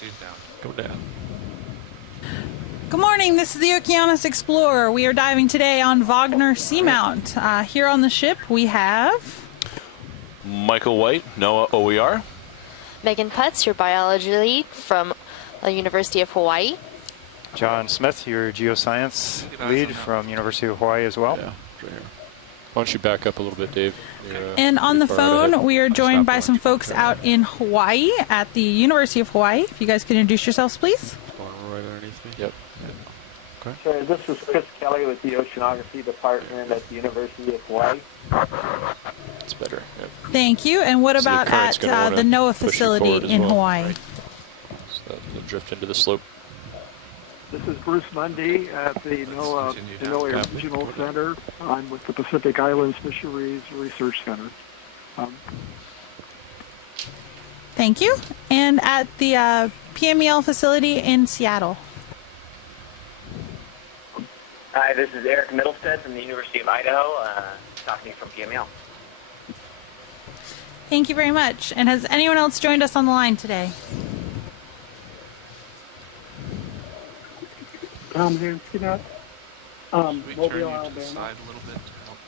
Proceed down. Go down. Good morning, this is the Okeanos Explorer. We are diving today on Wagner Seamount. Here on the ship we have... Michael White, NOAA OER. Megan Putz, your biology lead from the University of Hawaii. John Smith, your geoscience lead from University of Hawaii as well. Yeah, right here. Why don't you back up a little bit, Dave? And on the phone, we are joined by some folks out in Hawaii at the University of Hawaii. If you guys could introduce yourselves, please. Right underneath me. Yep. Okay. Sure, this is Chris Kelly with the Oceanography Department at the University of Hawaii. It's better. Yep. Thank you. And what So the about current's at gonna the wanna NOAA push you facility forward as in well, Hawaii? right? So that'll drift into the slope. This is Bruce Mundy at the NOAA Regional Center. I'm with the Pacific Islands Fisheries Research Center. Thank you. And at the PMEL facility in Seattle. Hi, this is Eric Middlestead from the University of Idaho, talking to you from PML. Thank you very much. And has anyone else joined us on the line today? Tom Hansky, Mobile, Alabama. Side a little bit to help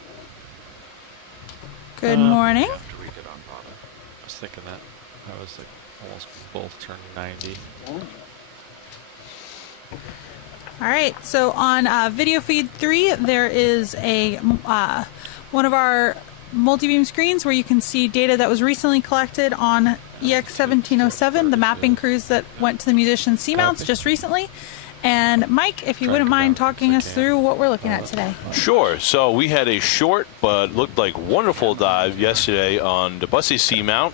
Good morning. after we get on bottom. I was thinking that. I was like almost both turning 90. All right, so on video feed 3, there is a one of our multi-beam screens where you can see data that was recently collected on EX1708, the mapping cruise that went to the Musician Seamounts just recently. And Mike, if you wouldn't mind talking us through what we're looking at today. Sure. So we had a short but looked like wonderful dive yesterday on the Bussy Seamount,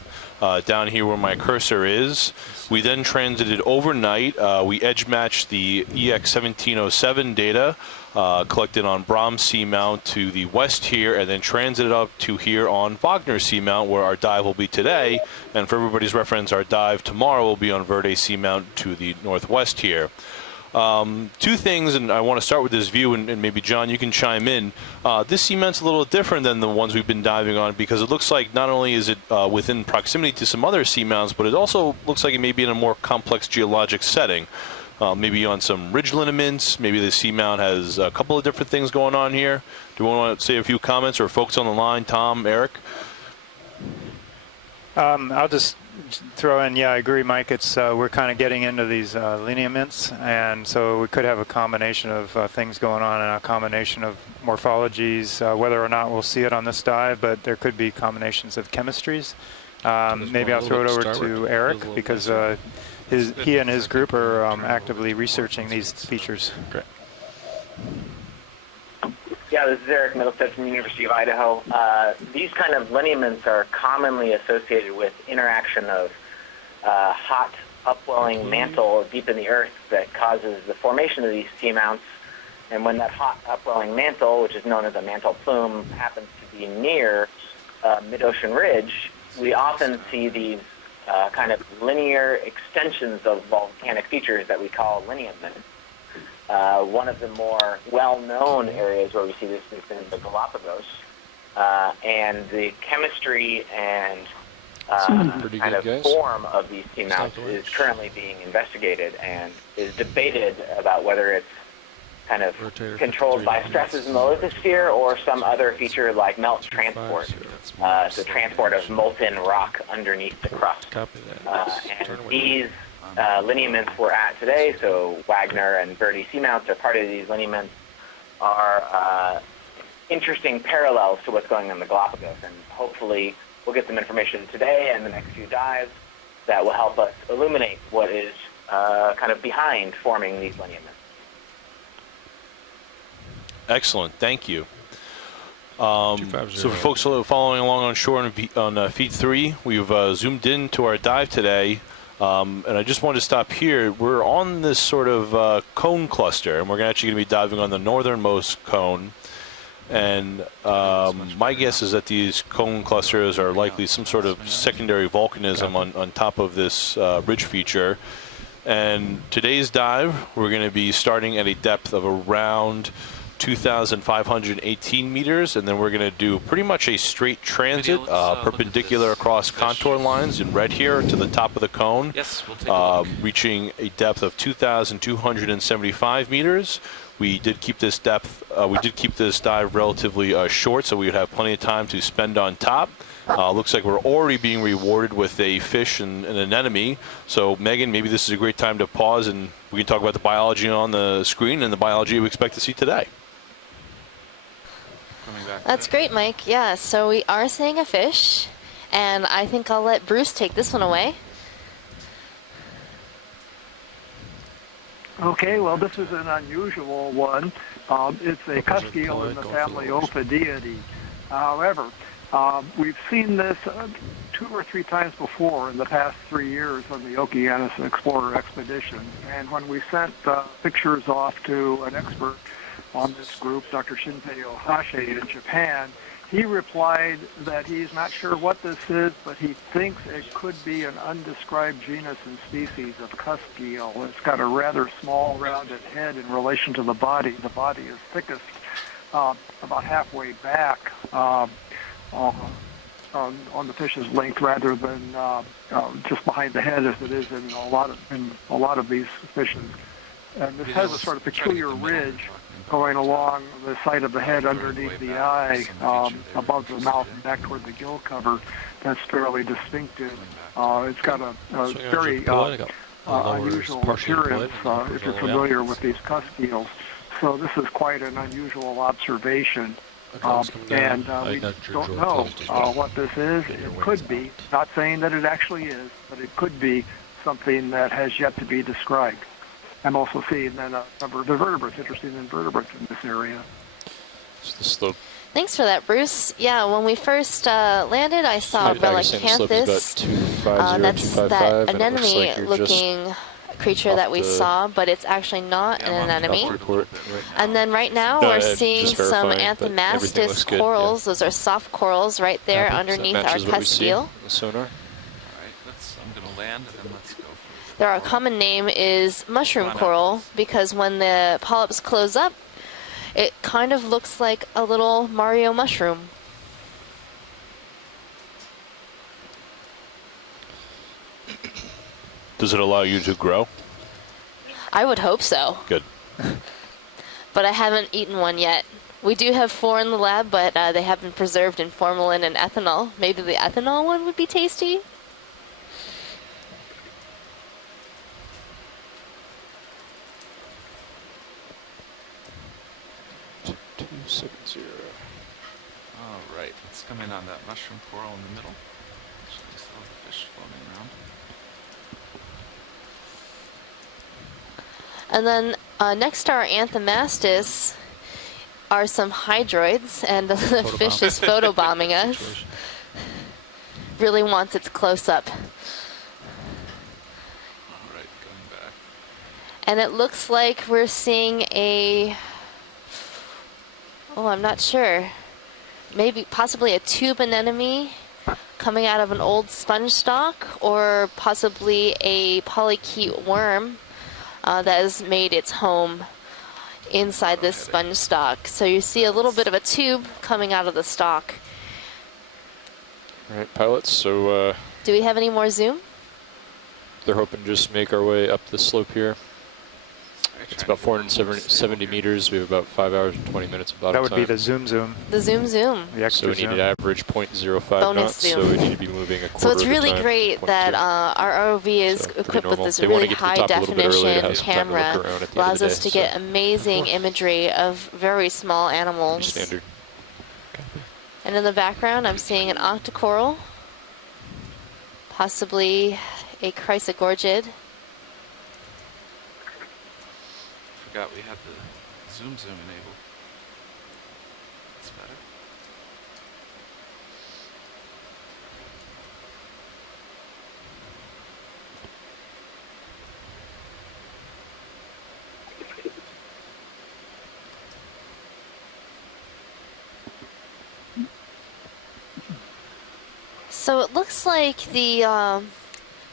down here where my cursor is. We then transited overnight. We edge matched the EX1707 data collected on Brahms Seamount to the west here, and then transited up to here on Wagner Seamount, where our dive will be today. And for everybody's reference, our dive tomorrow will be on Verde Seamount to the northwest here. Two things, and I want to start with this view, and maybe John, you can chime in. This seamount's a little different than the ones we've been diving on, because it looks like not only is it within proximity to some other seamounts, but it also looks like it may be in a more complex geologic setting. Maybe on some ridge lineaments, maybe the seamount has a couple of different things going on here. Do you want to say a few comments, or folks on the line, Tom, Eric? I'll just throw in, yeah, I agree, Mike. It's we're kind of getting into these lineaments, and so we could have a combination of things going on, and a combination of morphologies, whether or not we'll see it on this dive, but there could be combinations of chemistries. Maybe I'll throw it over to Eric, because he and his group are actively researching these features. Great. Yeah, this is Eric Middlestead from the University of Idaho. These kind of lineaments are commonly associated with interaction of hot upwelling mantle deep in the earth that causes the formation of these seamounts. And when that hot upwelling mantle, which is known as a mantle plume, happens to be near mid-ocean ridge, we often see these kind of linear extensions of volcanic features that we call lineaments. One of the more well-known areas where we see this is in the Galapagos, and the chemistry and kind of form of these seamounts is currently being investigated and is debated about whether it's kind of controlled by stresses in the lithosphere or some other feature like melt transport, so transport of molten rock underneath the crust. And these lineaments we're at today, so Wagner and Verde Seamounts are part of these lineaments, are interesting parallels to what's going on in the Galapagos, and hopefully we'll get some information today and the next few dives that will help us illuminate what is kind of behind forming these lineaments. Excellent, thank you. So for folks following along on shore on feed 3, we've zoomed in to our dive today. And I just wanted to stop here. We're on this sort of cone cluster, and we're actually going to be diving on the northernmost cone. And my guess is that these cone clusters are likely some sort of secondary volcanism on top of this ridge feature. And today's dive, we're going to be starting at a depth of around 2,518 meters, and then we're going to do pretty much a straight transit, perpendicular across contour lines in red here to the top of the cone, Yes, we'll take a look. reaching a depth of 2,275 meters. We did keep this depth, we did keep this dive relatively short, so we would have plenty of time to spend on top. Looks like we're already being rewarded with a fish and an anemone. So, Megan, maybe this is a great time to pause and we can talk about the biology on the screen and the biology we expect to see today. That's great, Mike. Yeah, so we are seeing a fish, and I think I'll let Bruce take this one away. Okay, well, this is an unusual one. It's a cusk eel in the family Ophidiidae. However, we've seen this 2 or 3 times before in the past 3 years on the Okeanos Explorer expedition. And when we sent pictures off to an expert on this group, Dr. Shinpei Ohashi in Japan, he replied that he's not sure what this is, but he thinks it could be an undescribed genus and species of cusk eel. It's got a rather small, rounded head in relation to the body. The body is thickest about halfway back on the fish's length, rather than just behind the head, as it is in a lot of these fishes. And this has a sort of peculiar ridge going along the side of the head underneath the eye, above the mouth and back toward the gill cover. That's fairly distinctive. It's got a very unusual appearance if you're familiar with these cusk eels. So this is quite an unusual observation. And we don't know what this is. It could be, not saying that it actually is, but it could be something that has yet to be described. I'm also seeing then a number of invertebrates, interesting invertebrates in this area. Thanks for that, Bruce. Yeah, when we first landed, I saw Relicanthus. That's that anemone-looking creature that we saw, but it's actually not an anemone. And then right now we're seeing some Anthomastus corals. Those are soft corals right there underneath our cusk eel. Sonar. All right, I'm going to land and then let's go. Our common name is mushroom coral because when the polyps close up, it kind of looks like a little Mario mushroom. Does it allow you to grow? I would hope so. Good. But I haven't eaten one yet. We do have 4 in the lab, but they have been preserved in formalin and ethanol. Maybe the ethanol one would be tasty? 270. All right, let's come in on that mushroom coral in the middle. Just all the fish floating around. And then next to our Anthomastus are some hydroids, and the fish is photobombing us. Really wants its close-up. All right, going back. And it looks like we're seeing a... Oh, I'm not sure. Maybe possibly a tube anemone coming out of an old sponge stock, or possibly a polychaete worm that has made its home inside this sponge stock. So you see a little bit of a tube coming out of the stock. All right, pilots, so Do we have any more zoom? they're hoping to just make our way up the slope here. It's about 470 meters. We have about 5 hours and 20 minutes of auto That would time. be the zoom. The zoom. The extra So we need zoom. an average 0.05 Bonus knots, zoom. so we need to be moving a quarter So it's of the really time, great that 0.2. our ROV is So pretty equipped with normal. this They wanna really get to the high top a little bit early to definition have some time to look camera. around at the end of the Allows us day, to get so amazing imagery of very small pretty animals. standard. And in the background, I'm seeing an octocoral, possibly a chrysogorgid. Forgot we had the zoom enabled. That's better. So it looks like the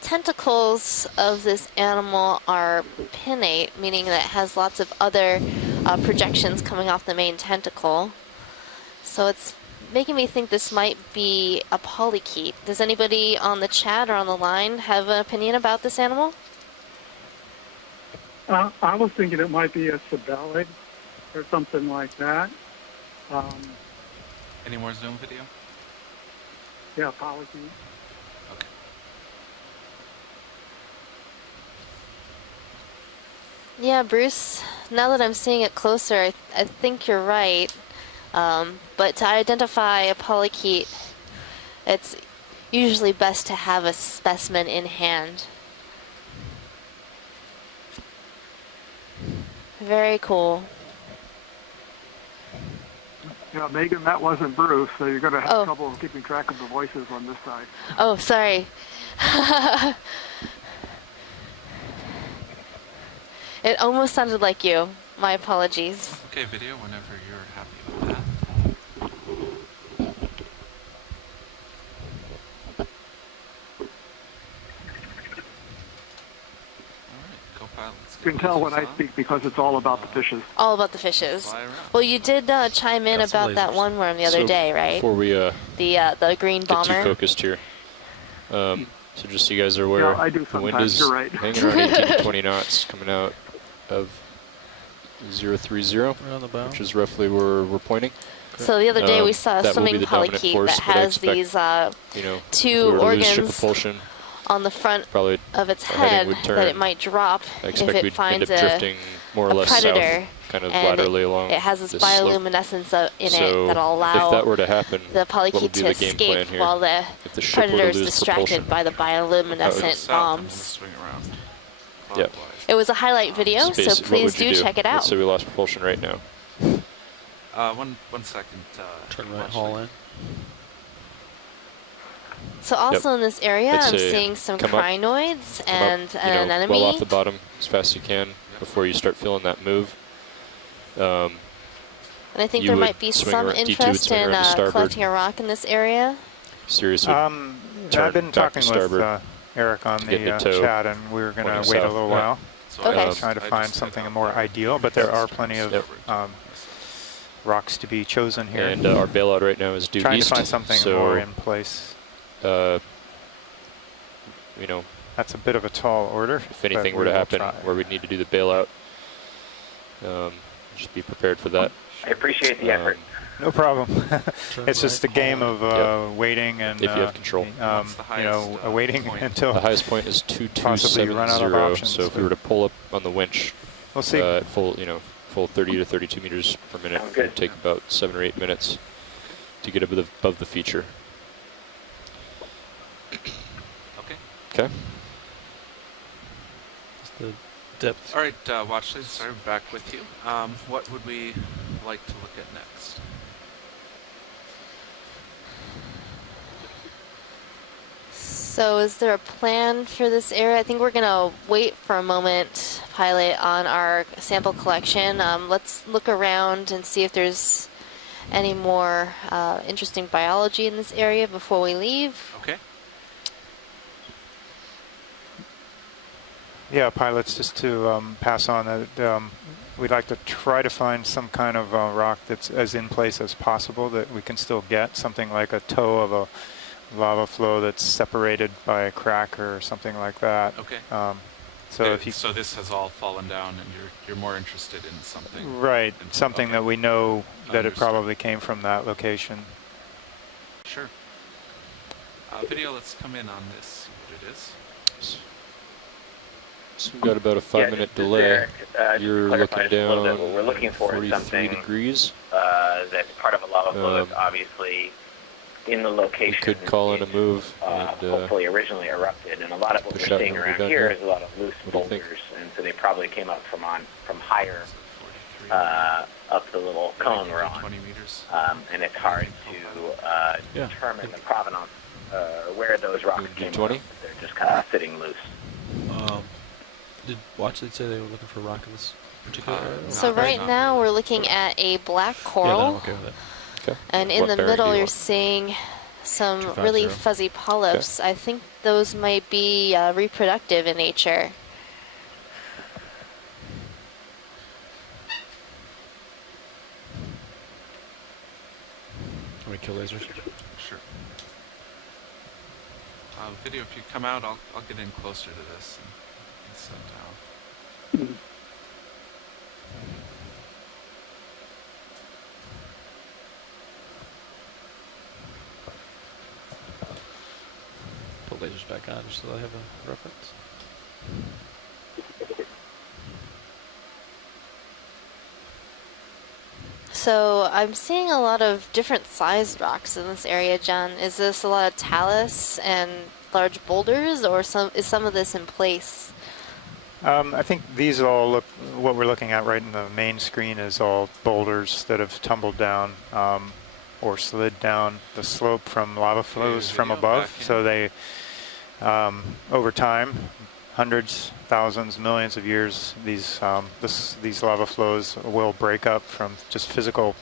tentacles of this animal are pinnate, meaning that it has lots of other projections coming off the main tentacle. So it's making me think this might be a polychaete. Does anybody on the chat or on the line have an opinion about this animal? I was thinking it might be a sabellid or something like that. Any more Zoom video? Yeah, polychaete. Okay. Yeah, Bruce, now that I'm seeing it closer, I think you're right. But to identify a polychaete, it's usually best to have a specimen in hand. Very cool. Yeah, Megan, that wasn't Bruce, so you're going to have trouble keeping track of the voices on this side. Oh, sorry. It almost sounded like you. My apologies. Okay, video whenever you're happy with that. Alright, co-pilot. You can tell when I speak because it's all about the fishes. All about the fishes. Well, you did chime in about that one worm the other day, right? Before we the green bomber. get too focused here. So just so you guys are aware, I do the wind is right. hanging around 18 to 20 knots coming out of 030, which is roughly where we're pointing. So the other day we saw a swimming polychaete that has these two organs on the front of its head that it might drop if it finds a more or less predator. South, kind of And laterally along it has this slope. bioluminescence in So it that'll allow if that were to happen, the what would polychaete be to the game plan escape here? while the If the ship were to predator is lose distracted propulsion? by the bioluminescent bombs. Swing around. Yep. It was a highlight video, Space, so what please would you do check it out. Let's say we lost propulsion right now. One second. Turn right haul in. So also in this area, I'd I'm say seeing some come up- crinoids Come and up, an anemone. well off the bottom as fast as you can before you start feeling that move. And I think you there would might be swing some around- D2 would interest swing in around to starboard. collecting a rock in this area. Seriously. I've been back to talking with starboard. Eric on to get the into tow, chat, and we were going pointing to wait a south. little Yeah. while. So Okay. Trying to I find just something head out more there. ideal, but there are plenty of Yep. rocks to be chosen here. And our bailout right now is due Trying east. to find something so, more in place. That's a bit of a tall order. If anything were to happen where we'd need to do the bailout, just be prepared for that. I appreciate the effort. No problem. It's just a game of waiting and If you have control. waiting until The highest point is possibly run out of 2270. options. So if we were to pull up on the winch, we'll see. at full 30 to 32 meters per minute, Sounds it good. would take about 7 or 8 minutes to get above the feature. Okay. Okay. The depth. All right, watch lead, sorry, back with you. What would we like to look at next? So is there a plan for this area? I think we're going to wait for a moment, pilot, on our sample collection. Let's look around and see if there's any more interesting biology in this area before we leave. Okay. Yeah, pilots, just to pass on that we'd like to try to find some kind of rock that's as in place as possible that we can still get, something like a toe of a lava flow that's separated by a crack or something like that. Okay. So this has all fallen down, and you're more interested in something. Right, something that we know that it Understood. probably came from that location. Sure. Video, let's come in on this, see what it is. So we've got about a 5-minute delay. You're looking just a little bit. down What we're looking for is 43 something degrees. that's part of a lava flow that's obviously in the We location. could call in a move and hopefully originally erupted, and a lot of what push we're out seeing what we've around done here here. is a lot of loose What do you think? boulders, and so they probably came up from higher up the little cone we're on, 20 meters. and it's hard to determine the provenance where those rocks came from. They're just kind of sitting loose. Did Watchley say they were looking for rock in this particular area? So right now we're looking at a black Yeah, no, coral. I'm okay with it. Okay. And in What the bearing do middle, you you're want? seeing some 250. really fuzzy polyps. I think those might be reproductive in nature. Can we kill lasers? Sure. Video, if you come out, I'll get in closer to this and set down. Put lasers back on just so I have a reference. So I'm seeing a lot of different sized rocks in this area, John. Is this a lot of talus and large boulders, or is some of this in place? I think these all look, what we're looking at right in the main screen is all boulders that have tumbled down or slid down the slope from lava flows from above. So they, over time, hundreds, thousands, millions of years, these lava flows will break up from just physical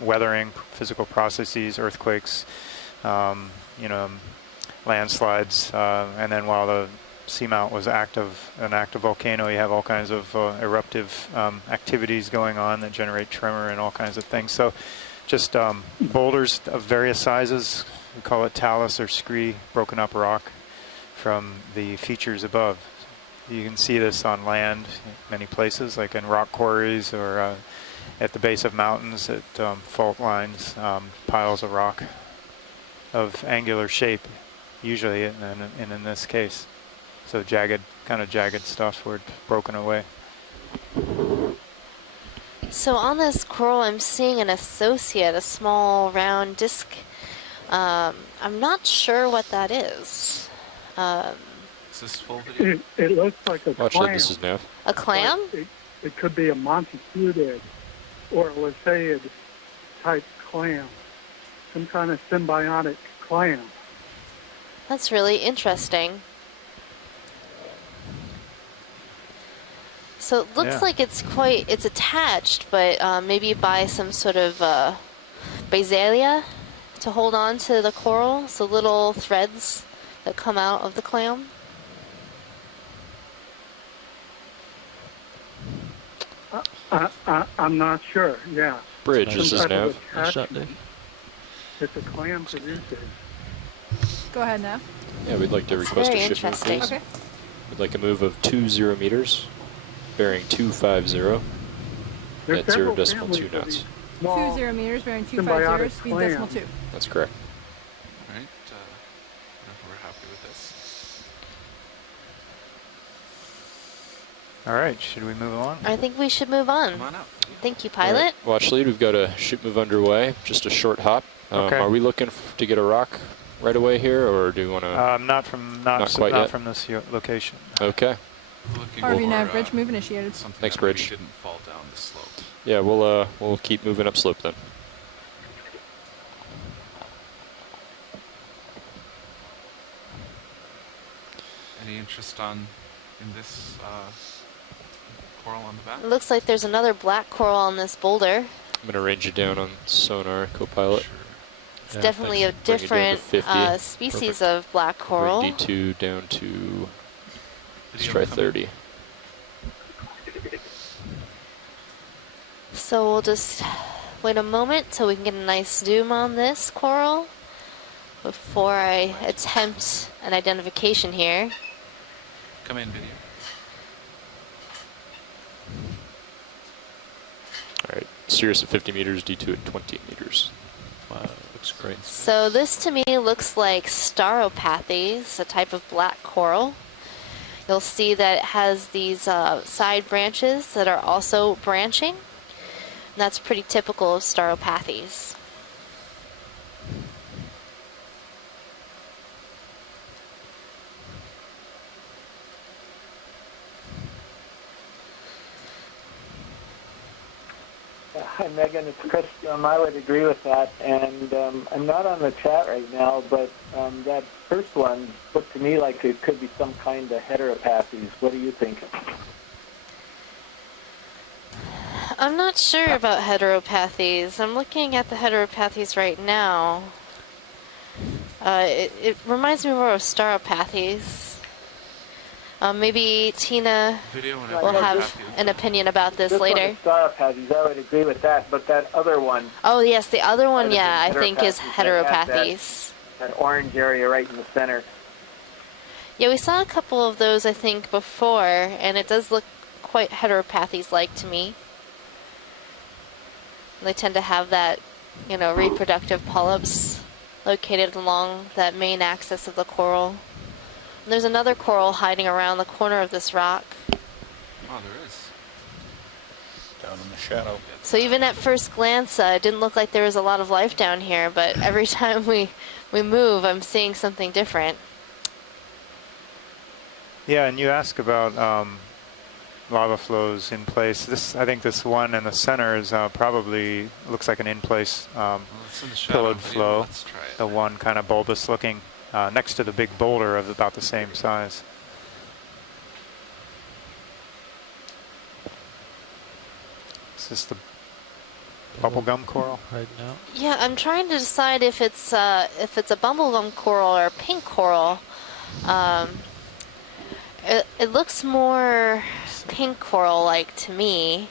weathering, physical processes, earthquakes, landslides, and then while the seamount was an active volcano, you have all kinds of eruptive activities going on that generate tremor and all kinds of things. So just boulders of various sizes, we call it talus or scree, broken up rock from the features above. You can see this on land in many places, like in rock quarries or at the base of mountains, at fault lines, piles of rock of angular shape, usually, and in this case. So kind of jagged stuff where it's broken away. So on this coral, I'm seeing an associate, a small round disc. I'm not sure what that is. Is this full video? It looks like a clam. Actually, this is Nev. A clam? It could be a Montecudid or a Lysaid type clam, some kind of symbiotic clam. That's really interesting. So it looks like it's attached, but maybe by some sort of basalia to hold on to the coral, so little threads that come out of the clam. I'm not sure, yeah. Bridge, this is Nev. That the clam produces. Go ahead, Nev. Yeah, we'd like to request a ship move, interesting. please. Okay. We'd like a move of 20 meters, bearing 250 There's at several 0.2 families of knots. these small 20 meters, bearing symbiotic 250, speed decimal clams. 2. That's correct. Right. We're happy with this. All right, should we move along? I think we should move on. Come on out. Thank you, All right, pilot. watch lead, we've got a ship move underway, just a short hop. Okay. Are we looking to get a rock right away here, or do you want to? Not from this location. Okay. Looking RV for, nav bridge move initiated. something Thanks, that Bridge. maybe didn't fall down the slope. Yeah, we'll keep moving up slope then. Any interest in this coral on the back? It looks like there's another black coral on this boulder. I'm going to range it down on sonar, co-pilot. Sure. It's Yeah, definitely a Bring it down to different 50. species Perfect. of black coral. Bring D2 down to, let's Video try coming. 30. So we'll just wait a moment so we can get a nice zoom on this coral before I attempt an identification here. Come in, video. All right, Sirius at 50 meters, D2 at 20 meters. Wow, looks great. So this to me looks like Stauropathes, a type of black coral. You'll see that it has these side branches that are also branching. And that's pretty typical of Stauropathes. Hi, Megan. It's Chris. I would agree with that. And I'm not on the chat right now, but that first one looked to me like it could be some kind of heteropathes. What do you think? I'm not sure about heteropathes. I'm looking at the heteropathes right now. It reminds me more of Stauropathes. Maybe Tina will have an opinion about this later. Heteropathies, I would agree with that, but that other one. Oh yes, the other one, yeah, I think is heteropathies. That orange area right in the center. Yeah, we saw a couple of those, I think, before, and it does look quite heteropathies-like to me. They tend to have that, you know, reproductive polyps located along that main axis of the coral. And there's another coral hiding around the corner of this rock. Oh, there is. Down in the shadow. So even at first glance, it didn't look like there was a lot of life down here, but every time we move, I'm seeing something different. Yeah, and you ask about lava flows in place. I think this one in the center is probably looks like an in-place pillared flow. The one kind of bulbous looking next to the big boulder of about the same size. Is this the bubblegum coral? Right now. Yeah, I'm trying to decide if it's a bubblegum coral or a pink coral. It looks more pink coral-like to me,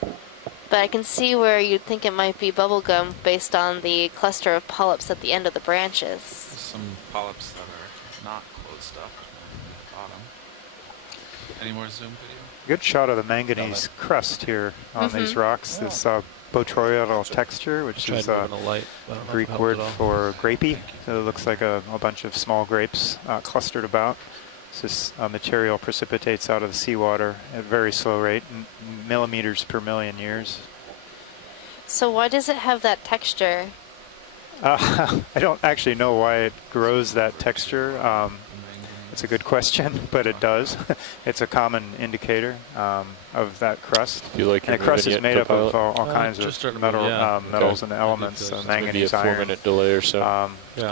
but I can see where you'd think it might be bubblegum based on the cluster of polyps at the end of the branches. There's some polyps that are not closed up at the bottom. Any more zoom video? Good shot of the manganese crust here on these rocks. This botryoidal texture, which is a Greek word for grapey. So it looks like a bunch of small grapes clustered about. So this material precipitates out of the seawater at a very slow rate, millimeters per million years. So why does it have that texture? I don't actually know why it grows that texture. It's a good question, but it does. It's a common indicator of that crust. If you like, and the crust is made up of all kinds of metals and elements, manganese, iron, 4-minute delay or so.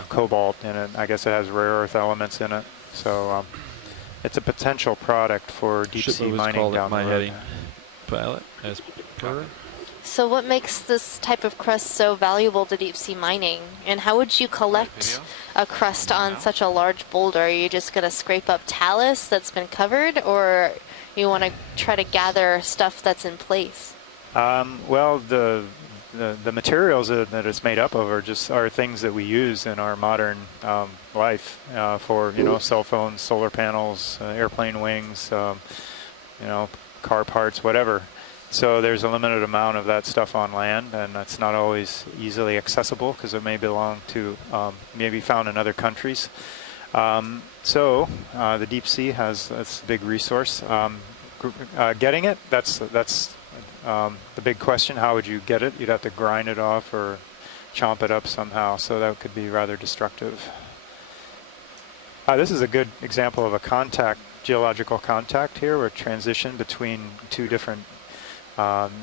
Cobalt in it. I guess it has rare earth elements in it. So it's a potential product for deep sea mining down the road. Pilot as per. So what makes this type of crust so valuable to deep sea mining? And how would you collect a crust on such a large boulder? Are you just going to scrape up talus that's been covered, or you want to try to gather stuff that's in place? Well, the materials that it's made up of are things that we use in our modern life for cell phones, solar panels, airplane wings, car parts, whatever. So there's a limited amount of that stuff on land, and it's not always easily accessible because it may belong to, may be found in other countries. So the deep sea that's a big resource. Getting it, that's the big question. How would you get it? You'd have to grind it off or chomp it up somehow, so that could be rather destructive. This is a good example of a geological contact here, where transition between two different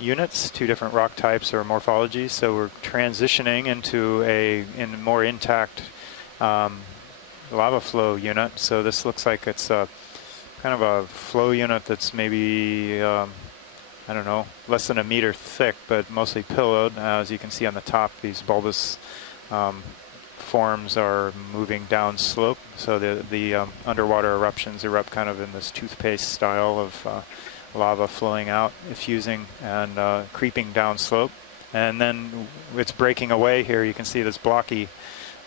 units, two different rock types or morphologies. So we're transitioning into a more intact lava flow unit. So this looks like it's a kind of a flow unit that's maybe I don't know, less than a meter thick, but mostly pillowed. As you can see on the top, these bulbous forms are moving down slope. So the underwater eruptions erupt kind of in this toothpaste style of lava flowing out, effusing and creeping down slope. And then it's breaking away here. You can see this blocky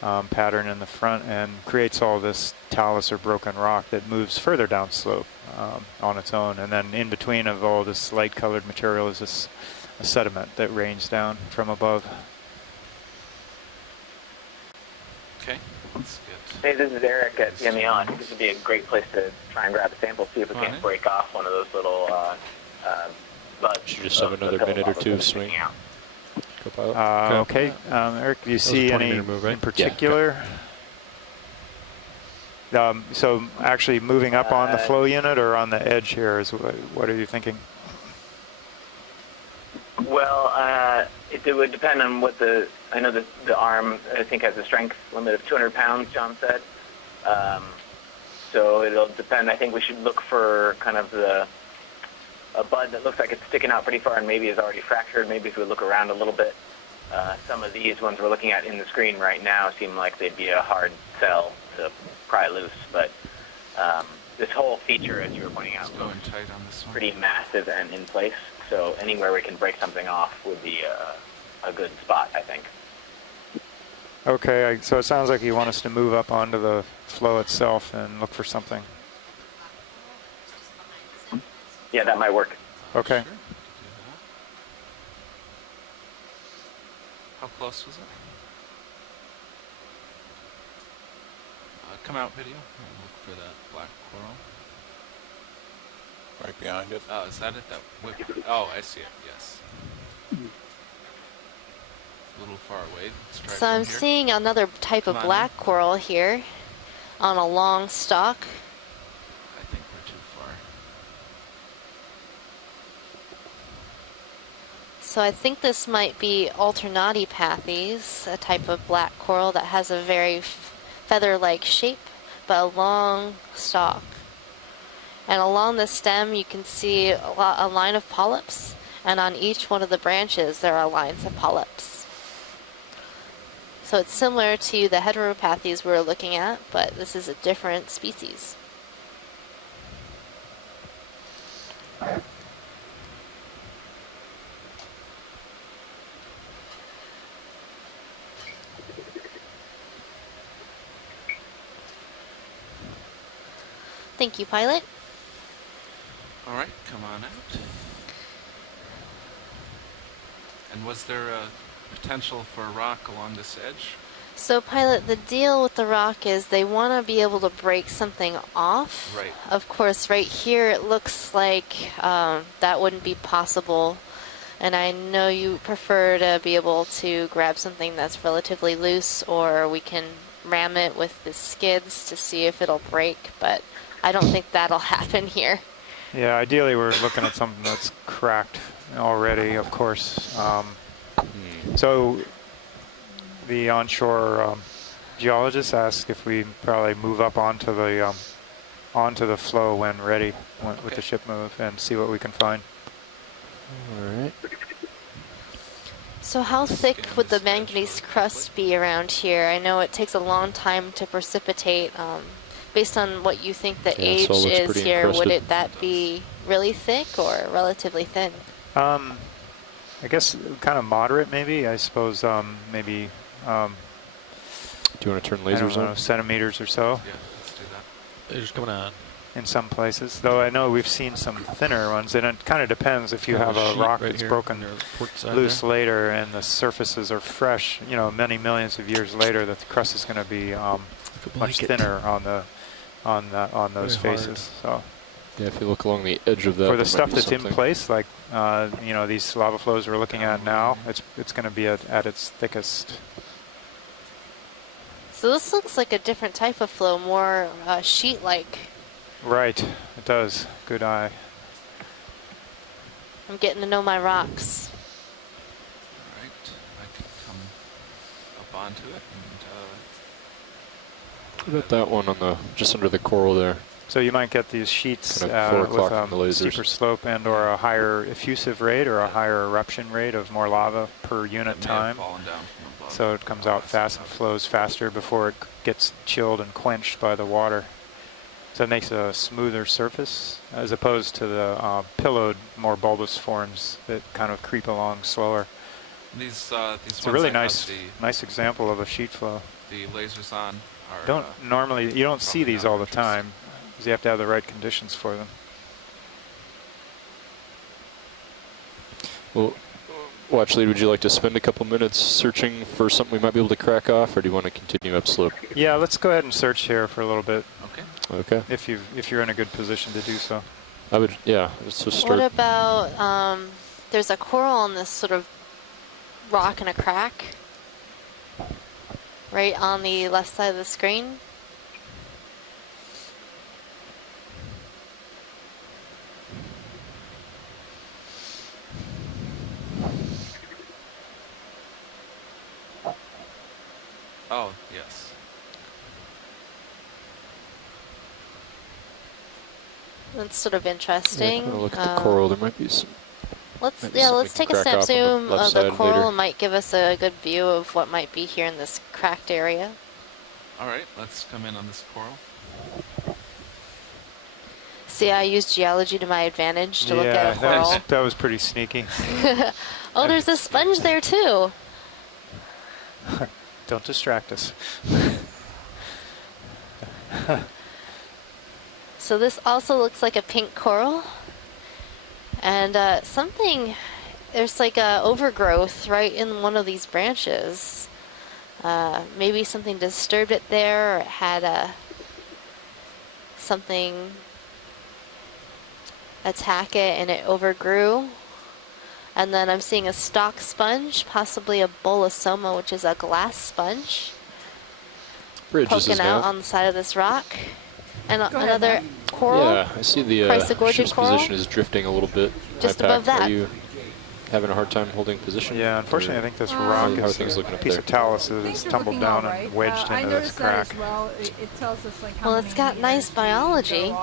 pattern in the front and creates all this talus or broken rock that moves further down slope on its own. And then in between of all this light colored material is this sediment that rains down from above. Okay, that's good. Hey, this is Eric at PME On. This would be a great place to try and grab a sample, see if we can't break off one of those little buds. Should just have another minute or two swing. Okay, Eric, do you see any move, right? in particular? So actually moving up on the flow unit or on the edge here is what are you thinking? Well, it would depend on what I know the arm, I think, has a strength limit of 200 pounds, John said. So it'll depend. I think we should look for kind of a bud that looks like it's sticking out pretty far and maybe is already fractured. Maybe if we look around a little bit. Some of these ones we're looking at in the screen right now seem like they'd be a hard sell to pry loose, but this whole feature, as you were pointing out, going tight on this one. Pretty massive and in place. So anywhere we can break something off would be a good spot, I think. Okay, so it sounds like you want us to move up onto the flow itself and look for something. Yeah, that might work. Okay. Sure. How close was it? Come out video and look for that black coral. Right behind it. Oh, is that it? That whip? Oh, I see it. Yes. A little far away. Let's try So I'm from here. seeing another type of black coral here on a long stalk. I think we're too far. So I think this might be Alternatipathes, a type of black coral that has a very feather-like shape, but a long stalk. And along the stem you can see a line of polyps, and on each one of the branches there are lines of polyps. So it's similar to the Heteropathes we were looking at, but this is a different species. Thank you, pilot. All right, come on out. And was there a potential for a rock along this edge? So, pilot, the deal with the rock is they want to be able to break something off. Right. Of course, right here it looks like that wouldn't be possible. And I know you prefer to be able to grab something that's relatively loose, or we can ram it with the skids to see if it'll break, but I don't think that'll happen here. Yeah, ideally we're looking at something that's cracked already, of course. So the onshore geologists asked if we probably move up onto the flow when ready with the ship move and see what we can find. All right. So how thick would the manganese crust be around here? I know it takes a long time to precipitate. Based on what you think the age is here, would that be really thick or relatively thin? I guess kind of moderate, maybe. I suppose maybe. Do you want to turn lasers on? Centimeters or so. Yeah, let's do that. Lasers coming on. In some places, though I know we've seen some thinner ones, and it kind of depends if you have a rock that's broken loose later and the surfaces are fresh. You know, many millions of years later, the crust is going to be much thinner on those faces. So. Yeah, if you look along the edge of that. For the stuff that's in place, like you know, these lava flows we're looking at now, it's going to be at its thickest. So this looks like a different type of flow, more sheet-like. Right, it does. Good eye. I'm getting to know my rocks. All right, I can come up onto it. What about that one on the just under the coral there? So you might get these sheets kind of with a steeper slope and or a higher effusive rate or a higher eruption rate of more lava per unit time. So it comes out fast and flows faster before it gets chilled and quenched by the water. So it makes a smoother surface as opposed to the pillowed, more bulbous forms that kind of creep along slower. These it's a really nice example of a sheet flow. The lasers on are you don't see these all the time because you have to have the right conditions for them. Well, Watch Lead, would you like to spend a couple minutes searching for something we might be able to crack off, or do you want to continue upslope? Yeah, let's go ahead and search here for a little bit. Okay. Okay. If you're in a good position to do so. I would, yeah. Let's just start. What about there's a coral on this sort of rock in a crack, right on the left side of the screen. Oh, yes. That's sort of interesting. Yeah, look at the coral. There might be some. Let's take a snap zoom of the coral. It might give us a good view of what might be here in this cracked area. All right, let's come in on this coral. See, I used geology to my advantage to look at a coral. That was pretty sneaky. Oh, there's a sponge there too. Don't distract us. So this also looks like a pink coral. And there's like a overgrowth right in one of these branches. Maybe something disturbed it there, or it had something attack it and it overgrew. And then I'm seeing a stalk sponge, possibly a bolosoma, which is a glass sponge, poking out on the side of this rock. And another coral. Yeah, I see the ship's position is drifting a little bit. Just above that. Are you having a hard time holding position? Yeah, unfortunately, I think this rock is a piece of talus that has tumbled down and wedged into this crack. Well, it tells us like how it's got nice biology.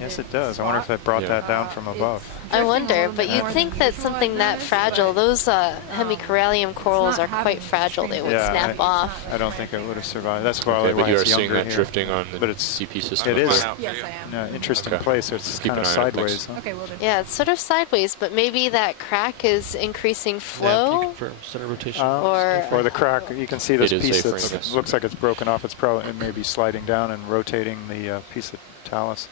Yes, it does. I wonder if it brought that down from above. I wonder, but you'd think that something that fragile, those hemicorallium corals are quite fragile. They would snap off. I don't think it would have survived. That's probably why but you are it's seeing younger that here. drifting on the CP system. It is. Yes, I am. Interesting place. It's kind of sideways. Huh? Okay, well then. Yeah, it's sort of sideways, but maybe that crack is increasing flow. For center rotation. Or the crack. You can see this piece that looks like it's broken off. It may be sliding down and rotating the piece of talus.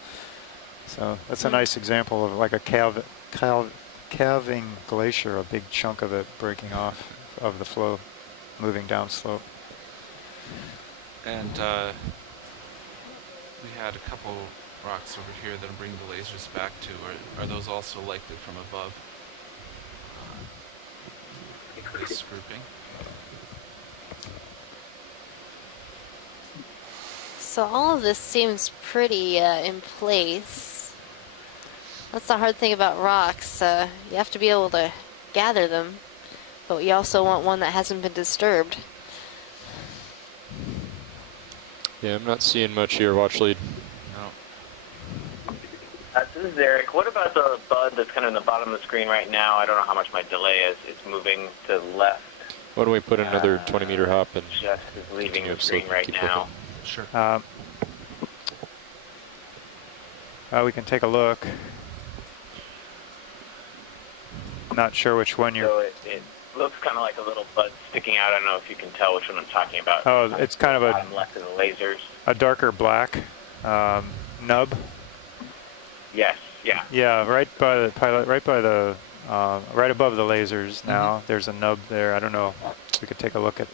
So that's a nice example of like a calving glacier, a big chunk of it breaking off of the flow, moving down slope. And we had a couple rocks over here that'll bring the lasers back to. Are those also likely from above? This grouping. So all of this seems pretty in place. That's the hard thing about rocks. You have to be able to gather them, but you also want one that hasn't been disturbed. Yeah, I'm not seeing much here. Watch lead. No. This is Eric. What about the bud that's kind of in the bottom of the screen right now? I don't know how much my delay is. It's moving to the left. Why don't we put another 20-meter hop and just is leaving the screen right now. Sure. We can take a look. Not sure which one you're... So it looks kind of like a little bud sticking out. I don't know if you can tell which one I'm talking about. Oh, it's kind of bottom left of the lasers. A darker black nub. Yes. Yeah. Yeah, right above the lasers now. There's a nub there. I don't know. We could take a look at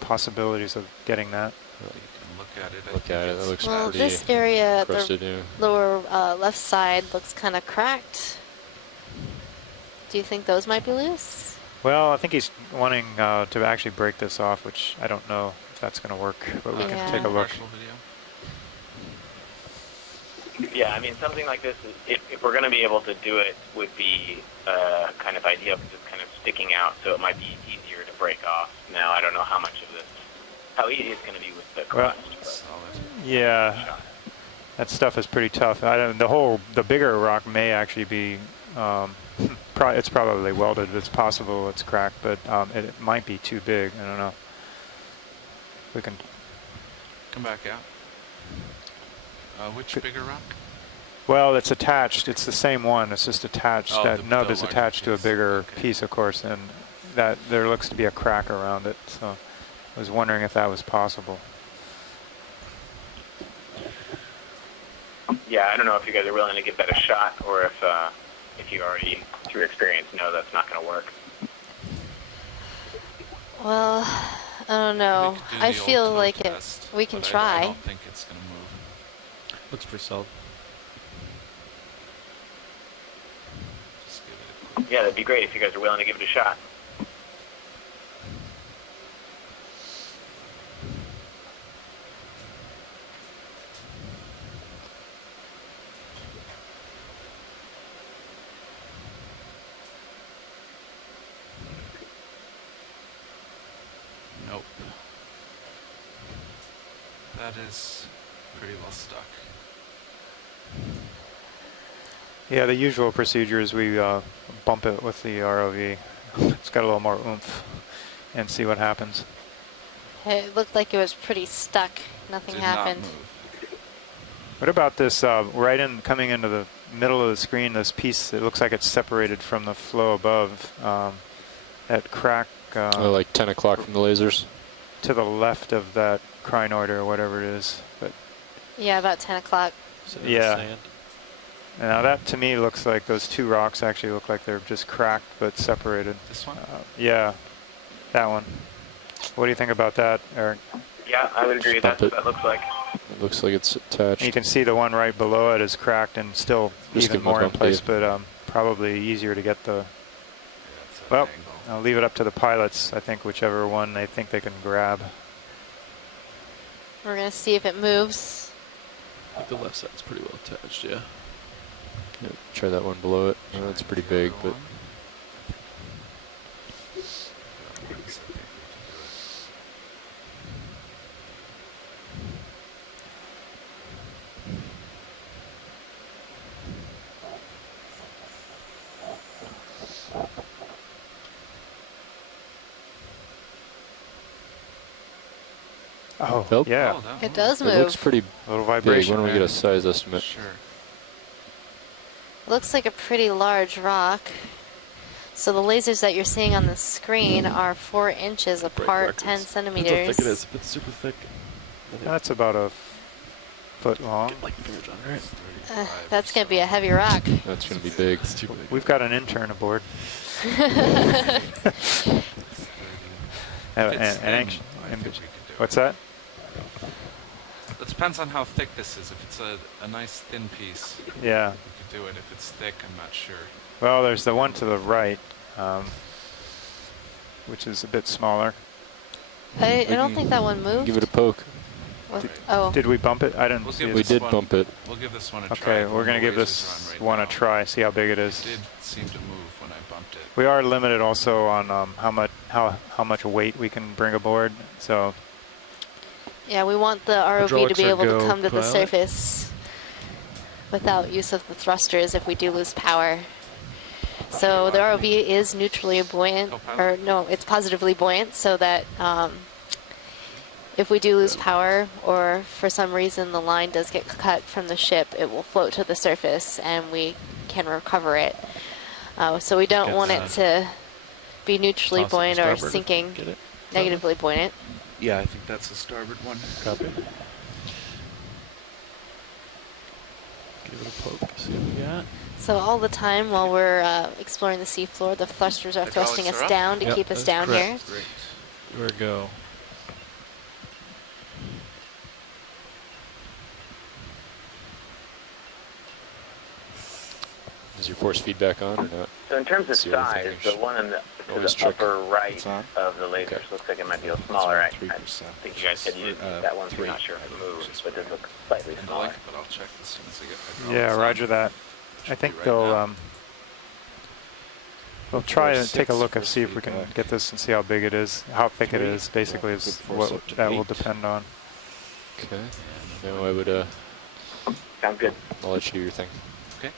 possibilities of getting that. You can look at it. Look at it. That looks pretty this area, crusted, the lower left side, looks kind of cracked. Do you think those might be loose? Well, I think he's wanting to actually break this off, which I don't know if that's going to work, but we can take a look. Yeah, I mean, something like this, if we're going to be able to do it, would be kind of ideal because it's kind of sticking out, so it might be easier to break off. Now, I don't know how much of this, how easy it's going to be with the crust. Yeah, that stuff is pretty tough. The bigger rock may actually be, it's probably welded. It's possible it's cracked, but it might be too big. I don't know. We can come back out. Which bigger rock? Well, it's attached. It's the same one. It's just attached. That nub is attached to a bigger piece, of course, and that there looks to be a crack around it. So I was wondering if that was possible. Yeah, I don't know if you guys are willing to give that a shot, or if you already, through experience, know that's not going to work. Well, I don't know. I feel like we can try. I don't think it's going to move. Looks pretty solid. Yeah, that'd be great if you guys are willing to give it a shot. Nope. That is pretty well stuck. Yeah, the usual procedure is we bump it with the ROV. It's got a little more oomph, and see what happens. It looked like it was pretty stuck. Nothing happened. What about this coming into the middle of the screen, this piece, it looks like it's separated from the flow above, that crack. Like 10 o'clock from the lasers? To the left of that crinoid or whatever it is. But yeah, about 10 o'clock. Yeah. Now that to me looks like those two rocks actually look like they're just cracked but separated. This one? Yeah, that one. What do you think about that, Eric? Yeah, I would agree. That's what that looks like. It looks like it's attached. You can see the one right below it is cracked and still just even more in place, but probably easier to get the... Well, I'll leave it up to the pilots, I think, whichever one they think they can grab. We're going to see if it moves. I think the left side's pretty well attached, yeah. Yep, try that one below it. Oh, that's pretty big, but... Oh, nope. Yeah. It does move. It looks pretty little vibration. big. When do we get a size estimate? Sure. Looks like a pretty large rock. So the lasers that you're seeing on the screen are 4 inches apart, 10 centimeters. Depends how thick it is. If it's super thick, That's about a foot long. That's going to be a heavy rock. That's going to be big. We've got an intern aboard. What's that? It depends on how thick this is. If it's a nice thin piece, Yeah. we could do it. If it's thick, I'm not sure. Well, there's the one to the right, which is a bit smaller. I don't think that one moved. Give it a poke. Did we bump it? I didn't see it. We did bump it. We'll give this one a try. Okay, we're going to give this one a try, see how big it is. It did seem to move when I bumped it. We are limited also on how much weight we can bring aboard, so... Yeah, we want the ROV to be able to come to the pilot. surface without use of the thrusters if we do lose power. So the ROV is neutrally buoyant, or no, it's positively buoyant, so that if we do lose power or for some reason the line does get cut from the ship, it will float to the surface and we can recover it. So we don't want it to be neutrally buoyant or sinking negatively buoyant. Yeah, I think that's a starboard one. Copy. Give it a poke, see what we got. So all the time while we're exploring the seafloor, the thrusters are thrusting us down to keep us down here. Great. Here we go. Is your force feedback on or not? So in terms of size, the one in the, to the upper right of the lasers looks like it might be a little smaller. I think you guys said you didn't use that one, so we're not sure if it moves, but it looks slightly smaller. But I'll check as soon as I get my Yeah, roger that. I think they'll we'll try and take a look and see if we can get this and see how big it is, how thick it is. Basically, is what that will depend on. Okay. No, I would. Sounds good. I'll let you do your thing. Okay.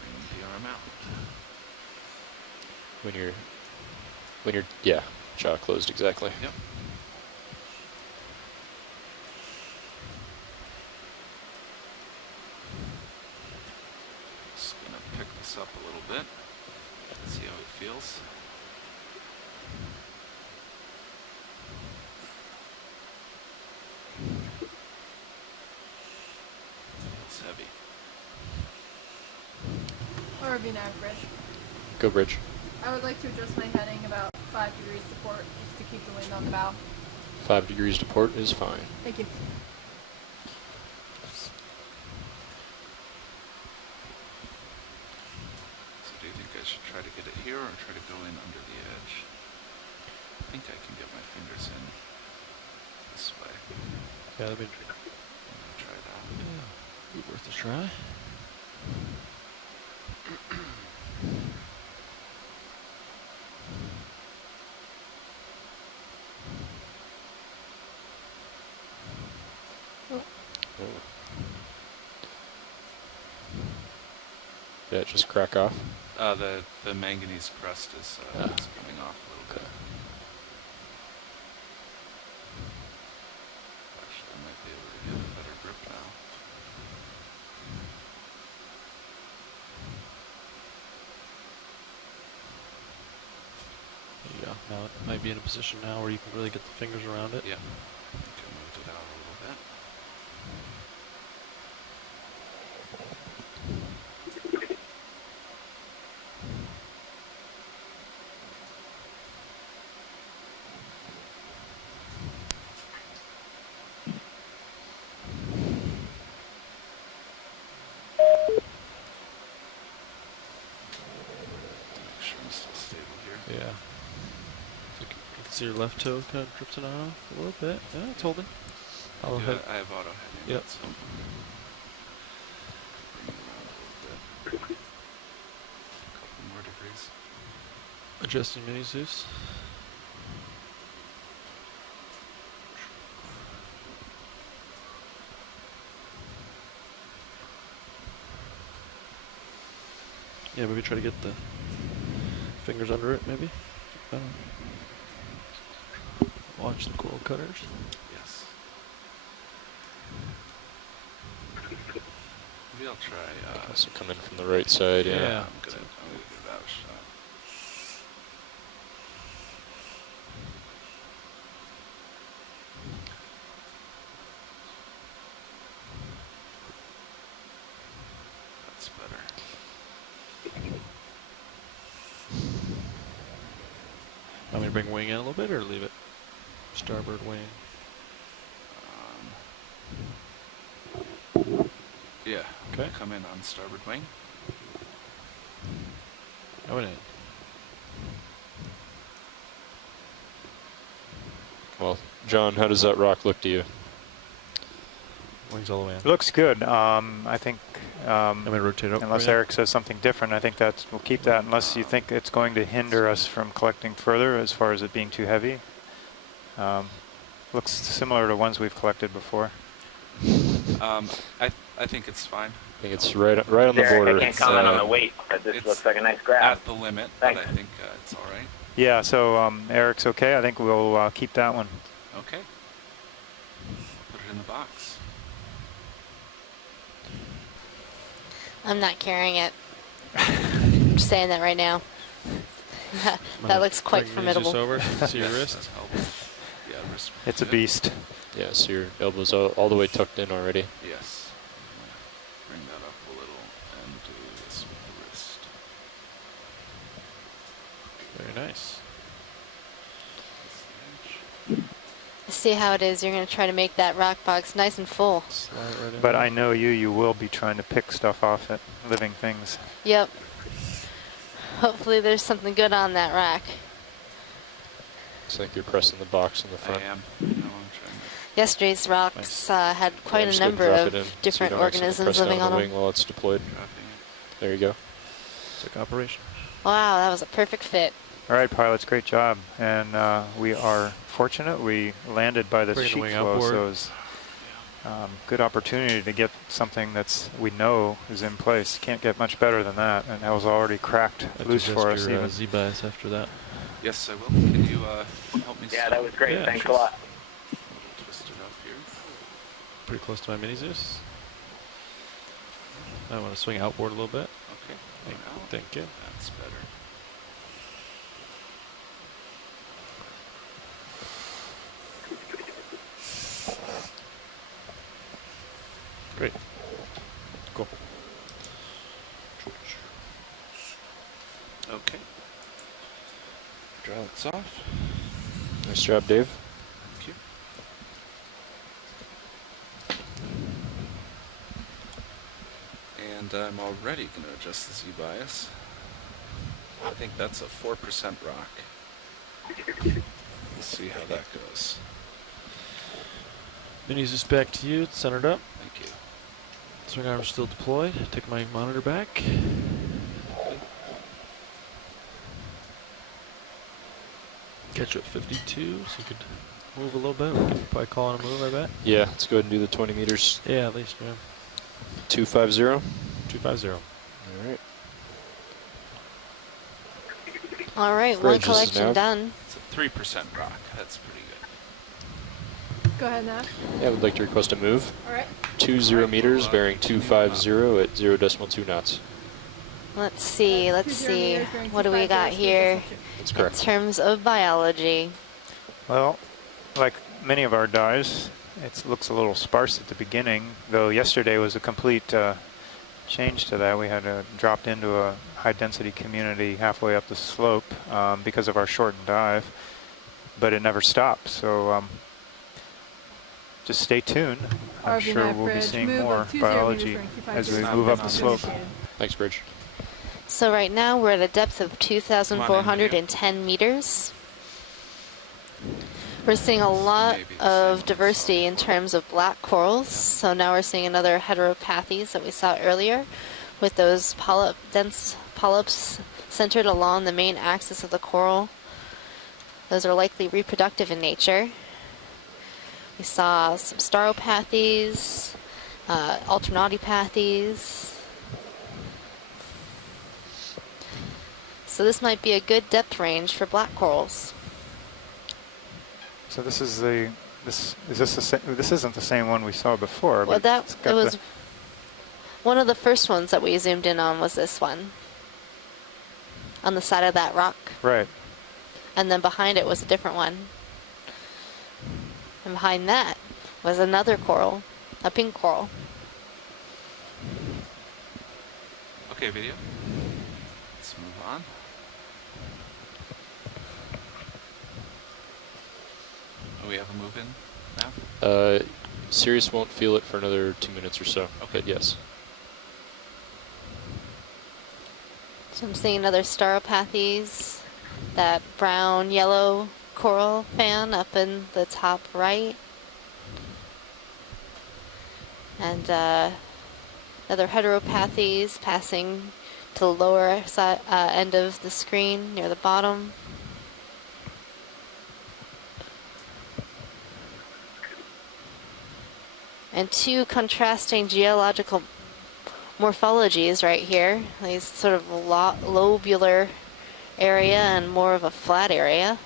Bring the arm out. When you're yeah, jaw closed exactly. Yep. Just gonna pick this up a little bit. See how it feels. Feels heavy. ROV nav bridge. Go bridge. I would like to adjust my heading about 5 degrees to port just to keep the wind on the bow. 5 degrees to port is fine. Thank you. So do you think I should try to get it here or try to go in under the edge? I think I can get my fingers in this way. Yeah, that'd be I'm gonna try that. be worth a try. Did it just crack off? The manganese crust is coming off a little bit. Now it might be in a position now where you can really get the fingers around it. Yeah. Okay, moved it out a little bit. Make sure I'm still stable here. Yeah. So you can see your left toe kind of drifting off a little bit. Yeah, it's holding. I'll Yeah, head. I have auto heading. Yep. So bring it around a little bit. A couple more degrees. Adjusting mini Zeus. Yeah, maybe try to get the fingers under it, maybe. Watch the coral cutters. Yes. Maybe I'll try. Also come in from the right side. Yeah. Yeah. I'm gonna give that a shot. That's better. Want me to bring wing in a little bit or leave it? Starboard wing. Yeah. Okay. Come in on starboard wing. Going in. Well, John, how does that rock look to you? Wings all the way in. It looks good. I think I'm going to rotate it. unless Eric says something different, I think we'll keep that unless you think it's going to hinder us from collecting further as far as it being too heavy. Looks similar to ones we've collected before. I think it's fine. I think it's right on the border. I can't comment on the weight, but this looks like a nice grab. At the limit, Thanks. but I think it's all right. Yeah, so Eric's okay. I think we'll keep that one. Okay. Put it in the box. I'm not carrying it. I'm just saying that right now. That looks quite formidable. Over. See your wrist. Yeah, wrist. It's a beast. Yeah, so your elbow's all the way tucked in already. Yes. Bring that up a little and do this with the wrist. Very nice. See how it is. You're going to try to make that rock box nice and full. Slide it right in But there. I know you will be trying to pick stuff off it, living things. Yep. Hopefully there's something good on that rack. Looks like you're pressing the box in the front. I am. No, I'm trying to. Yesterday's rocks had quite just a go number drop of it in, different so you don't accidentally organisms press down living the on wing them. while it's deployed. Dropping it. There you go. It's like operation. Wow, that was a perfect fit. All right, pilots, great job. And we are fortunate. We landed by the Bring the sheet wing flow, outboard. so it was good opportunity to get something we know is in place. Can't get much better than that. And that was already cracked loose for us even. Z-bias after that. Yes, I will. Can you help me? Yeah, that was great. Yeah, Thanks sure. a lot. Twist it up here. Pretty close to my mini Zeus. I want to swing outboard a little bit. Okay. Now, Thank you. that's better. Great. Cool. Okay. Draw this off. Nice job, Dave. Thank you. And I'm already going to adjust the Z-bias. I think that's a 4% rock. Let's see how that goes. Mini Zeus back to you. It's centered up. Thank you. Swing arms still deployed. Take my monitor back. Catch you at 52, so you could move a little bit. We could probably call on a move, I bet. Yeah, let's go ahead and do the 20 meters. Yeah, at least, yeah. 250. 250. All right. All right, one Bridge is collection now. done. It's a 3% rock. That's pretty good. Go ahead, Nav. Yeah, I would like to request a move. All right. 20 meters, bearing 250 at 0.2 knots. Let's see. What do we got here in terms of biology? Well, like many of our dives, it looks a little sparse at the beginning, though yesterday was a complete change to that. We had dropped into a high-density community halfway up the slope because of our shortened dive, but it never stopped. So just stay tuned. I'm sure we'll be seeing more biology as we move up the slope. Thanks, Bridge. So right now we're at a depth of 2,410 meters. We're seeing a lot of diversity in terms of black corals. So now we're seeing another heteropathies that we saw earlier with those dense polyps centered along the main axis of the coral. Those are likely reproductive in nature. We saw some stauropathies, alternatipathies. So this might be a good depth range for black corals. So this is this isn't the same one we saw before. Well, but it was one of the first ones that we zoomed in on was this one on the side of that rock. Right. And then behind it was a different one. And behind that was another coral, a pink coral. Okay, video. Let's move on. Oh, we have a move in now? Sirius won't feel it for another 2 minutes or so. Okay. But yes. So I'm seeing another stauropathies, that brown yellow coral fan up in the top right. And other heteropathies passing to the lower side, end of the screen near the bottom. And two contrasting geological morphologies right here. These sort of lobular area and more of a flat area.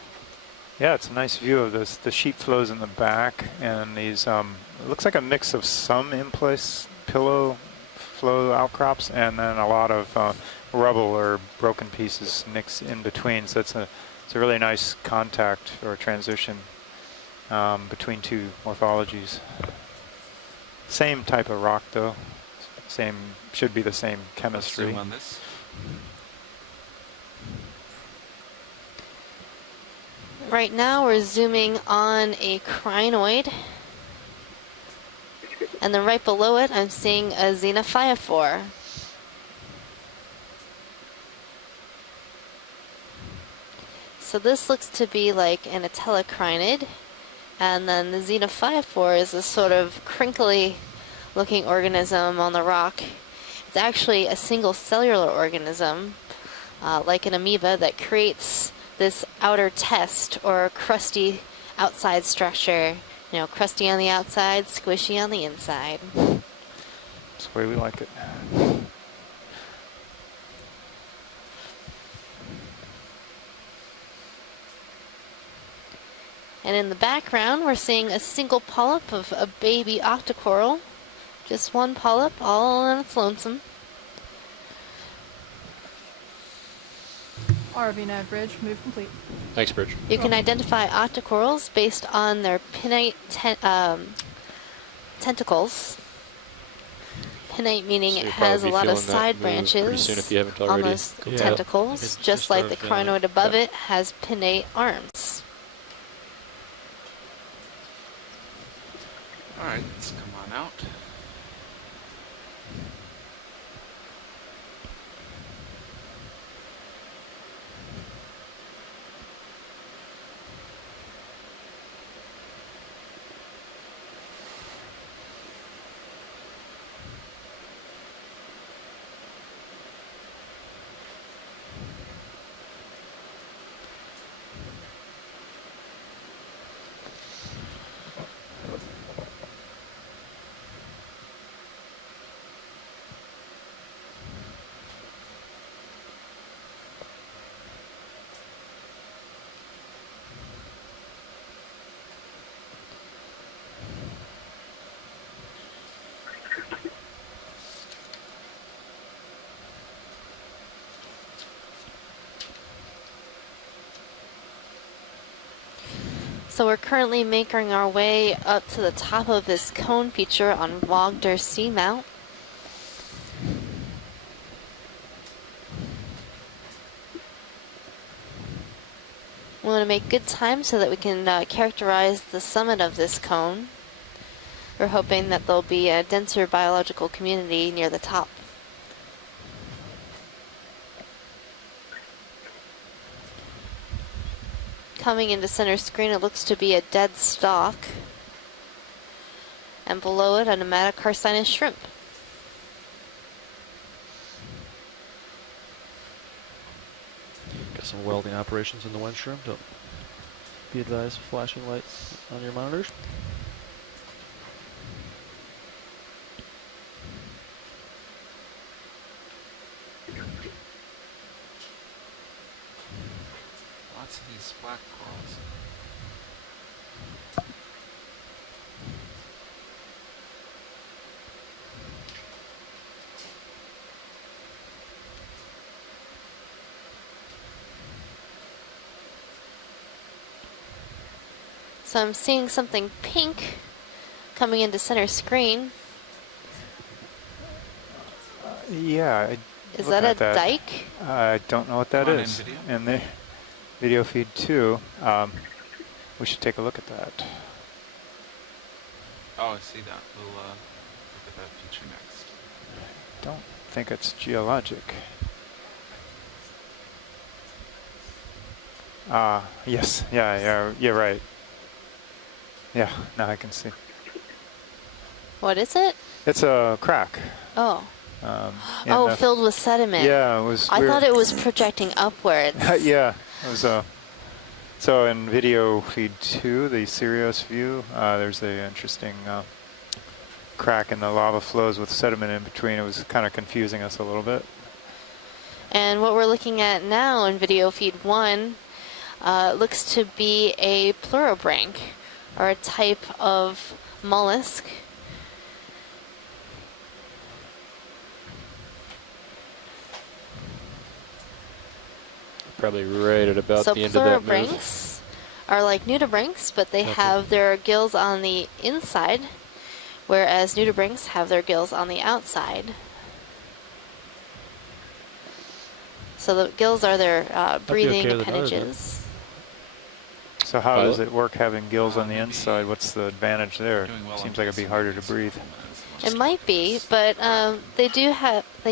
Yeah, it's a nice view of this. The sheet flows in the back, and these it looks like a mix of some in-place pillow flow outcrops, and then a lot of rubble or broken pieces mixed in between. So it's a really nice contact or transition between two morphologies. Same type of rock, though. Should be the same chemistry. Let's zoom on this. Right now we're zooming on a crinoid. And then right below it I'm seeing a xenophyophore. So this looks to be like an atelocrinid. And then the xenophyophore is a sort of crinkly looking organism on the rock. It's actually a single cellular organism, like an amoeba, that creates this outer test or crusty outside structure. You know, crusty on the outside, squishy on the inside. That's the way we like it. And in the background, we're seeing a single polyp of a baby octocoral. Just one polyp, all on its lonesome. ROV nav bridge, move complete. Thanks, Bridge. You can identify octocorals based on their pinnate tentacles. Pinnate meaning So it you'll has a probably lot be of feeling that side move pretty branches soon if you haven't on already. those Yeah. tentacles, It's just like the crinoid above Yeah. it has pinnate arms. Alright, let's come on out. So we're currently making our way up to the top of this cone feature on Wagner Seamount. We want to make good time so that we can characterize the summit of this cone. We're hoping that there'll be a denser biological community near the top. Coming into center screen, it looks to be a dead stalk. And below it, a nematocarcinus shrimp. Got some welding operations in the one shrimp. Don't be advised of flashing lights on your monitors. Lots of these black corals. So I'm seeing something pink coming into center screen. Yeah. Is that a dike? I don't know what that is. In the video feed 2, we should take a look at that. Oh, I see that. We'll look at that feature next. Don't think it's geologic. Yes. Yeah, you're right. Yeah, now I can see. What is it? It's a crack. Oh. Oh, filled with sediment. Yeah, it was. I thought it was projecting upwards. Yeah, it was so in video feed 2, the Sirius view, there's the interesting crack in the lava flows with sediment in between. It was kind of confusing us a little bit. And what we're looking at now in video feed 1 looks to be a pleurobranch, or a type of mollusk. Probably right at about the end of that move. Pleurodranchs are like nudibranchs, but they have their gills on the inside, whereas nudibranchs have their gills on the outside. So the gills are their breathing appendages. So how does it work having gills on the inside? What's the advantage there? Seems like it'd be harder to breathe. It might be, but they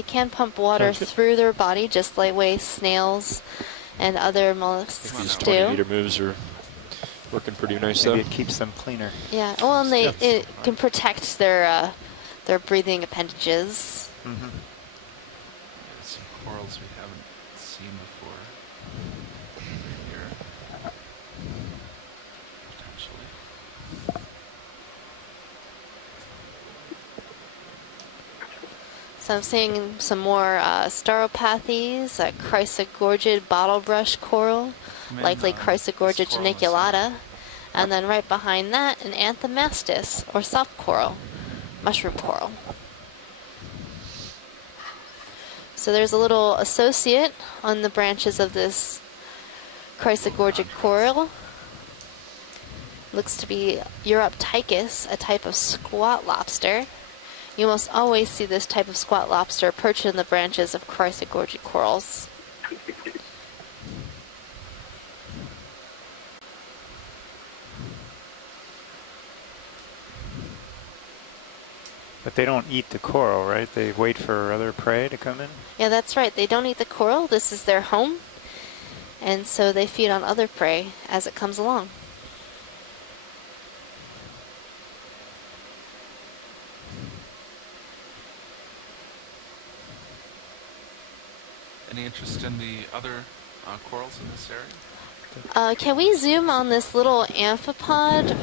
can pump water through their body just like way snails and other mollusks do. These 20-meter moves are working pretty nice. Maybe it keeps them cleaner. Yeah, well, and it can protect their breathing appendages. Mm-hmm. Some corals we haven't seen before. Here. Potentially. So I'm seeing some more stauropathes, chrysogorgid bottlebrush coral, likely chrysogorgid geniculata, and then right behind that, an anthomastus, or soft coral, mushroom coral. So there's a little associate on the branches of this chrysogorgid coral. Looks to be Europtychus, a type of squat lobster. You almost always see this type of squat lobster perched in the branches of chrysogorgid corals. But they don't eat the coral, right? They wait for other prey to come in? Yeah, that's right. They don't eat the coral. This is their home. And so they feed on other prey as it comes along. Any interest in the other corals in this area? Can we zoom on this little amphipod?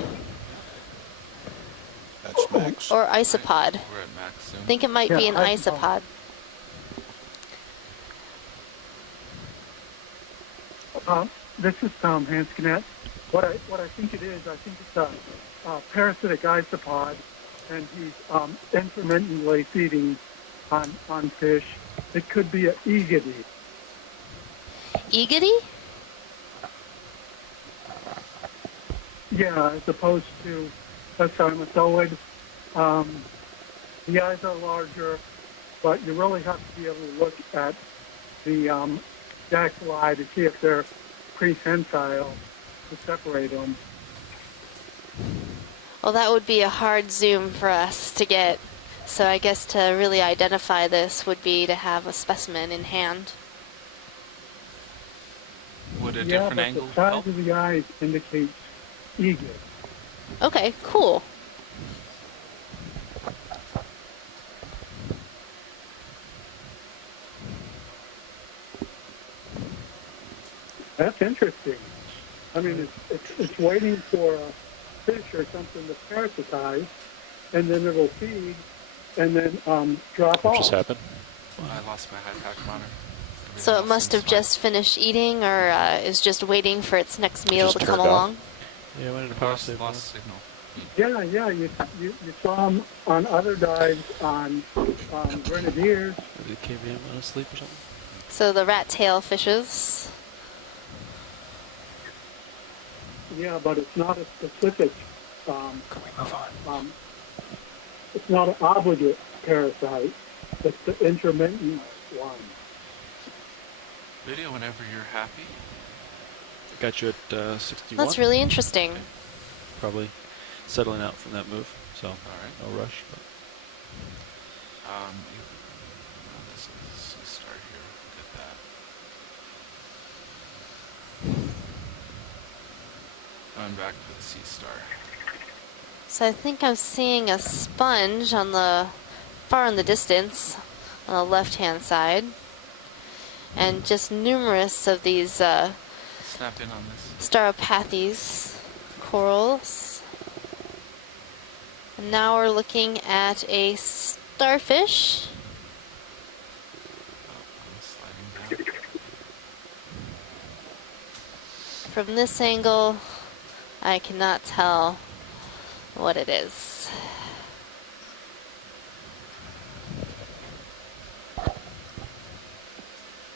That's max. Or isopod? We're at max zoom. I think it might be an isopod. This is Tom Hansconnett. What I think it is, I think it's a parasitic isopod, and he's intermittently feeding on fish. It could be an egidi. Egidi? Yeah, as opposed to a sinusoid. The eyes are larger, but you really have to be able to look at the dactyl eye to see if they're prehensile to separate them. Well, that would be a hard zoom for us to get. So I guess to really identify this would be to have a specimen in hand. Would a Yeah, different but angle the size help? of the eyes indicates eagles. Okay, cool. That's interesting. I mean, it's waiting for a fish or something to parasitize, and then it'll feed, and then drop What off. just happened? Well, I lost my high pack monitor. So it must have just finished eating, or is just waiting for its next meal just to come turned off. along. Yeah, I wanted to power Lost save. signal. Yeah, you saw them on other dives on Grenadiers. Maybe the KVM on asleep or something. So the rat tail fishes. Yeah, but it's not a specific. It's not an obligate parasite. It's the intermittent one. Video whenever you're happy. Got you at 61. That's really interesting. Probably settling out from that move, so Alright. no rush. But. This is a start here. Get that. Going back to the sea star. So I think I'm seeing a sponge on the far in the distance on the left-hand side, and just numerous of these Snap in on this. Staropathes corals. And now we're looking at a starfish. I'm sliding down. From this angle, I cannot tell what it is.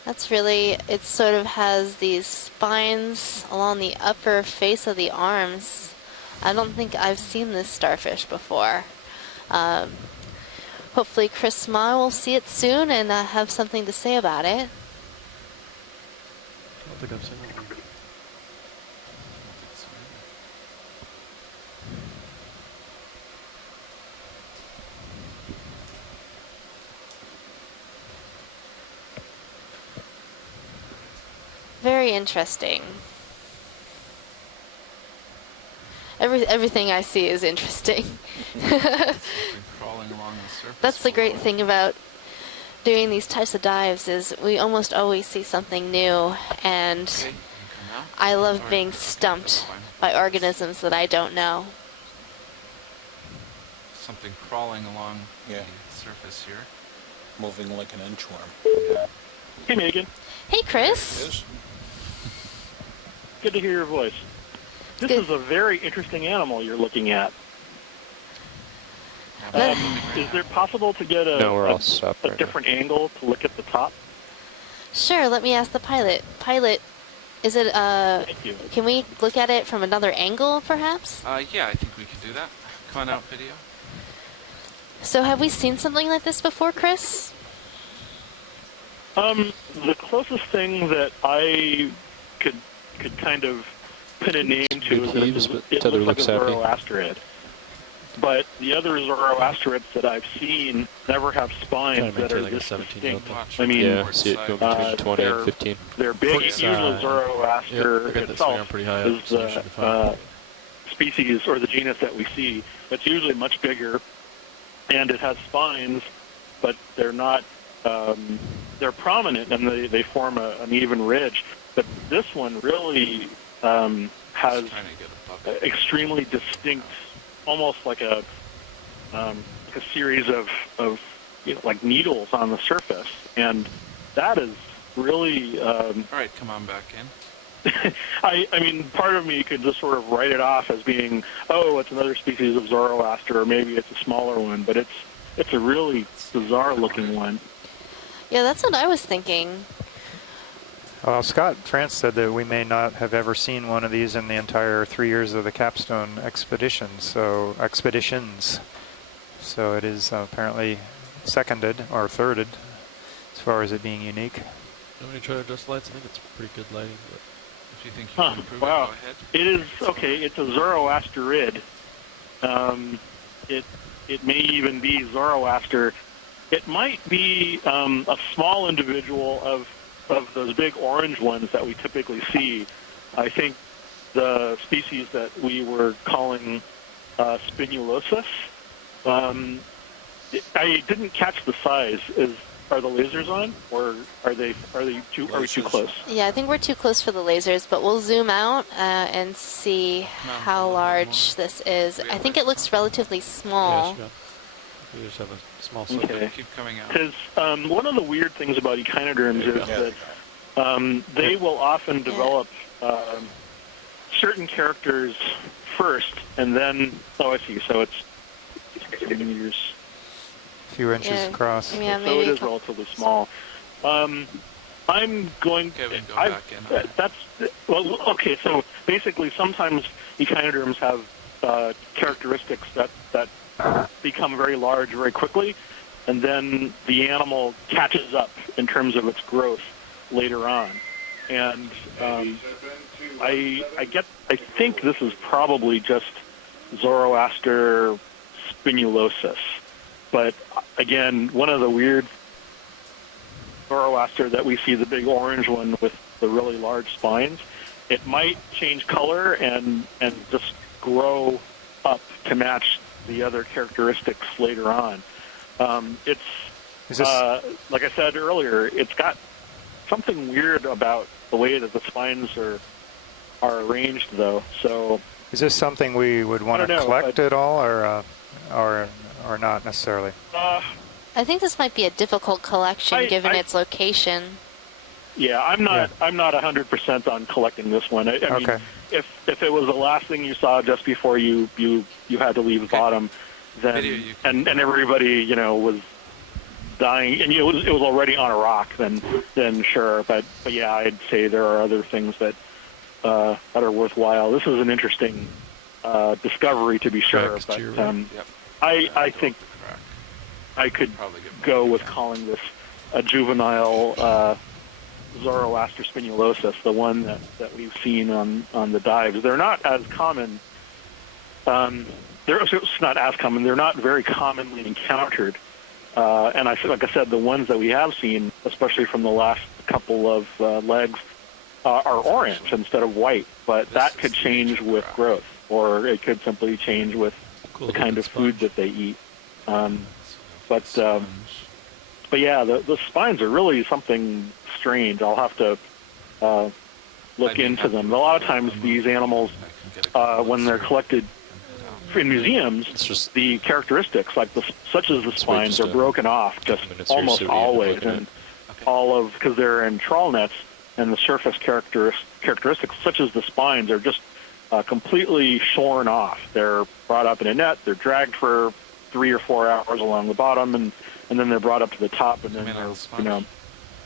That's really, it sort of has these spines along the upper face of the arms. I don't think I've seen this starfish before. Hopefully Chris Ma will see it soon and have something to say about it. I don't think I've seen that one. Very interesting. Everything I see is interesting. Something crawling along the surface. That's the great below. thing about doing these types of dives is we almost always see something new, and Okay, you can come out. I love Sorry. being stumped by organisms that I don't know. Something crawling along Yeah. the surface here. Moving like an inchworm. Yeah. Hey, Megan. Hey, It Chris. is. Good to hear your voice. This Good. is a very interesting animal you're looking at. Is there possible to get No, we're all a stopped right now. different angle to look at the top? Sure, let me ask the pilot. Pilot, is it, Thank you. can we look at it from another angle, perhaps? Yeah, I think we can do that. Come on out, video. So have we seen something like this before, Chris? The closest thing that I could kind of put a name to is that Heaves, it but looks Tether like a looks happy. Zoroasterid. But the other Zoroasterids that I've seen never have spines Trying to that are maintain like a this 17 distinct. Watch. I mean, Yeah, see it go between 20 and 15. they're big. Course, Usually yeah, Zoroaster I got this itself one pretty high up, is so I should be fine. the species or the genus that we see. It's usually much bigger, and it has spines, but they're not. They're prominent and they form an even ridge. But this one really has Trying to get a bucket. extremely distinct, almost like a series of like needles on the surface, and that is really. All right, come on back in. I mean, part of me could just sort of write it off as being, oh, it's another species of Zoroaster, or maybe it's a smaller one, but it's a really bizarre looking one. Yeah, that's what I was thinking. Well, Scott France said that we may not have ever seen one of these in the entire 3 years of the capstone expeditions. So it is apparently seconded or thirded as far as it being unique. Let me try to adjust lights. I think it's pretty good lighting. But if you think you can improve wow. it, go ahead. It is, okay, it's a Zoroasterid. It may even be Zoroaster. It might be a small individual of those big orange ones that we typically see. I think the species that we were calling spinulosus. I didn't catch the size. Are the lasers on, or are we too close? Yeah, I think we're too close for the lasers, but we'll zoom out and see how large this is. I think it looks relatively small. Yeah, we just have a small subject. Okay. Keep coming out. Because one of the weird things about echinoderms is that they will often develop certain characters first, and then, oh, I see, so it's meters. Few inches across. Yeah, so it is relatively small. I'm going. Kevin, go back in. That's well. Okay, so basically, sometimes echinoderms have characteristics that become very large very quickly, and then the animal catches up in terms of its growth later on. And I think this is probably just Zoroaster spinulosus. But again, one of the weird Zoroaster that we see, the big orange one with the really large spines, it might change color and just grow up to match the other characteristics later on. It's like I said earlier, it's got something weird about the way that the spines are arranged, though. So is this something we would want to collect at all, or not necessarily? I think this might be a difficult collection given its location. Yeah, I'm not 100% on collecting this one. I mean, if it was the last thing you saw just before you had to leave the bottom, then and everybody was dying, and it was already on a rock, then sure. But yeah, I'd say there are other things that are worthwhile. This is an interesting discovery, to be sure. But I think I could go with calling this a juvenile Zoroaster spinulosus, the one that we've seen on the dives. They're not as common. It's not as common. They're not very commonly encountered. And like I said, the ones that we have seen, especially from the last couple of legs, are orange instead of white. But that could change with growth, or it could simply change with the kind of food that they eat. But yeah, the spines are really something strange. I'll have to look into them. A lot of times these animals, when they're collected in museums, the characteristics, such as the spines, are broken off just almost always, and because they're in trawl nets, and the surface characteristics, such as the spines, are just completely shorn off. They're brought up in a net, they're dragged for 3 or 4 hours along the bottom, and then they're brought up to the top, and then they're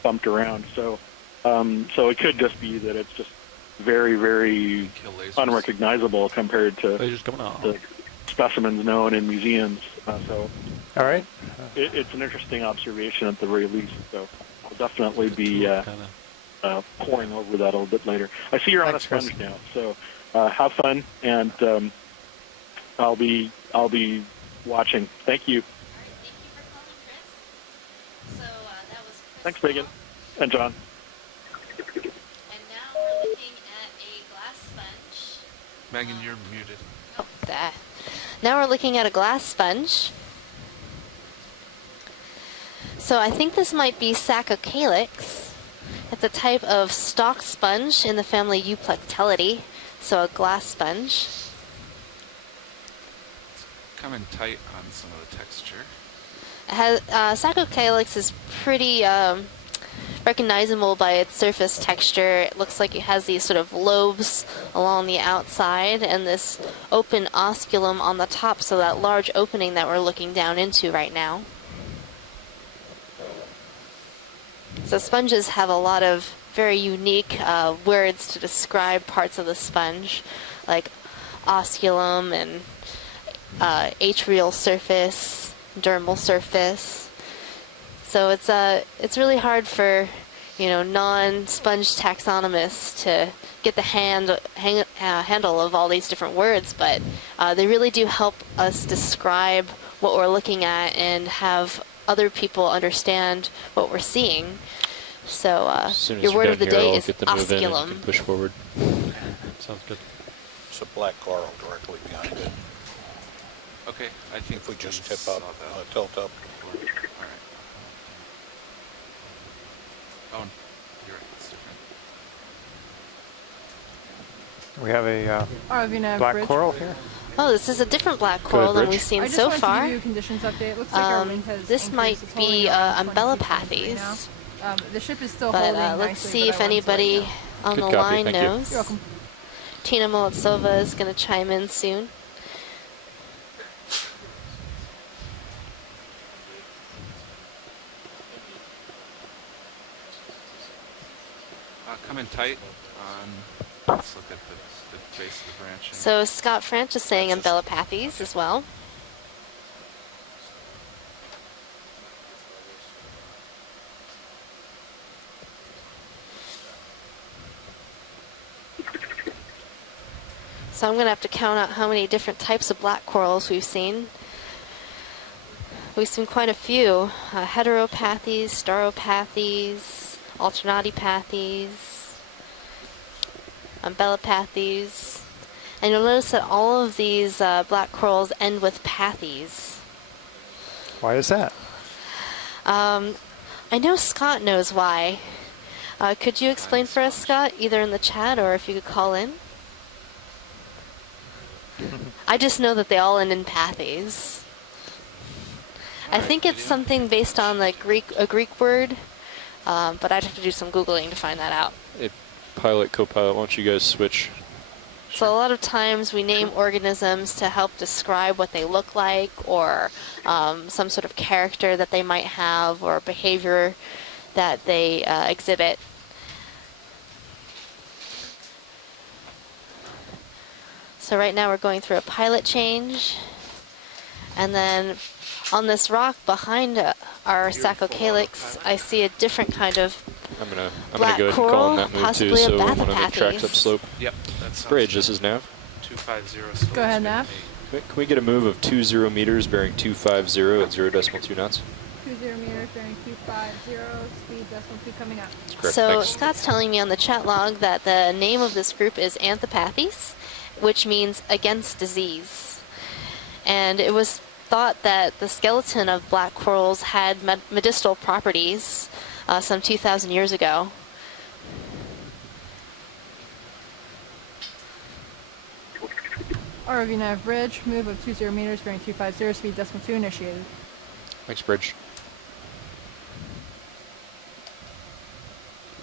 bumped around. So it could just be that it's just very, very unrecognizable compared to the specimens known in museums. So all right, it's an interesting observation at the very least. So I'll definitely be poring over that a little bit later. I see you're on a sponge now, so have fun, and I'll be watching. Thank you. All right, thank you for calling, Chris. So that was Chris. Thanks, Megan and John. And now we're looking at a glass sponge. Megan, you're muted. Oh, that. Now we're looking at a glass sponge. So I think this might be Sacocalix. It's a type of stalk sponge in the family Euplectellidae, so a glass sponge. Coming tight on some of the texture. Sacocalix is pretty recognizable by its surface texture. It looks like it has these sort of lobes along the outside and this open osculum on the top, so that large opening that we're looking down into right now. So sponges have a lot of very unique words to describe parts of the sponge, like osculum and atrial surface, dermal surface. So it's really hard for non-sponge taxonomists to get the handle of all these different words, but they really do help us describe what we're looking at and have other people understand what we're seeing. So your word of the day is osculum. Push forward. Sounds good. It's a black coral directly behind it. Okay, I think If we just tip up, tilt up. All right. Oh, you're right. It's different. We have a ROV nav black bridge. coral here. Oh, this is a different black coral than we've seen so far. I just wanted to give you a conditions update. It looks like our wind has This might increased. It's be holding around 20 feet right Umbellapathes. now. The ship is still But holding let's nicely, see but if I want to let you anybody know. on Good the copy, line thank you. knows. You're welcome. Tina Molitsova is going to chime in soon. Come in tight. Let's look at the base of the branching. So Scott French is saying Umbellapathes as well. So I'm going to have to count out how many different types of black corals we've seen. We've seen quite a few. Heteropathes, stauropathes, alternatipathes, umbellapathes. And you'll notice that all of these black corals end with pathes. Why is that? I know Scott knows why. Could you explain for us, Scott, either in the chat or if you could call in? I just know that they all end in pathes. I think it's something based on a Greek word, but I'd have to do some Googling to find that out. Hey, pilot, co-pilot, why don't you guys switch? So a lot of times we name organisms to help describe what they look like or some sort of character that they might have or behavior that they exhibit. So right now we're going through a pilot change, and then on this rock behind our Saccocalyx, I see a different kind of I'm gonna black go ahead and coral, call on that move too, possibly so a one of the tracks Bathopathes. upslope. Yep, that's Bridge, this is Nav. 250. Go ahead, Nav. Can we get a move of 20 meters bearing 250 at 0.2 knots? 20 meters bearing 250, speed decimal 2 coming up. That's correct, So thanks. Scott's telling me on the chat log that the name of this group is Anthopathes, which means against disease. And it was thought that the skeleton of black corals had medicinal properties some 2,000 years ago. ROV nav bridge, move of 20 meters bearing 250, speed decimal 2 initiated. Thanks, Bridge.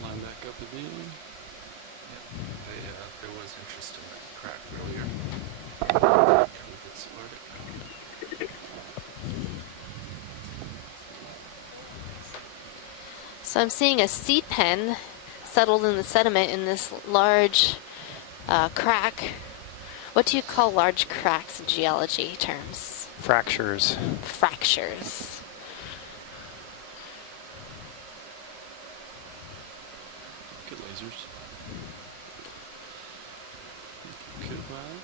Line back up a bit. There was interest in that crack earlier. We could support it. So I'm seeing a sea pen settled in the sediment in this large crack. What do you call large cracks in geology terms? Fractures. Fractures. Good lasers. Good one.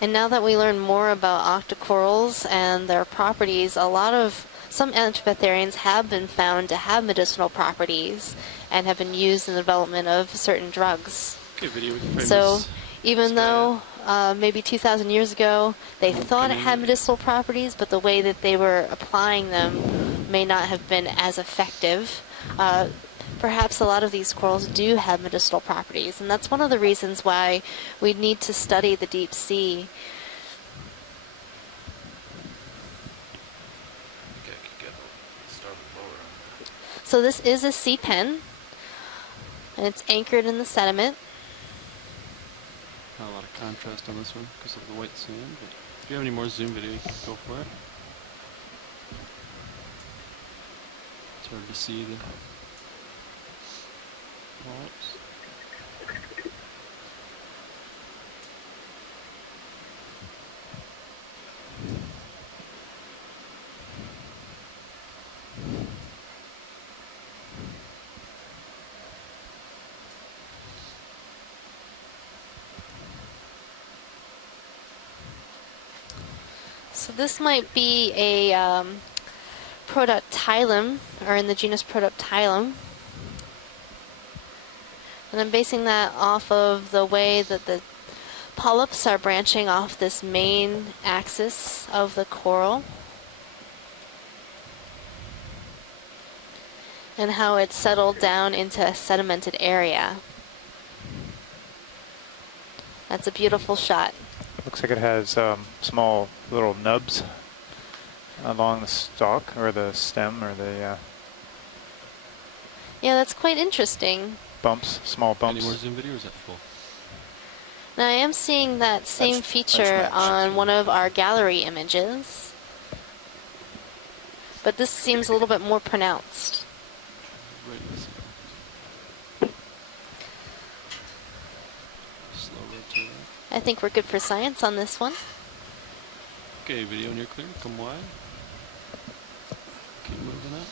And now that we learn more about octocorals and their properties, some anthropotherians have been found to have medicinal properties and have been used in the development of certain drugs. Okay, video we can frame So this. even though maybe 2,000 years ago they thought it had medicinal properties, but the way that they were applying them may not have been as effective, perhaps a lot of these corals do have medicinal properties, and that's one of the reasons why we need to study the deep sea. I think I could get a starboard lower. So this is a sea pen, and it's anchored in the sediment. Got a lot of contrast on this one because of the white sand. But if you have any more zoom video, you can go for it. hard to see the polyps. So this might be a Protoptilum, or in the genus Protoptilum. And I'm basing that off of the way that the polyps are branching off this main axis of the coral. And how it's settled down into a sedimented area. That's a beautiful shot. Looks like it has small little nubs along the stalk or the stem or the Yeah, that's quite interesting. bumps, small bumps. Any more zoom video, or is that full? Now I am seeing that same feature on one of our gallery images, but this seems a little bit more pronounced. Right. Slow rotate. I think we're good for science on this one. Okay, video when you're clear, come wide. Keep moving up.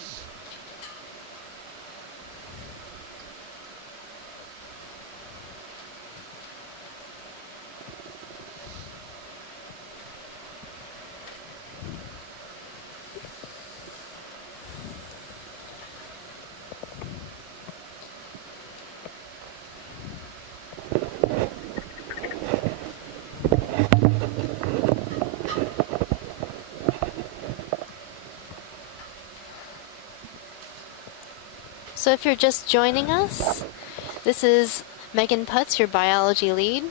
So if you're just joining us, this is Megan Putz, your biology lead.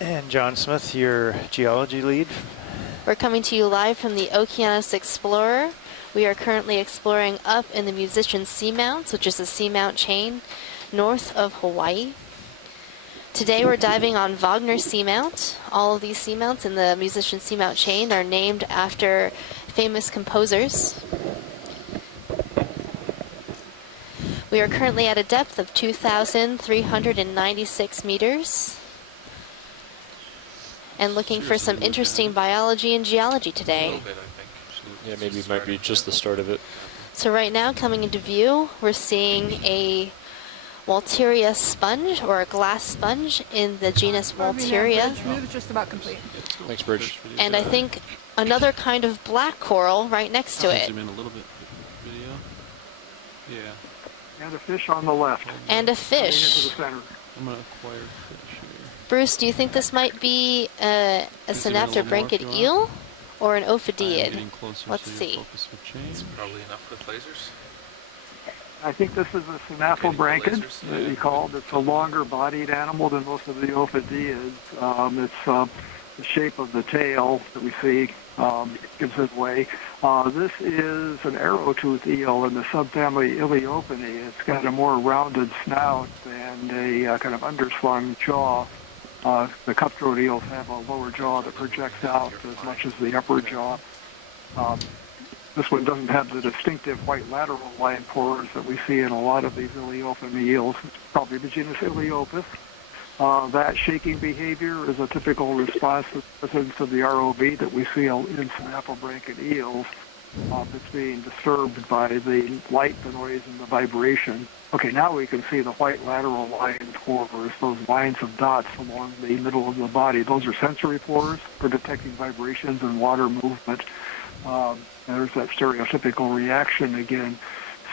And John Smith, your geology lead. We're coming to you live from the Okeanos Explorer. We are currently exploring up in the Musician Seamounts, which is a seamount chain north of Hawaii. Today we're diving on Wagner Seamount. All of these seamounts in the Musician Seamount chain are named after famous composers. We are currently at a depth of 2,396 meters and looking for some interesting biology and geology today. Yeah, maybe it might be just the start of it. So right now, coming into view, we're seeing a Walteria sponge, or a glass sponge, in the genus Walteria. Move just about complete. Thanks, Bridge. And I think another kind of black coral right next to it. Zoom in a little bit. Video. Yeah. And a fish on the left. And a fish. Into the center. I'm gonna acquire fish here. Bruce, do you think this might be a Synaptic Eel or an Ophidiid? Let's see. It's probably enough with lasers. I think this is a Synaptic that you called. It's a longer-bodied animal than most of the Ophidiids. It's the shape of the tail that we see gives it away. This is an arrow-toothed eel in the subfamily Iliopinae. It's got a more rounded snout and a kind of underslung jaw. The cutthroat eels have a lower jaw that projects out as much as the upper jaw. This one doesn't have the distinctive white lateral line pores that we see in a lot of these Iliopinae eels. It's probably the genus Iliopus. That shaking behavior is a typical response to the presence of the ROV that we see in synaptobranchid eels. That's being disturbed by the light, the noise, and the vibration. Okay, now we can see the white lateral line pores, those lines of dots along the middle of the body. Those are sensory pores for detecting vibrations and water movement. There's that stereotypical reaction again.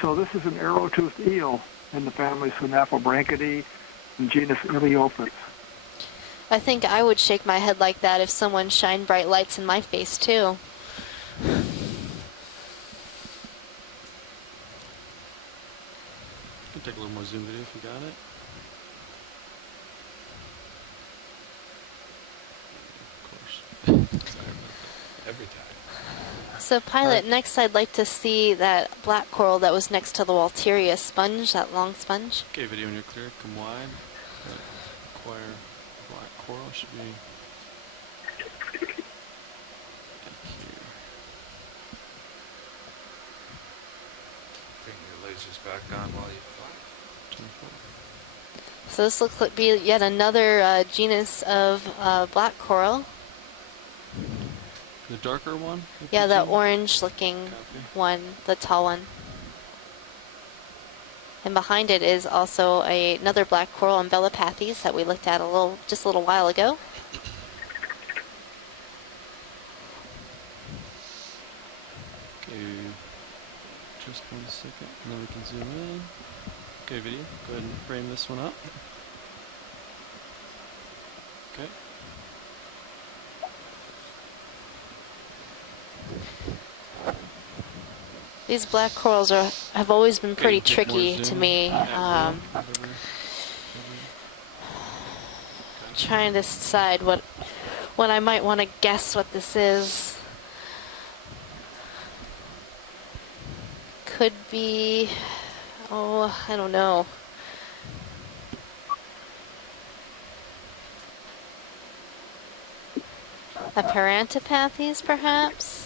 So this is an arrow-toothed eel in the family Synaptobranchidae in genus Iliopus. I think I would shake my head like that if someone shined bright lights in my face too. You can take a little more zoom video if you got it. Of course. Every time. So Pilot, next I'd like to see that black coral that was next to the Walteria sponge, that long sponge. Okay, video when you're clear, come wide. Acquire black coral should be back here. Bring is just back on while you fly. So this looks like be yet another genus of black coral. The darker one? Yeah, the orange-looking one, the tall one. And behind it is also another black coral, Umbellapathes, that we looked at just a little while ago. Okay, just 1 second, and then we can zoom in. Okay, video, go ahead and frame this one up. Okay. These black corals have always been pretty tricky to me. Trying to decide what I might want to guess what this is. Could be, I don't know. A Parantopathes, perhaps?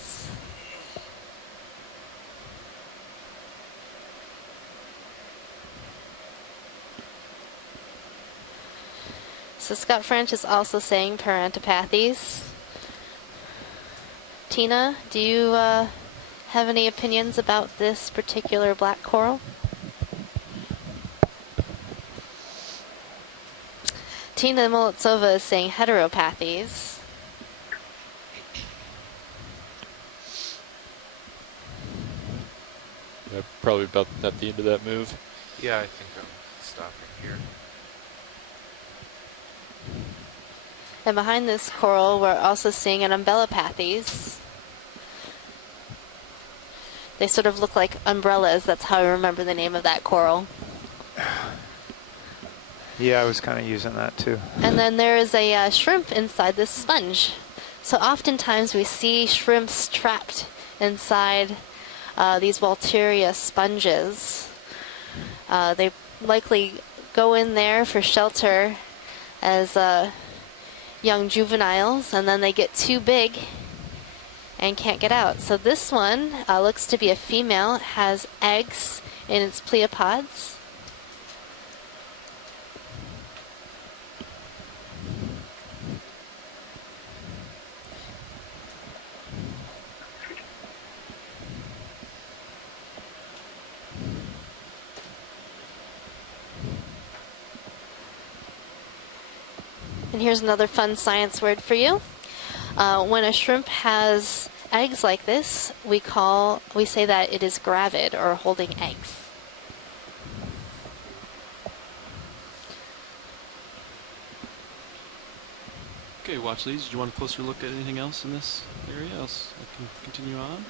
So Scott French is also saying Parantopathes. Tina, do you have any opinions about this particular black coral? Tina Molitsova is saying Heteropathes. Yeah, probably about at the end of that move. Yeah, I think I'm stopping here. And behind this coral, we're also seeing an Umbellapathes. They sort of look like umbrellas. That's how I remember the name of that coral. Yeah, I was kind of using that too. And then there is a shrimp inside this sponge. So oftentimes we see shrimps trapped inside these Walteria sponges. They likely go in there for shelter as young juveniles, and then they get too big and can't get out. So this one looks to be a female. It has eggs in its pleopods. And here's another fun science word for you. When a shrimp has eggs like this, we say that it is gravid, or holding eggs. Okay, watch these. Do you want a closer look at anything else in this area? Else I can continue on.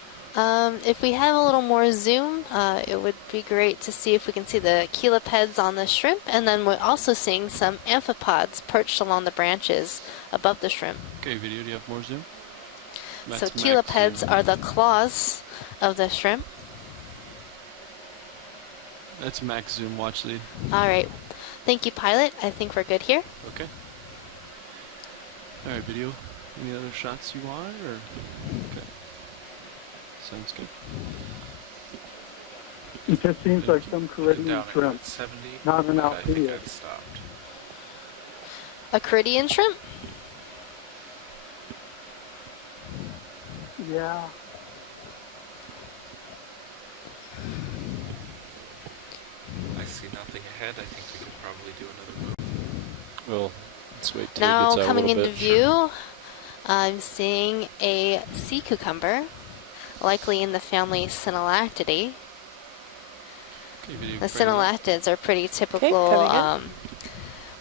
If we have a little more zoom, it would be great to see if we can see the cheilipeds on the shrimp, and then we're also seeing some amphipods perched along the branches above the shrimp. Okay, video, do you have more zoom? So cheilipeds are the claws of the shrimp. That's max zoom, watch lead. All right. Thank you, pilot. I think we're good here. Okay. All right, video. Any other shots you want, or? Okay. Sounds good. It just seems like some Caribbean shrimp, not an Althea. A Caridian shrimp? Yeah. I see nothing ahead. I think we can probably do another move. Well, let's wait till Now it gets out coming a little into bit. view, I'm seeing a sea cucumber, likely in the family Synallactidae. The Synallactids are pretty typical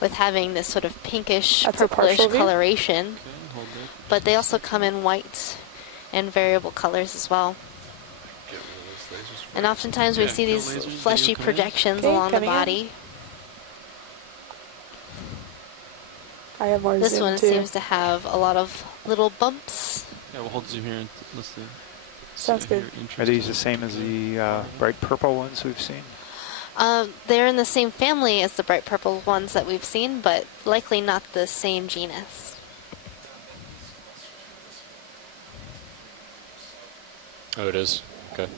with having this sort of pinkish, purplish coloration, but they also come in white and variable colors as well. And oftentimes we see these fleshy projections along the body. I have more This zoom one too. seems to have a lot of little bumps. Yeah, we'll hold zoom here and let's see. Sounds good. Are these the same as the bright purple ones we've seen? They're in the same family as the bright purple ones that we've seen, but likely not the same genus. Oh, it is. Okay.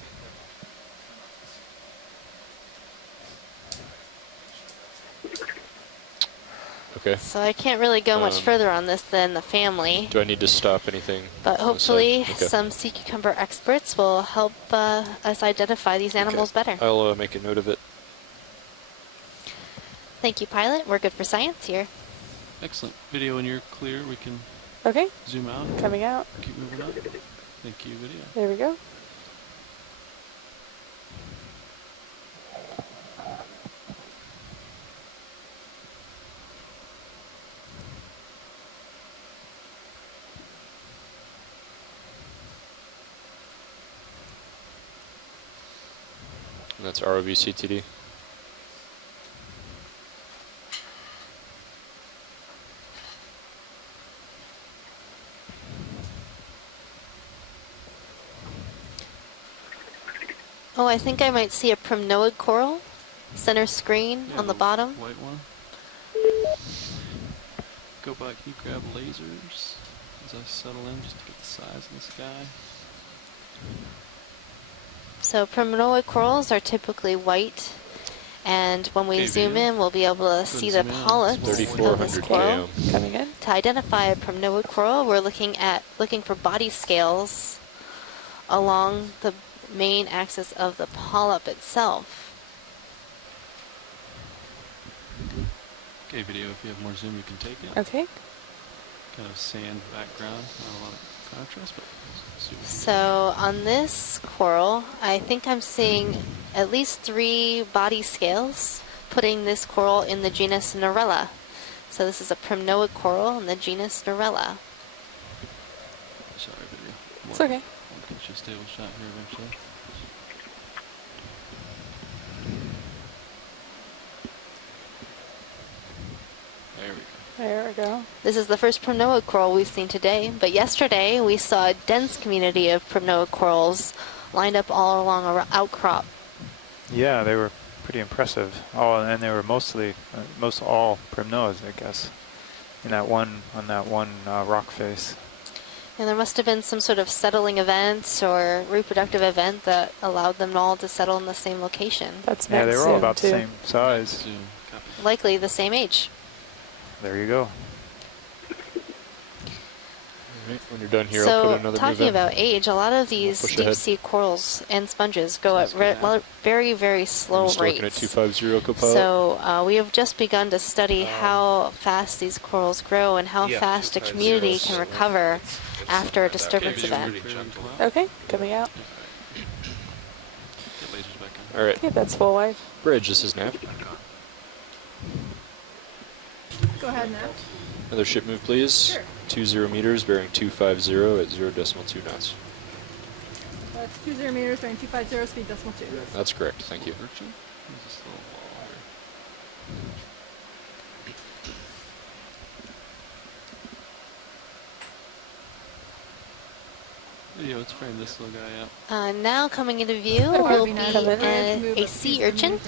Okay. So I can't really go much further on this than the family. Do I need to stop anything? But hopefully some sea cucumber experts will help us identify these animals better. I'll make a note of it. Thank you, pilot. We're good for science here. Excellent. Video when you're clear, we can zoom out. Coming out. Keep moving up. Thank you, video. There we go. And that's ROV CTD. Oh, I think I might see a primnoid coral. Center screen on the bottom. White one. Go by, can you grab lasers as I settle in just to get the size of this guy? So primnoid corals are typically white, and when we zoom in, we'll be able to see the polyps of this coral. Coming in. To identify a primnoid coral, we're looking for body scales along the main axis of the polyp itself. Okay, video, if you have more zoom, you can take it. Okay. Kind of sand background, not a lot of contrast, but so on this coral, I think I'm seeing at least 3 body scales, putting this coral in the genus Norella. So this is a primnoid coral in the genus Norella. Sorry, video. It's okay. We'll get you a stable shot here eventually. There we go. There we go. This is the first primnoid coral we've seen today, but yesterday we saw a dense community of primnoid corals lined up all along an outcrop. Yeah, they were pretty impressive. And they were most all primnoids, I guess, on that one rock face. And there must have been some sort of settling event or reproductive event that allowed them all to settle in the same location. That's yeah, they were all about the same size. Likely the same age. There you go. Right, when you're done here, so I'll put another talking about age, a lot of these deep sea corals and sponges go at very, very slow rates. Looking at 250 Copilot. So we have just begun to study how fast these corals grow and how fast a community can recover after a disturbance event. Okay, coming out. All right. Okay, that's full wide. Bridge, this is Nav. Go ahead, Nav. Another ship move, please. Sure. 20 meters, bearing 250 at 0.2 knots. That's 20 meters, bearing 250, speed decimal 2. That's correct, thank you. Urchin? There's this little wall here. Video, let's frame this little guy up. Now coming into view will be a sea urchin.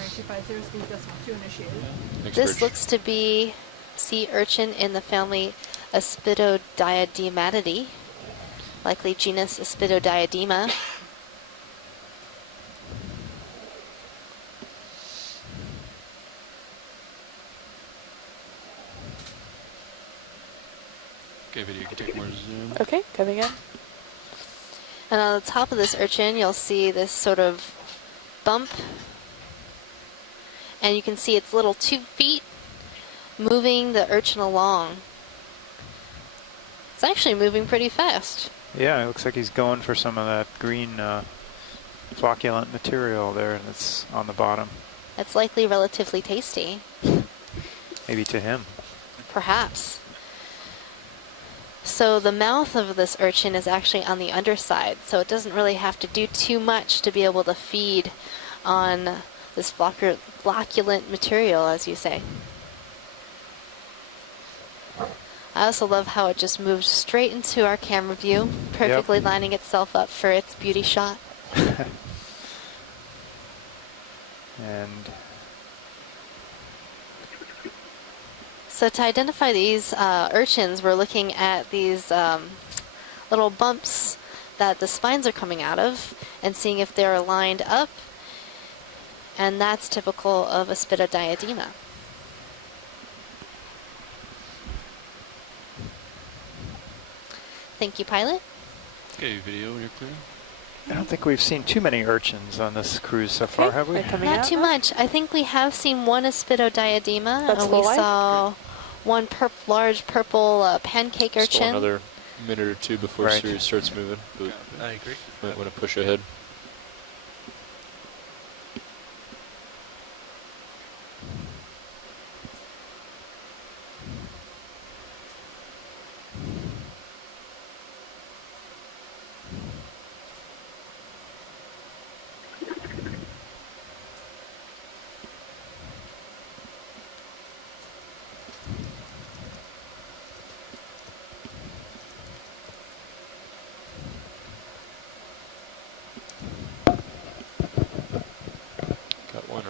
This looks to be sea urchin in the family Aspidodiadematidae, likely genus Aspidodiadema. Okay, video, you can take more zoom. Okay, coming in. And on the top of this urchin, you'll see this sort of bump. And you can see its little 2 feet moving the urchin along. It's actually moving pretty fast. Yeah, it looks like he's going for some of that green flocculent material there that's on the bottom. It's likely relatively tasty. Maybe to him. Perhaps. So the mouth of this urchin is actually on the underside, so it doesn't really have to do too much to be able to feed on this flocculent material, as you say. I also love how it just moves straight into our camera view, perfectly lining itself up for its beauty shot. And so to identify these urchins, we're looking at these little bumps that the spines are coming out of and seeing if they're lined up, and that's typical of Aspidodiadema. Thank you, pilot. Okay, video when you're clear. I don't think we've seen too many urchins on this cruise so far, have we? Not too much. I think we have seen one Aspidodiadema. That's we saw one large purple pancake urchin. Still another minute or two before Sirius starts moving. But I agree. Might want to push ahead.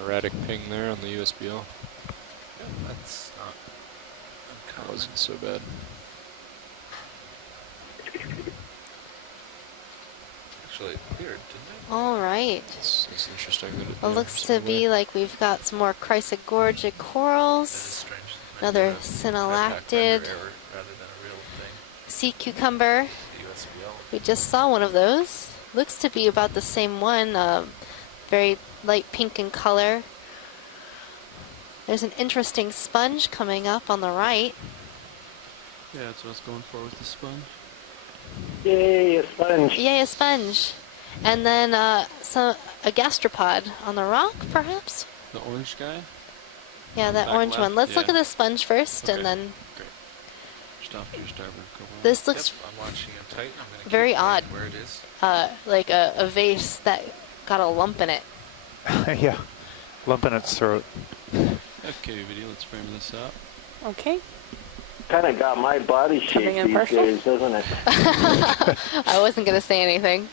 Erratic ping there on the USBL. Yeah, that's not uncommon. That wasn't so bad. Actually, it appeared, didn't it? All right. It's interesting that It looks to be like we've got some more chrysogorgic corals. Another synallactid sea cucumber. We just saw one of those. Looks to be about the same one. Very light pink in color. There's an interesting sponge coming up on the right. Yeah, that's what I was going for with the sponge. Yay, a sponge. Yay, a sponge. And then a gastropod on the rock, perhaps? The orange guy? Yeah, that orange left? one. Let's look Yeah. at the sponge first, Okay. and then... Great. Just off to your starboard couple. This looks I'm watching it tight. I'm gonna very keep odd. where it is. Like a vase that got a lump in it. Yeah, lump in its throat. Okay, video, let's frame this up. Okay. Kind of got my body shape Coming in these perfect. days, doesn't it? I wasn't going to say anything.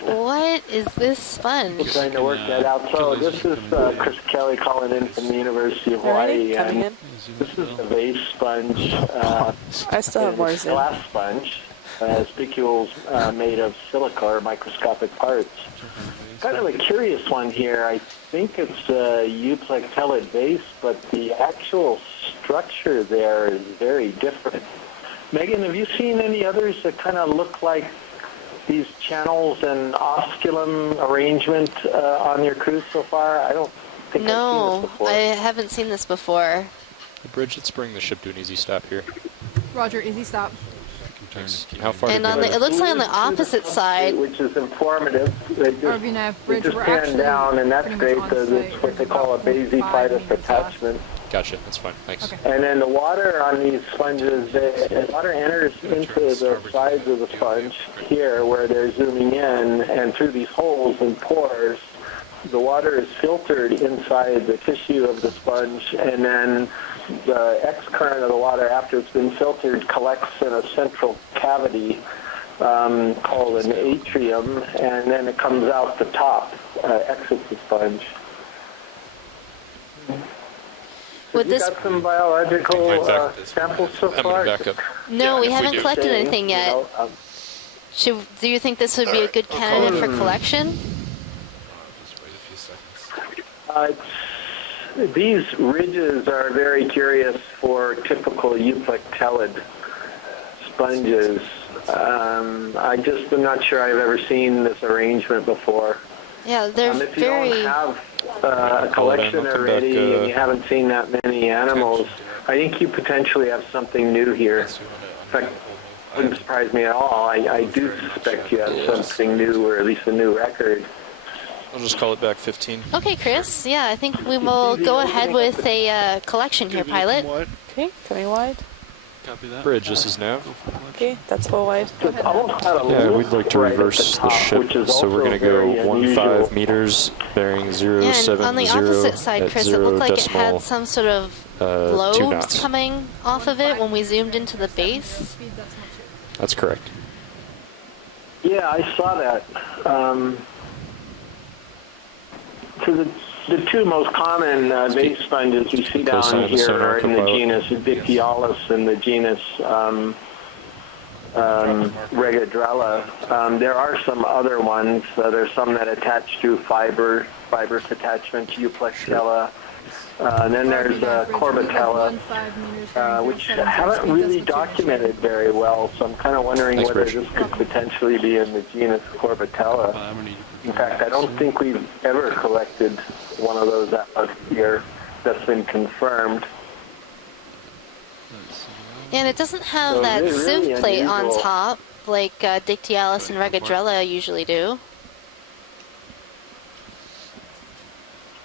What is this sponge? Trying to work that out. So this is Chris Kelly calling in from the University of Hawaii. Coming And in. this is the vase sponge. I still have more It's zoom. glass sponge. Spicules made of silica or microscopic parts. Kind of a curious one here. I think it's a euplectellid vase, but the actual structure there is very different. Megan, have you seen any others that kind of look like these channels and osculum arrangement on your cruise so far? I don't think I've seen No, this before. I haven't seen this before. The bridge, let's bring the ship to an easy stop here. Roger, easy stop. Thanks. How far And did on you the, go? it looks like on the opposite side. Which is informative. They just, RV bridge, they just we're pan actually down, and that's pretty great. much on It's site. what they call a basiphytus attachment. Gotcha, that's fine, thanks. Okay. And then the water on these sponges, the water enters into the sides of the sponge here where they're zooming in, and through these holes and pores, the water is filtered inside the tissue of the sponge, and then the X current of the water, after it's been filtered, collects in a central cavity called an atrium, and then it comes out the top, exits the sponge. Would Have you this? got some biological samples so far? No, we haven't collected anything yet. Do you think this would be a good candidate for collection? Just wait a few seconds. These ridges are very curious for typical euplectellid sponges. I just am not sure I've ever seen this arrangement before. Yeah, they're If you very. don't have a collection already and you haven't seen that many animals, I think you potentially have something new here. In fact, it wouldn't surprise me at all. I do suspect you have something new, or at least a new record. I'll just call it back 15. Okay, Chris. Yeah, I think we will go ahead with a collection here, pilot. Okay, coming wide. Copy that. Bridge, this is nav. Okay, that's full wide. Yeah, we'd like to reverse the ship, so we're going to go 15 meters, bearing Yeah, and on the 070 opposite side, at Chris, it 0 looked like it had decimal, some sort of 2 globes knots. coming off of it when we zoomed into the base. That's correct. Yeah, I saw that. So the two most common vase sponges we see down Close eye of the here sonar are in the pilot. genus Dictyalis and the genus Regadrella. There are some other ones. There's some that attach through fibrous attachment, Euplectella. And then there's Corbatella, which haven't really documented very well, so I'm kind of wondering whether this could potentially be in the genus Corbatella. In fact, I don't think we've ever collected one of those out here that's been confirmed. And it doesn't have that sieve plate on top like Dictyalis and Regadrella usually do.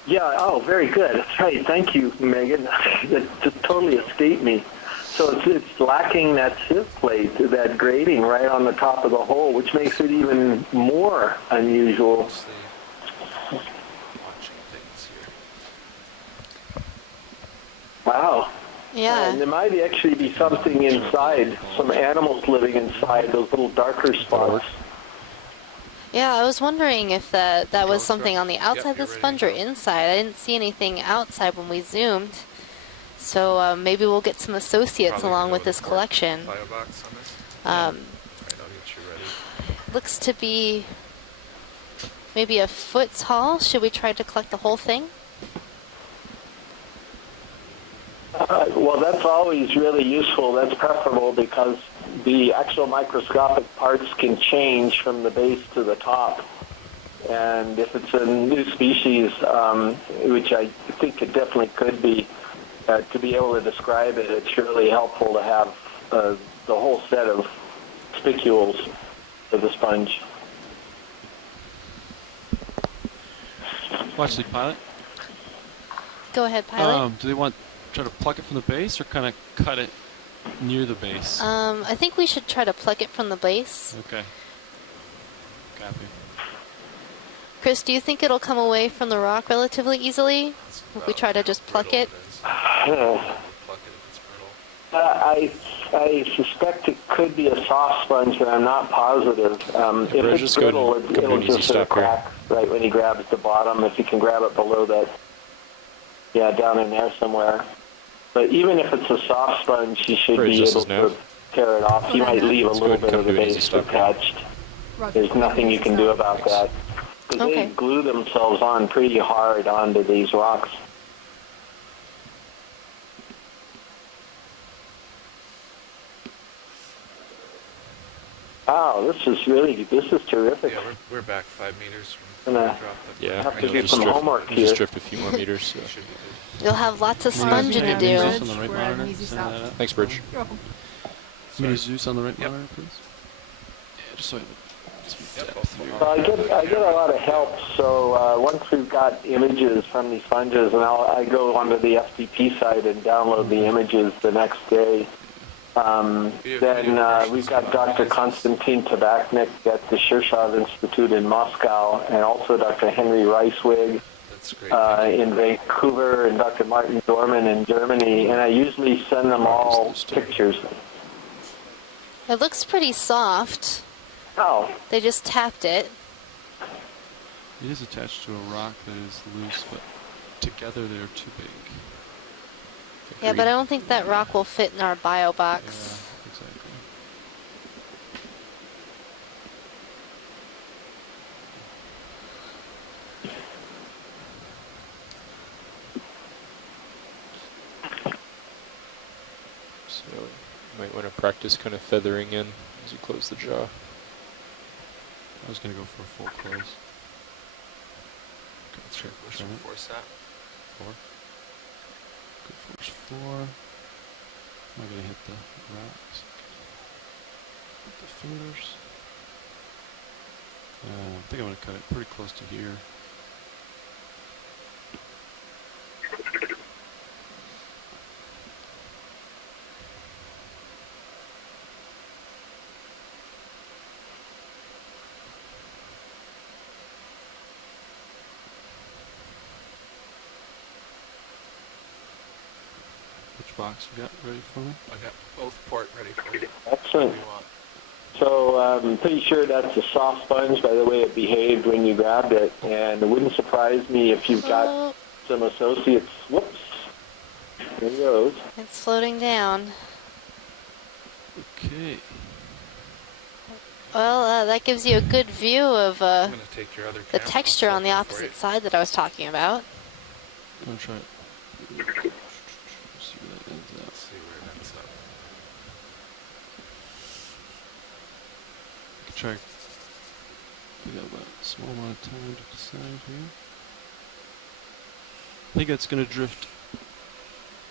Yeah, oh, very good. That's right. Thank you, Megan. It just totally escaped me. So it's lacking that sieve plate, that grating right on the top of the hole, which makes it even more unusual. Wow. Yeah. And there might actually be something inside, some animals living inside those little darker spots. Yeah, I was wondering if that was something on the outside of the sponge or inside. I didn't see anything outside when we zoomed. So maybe we'll get some associates along with this collection. Looks to be maybe a foot tall. Should we try to collect the whole thing? Well, that's always really useful. That's preferable because the actual microscopic parts can change from the base to the top. And if it's a new species, which I think it definitely could be, to be able to describe it, it's really helpful to have the whole set of spicules for the sponge. Watch the pilot. Go ahead, pilot. Do they want try to pluck it from the base or kind of cut it near the base? I think we should try to pluck it from the base. Okay. Copy. Chris, do you think it'll come away from the rock relatively easily if we try to just pluck it? I suspect it could be a soft sponge, but I'm not positive. If it's brittle, it'll just sort of crack right when he grabs the bottom. If you can grab it below that, yeah, down in there somewhere. But even if it's a soft sponge, he should be able to tear it off. He might leave a little bit of the base attached. There's nothing you can do about that. Because they glue themselves on pretty hard onto these rocks. Wow, this is terrific. Yeah, we're back 5 meters from gonna have to do some homework here. Just drift a few more meters. So. You'll have lots of sponging to do. Thanks, Bridge. You're welcome. Mini Zeus on the right monitor, please. Yeah, just so I have some depth here. I get a lot of help, so once we've got images from these sponges, and I go onto the FTP site and download the images the next day. Then we've got Dr. Konstantin Tabachnik at the Shirshov Institute in Moscow, and also Dr. Henry Reiswig in Vancouver, and Dr. Martin Dorman in Germany, and I usually send them all pictures. It looks pretty soft. Oh. They just tapped it. It is attached to a rock that is loose, but together they're too big. Yeah, but I don't think that rock will fit in our bio box. Yeah, exactly. So you might want to practice kind of feathering in as you close the jaw. I was going to go for a full close. What's your force at? 4. Good force 4. Am I going to hit the rocks? Hit the fingers. I think I'm going to cut it pretty close to here. Box you got ready for me? I got both port ready for you. Excellent. So I'm pretty sure that's a soft sponge by the way it behaved when you grabbed it, and it wouldn't surprise me if you've got some associates. Whoops. There it goes. It's floating down. Okay. Well, that gives you a good view of I'm gonna take your other the texture on the opposite side that I was talking about. I'm going to try it. try. We got about a small amount of time to decide here. I think it's going to drift.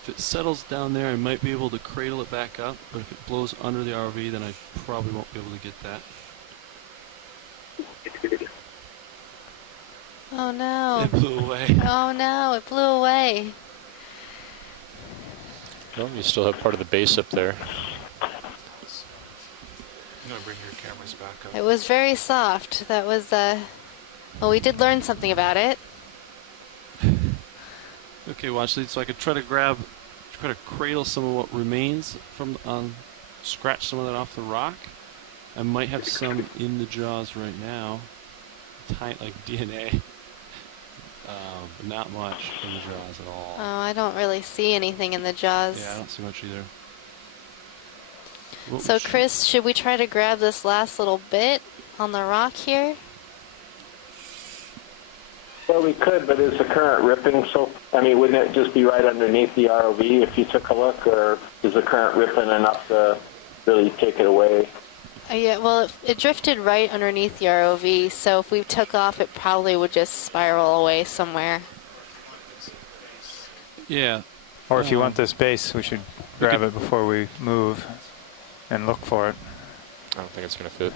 If it settles down there, I might be able to cradle it back up, but if it blows under the ROV, then I probably won't be able to get that. Oh no. It blew away. Oh no, it blew away. Well, you still have part of the base up there. I'm gonna bring your cameras back up. It was very soft. That was, well, we did learn something about it. Okay, watch these. So I could try to cradle some of what remains from, scratch some of that off the rock. I might have some in the jaws right now, tight like DNA, but not much in the jaws at all. Oh, I don't really see anything in the jaws. Yeah, I don't see much either. So Chris, should we try to grab this last little bit on the rock here? Well, we could, but is the current ripping so... I mean, wouldn't it just be right underneath the ROV if you took a look, or is the current ripping enough to really take it away? Yeah, well, it drifted right underneath the ROV, so if we took off, it probably would just spiral away somewhere. Yeah. Or if you want this base, we should grab it before we move and look for it. I don't think it's going to fit.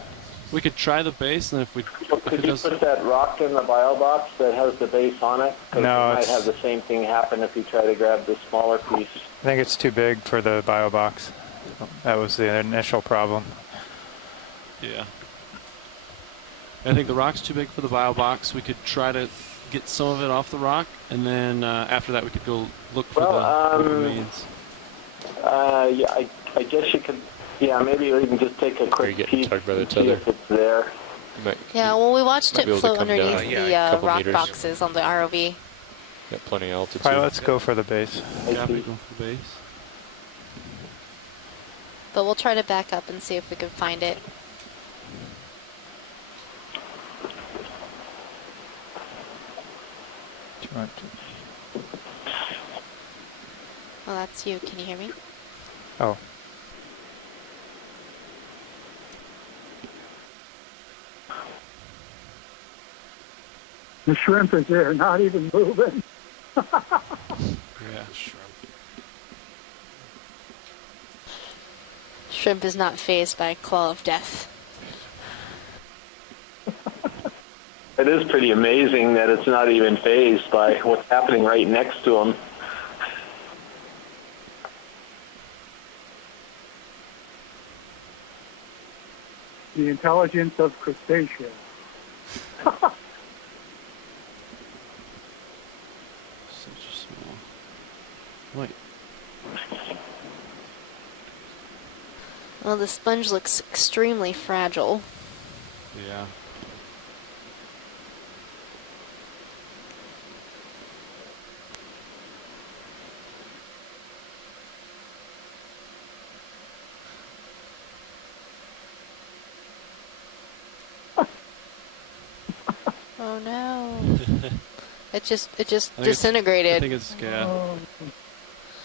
We could try the base, and if we... Could you put that rock in the bio box that has the base on it? Because No, it might have the same thing happen if you try to grab the smaller piece. I think it's too big for the bio box. That was the initial problem. Yeah. I think the rock's too big for the bio box. We could try to get some of it off the rock, and then after that we could go look for the remains. Yeah, I guess you could... Yeah, maybe we can just take a quick peek and see if it's there. Yeah, well, we watched it float underneath the rock meters. boxes on the ROV. Got plenty of altitude. All right, let's go for the base. Yeah, we go for the base. But we'll try to back up and see if we can find it. Well, that's you. Can you hear me? Oh. The shrimp is there, not even moving. Yeah, shrimp. Shrimp is not phased by claw of death. It is pretty amazing that it's not even phased by what's happening right next to him. The intelligence of crustaceans. Such a small... Wait. Well, the sponge looks extremely fragile. Yeah. Oh no. it just disintegrated. I think it's, yeah.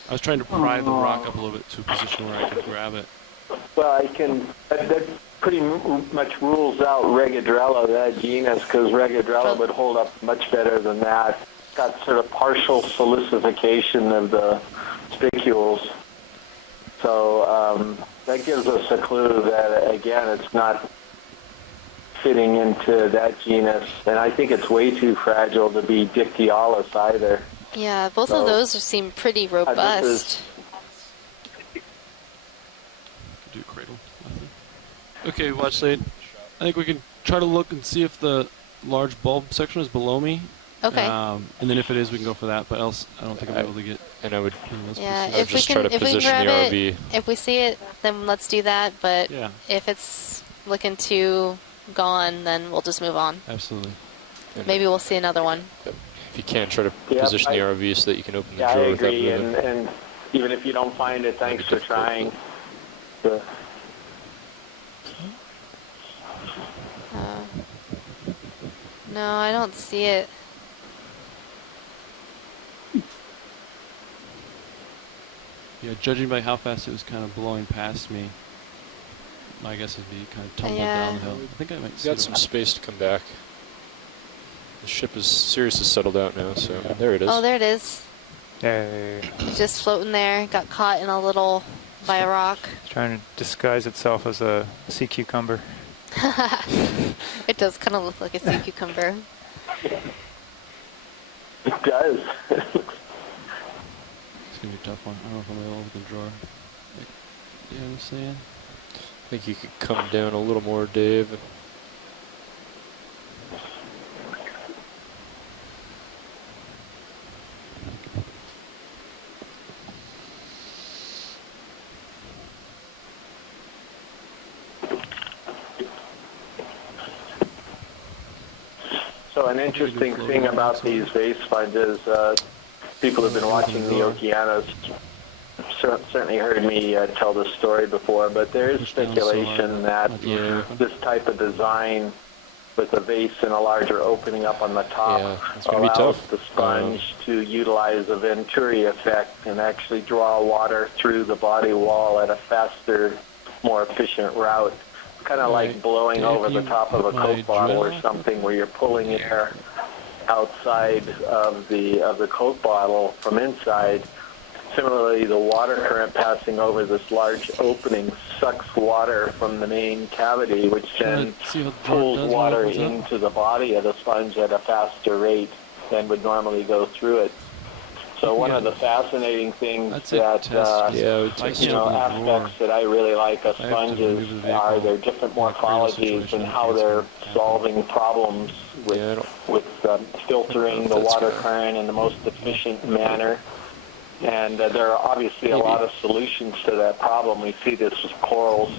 I was trying to pry the rock up a little bit to a position where I could grab it. Well, that pretty much rules out Regadrella, that genus, because Regadrella would hold up much better than that. It's got sort of partial silicification of the spicules. So that gives us a clue that, again, it's not fitting into that genus. And I think it's way too fragile to be Dictyolis either. Yeah, both of those seem pretty robust. Do cradle. Okay, watch late. I think we can try to look and see if the large bulb section is below me. Okay. And then if it is, we can go for that. But else, I don't think I'll be able to get. And I would. Yeah, if we can grab it, if we see it, then let's do that. But yeah. If it's looking too gone, then we'll just move on. Absolutely. Maybe we'll see another one. If you can, try to position the ROV so that you can open the drawer I without agree. moving. And even if you don't find it, thanks for trying. No, I don't see it. Yeah, judging by how fast it was kind of blowing past me, my guess would be kind of tumbled down the hill. I think I might see Got some space to come back. The ship is Sirius is settled out now, so there it is. Oh, there it is. Yay. It's just floating there. Got caught in a little by a rock. It's trying to disguise itself as a sea cucumber. It does kind of look like a sea cucumber. It does. It's gonna be a tough one. I don't know if I'm able to draw. Yeah, I'm saying. I think you could come down a little more, Dave. So an interesting thing about these vase sponges, people have been watching the Okeanos certainly heard me tell this story before, but there is speculation that this type of design with a vase and a larger opening up on the top allows the sponge to utilize a Venturi effect and actually draw water through the body wall at a faster, more efficient route. Kind of like blowing over the top of a Coke bottle or something, where you're pulling air outside of the Coke bottle from inside. Similarly, the water current passing over this large opening sucks water from the main cavity, which then pulls water into the body of the sponge at a faster rate than would normally go through it. So one of the fascinating things that, aspects that I really like of sponges are their different morphologies and how they're solving problems with filtering the water current in the most efficient manner. And there are obviously a lot of solutions to that problem. We see this with corals,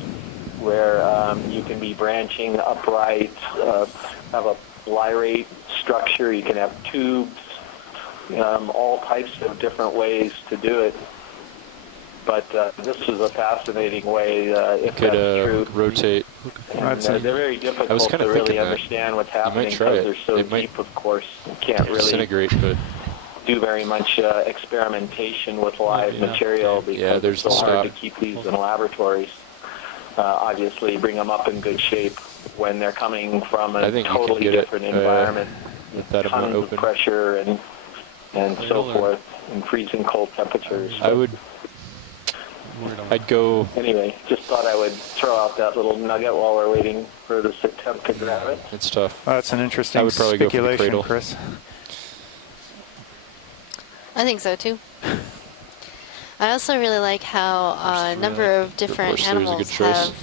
where you can be branching upright, have a lyrate structure, you can have tubes, all types of different ways to do it. But this is a fascinating way, if that's true. Rotate. And they're very difficult to really understand what's happening because they're so deep, of course. You can't really disintegrate, but do very much experimentation with live material because it's so hard to keep these in laboratories. Obviously, bring them up in good shape when they're coming from a totally different environment, tons of pressure and so forth, and freezing cold temperatures. I'd go. Anyway, just thought I would throw out that little nugget while we're waiting for this attempt to grab it. It's tough. That's an interesting I would probably speculation, go for the cradle. Chris. I think so too. I also really like how a number of different animals have,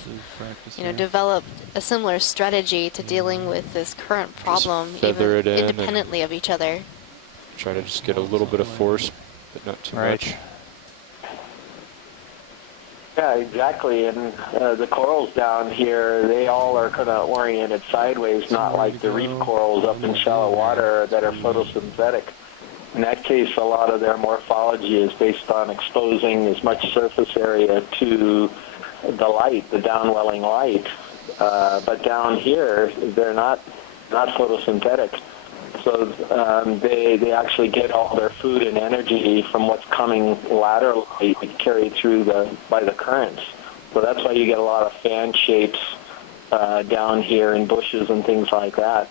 developed a similar strategy to dealing with this current problem, even independently of each other. Try to just get a little bit of force, but not too much. Yeah, exactly. And the corals down here, they all are kind of oriented sideways, not like the reef corals up in shallow water that are photosynthetic. In that case, a lot of their morphology is based on exposing as much surface area to the light, the downwelling light. But down here, they're not photosynthetic. So they actually get all their food and energy from what's coming laterally, carried through by the currents. So that's why you get a lot of fan shapes down here in bushes and things like that.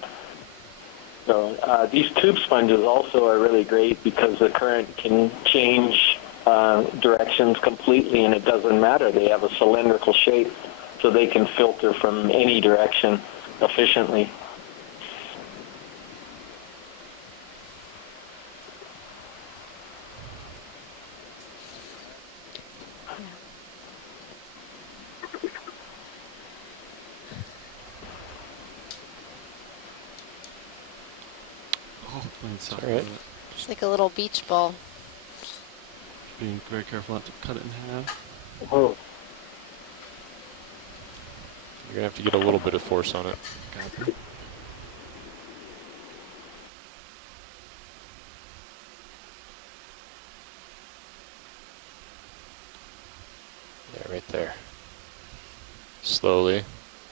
So these tube sponges also are really great because the current can change directions completely, and it doesn't matter. They have a cylindrical shape, so they can filter from any direction efficiently. It's like a little beach ball. Being very careful not to cut it in half. Oh. You're going to have to get a little bit of force on it. Yeah, right there. Slowly,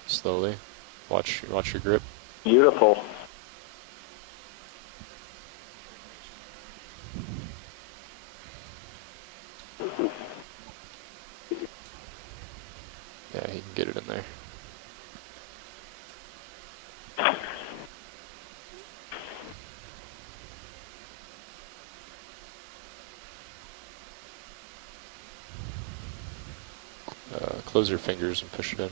slowly. Watch your grip. Beautiful. Yeah, he can get it in there. Close your fingers and push it in.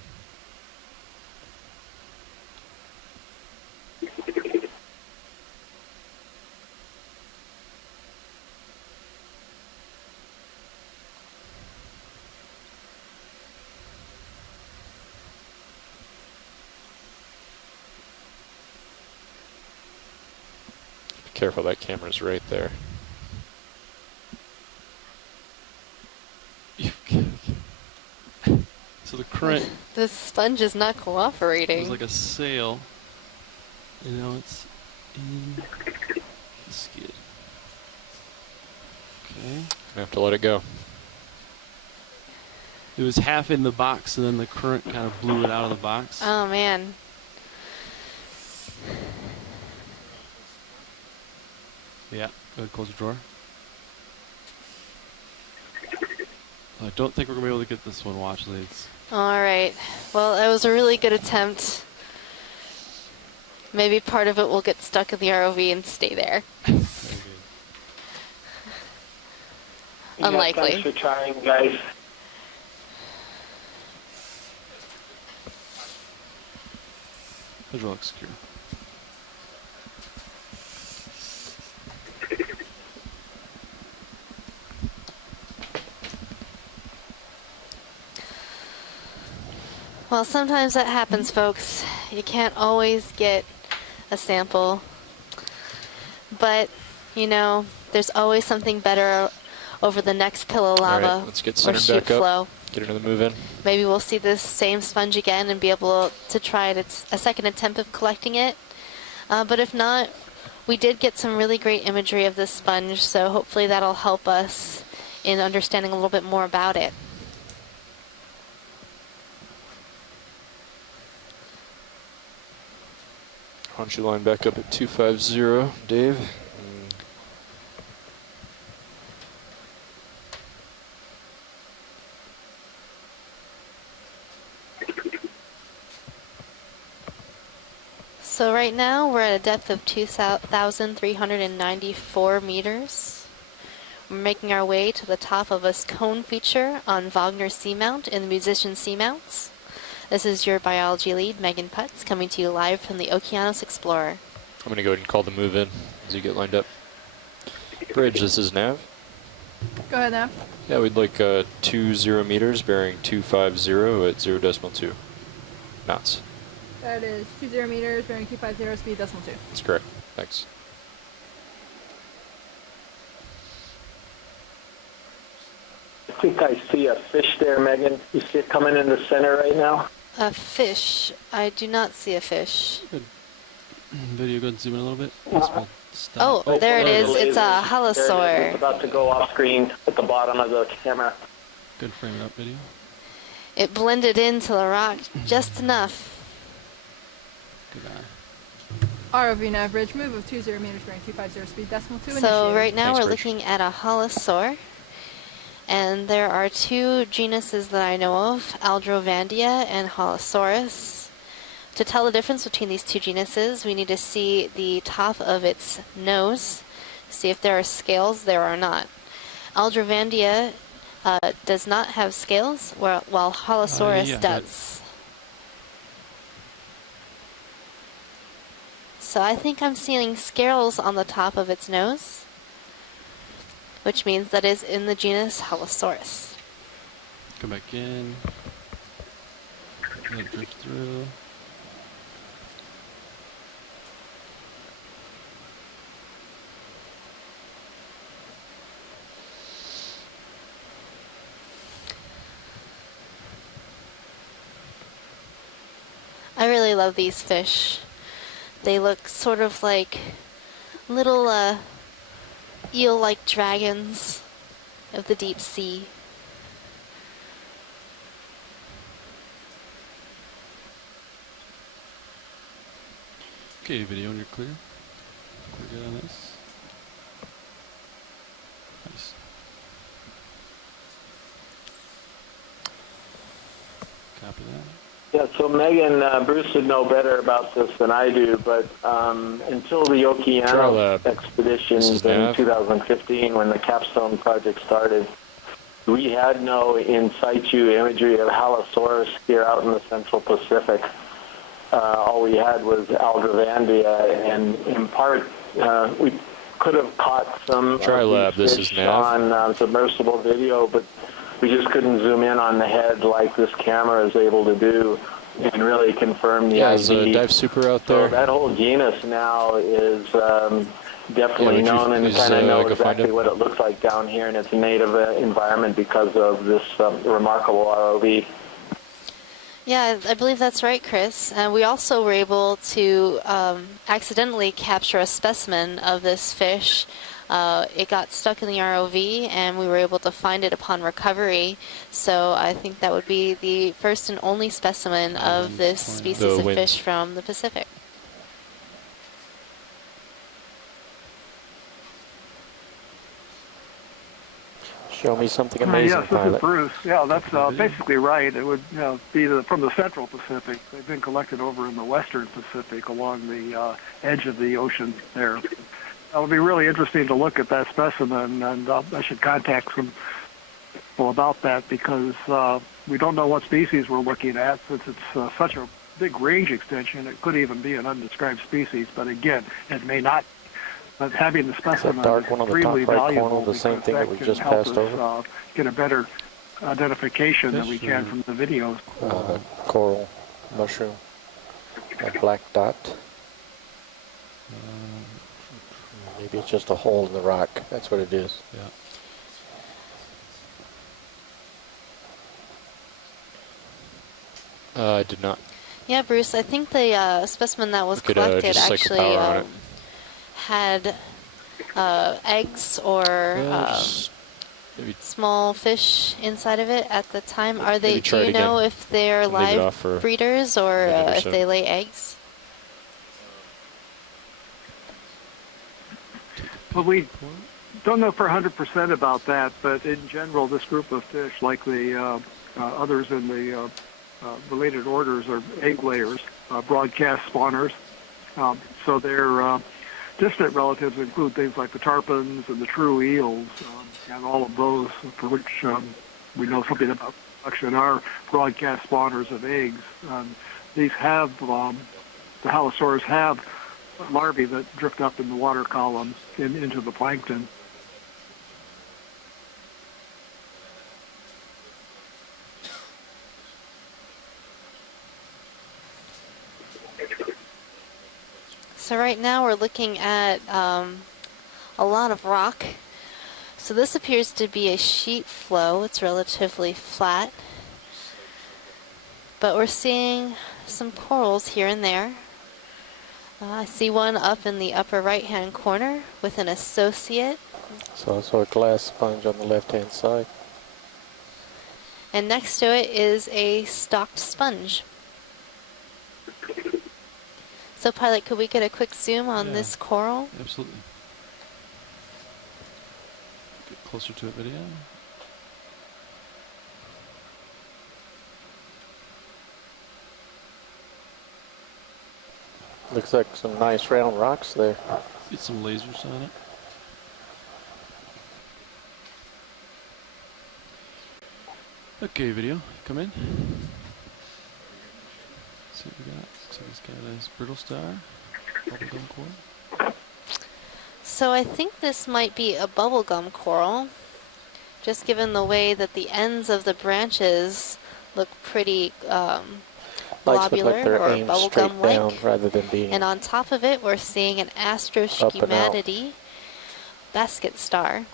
Be careful, that camera's right there. So the current... This sponge is not cooperating. It was like a sail. And now it's in the skid. Okay. I have to let it go. It was half in the box, and then the current kind of blew it out of the box. Oh, man. Yeah, go ahead, close the drawer. I don't think we're going to be able to get this one watch leads. All right. Well, that was a really good attempt. Maybe part of it will get stuck in the ROV and stay there. Unlikely. Yeah, thanks for trying, guys. Hydraulic secure. Well, sometimes that happens, folks. You can't always get a sample. But, you know, there's always something better over the next pill of lava. All right, let's get or centered chute back up. flow. Get another move in. Maybe we'll see this same sponge again and be able to try it. It's a second attempt of collecting it. But if not, we did get some really great imagery of this sponge, so hopefully that'll help us in understanding a little bit more about it. Why don't you line back up at 250, Dave? So right now we're at a depth of 2,394 meters. We're making our way to the top of a cone feature on Wagner Seamount in the Musician Seamounts. This is your biology lead, Megan Putz, coming to you live from the Okeanos Explorer. I'm going to go ahead and call the move in as you get lined up. Bridge, this is Nav. Go ahead, Nav. Yeah, we'd like 20 meters, bearing 250 at 0.2 knots. That is 20 meters, bearing 250, speed decimal 2. That's correct. Thanks. I think I see a fish there, Megan. You see it coming in the center right now? A fish. I do not see a fish. Good. Video, go and zoom in a little bit. Oh, there it is. It's a Holosaur. It's about to go off screen at the bottom of the camera. Good, frame it up video. It blended into the rock just enough. Good eye. ROV nav bridge move of 20 meters, bearing 250, speed decimal 2. So right now Thanks, we're Bridge. looking at a Holosaur. And there are two genuses that I know of, Aldrovandia and Holosaurus. To tell the difference between these two genuses, we need to see the top of its nose, see if there are scales there or not. Aldrovandia does not have scales, while Holosaurus does. So I think I'm seeing scales on the top of its nose, which means that is in the genus Holosaurus. Come back in. Let it drift through. I really love these fish. They look sort of like little eel-like dragons of the deep sea. Okay, video, and you're clear. We're good on this. Nice. Copy that. Yeah, so Megan, Bruce would know better about this than I do, but until the Okeanos expedition in 2015, when the Capstone project started, we had no in situ imagery of Holosaurus here out in the Central Pacific. All we had was Aldrovandia, and in part we could have caught some TriLab, this is Nav. on submersible video, but we just couldn't zoom in on the head like this camera is able to do and really confirm the there's ID. a dive super out So there. that whole genus now is definitely known, and kind of know exactly what it looks like down here in its native environment because of this remarkable ROV. Yeah, I believe that's right, Chris. We also were able to accidentally capture a specimen of this fish. It got stuck in the ROV, and we were able to find it upon recovery. So I think that would be the first and only specimen of this species of fish from the Pacific. Show me something amazing, yes, this is Bruce. Yeah, that's basically right. It would be from the Central Pacific. They've been collected over in the Western Pacific along the edge of the ocean there. It'll be really interesting to look at that specimen, and I should contact some people about that because we don't know what species we're looking at since it's such a big range extension. It could even be an undescribed species, but again, it may not. But having the specimen is extremely valuable the same thing that we just help passed us, over. Get a better identification than we can from the videos. Coral mushroom, a black dot. Maybe it's just a hole in the rock. That's what it is. Yeah. I did not. Yeah, Bruce, I think the specimen that was collected actually had eggs or small fish inside of it at the time. Are they? Do you know if they're live breeders or if they lay eggs? Well, we don't know for 100% about that, but in general, this group of fish, like the others in the related orders, are egg layers, broadcast spawners. So their distant relatives include things like the tarpons and the true eels, and all of those for which we know something about production are broadcast spawners of eggs. These have, the Holosaurs have larvae that drift up in the water column into the plankton. So right now we're looking at a lot of rock. So this appears to be a sheet flow. It's relatively flat. But we're seeing some corals here and there. I see one up in the upper right-hand corner with an associate. So also a glass sponge on the left-hand side. And next to it is a stalked sponge. So, Pilot, could we get a quick zoom on this coral? Absolutely. Get closer to a video. Looks like some nice round rocks there. Get some lasers on it. Okay, video, come in. See what we got. Looks like it's got a brittle star, bubblegum coral. So I think this might be a bubblegum coral, just given the way that the ends of the branches look pretty globular or bubblegum-like. Rather than being and on top of it, we're seeing an astroschematidae basket star.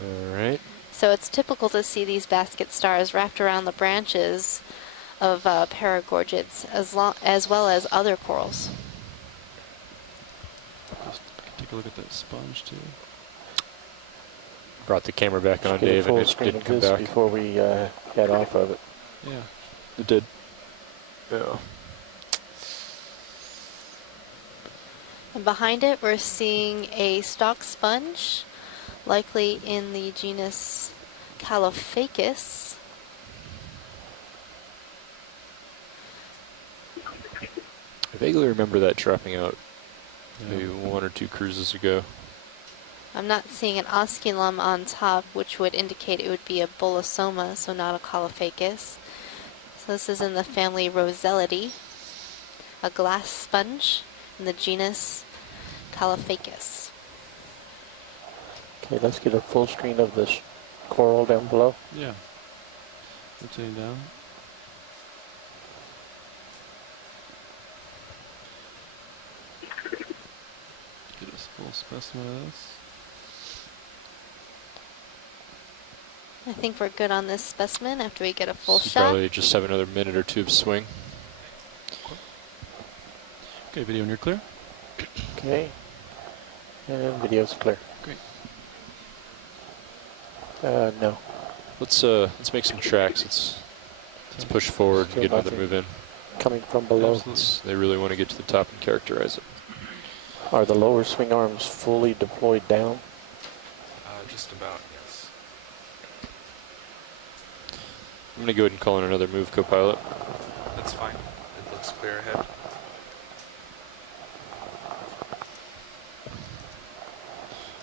All right. So it's typical to see these basket stars wrapped around the branches of paragorgids, as well as other corals. Take a look at that sponge too. Brought the camera back on, Dave, and it didn't come back before we head off of it. Yeah, it did. Yeah. And behind it, we're seeing a stalk sponge, likely in the genus Calophacus. I vaguely remember that dropping out maybe 1 or 2 cruises ago. I'm not seeing an osculum on top, which would indicate it would be a bolosoma, so not a caulophacus. So this is in the family Rosellidae, a glass sponge in the genus Caulophacus. Okay, let's get a full screen of this coral down below. Yeah. Rotating down. Get a full specimen of this. I think we're good on this specimen after we get a full So shot. probably just have another minute or two of swing. Okay, video when you're clear. Okay. And video's clear. Great. No. Let's make some tracks. Let's push forward and Still get another nothing. move in. Coming from below. They really want to get to the top and characterize it. Are the lower swing arms fully deployed down? Just about, yes. I'm going to go ahead and call in another move, co-pilot. That's fine. It looks clear ahead.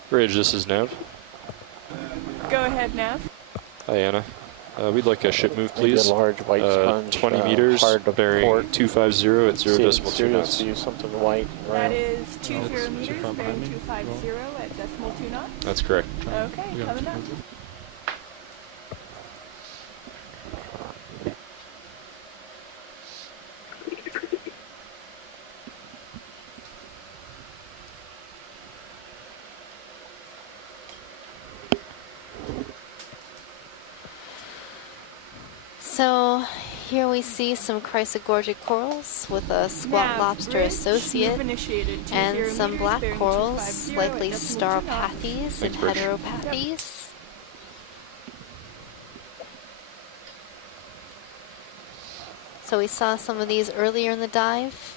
Bridge, this is Nav. Go ahead, Nav. Hi, Anna. We'd like a ship move, Maybe please. a large white sponge, 20 meters, hard to bearing port. 250 at 0.2 knots. See something white and That round. is 20 it's too meters, far behind bearing me. 250 at decimal 2 knots. That's correct. Okay, Yeah. coming up. So here we see some chrysogorgic corals with a squat Nav, lobster bridge, associate move initiated, 20 and some meters, black bearing corals, 250 likely at decimal 2 knots. stauropathes and Thanks, Bridge. heteropathes. So we saw some of these earlier in the dive.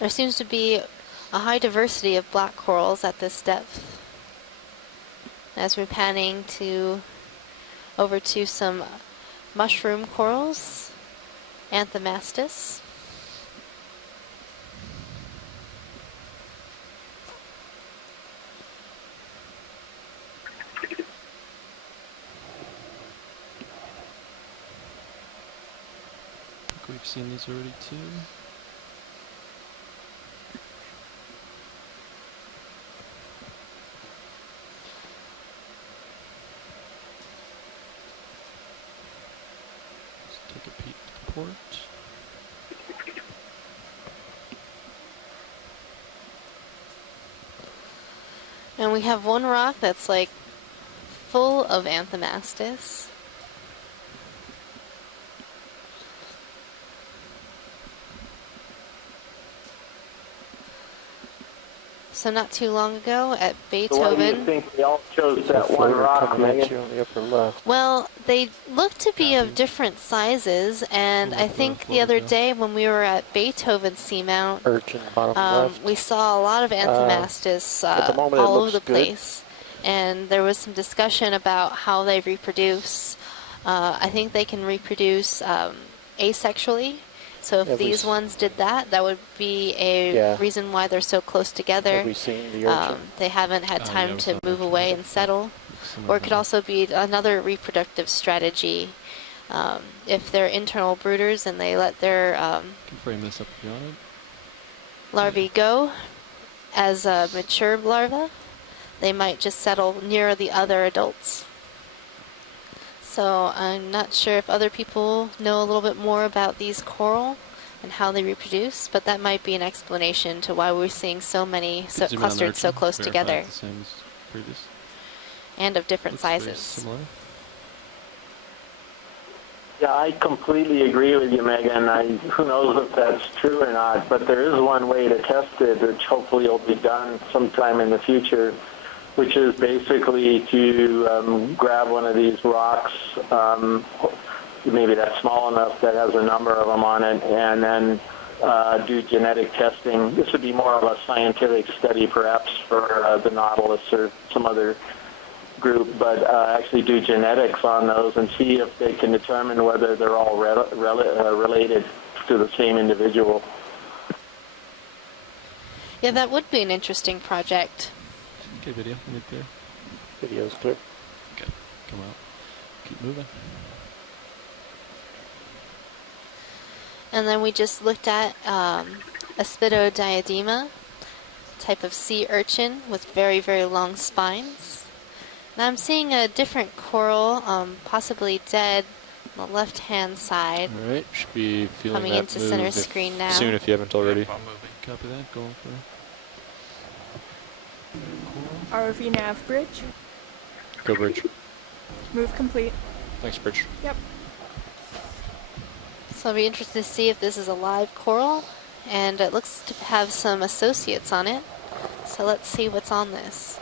There seems to be a high diversity of black corals at this depth. As we're panning over to some mushroom corals, Anthomastus. I think we've seen these already too. Let's take a peek at the port. And we have one rock that's like full of Anthomastus. So not too long ago at So why do you Beethoven. think they all chose There's a that one floater rock, coming at you Megan? on the upper left. Well, they look to be of different sizes, and I think the other day when we were at Beethoven Seamount, Urchin, bottom left. we saw a lot of Anthomastus at the moment it all over looks the good. place, and there was some discussion about how they reproduce. I think they can reproduce asexually. So if Have we these s- ones did that, that would be a Yeah. reason why they're so close together. Have we seen the urchin? They haven't had Oh, time yeah, to it's move not away and settle. Or it could also be another reproductive strategy. If they're internal brooders and they let their Can frame this up if you want it. larvae go as a mature larva, they might just settle near the other adults. So I'm not sure if other people know a little bit more about these coral and how they reproduce, but that might be an explanation to why we're seeing so many Zoom in on the clustered so urchin, close verify together it's the same as previous. and of different Looks very sizes. similar. Yeah, I completely agree with you, Megan. Who knows if that's true or not, but there is one way to test it, which hopefully will be done sometime in the future, which is basically to grab one of these rocks, maybe that's small enough that has a number of them on it, and then do genetic testing. This would be more of a scientific study perhaps for the Nautilus or some other group, but actually do genetics on those and see if they can determine whether they're all related to the same individual. Yeah, that would be an interesting project. Okay, video. When you're clear. Video's clear. Okay, come out. Keep moving. And then we just looked at Aspidodiadema, type of sea urchin with very, very long spines. Now I'm seeing a different coral, possibly dead, on the left-hand side. All right, should be feeling coming that into move center screen now. soon if you haven't already. Yep, I'm moving. Copy that. Going for ROV nav bridge. Go bridge. Move complete. Thanks, bridge. Yep. So I'll be interested to see if this is a live coral, and it looks to have some associates on it. So let's see what's on this.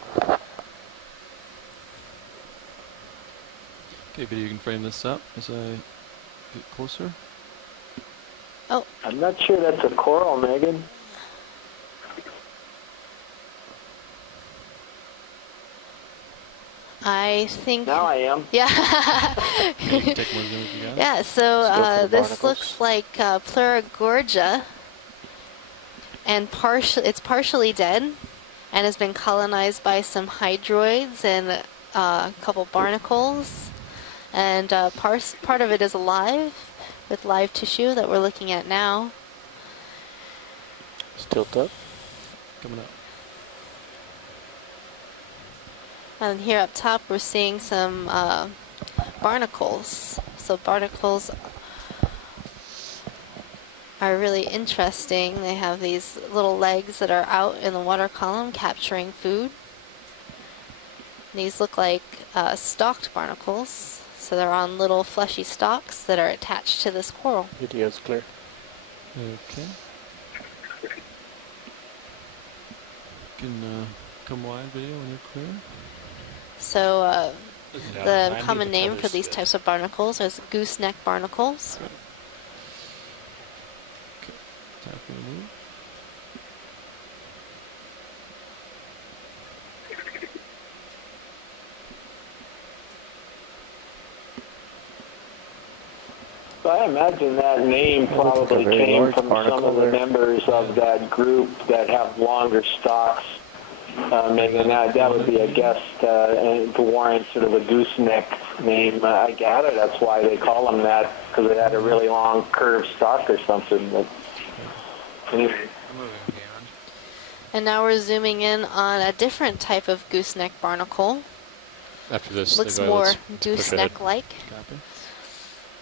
Okay, video, you can frame this up as I get closer. Oh. I'm not sure that's a coral, Megan. I think... Now I am. Yeah. Take one zoom if you got it. Yeah, so this looks like Pleurogorgia, and it's partially dead, and has been colonized by some hydroids and a couple barnacles, and part of it is alive, with live tissue that we're looking at now. Still up. Coming up. And here up top, we're seeing some barnacles. So barnacles are really interesting. They have these little legs that are out in the water column capturing food. These look like stalked barnacles. So they're on little fleshy stalks that are attached to this coral. Video's clear. Okay. You can come wide, video, when you're clear. So the common name for these types of barnacles is gooseneck barnacles. Okay. Time for the move. So I imagine that name probably came from some of the members of that group that have longer stalks. Megan, that would be a guess to warrant sort of a gooseneck name. I gather that's why they call them that, because it had a really long curved stalk or something. But anyway. And now we're zooming in on a different type of gooseneck barnacle. After this, looks more gooseneck-like. Copy.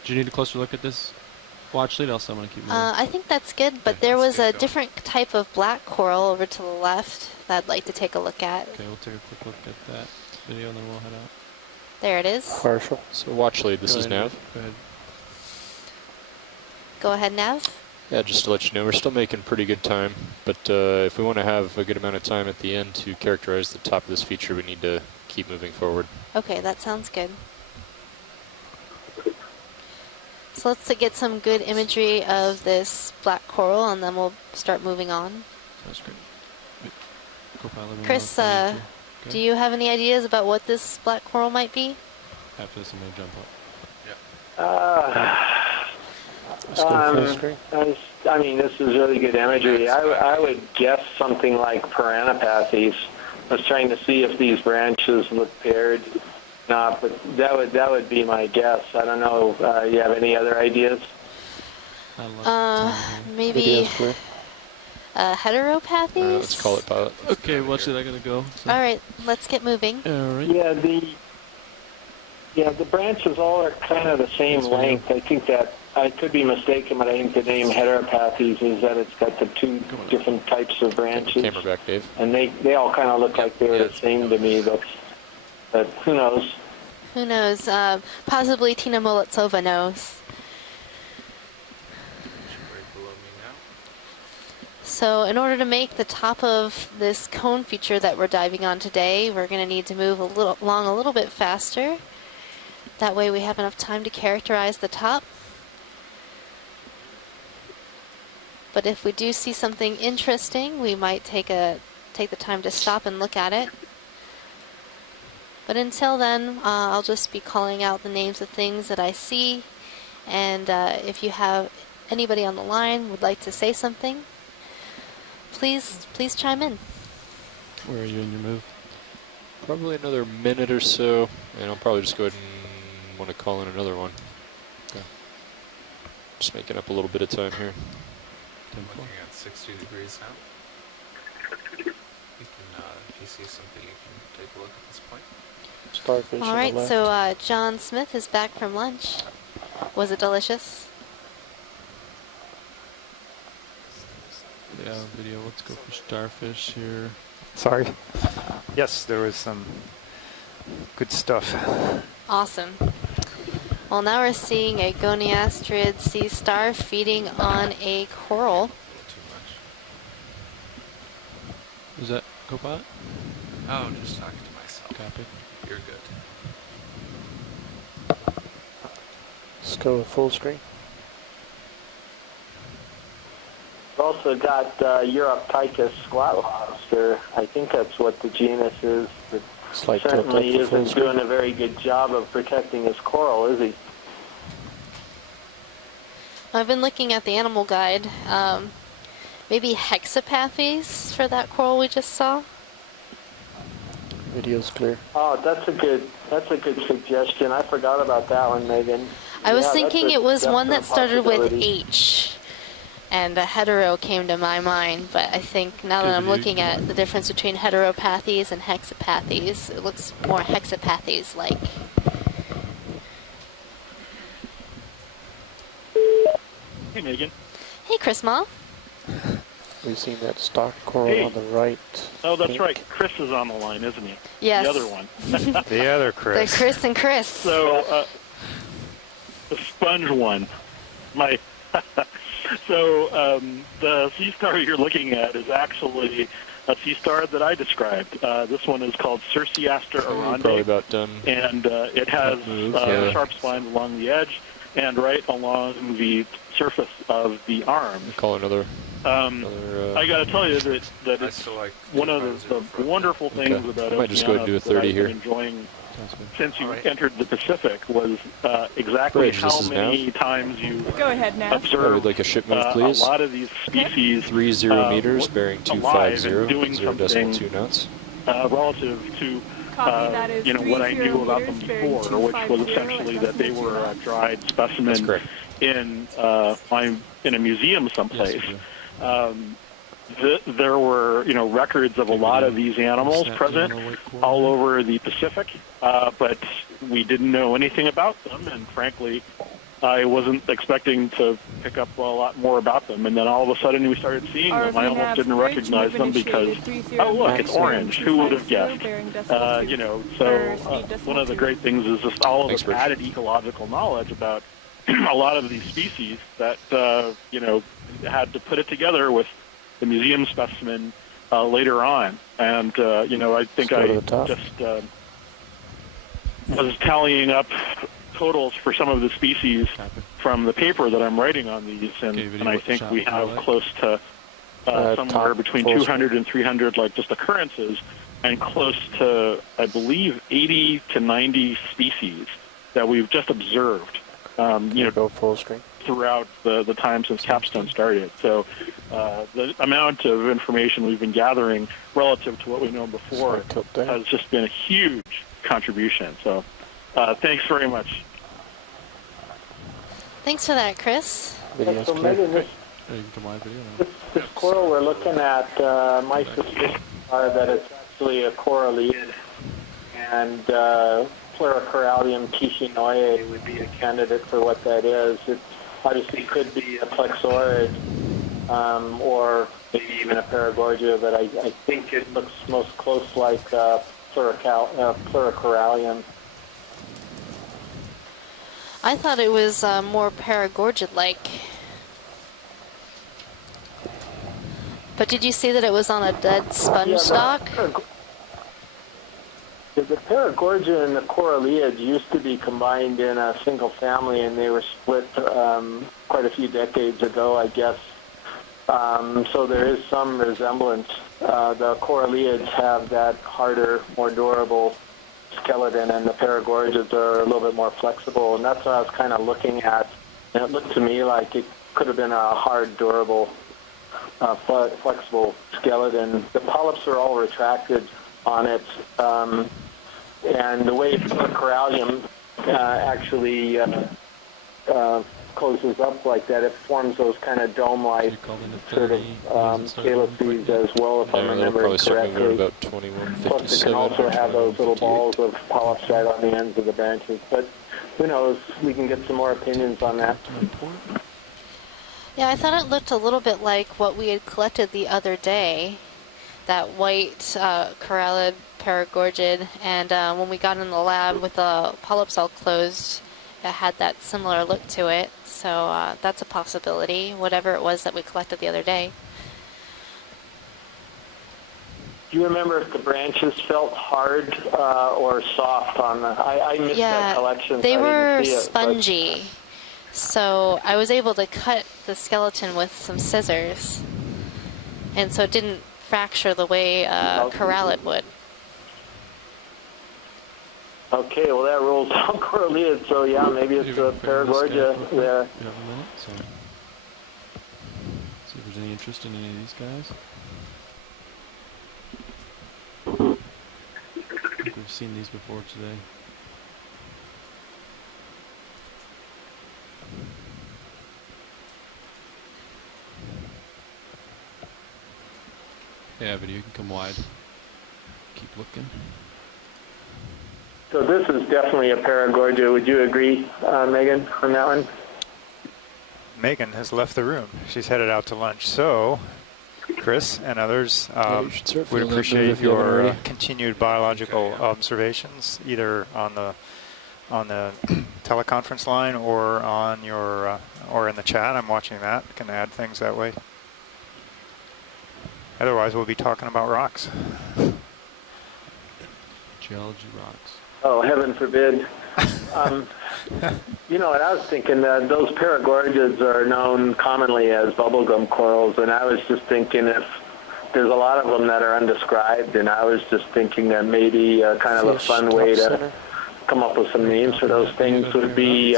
Do you need a closer look at this watch lead? Else I'm going to keep moving. I think that's good, but there was a different type of black coral over to the left that I'd like to take a look at. Okay, we'll take a quick look at that video and then we'll head out. There it is. Partial. So watch lead, this is Nav. Go ahead. Go ahead, Nav. Yeah, just to let you know, we're still making pretty good time, but if we want to have a good amount of time at the end to characterize the top of this feature, we need to keep moving forward. Okay, that sounds good. So let's get some good imagery of this black coral, and then we'll start moving on. Sounds great. Chris, do you have any ideas about what this black coral might be? After this, I'm going to jump up. I mean, this is really good imagery. I would guess something like Piranapathes. I was trying to see if these branches look paired. Not, but that would be my guess. I don't know. You have any other ideas? Maybe heteropathes? Let's call it pilot. Okay, watch it. I gotta go. So. All right, let's get moving. All right. The branches all are kind of the same length. I think that I could be mistaken, but I think the name heteropathes is that it's got the two different types of branches. Camera back, Dave. And they all kind of look like they're the same to me. But who knows? Who knows? Possibly Tina Molitsova knows. So in order to make the top of this cone feature that we're diving on today, we're going to need to move along a little bit faster. That way we have enough time to characterize the top. But if we do see something interesting, we might take the time to stop and look at it. But until then, I'll just be calling out the names of things that I see. And if you have anybody on the line would like to say something, please chime in. Where are you in your move? Probably another minute or so, and I'll probably just go ahead and want to call in another one. Okay. Just making up a little bit of time here. I'm looking at 60 degrees now. You can, if you see something, you can take a look at this point. Starfish. All right, so John Smith is back from lunch. Was it delicious? Yeah, video. Let's go for Starfish here. Sorry. Yes, there was some good stuff. Awesome. Well, now we're seeing a goniastrid sea star feeding on a coral. Too much. Is that Copilot? Oh, just talking to myself. Copy. You're good. Let's go full screen. We've also got Europtychus squat lobster. I think that's what the genus is. But certainly isn't doing a very good job of protecting his coral, is he? I've been looking at the animal guide. Maybe hexapathes for that coral we just saw. Video's clear. Oh, that's a good suggestion. I forgot about that one, Megan. I was thinking it was one that started with H, and a hetero came to my mind, but I think now that I'm looking at the difference between heteropathes and hexapathes, it looks more hexapathes-like. Hey, Megan. Hey, Chris Ma. We've seen that stock coral on the right. Oh, that's right. Chris is on the line, isn't he? Yes. The other one. The other Chris. The Chris and Chris. So, the sponge one. So, the sea star you're looking at is actually a sea star that I described. This one is called Zoroaster aronde. Probably about done. And it has sharp spines along the edge and right along the surface of the arm. Call another. I got to tell you that it's one of the wonderful things about I might just go ahead and do a 30 here. Enjoying since you entered the Pacific was exactly how many times you observed like a ship move, please. A lot of these species 30 meters, bearing 250, doing 0.2 knots. Relative to what I knew about them before, which was essentially that they were a dried specimen in a museum someplace. There were, records of a lot of these animals present all over the Pacific, but we didn't know anything about them, and frankly, I wasn't expecting to pick up a lot more about them. And then all of a sudden we started seeing them. I almost didn't recognize them because, oh, look, it's orange. Who would have guessed? One of the great things is just all of this added ecological knowledge about a lot of these species that, had to put it together with the museum specimen later on. And, I think I just was tallying up totals for some of the species from the paper that I'm writing on these, and I think we have close to somewhere between 200 and 300 just occurrences, and close to, I believe, 80 to 90 species that we've just observed. Go full screen. Throughout the time since Capstone started. So the amount of information we've been gathering relative to what we've known before has just been a huge contribution. So thanks very much. Thanks for that, Chris. So Megan, this coral we're looking at, my suspicions are that it's actually a coralliid, and Pleurocorallium tichinoi would be a candidate for what that is. It obviously could be a plexaurid or maybe even a paragorgia, but I think it looks most close like Pleurocorallium. I thought it was more paragorgid-like. But did you see that it was on a dead sponge stock? The paragorgia and the coralliids used to be combined in a single family, and they were split quite a few decades ago, I guess. So there is some resemblance. The coralliids have that harder, more durable skeleton, and the paragorgids are a little bit more flexible, and that's what I was kind of looking at. And it looked to me like it could have been a hard, durable, flexible skeleton. The polyps are all retracted on it. And the way the corallium actually closes up like that, it forms those kind of dome-like sort of calyces as well, if I'm remembering correctly. About 2157. Plus, it can also have those little balls of polyps right on the ends of the branches. But who knows? We can get some more opinions on that. Yeah, I thought it looked a little bit like what we had collected the other day, that white corallid paragorgid, and when we got in the lab with the polyps all closed, it had that similar look to it. So that's a possibility, whatever it was that we collected the other day. Do you remember if the branches felt hard or soft on the... I missed that collection. They so were I didn't see it, spongy. So I was able to cut the skeleton with some scissors. And so it didn't fracture the way corallid would. Okay, well that rules out correlated, so yeah, maybe it's a paragorgia there. You have a minute, so see if there's any interest in any of these guys. I think we've seen these before today. Yeah, but you can come wide. Keep looking. So this is definitely a paragorgia. Would you agree, Megan, on that one? Megan has left the room. She's headed out to lunch. So, Chris and others would appreciate your continued biological observations, either on the teleconference line or on your or in the chat. I'm watching that. Can add things that way. Otherwise, we'll be talking about rocks. Geology rocks. Oh, heaven forbid. You know, and I was thinking that those paragorgids are known commonly as bubblegum corals, and I was just thinking if there's a lot of them that are undescribed, and I was just thinking that maybe kind of a fun way to come up with some names for those things would be,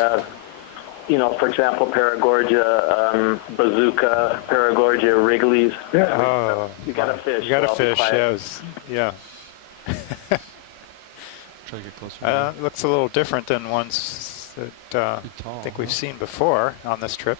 you know, for example, paragorgia, bazooka, paragorgia, wrigley's. Yeah. Oh, you got a fish. You got a fish, yes. Yeah. Try to get closer. Looks a little different than ones that I think we've seen before on this trip.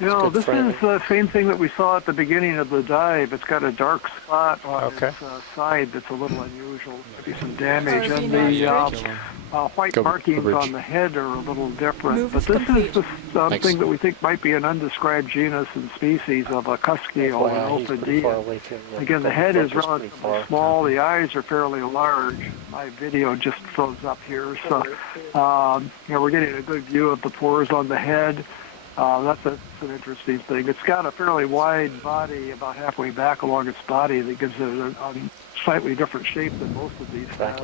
You know, this is the same thing that we saw at the beginning of the dive. It's got a dark spot on its side that's a little unusual. Maybe some damage. And the white markings on the head are a little different. But this is the something that we think might be an undescribed genus and species of a Cuskiel and Ophidia. Again, the head is relatively small. The eyes are fairly large. My video just froze up here. So, you know, we're getting a good view of the pores on the head. That's an interesting thing. It's got a fairly wide body, about halfway back along its body, that gives it a slightly different shape than most of these have.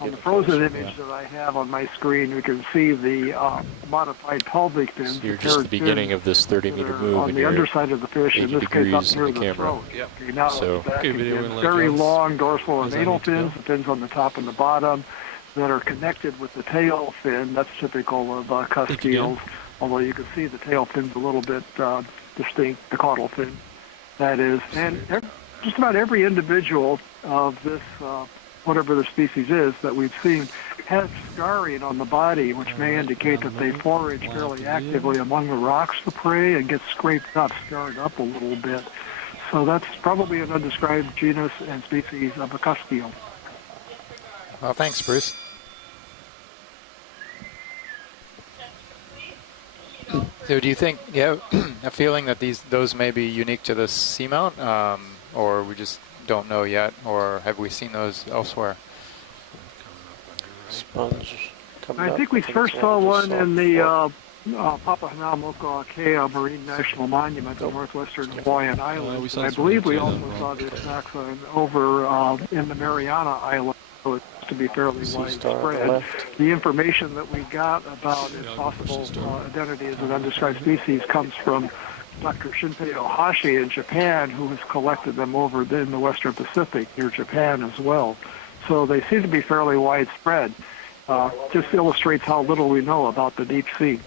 On the frozen image that I have on my screen, we can see the modified pelvic fins. So you're just at the beginning of this 30-meter move. On the underside of the fish, in this case up near the throat. Yep. Okay, now so, it's back again. Very long dorsal and anal fins, the fins on the top and the bottom, that are connected with the tail fin. That's typical of Cuskiels. Although you can see the tail fin's a little bit distinct, the caudal fin, that is. And just about every individual of this, whatever the species is that we've seen, has scarring on the body, which may indicate that they forage fairly actively among the rocks to prey and get scraped up, scarred up a little bit. So that's probably an undescribed genus and species of a Cuskiel. Well, thanks, Bruce. So do you think you have a feeling that those may be unique to the seamount, or we just don't know yet, or have we seen those elsewhere? Sponge. I think we first saw one in the Papahanaumokuakea Marine National Monument on northwestern Hawaiian Islands. I believe we also saw this taxon over in the Mariana Islands. So it's to be fairly widespread. The information that we got about its possible identity as an undescribed species comes from Dr. Shinpei Ohashi in Japan, who has collected them over in the Western Pacific near Japan as well. So they seem to be fairly widespread. Just illustrates how little we know about the deep sea.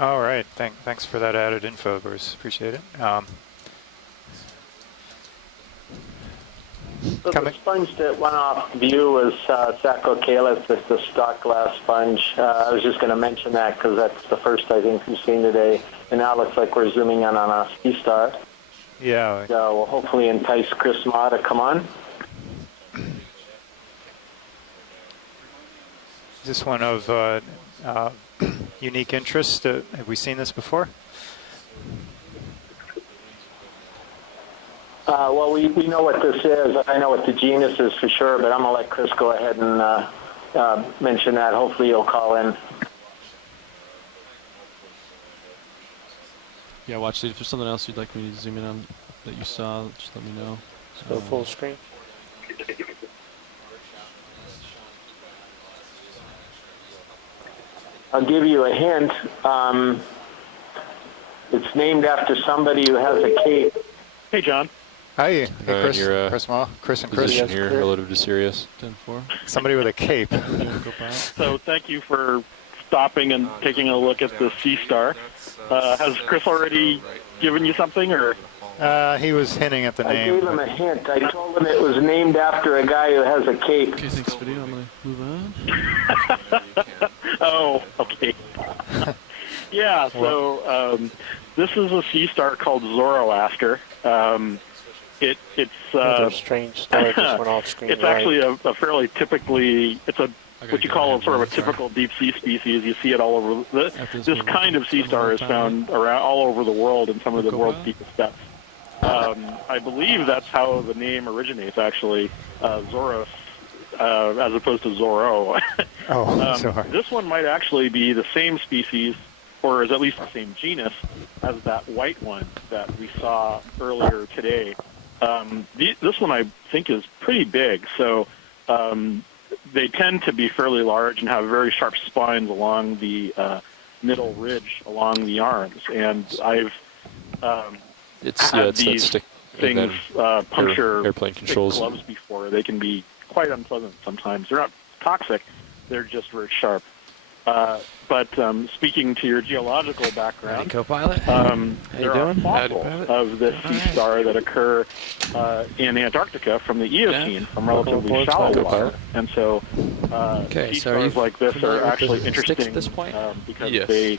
All right. Thanks for that added info, Bruce. Appreciate it. So the sponge that went off view was Saccocalis, it's a stock glass sponge. I was just going to mention that because that's the first I think we've seen today. And now it looks like we're zooming in on a sea star. Yeah. So we'll hopefully entice Chris Ma to come on. Is this one of unique interest? Have we seen this before? Well, we know what this is. I know what the genus is for sure, but I'm going to let Chris go ahead and mention that. Hopefully he'll call in. Yeah, watch. If there's something else you'd like me to zoom in on that you saw, just let me know. Go full screen. I'll give you a hint. It's named after somebody who has a cape. Hey, John. Hi. Hey, Chris. Chris Ma. Chris and Chris. Position here relative to Sirius. 10-4. Somebody with a cape. So thank you for stopping and taking a look at the sea star. Has Chris already given you something, or? He was hinting at the I name. gave him a hint. I told him it was named after a guy who has a cape. Okay, thanks, video. I'm going to move on. Oh, okay. Yeah, so this is a sea star called Zoroaster. It's strange star just went off screen. It's actually a fairly typically, it's a what you call a sort of a typical deep sea species. You see it all over. This kind of sea star is found around all over the world in some of the world's deepest depths. I believe that's how the name originates, actually, Zoros, as opposed to Zorro. This one might actually be the same species, or is at least the same genus, as that white one that we saw earlier today. This one I think is pretty big, so they tend to be fairly large and have very sharp spines along the middle ridge along the arms. And I've had these things puncture airplane controls gloves before. They can be quite unpleasant sometimes. They're not toxic; they're just very sharp. But speaking to your geological background, co-pilot, there are fossils of this sea star that occur in Antarctica from the Eocene, from relatively shallow water. And so sea stars like this are actually interesting at this point? because they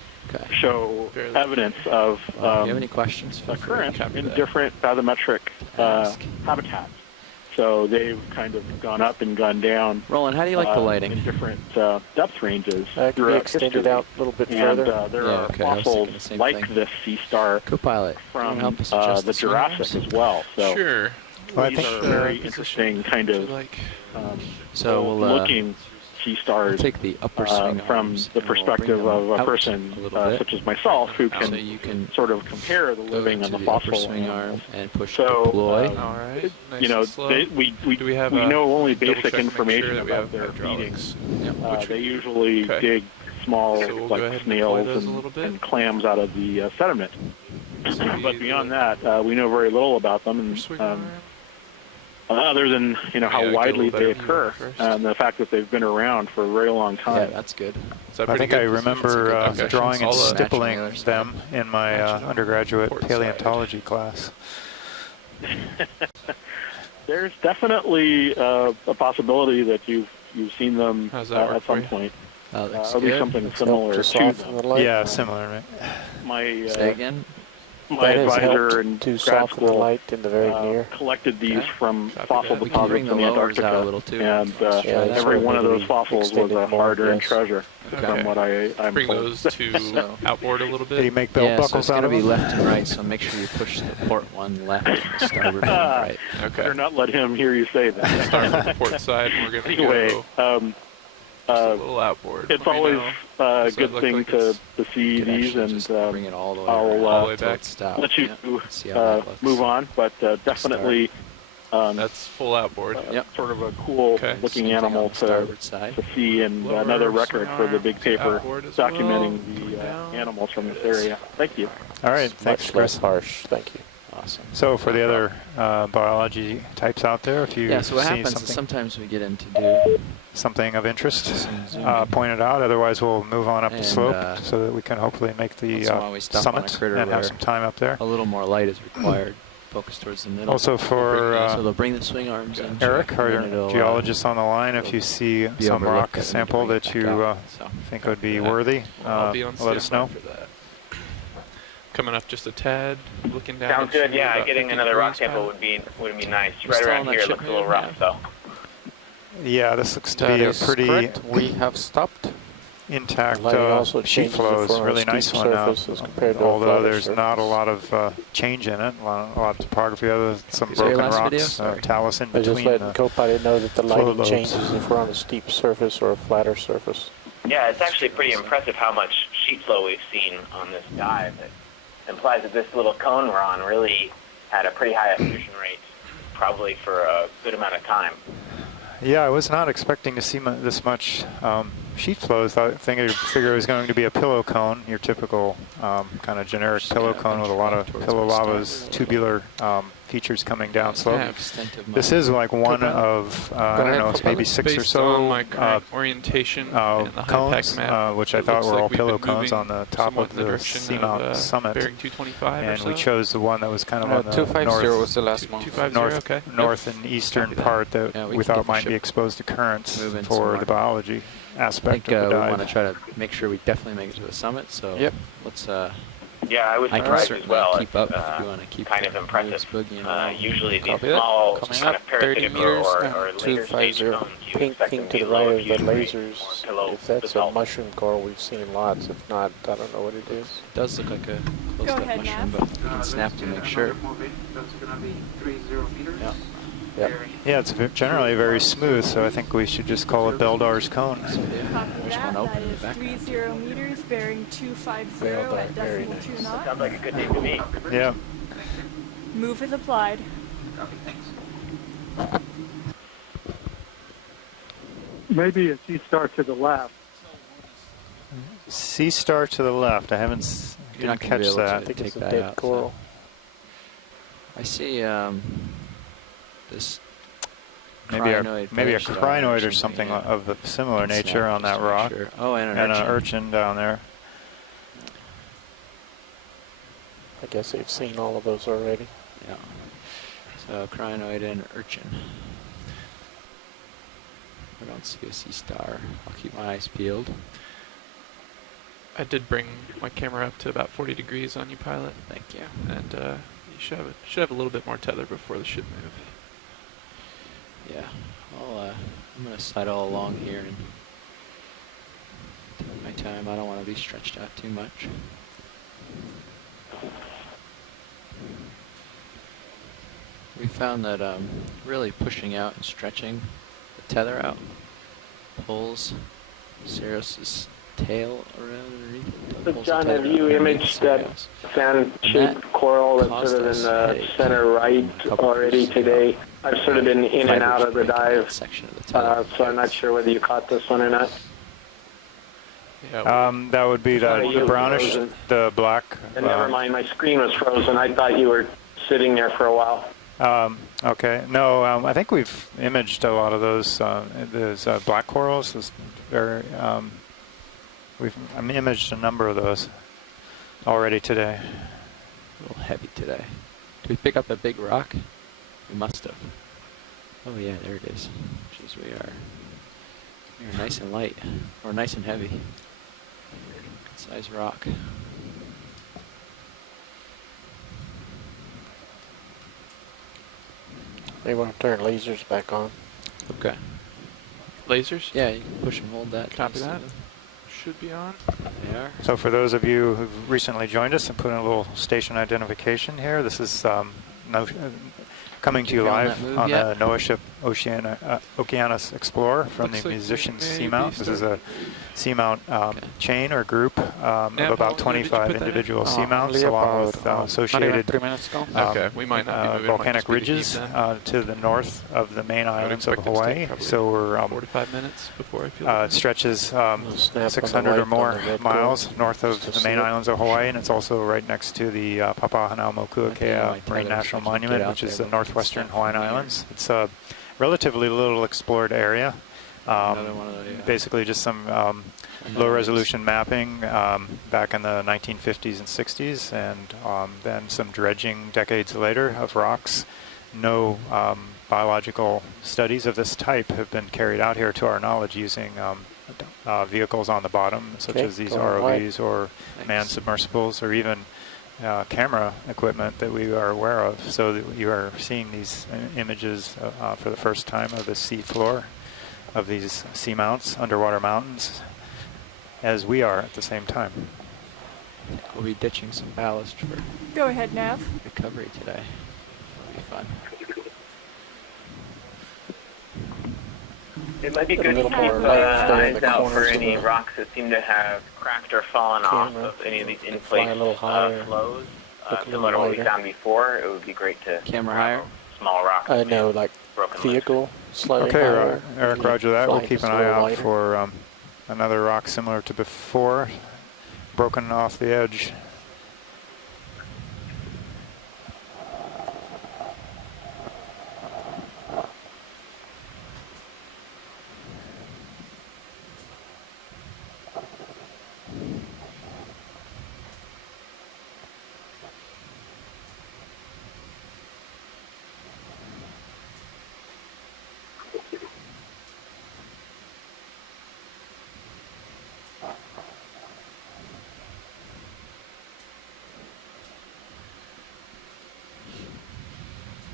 show evidence of do you have any questions? occurrence in different bathymetric habitats. So they've kind of gone up and gone down. Roland, how do you like the lighting? In different depth ranges Can we extend it out a little bit further? And there are fossils like this sea star co-pilot from the Jurassic as well. So sure. These are very interesting kind of looking sea stars take the upper swing from the perspective of a person such as myself who can sort of compare the living and the fossil swing arm and push so, deploy. All right. Nice, you know, we know only basic information about their feeding. They usually dig small like snails and clams out of the sediment. But beyond that, we know very little about them. And, other than how widely they occur and the fact that they've been around for a very long time. Yeah, that's good. I think I remember drawing and stippling them in my undergraduate paleontology class. There's definitely a possibility that you've seen them at some point. At least something similar to them. Yeah, similar, right? Say again? My advisor in grad school light in the very near. collected these from fossil We can deposits bring in the lowers out a Antarctica, little too. and every one of those fossils was a hard-earned treasure, from what I'm Bring told. those to outboard a little bit. Did he make belt So buckles it's out going to of be them? left and right, so make sure you push the port one left and the starboard one right. Better not let him hear you say that. Start with the port side, and we're going to Anyway, go a little outboard. it's always a good thing like to see You can these, actually and just bring it all the way I'll around all the way till back. it stops. let you See how that looks. move on, but definitely That's full outboard. sort of a cool looking Same thing animal on the starboard side. to see, and Lower another record for the big swing paper outboard as documenting well. the Down. animals from this area. Thank you. All right, thanks, Much Chris. less harsh. Thank you. Awesome. So for the other biology types out there, if you so what see happens is something, sometimes we get into do something of interest, zooming. point it out. Otherwise, we'll move on up the And, slope so that we can hopefully make the once in a while we stop on a summit critter and have where some time up there. a little more light is required. Focus towards the middle. Also for so they'll bring the swing arms in. Eric, and our then it'll, geologist on the line, if you see be some rock overlooked and sample bring it that back you out, so. think would be worthy, I'll be on let us know. standby for that. Coming up just a tad, looking down. Sounds good. Yeah, about getting 50 another rock degrees sample pilot. would be nice. We're Right still around on that here, it ship looks a little move, rough, though. Yeah, this looks to That be a is pretty correct. We have stopped. intact Lighting also sheet changes flow. It's for a a really steep nice one surface as compared to a although flatter there's not a surface. lot of change in it, a lot of topography other than some Is there your broken last video? rocks, Sorry. talus in I just between let the co-pilot know that the flow lighting lobes. changes if we're on a steep surface or a flatter surface. Yeah, it's actually pretty impressive how much sheet flow we've seen on this dive. It implies that this little cone we're on really had a pretty high effusion rate, probably for a good amount of time. Yeah, I was not expecting to see this much sheet flows. I figured it was going to be a pillow cone, your typical kind of generic pillow cone with a lot of pillow lavas, tubular features coming down slope. This is like one of, I don't know, it's maybe 6 or Based so on my current orientation and the cones, high-pack map, which I it thought looks were like all we've pillow been cones moving on the top somewhat of in the the direction seamount of, summit. bearing 225 or And we so. chose the one that was kind of on the 250 north, was the last one. 250, okay. north and eastern Copy that. part that Yeah, we we can thought get the might be ship exposed to currents moving for somewhere. the biology I aspect think of the we dive. want to try to make sure we definitely make it to the summit. So Yep. let's. Yeah, I was I can surprised as certainly well. keep up It's, if you want to keep kind of the impressive. waves boogieing along. Usually these Copy that. small Coming kind up, of 30 parasitic meters or and later stage 250. cones, you Pink expect thing them to to the be low right of the effusion rate, lasers. more pillow If that's a basalt. mushroom coral, we've seen lots. If not, I don't know what it is. It does look like a Go close-up ahead, mushroom, Matt. but we can snap to make sure. That's going to be 30 meters. Yeah. Yep. Yeah, it's generally very smooth, so I think we should just call it Beldar's cone. Copy There's that. one open That in the is background. 30 meters, bearing 250 Well at done. Very decimal nice. 2 knots. Sounds like a good name to me. Yeah. Move is applied. Copy, thanks. Maybe a sea star to the left. Sea star to the left. I haven't You're not didn't gonna be catch able to that. I think take it's a that dead out, coral. I see this Maybe crinoid maybe a fish down crinoid there or something yeah. of a similar Snap nature on just that to make rock. sure. Oh, and an And urchin. an urchin down there. I guess they've seen all of those already. Yeah. So crinoid and urchin. I don't see a sea star. I'll keep my eyes peeled. I did bring my camera up to about 40 degrees on you, pilot. Thank you. And you should have a little bit more tether before the ship move. Yeah. I'm gonna sidle along here and take my time. I don't want to be stretched out too much. We found that really pushing out and stretching the tether out pulls Ceres's tail around underneath. So Pulls the John, tether have you underneath imaged that Ceres. fan-shaped coral that's caused sort of us in the headache center right a couple already years ago. today? I've sort of been in and Fibers out of the break dive, section of the tether. so I'm not sure whether you caught this one or not. Yeah, That would be Sorry, the you brownish, frozen. the black. And never mind, my screen was frozen. I thought you were sitting there for a while. Okay. No, I think we've imaged a lot of those. Those black corals. Is very. We've imaged a number of those already today. A little heavy today. Did we pick up that big rock? We must have. Oh yeah, there it is. Jeez, we are nice and light, or nice and heavy. Good size rock. They want to turn lasers back on. Okay. Lasers? Yeah, you can push and hold that. Copy Can you that. see Should be on. They are. So for those of you who've recently joined us and put in a little station identification here, this is coming to you Keep you on live that move on yet? the NOAA ship Okeanos Explorer from the Musicians Seamount. This is a seamount chain or group of about 25 individual seamounts, along with associated volcanic ridges to the north of the main islands of Hawaii. So we're 45 minutes before I feel it stretches 600 or more miles north of the main islands of Hawaii, and it's also right next to the Papahanaumokuakea Marine National Monument, which is the northwestern Hawaiian Islands. It's a relatively little explored area. Basically just some low-resolution mapping back in the 1950s and 60s, and then some dredging decades later of rocks. No biological studies of this type have been carried out here to our knowledge using vehicles on the bottom, such as these ROVs or manned submersibles, or even camera equipment that we are aware of. So that you are seeing these images for the first time of the sea floor of these seamounts, underwater mountains, as we are at the same time. We'll be ditching some ballast for Go ahead, Nav. recovery today. It'll be fun. It might be good to keep eyes out for any rocks that seem to have cracked or fallen off of any of these in-place flows. Similar to what we found before, it would be great to higher? Small rocks. No, like vehicle slightly higher. Eric, roger that. We'll keep an eye out for another rock similar to before, broken off the edge.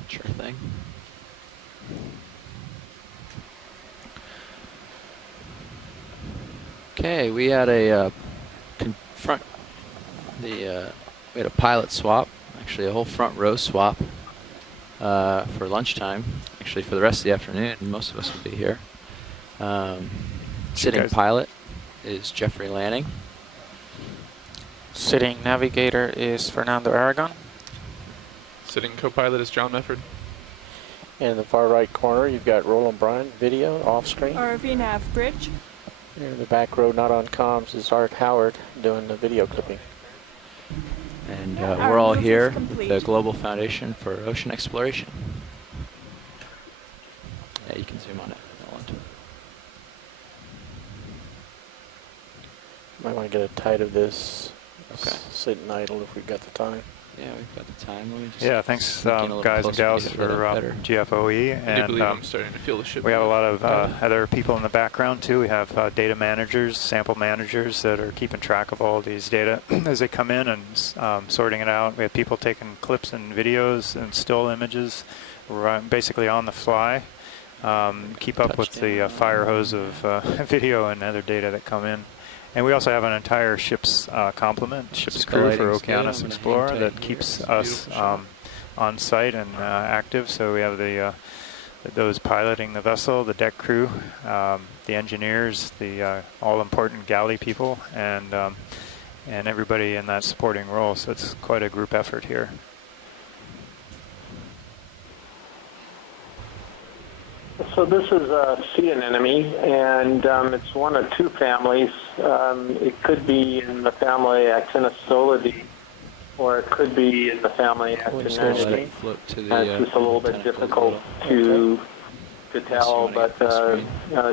Sure thing. Okay, we had a we had a pilot swap, actually a whole front row swap for lunchtime. Actually, for the rest of the afternoon, most of us will be here. Sitting pilot is Jeffrey Lanning. Sitting navigator is Fernando Aragon. Sitting co-pilot is John Mefford. In the far right corner, you've got Roland Bryan, video, off screen. ROV nav bridge. Here in the back row, not on comms, is Art Howard doing the video clipping. And we're all here with the Global Foundation for Ocean Exploration. Yeah, you can zoom on it. Might want to get a tight of this. Okay. Sitting idle if we've got the time. Yeah, we've got the time. Let me just thanks guys and gals for GFOE. And I'm starting to feel the ship. We have a lot of other people in the background too. We have data managers, sample managers that are keeping track of all these data as they come in and sorting it out. We have people taking clips and videos and still images, basically on the fly. Keep up with the fire hose of video and other data that come in. And we also have an entire ship's complement, ship's crew for Okeanos Explorer that keeps us on site and active. So we have those piloting the vessel, the deck crew, the engineers, the all-important galley people, and everybody in that supporting role. So it's quite a group effort here. So this is a sea anemone, and it's one of two families. It could be in the family Actinosolidae, or it could be in the family Actinomene. It's just a little bit difficult to tell, but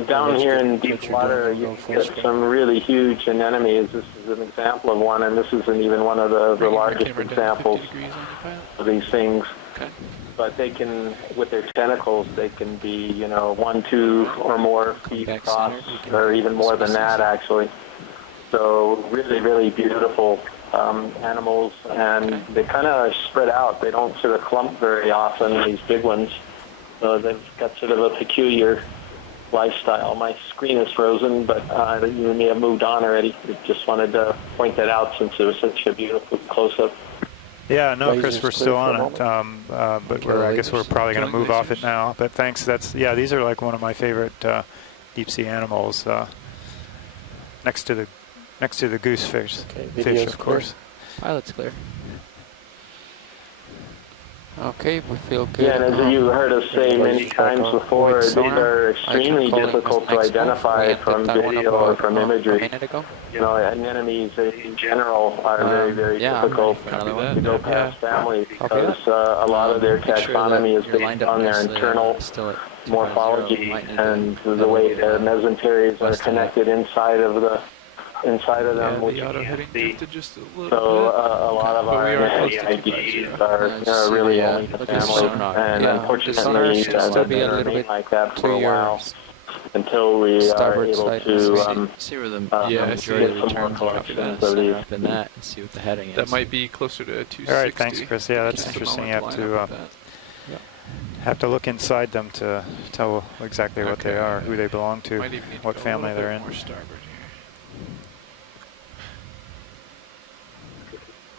down here in deep water, you can get some really huge anemones. This is an example of one, and this isn't even one of the largest examples of these things. Okay. But they can, with their tentacles, they can be, 1, 2, or more feet across, or even more than that, actually. So really, really beautiful animals, and they kind of spread out. They don't sort of clump very often, these big ones. So they've got sort of a peculiar lifestyle. My screen is frozen, but you may have moved on already. Just wanted to point that out since it was such a beautiful close-up. Yeah, no, Lasers Chris, we're clear still for a on it, but Okay, I guess we're probably going to move off it now. But thanks. Yeah, these are like one of my favorite deep sea animals. Next to the goosefish, fish, of course. Pilot's clear. Okay, we feel good. Yeah, and as you heard us say many times before, these are extremely difficult to identify from video or from imagery. You know, anemones in general are very, very difficult to go past family because a lot of their taxonomy is based on their internal morphology and the way their mesenteries are connected inside of them, which you can't see. So a lot of our IDs are really only the family, and unfortunately they'll remain like that for a while until we are able to see where the yeah, majority see of the returns are after that. Set it up in that and see what the heading is. That might be closer to 260. All right, thanks, Chris. Yeah, that's interesting. You have to look inside them to tell exactly what they are, who they belong to, what family they're in.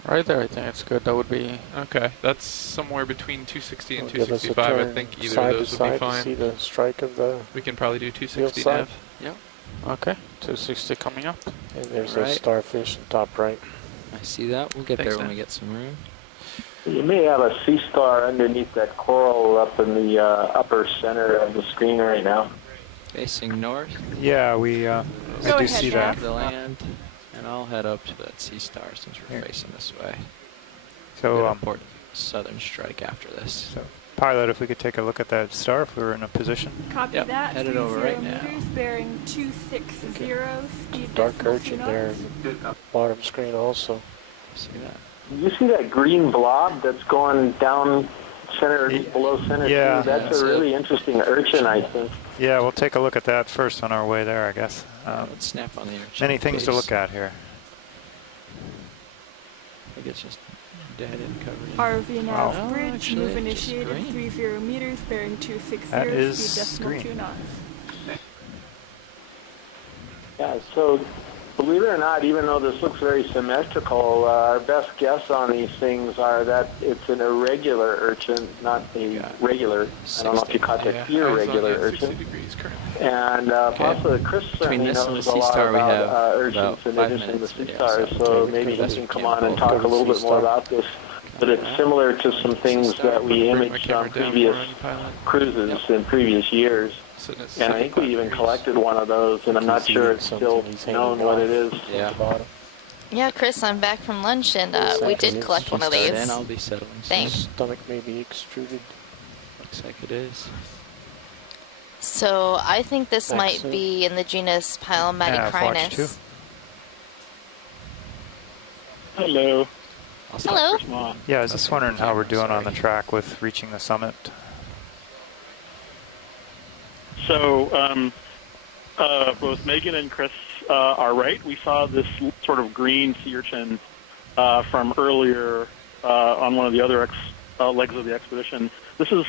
Right there, I think it's good. That would be okay. That's somewhere between 260 and Give us a 265. I turn think either side of those to would be side to fine. see the strike of the We can probably do 260 side. nav. yeah. Okay, 260 coming up. And there's a Right. starfish in top right. I see that. We'll get Thanks, there when Dan. we get some room. You may have a sea star underneath that coral up in the upper center of the screen right now. Facing north. Yeah, we Go do ahead, see Nav. that. The land, and I'll head up to that sea star since we're facing this way. So, We'll report southern strike after this. So, pilot, if we could take a look at that star, if we were in a position. Copy Yep, that. headed over 30 right now. meters, bearing 260, speed Dark decimal urchin 2 there, knots. bottom screen also. See that? You see that green blob that's going down center, below center? Yeah. Too? That's a really interesting urchin, I think. Yeah, we'll take a look at that first on our way there, I guess. Let's snap on the urchin. Many things to base. look at here. I think it's just dead and covered. ROV nav Wow. bridge, actually, move it's initiated, green. 30 meters, bearing 260, That is speed decimal green. 2 knots. Yeah, so believe it or not, even though this looks very symmetrical, our best guess on these things are that it's an irregular urchin, not a regular. I don't know if you caught that, irregular urchin. And possibly Chris certainly this and knows the a sea lot star, we have about urchins about in 5 addition to minutes sea video, stars, so so we maybe can he can come best on and we talk can. a little bit more Sea star. about this. But it's similar to some things that we imaged on previous cruises in previous years. And I think we even collected one of those, and I'm not sure it's still known what it is. Yeah. Yeah, Chris, I'm back from lunch, and we did collect one of Start these. in, I'll be settling soon. Thanks. Stomach may be extruded. Looks like it is. So I think this might Excellent. be in the genus Yeah, I've watched too. Pylomaticrinus. Hello. Hello. Yeah, I was just wondering how we're doing on the track with reaching the summit. So both Megan and Chris are right. We saw this sort of green sea urchin from earlier on one of the other legs of the expedition. This is,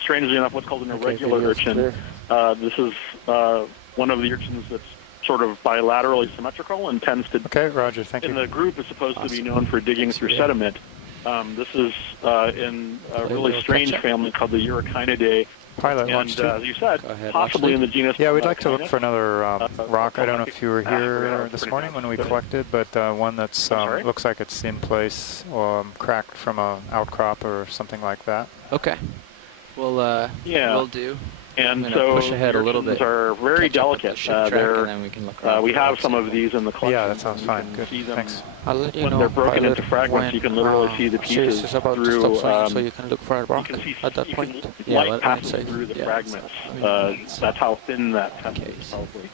strangely enough, what's called an irregular urchin. This is one of the urchins that's sort of bilaterally symmetrical and tends to... Okay, Roger, thank you. And the group is supposed to be known for digging through sediment. This is in a really strange family called the Urcinidae. Pilot launch And too. as you said, possibly in the genus... Yeah, we'd like to look Urchinus. for another rock. I don't know if you were here this morning when we collected, but one that's looks like it's in place or cracked from an outcrop or something like that. Okay. Well, Yeah. we'll do. And I'm gonna so push ahead a little urchins bit. are very Catch up with the delicate. ship track, They're, and then we can look around we for have rocks some and of these in the collection. Yeah, that sounds fine. Good. See them Thanks. I'll let you when know. they're broken Pilot, into fragments, you can literally see the Sirius pieces is about to through. stop swinging, so you can look for a rock can see, at that you point. can Yeah, light let me passes say. through the Yeah, fragments. That's how thin that test is, probably.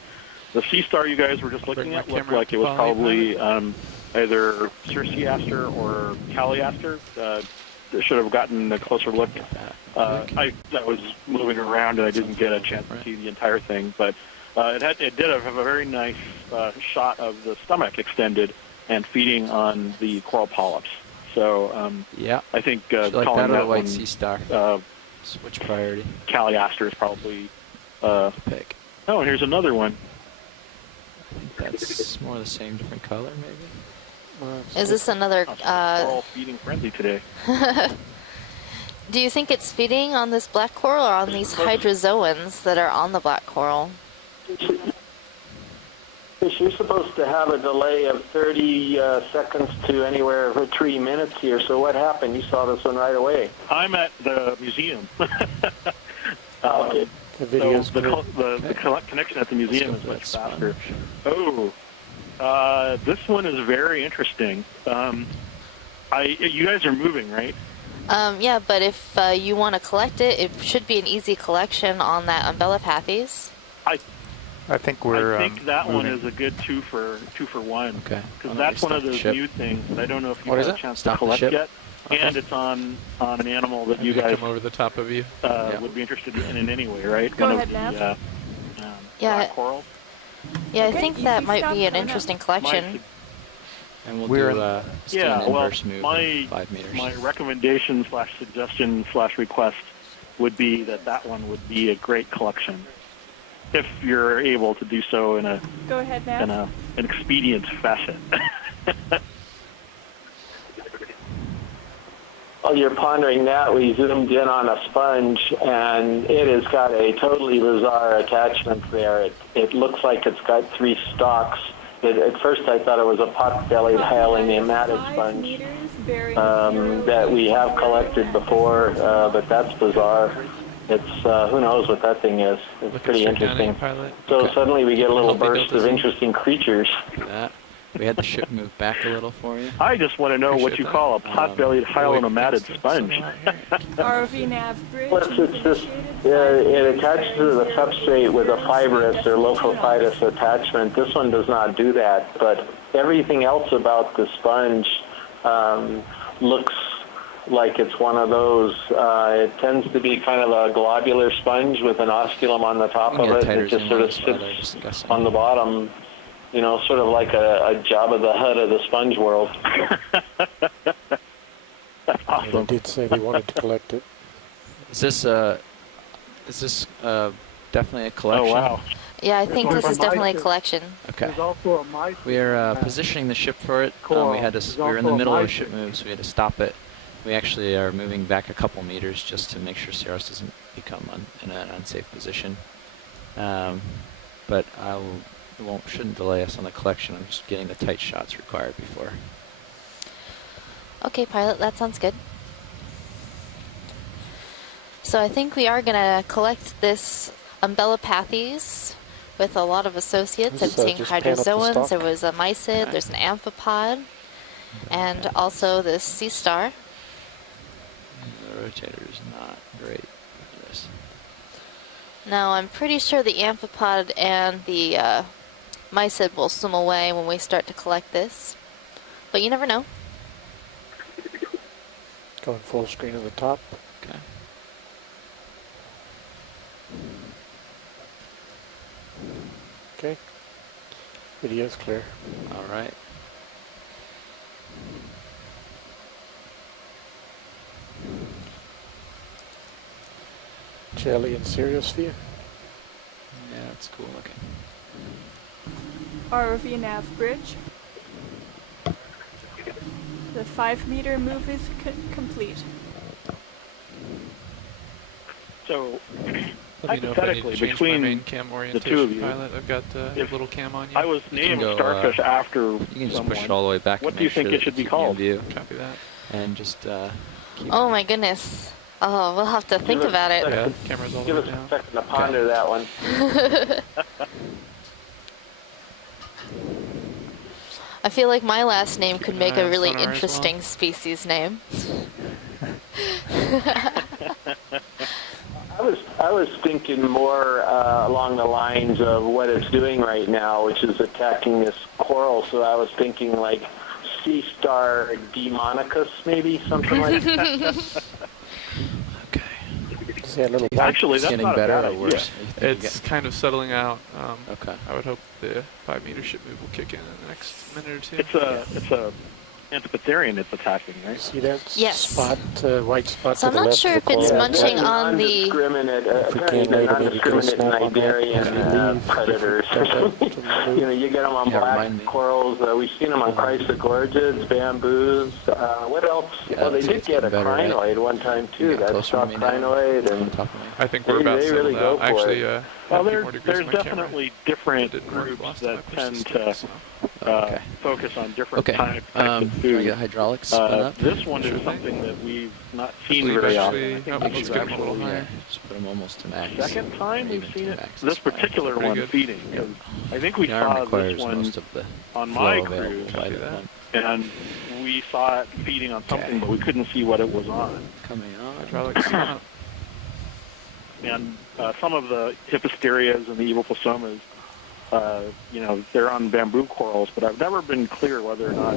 The sea star you guys were just looking at looked like it was probably either Circeaster or Caliaster. Should have gotten a closer look. I was moving around and I didn't get a chance to see the entire thing, but it did have a very nice shot of the stomach extended and feeding on the coral polyps. So yeah, I think like calling that or that a white one sea star. Switch priority. Caliaster is probably pick. Oh, and here's another one. I think that's more the same, different color, maybe. Is this another... Coral feeding frenzy today. Do you think it's feeding on this black coral or on these hydrozoans that are on the black coral? You're supposed to have a delay of 30 seconds to anywhere for 3 minutes here, so what happened? You saw this one right away. I'm at the museum. Okay. The video's the connection at the museum is much faster. Oh, this one is very interesting. You guys are moving, right? Yeah, but if you want to collect it, it should be an easy collection on that Umbellapathes. I think we're. I think that moving. one is a good two for one. Okay. Because that's one of those new things that I don't know if you've had a chance to collect yet. Okay. And it's on an animal that you They guys come over the top of you. would be interested in anyway, right? Go one ahead, of Nav. the Yeah. black coral. Yeah, Okay, I think easy that might stop, be an turn up. interesting collection. And we'll We're do in- just an inverse move my 5 meters. my recommendation / suggestion / request would be that one would be a great collection if you're able to do so in Go ahead, Nav. an expedient fashion. While you're pondering that, we zoomed in on a sponge, and it has got a totally bizarre attachment there. It looks like it's got 3 stalks. At first I thought it was a pot-bellied hyalinomatid sponge that we have collected before, but that's bizarre. It's who knows what that thing is. It's pretty interesting. So suddenly we get a little burst of interesting creatures. That. We had the ship move back a little for you. I just want to know what you call a pot-bellied hyalinomatid sponge. ROV Nav bridge. Well, it's just, it attaches to the substrate with a fibrous or lophophytous attachment. This one does not do that, but everything else about the sponge looks like it's one of those. It tends to be kind of a globular sponge with an osculum on the top of it. It just sort of sits on the bottom. You know, sort of like a Jabba the Hutt of the sponge world. That's awesome. They did say they wanted to collect it. Is this definitely a collection? Oh, wow. Yeah, I think this is definitely a collection. Okay. There's also a mice. We are positioning the ship for it. We were in the middle of a ship move, so we had to stop it. We actually are moving back a couple meters just to make sure Ceros doesn't become in an unsafe position. But shouldn't delay us on the collection. I'm just getting the tight shots required before. Okay, pilot, that sounds good. So I think we are going to collect this Umbellapathes with a lot of associates. I'm seeing hydrozoans. There was a mysid. There's an amphipod. And also this sea star. The rotator is not great for this. Now, I'm pretty sure the amphipod and the mysid will swim away when we start to collect this. But you never know. Going full screen at the top. Okay. Okay. Video's clear. All right. Jelly and Sirius view. Yeah, that's cool looking. ROV Nav bridge. The 5-meter move is complete. So, Let me know if I need to change my main cam the two of orientation, you, pilot. I've got a little cam on you. I was named go, Starfish after You can just someone. push it all the way back. What and do you make sure think that it should be keep you in called? view. Copy that. And just keep Oh my goodness. Oh, we'll have to think about it. Yeah, camera's all the Give way us down. a second to ponder that one. I feel like my last name could make a really sonar as well. interesting species name. I was thinking more along the lines of what it's doing right now, which is attacking this coral. So I was thinking like Sea Star Demonicus, maybe something like that. Actually, that's getting not better a bad or idea. worse? It's kind of settling out. Okay. I would hope the 5-meter ship move will kick in the next minute or two. It's a Antipatherian it's attacking, right? See that Yes. spot, white spot So to I'm the not left sure of if the it's coral? munching on the... Apparently they're non-discriminate nidarian predators. You know, you get them on black corals. We've seen them on chrysogorgids, bamboos. What else? Well, they did get a crinoid one time too. That soft crinoid, and I think we're about they settled really out. go for Actually, it. Well, there's definitely different groups that tend to focus on different types of food. Hydraulics spin up? This one is something that we've not seen very often. Just put them almost to max. Second time we've seen it. This particular one feeding. I think we saw this one on my cruise, and we saw it feeding on something, but we couldn't see what it was on. Coming on. Hydraulics. And some of the Hipposterias and the Evoposomas, you know, they're on bamboo corals, but I've never been clear whether or not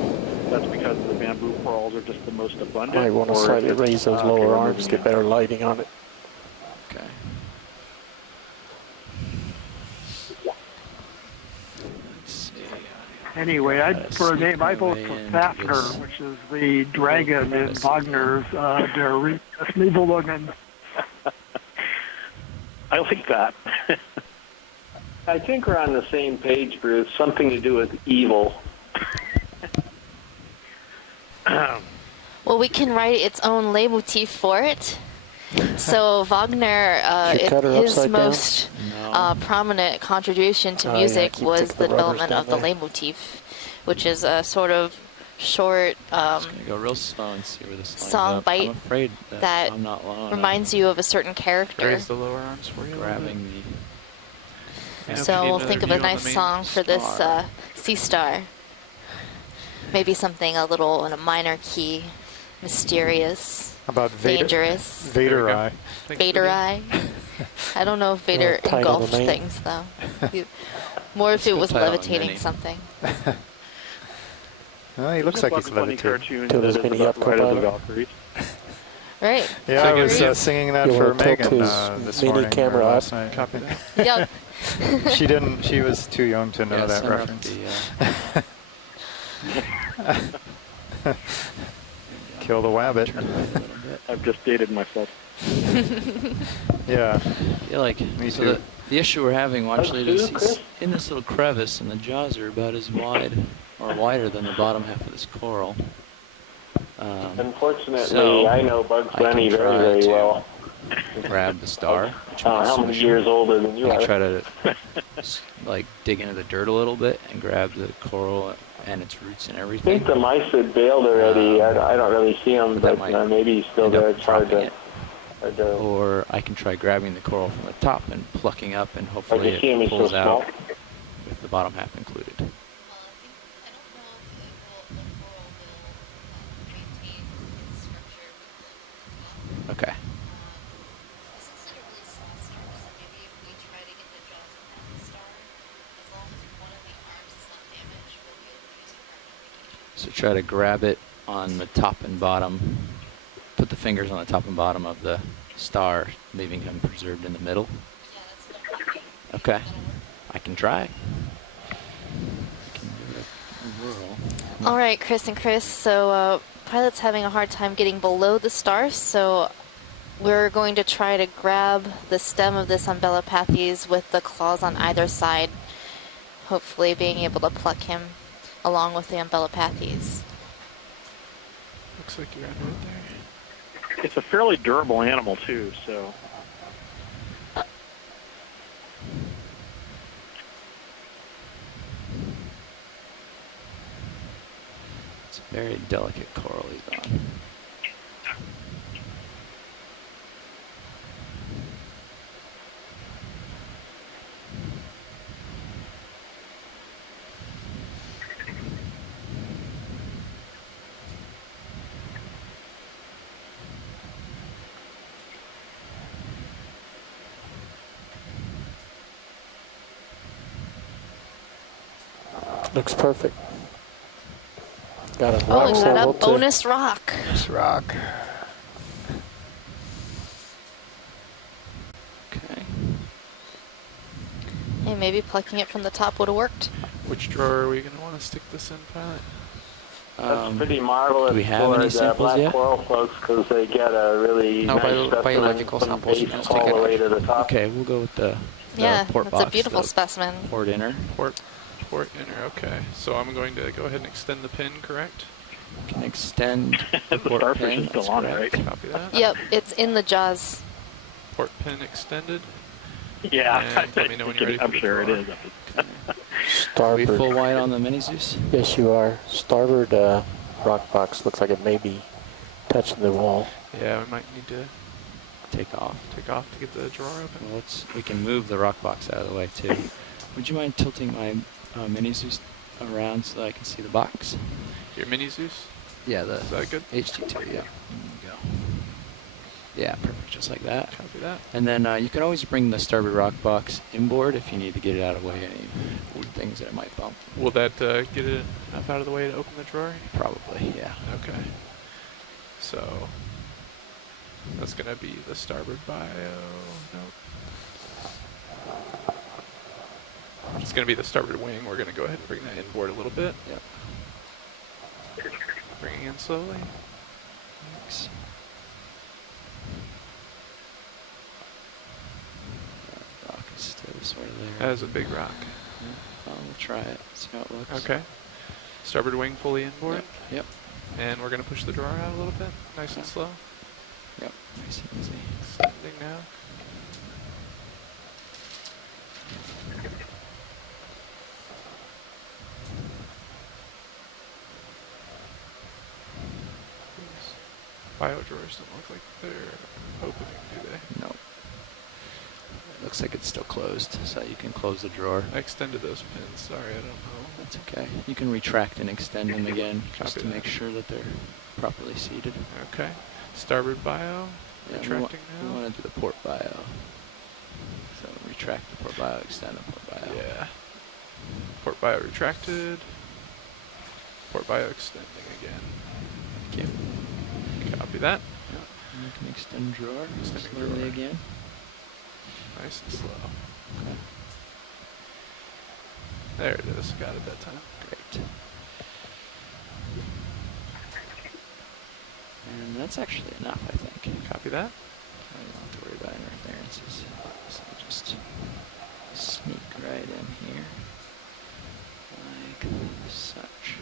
that's because the bamboo corals are just the most abundant. I want to slightly raise those lower arms, get better lighting on it. Okay. Anyway, for a name, I vote for Fafner, which is the dragon in Wagner's Der Nibelungen. I like that. I think we're on the same page, Bruce. Something to do with evil. Well, we can write its own leitmotif for it. So Wagner, his most prominent contribution to music was the development of the leitmotif, which is a sort of short Go real slow and see where this song bite I'm afraid that I'm not long reminds you of a certain character. Raise the lower arms for you. Grabbing the... So we'll think of a nice song for this sea star. Maybe something a little in a minor key, mysterious, about dangerous. Vader Eye. Vader Eye. I don't know if Vader engulfed things though. More if it was levitating something. Well, he looks like he's levitating. To this mini up Right. Yeah, I was singing that for Megan this morning. Camera last night. Yeah. She didn't. She was too young to know that reference. Kill the wabbit. I've just dated myself. Yeah. Yeah, like me so too. the issue we're having, actually, is he's in this little crevice, and the jaws are about as wide or wider than the bottom half of this coral. Unfortunately, I know Bugs Bunny very, very well. Grab the star. How many years older than you I are? try to like dig into the dirt a little bit and grab the coral and its roots and I everything. think the mice had bailed already. I don't really see them, but maybe he's still there. It's hard to... Or I can try grabbing the coral from the top and plucking up, and hopefully just seeing it me pulls so out small. with the bottom half included. Okay. So try to grab it on the top and bottom. Put the fingers on the top and bottom of the star, leaving him preserved in the middle. Okay. I can try. All right, Chris and Chris. So Pilot's having a hard time getting below the star, so we're going to try to grab the stem of this Umbellapathes with the claws on either side, hopefully being able to pluck him along with the Umbellapathes. Looks like you're under it there. It's a fairly durable animal too, so. It's a very delicate coral he's on. Looks perfect. Got a Oh, we got a bonus rock. Bonus rock. Okay. Hey, maybe plucking it from the top would have worked. Which drawer are we going to want to stick this in, Pilot? That's pretty marvelous do we have for any the samples black yet? coral folks because they get a really nice specimen biological from samples. base all the way to the top. Okay, we'll go with the Yeah, port that's box. a beautiful specimen. Port inner. Port inner, okay. So I'm going to go ahead and extend the pin, correct? You can extend the The port Starfish pin. is still That's on, correct. right? Copy that. Yep, it's in the jaws. Port pin extended. Yeah, And let me know when you're ready I'm for the sure it draw. is. Are we Starboard. full wide on the mini Zeus? Yes, you are. Starboard rock box looks like it may be touching the wall. Yeah, we might need to Take off. take off to get the drawer open. Well, we can move the rock box out of the way too. Would you mind tilting my mini Zeus around so that I can see the box? Your mini Zeus? Yeah, the Is that good? HT2, yeah. There you go. Yeah, perfect, just like that. Copy that. And then you can always bring the starboard rock box inboard if you need to get it out of the way, any things that it might bump. Will that get it enough out of the way to open the drawer? Probably, yeah. Okay. So that's gonna be the starboard bio. Nope. It's gonna be the starboard wing. We're gonna go ahead and bring that inboard a little bit. Yep. Bringing in slowly. Thanks. That rock is still sort of there. That is a big rock. We'll try it, see how it looks. Okay. Starboard wing fully inboard. Yep. And we're gonna push the drawer out a little bit, nice and slow. Yep, nice and easy. Extending now. These bio drawers don't look like they're opening, do they? No. Looks like it's still closed, so you can close the drawer. I extended those pins, sorry, I don't know. That's okay. You can retract and extend them again just Copy to that. make sure that they're properly seated. Okay. Starboard bio, Yeah, retracting we now. want to do the port bio. So retract the port bio, extend the port bio. Yeah. Port bio retracted. Port bio extending again. Thank you. Copy that. Yeah. And you can extend drawer Extending slowly drawer. again. Nice and slow. Okay. There it is. Got it that time. Great. And that's actually enough, I think. Copy that. I don't have to worry about interferences. So just sneak right in here, like such.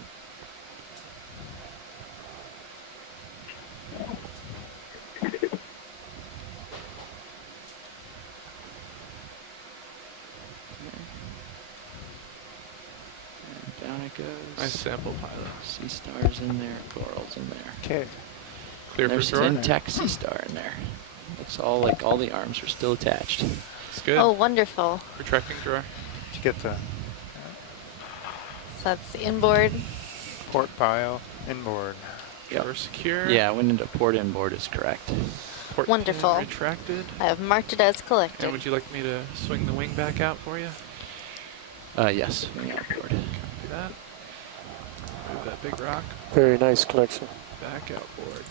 And down it goes. Nice sample pilot. Sea stars in there, corals in there. Okay. Clear for There's drawer. an intact sea star in there. Looks all like all the arms are still attached. It's good. Oh, wonderful. Retracting drawer. Did you get the So that's the inboard. port bio inboard? Yep. Drawer secure. Yeah, went into port inboard is correct. Port Wonderful. pin retracted. I have marked it as collected. And would you like me to swing the wing back out for you? Yes, wing outboard. Copy that. Move that big rock Very nice collection. back outboard.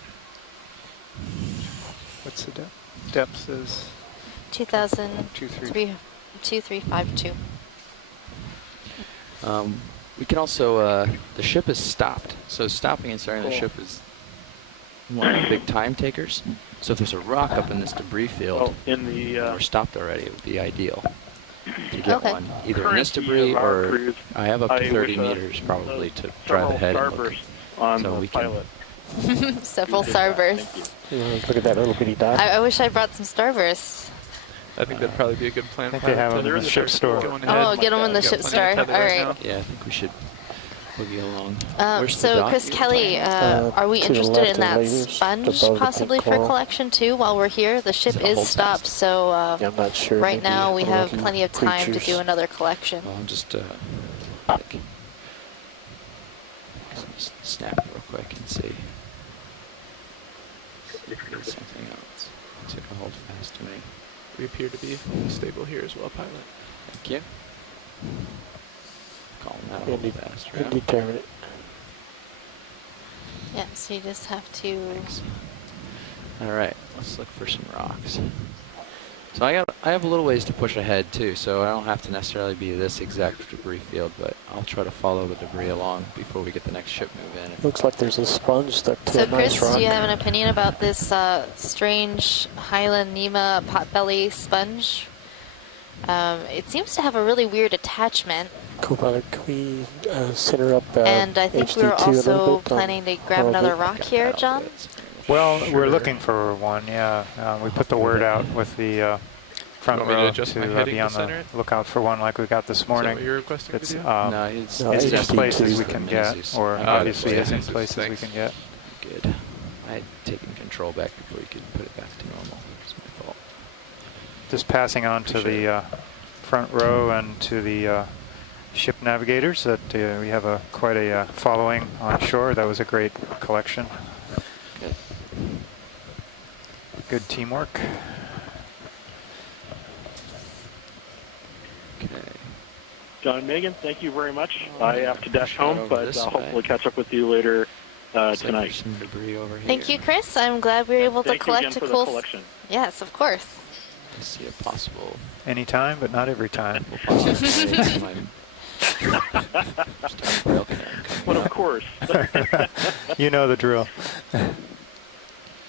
What's the depth? Depth is 2352. We can also, the ship is stopped. So stopping and starting the Cool. ship is one of the big time takers. So if there's a rock up in this debris field, in the and we're stopped already, it would be ideal to get Okay. one. Either in this currently debris of our or cruise, I have up to I 30 wish, meters probably to drive several ahead and look. starbursts on So the we can- pilot. Several You did that. starbursts. Thank Look at that little bitty dot. I wish I brought some starbursts. I think that'd probably be a good plan. I think Pilot they have to them in the start ship store. going Oh, ahead. get them in the Got ship plenty store. of tether All right right. now. Yeah, I think we should boogie along. Where's the So, dock? Chris Kelly, are we to the interested left in that and latest, sponge above the possibly pink for coral. collection too while we're here? The ship it a is hold stopped, fast? so Yeah, I'm not sure. right Maybe now we a have lucky plenty of time to creatures. do another collection. Well, I'll just snap real quick and see. If there's something else. Looks like a hold fast to me. We appear to be stable here as well, pilot. Thank you. Calling that a hold fast, right? Indeterminate. Yeah, so you just have to. All right, let's look for some rocks. So I have a little ways to push ahead too, so I don't have to necessarily be this exact debris field, but I'll try to follow the debris along before we get the next ship move in. Looks like there's a sponge stuck to So, a nice Chris, rock. do you have an opinion about this strange Highland Nema potbelly sponge? It seems to have a really weird attachment. Cool, brother. Can we center up And I think we were HD2 a little also bit planning to grab ROV? another rock here, John. Well, we're looking for one, yeah. We put the word out with the front Want me to row adjust my to heading be to on the center it? lookout for one like we got this morning. what you're requesting, It's, video? No, it's it's just in places we the can get, Macy's. or obviously yeah. is in places we can get. Good. I had taken control back before you could put it back to normal. It's my fault. Just passing on to the front row and to the ship navigators that we have quite a following on shore. That was a great collection. Good teamwork. John and Megan, thank you very much. I have to dash home, over but this I'll way. hopefully catch up with you later Looks like tonight. there's some debris over here. Thank you, Chris. I'm glad we were able to Thank you collect again a for cool. the collection. Yes, of course. I see a possible. Anytime, but not every time. But of course. You know the drill.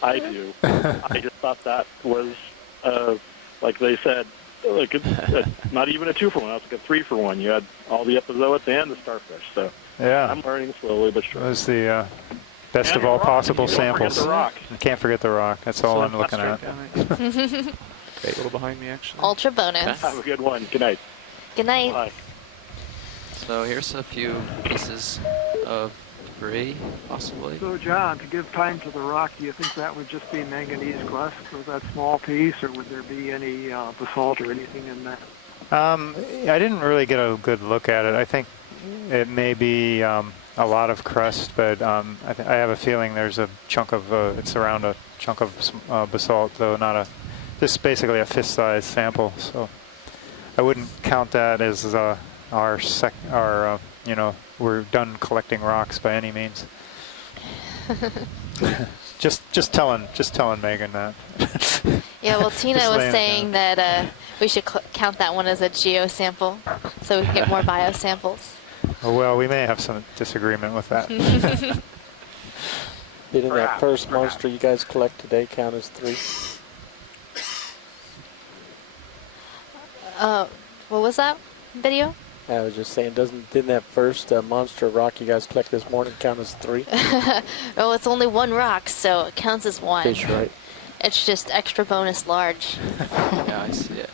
I do. I just thought that was, like they said, like not even a 2-for-1. That was like a 3-for-1. You had all the episodes and the starfish. So Yeah. I'm learning slowly but It surely. was the best And of all the rock. possible Don't forget samples. the rock. You can't forget the rock. That's all I'm looking at. Okay, a little behind me, actually. Ultra bonus. Have a good one. Good night. Good night. Bye. So here's a few pieces of debris, possibly. So, John, to give time to the rock, do you think that would just be manganese crust for that small piece, or would there be any basalt or anything in that? I didn't really get a good look at it. I think it may be a lot of crust, but I have a feeling there's a chunk of, it's around a chunk of basalt, though not just basically a fist-sized sample. So I wouldn't count that as we're done collecting rocks by any means. just telling Megan that. Yeah, well, Tina Just was laying it saying that we should count that one as a geo sample, so we can get more bio samples. Oh, well, we may have some disagreement with that. Didn't that first monster you guys collect today count as 3? What was that video? I was just saying, didn't that first monster rock you guys collected this morning count as 3? Oh, it's only one rock, so it counts as 1. Fish, right? It's just extra bonus large. Yeah, I see it.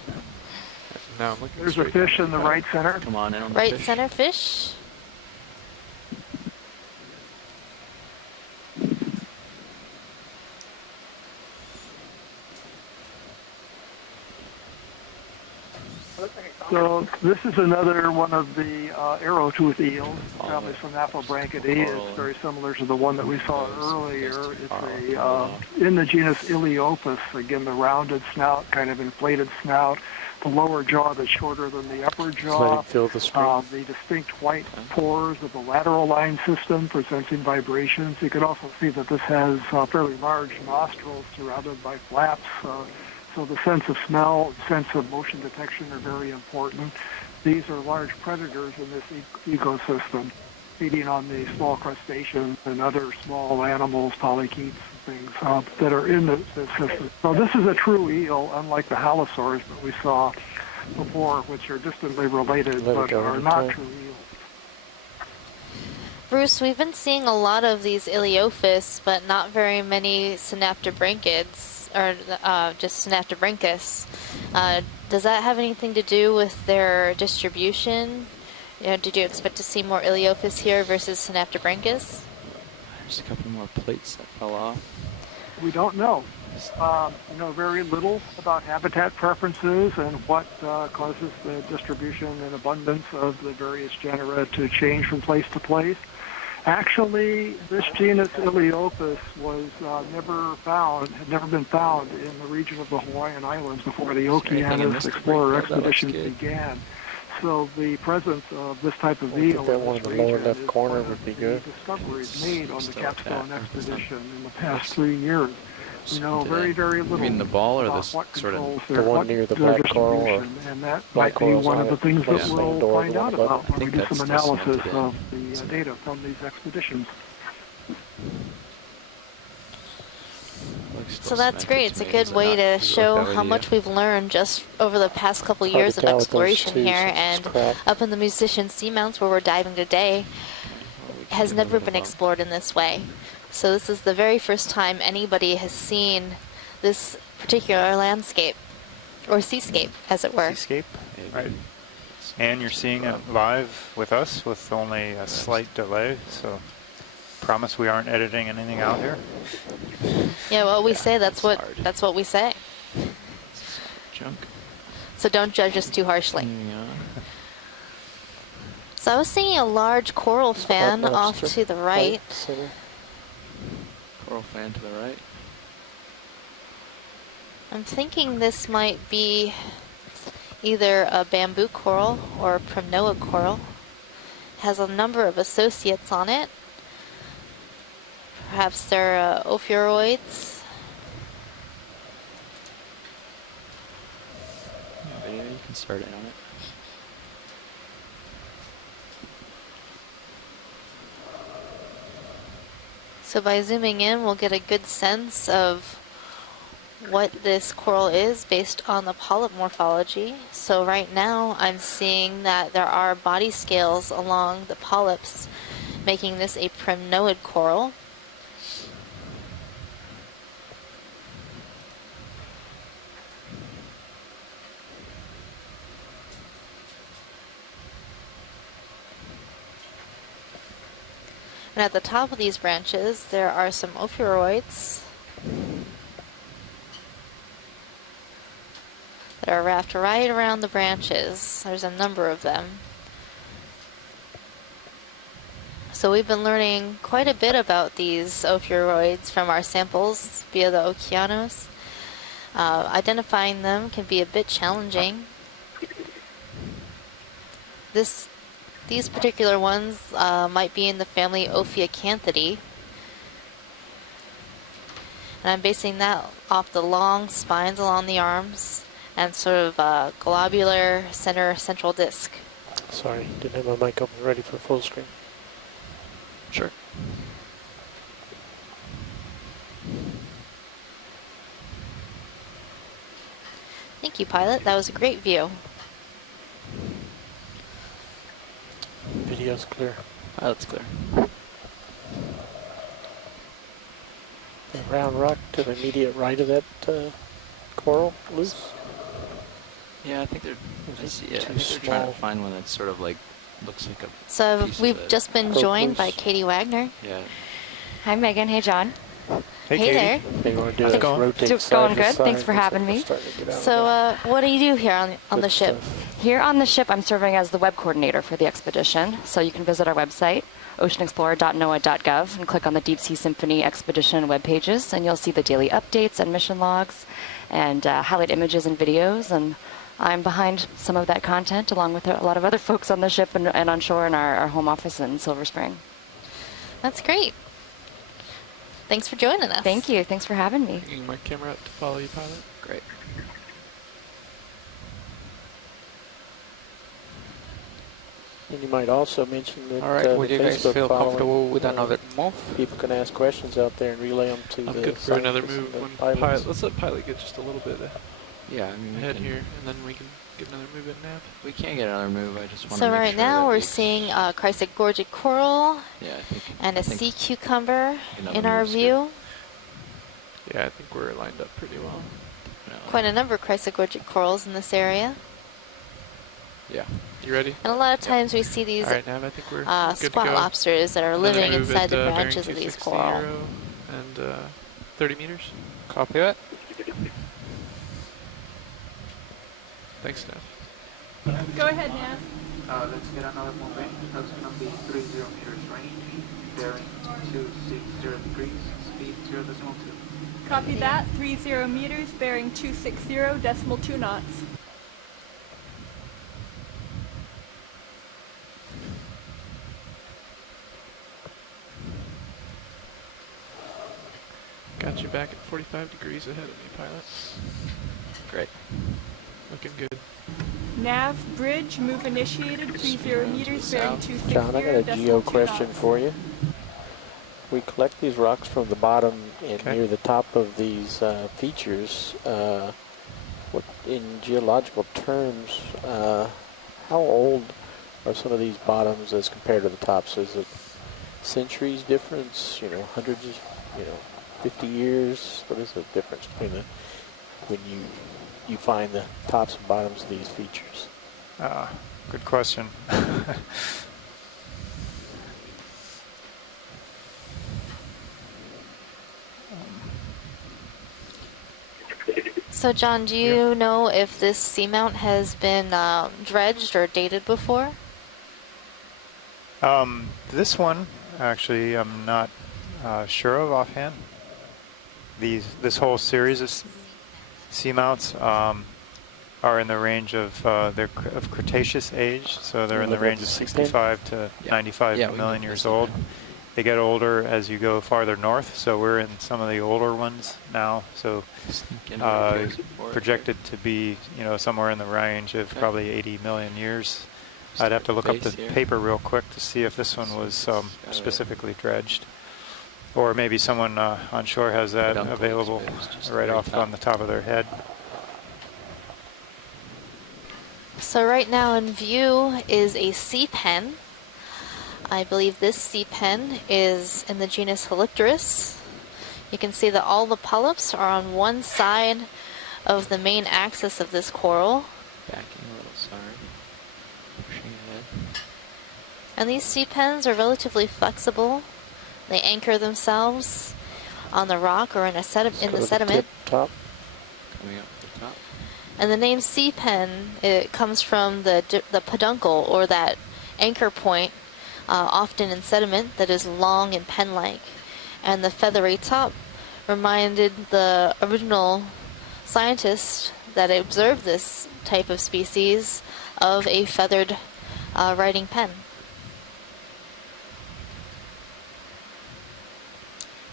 Now I'm looking There's a straight fish down. in the right center. Come on in on the Right fish. center fish. So this is another one of the arrow-tooth eels, family Synaptobranchidae. It's very similar to the one that we saw earlier. It's in the genus Ileopus. Again, the rounded snout, kind of inflated snout. The lower jaw that's shorter than the upper jaw. Fill the screen. The distinct white pores of the lateral line system for sensing vibrations. You can also see that this has fairly large nostrils surrounded by flaps. So the sense of smell, sense of motion detection are very important. These are large predators in this ecosystem, feeding on the small crustaceans and other small animals, polychaetes, and things that are in the system. So this is a true eel, unlike the halosaurs that we saw before, which are distantly related but are not true eels. Bruce, we've been seeing a lot of these Ileophis, but not very many Synaptobranchids, or just Synaptobranchus. Does that have anything to do with their distribution? Did you expect to see more Ileophis here versus Synaptobranchus? There's a couple more plates that fell off. We don't know. We know very little about habitat preferences and what causes the distribution and abundance of the various genera to change from place to place. Actually, this genus Ileopus was had never been found in the region of the Hawaiian Islands before the Okeanos explorer expeditions began. So the presence of this type of eel that in one this in the lower region left is corner one would of be the good. discoveries made on the Capstone expedition in the past 3 years. We know very, very little. You mean the ball or about this what sort of controls the their- one what near the their black coral, or distribution, and that black might be coral's one on of the it, things that yeah. we'll Door, find the one out above about it. when we I do think some that's still analysis cemented of the data from these expeditions. Looks So that's great. It's a good way to show how much we've learned just over the past couple years of exploration here, and up in the Musician Seamounts where we're diving today has never been explored in this way. So this is the very first time anybody has seen this particular landscape, or seascape, as it were. Seascape, right. And you're seeing it live with us with only a slight delay, so promise we aren't editing anything out here. Yeah, well, we say that's what we say. Junk. So don't judge us too harshly. Yeah. So I was seeing a large coral fan off to the right. Coral fan to the right. I'm thinking this might be either a bamboo coral or a primnoid coral. Has a number of associates on it. Perhaps they're ophiuroids. Yeah, you can start it on it. So by zooming in, we'll get a good sense of what this coral is based on the polyp morphology. So right now I'm seeing that there are body scales along the polyps, making this a primnoid coral. And at the top of these branches, there are some ophiuroids that are wrapped right around the branches. There's a number of them. So we've been learning quite a bit about these ophiuroids from our samples via the Okeanos. Identifying them can be a bit challenging. These particular ones might be in the family Ophiacanthidae. And I'm basing that off the long spines along the arms and sort of a globular central disc. Sorry, didn't have my mic open ready for full screen. Sure. Thank you, Pilot. That was a great view. Video's clear. Pilot's clear. The round rock to the immediate right of that coral loose? Yeah, I think they're. I think they're trying to find one that's sort of like looks like a. So we've just been joined by Katie Wagner. Yeah. Hi, Megan. Hey, John. Hey there. They want to do it. Rotate Just going good. Thanks for having me. So what do you do here on the ship? Here on the ship, I'm serving as the web coordinator for the expedition. So you can visit our website, oceanexplorer.noaa.gov, and click on the Deep Sea Symphony expedition web pages, and you'll see the daily updates and mission logs and highlight images and videos. And I'm behind some of that content, along with a lot of other folks on the ship and on shore in our home office in Silver Spring. That's great. Thanks for joining us. Thank you. Thanks for having me. Bringing my camera up to follow you, Pilot. Great. And you might also mention that All right, would you guys Facebook feel following, comfortable with another move? People can ask questions out there and relay them to I'm the good for another scientists move and the when pilots. Pilot. Let's let Pilot get just a little bit Yeah, I mean, ahead here, and then we can get another move in nav. We can get another move. I just want to. So make right sure now that we're seeing a chrysogorgic coral and a sea cucumber in our view. Yeah, I think we're lined up pretty well. Quite a number of chrysogorgic corals in this area. Yeah. You ready? And a lot of times we see these All right, Nav, I think we're good squat to go. lobsters that are Another living move inside at, the bearing branches of these coral. 260 and 30 meters. Copy that. Thanks, Nav. Go ahead, Nav. Let's get another move in. That's going to be 30 meters range, bearing 260 degrees, speed 0.2. Copy that. 30 meters, bearing 260.2 knots. Got you back at 45 degrees ahead of me, Pilot. Great. Looking good. Nav, bridge, move initiated, 30 meters, bearing 260. John, I got a geo question for you. we collect these rocks from the bottom and near the top of these features. What, in geological terms, how old are some of these bottoms as compared to the tops? Is it centuries difference? You know, hundreds, 50 years? What is the difference between when you find the tops and bottoms of these features? Good question. So, John, do you know if this seamount has been dredged or dated before? This one, actually, I'm not sure of offhand. This whole series of seamounts are in the range of of Cretaceous age, so they're in the range of 65 to 95 million years old. They get older as you go farther north, so we're in some of the older ones now. So projected to be, somewhere in the range of probably 80 million years. I'd have to look up the paper real quick to see if this one was specifically dredged, or maybe someone on shore has that available right off on the top of their head. So right now in view is a sea pen. I believe this sea pen is in the genus Holicterus. You can see that all the polyps are on one side of the main axis of this coral. Backing a little, sorry. Pushing ahead. And these sea pens are relatively flexible. They anchor themselves on the rock or in the sediment. Top. Coming up the top. And the name sea pen, it comes from the peduncle, or that anchor point, often in sediment, that is long and pen-like. And the feathery top reminded the original scientist that observed this type of species of a feathered writing pen.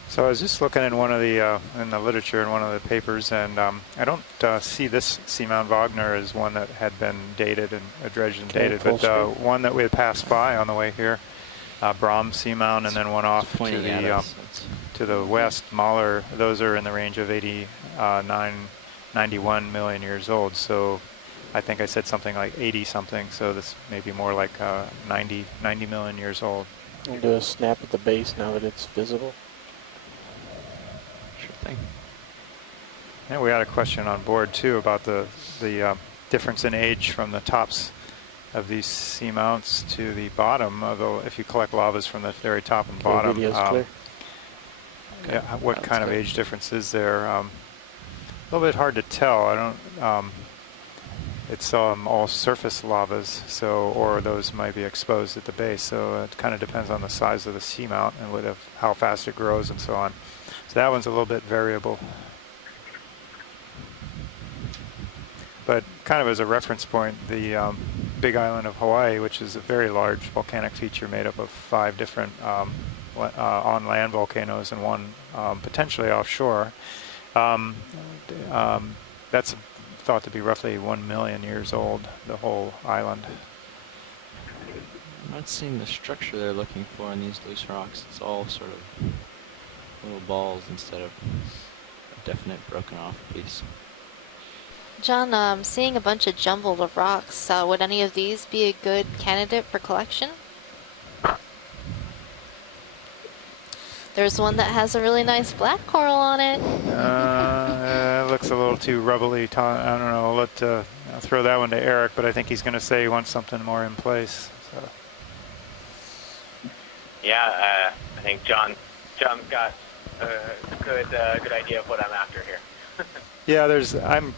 So I was just looking in one of the in the literature in one of the papers, and I don't see this Seamount Wagner as one that had been dated and dredged and dated, but one that we had passed by on the way here, Brahms Seamount, and then one off to the west, Mahler. Those are in the range of 91 million years old. So I think I said something like 80 something. So this may be more like 90 million years old. We'll do a snap at the base now that it's visible. Thing. And we had a question on board too about the difference in age from the tops of these seamounts to the bottom. Although if you collect lavas from the very top and bottom, what kind of age difference is there? A little bit hard to tell. I don't. It's all surface lavas, or those might be exposed at the base. So it kind of depends on the size of the seamount and how fast it grows and so on. So that one's a little bit variable. But kind of as a reference point, the Big Island of Hawaii, which is a very large volcanic feature made up of 5 different on-land volcanoes and one potentially offshore, that's thought to be roughly 1 million years old, the whole island. I'm not seeing the structure they're looking for on these loose rocks. It's all sort of little balls instead of a definite broken off piece. John, I'm seeing a bunch of jumbled of rocks. Would any of these be a good candidate for collection? There's one that has a really nice black coral on it. It looks a little too rubbly. I don't know. I'll throw that one to Eric, but I think he's going to say he wants something more in place. So. Yeah, I think John's got a good idea of what I'm after here. Yeah,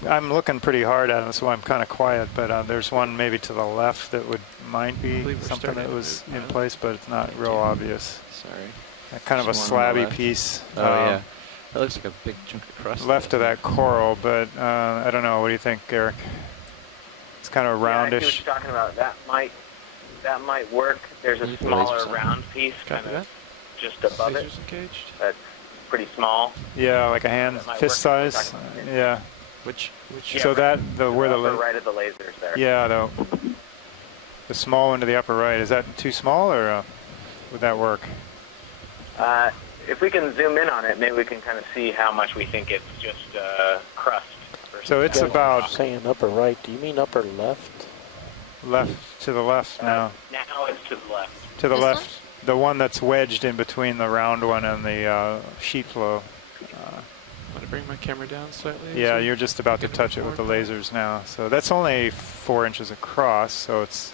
I'm looking pretty hard at it, so I'm kind of quiet. But there's one maybe to the left that might be something that was in place, but it's not real obvious. Sorry. Kind of a slabby piece. Oh yeah, that looks like a big chunk of crust. Left of that coral, but I don't know. What do you think, Eric? It's kind of roundish. I see what you're talking about. That might work. There's a smaller round piece, kind of just above it. That's pretty small. Yeah, like a hand, fist size. Yeah. Which? So that where the right of the lasers there. Yeah, the small one to the upper right. Is that too small, or would that work? if we can zoom in on it, maybe we can kind of see how much we think it's just crust. So it's about saying upper right. Do you mean upper left? Left to the left now. Now it's to the left. To the This left, one? the one that's wedged in between the round one and the sheet flow. Want to bring my camera down slightly? Yeah, you're just about to touch it with the lasers now. So that's only 4 inches across. So it's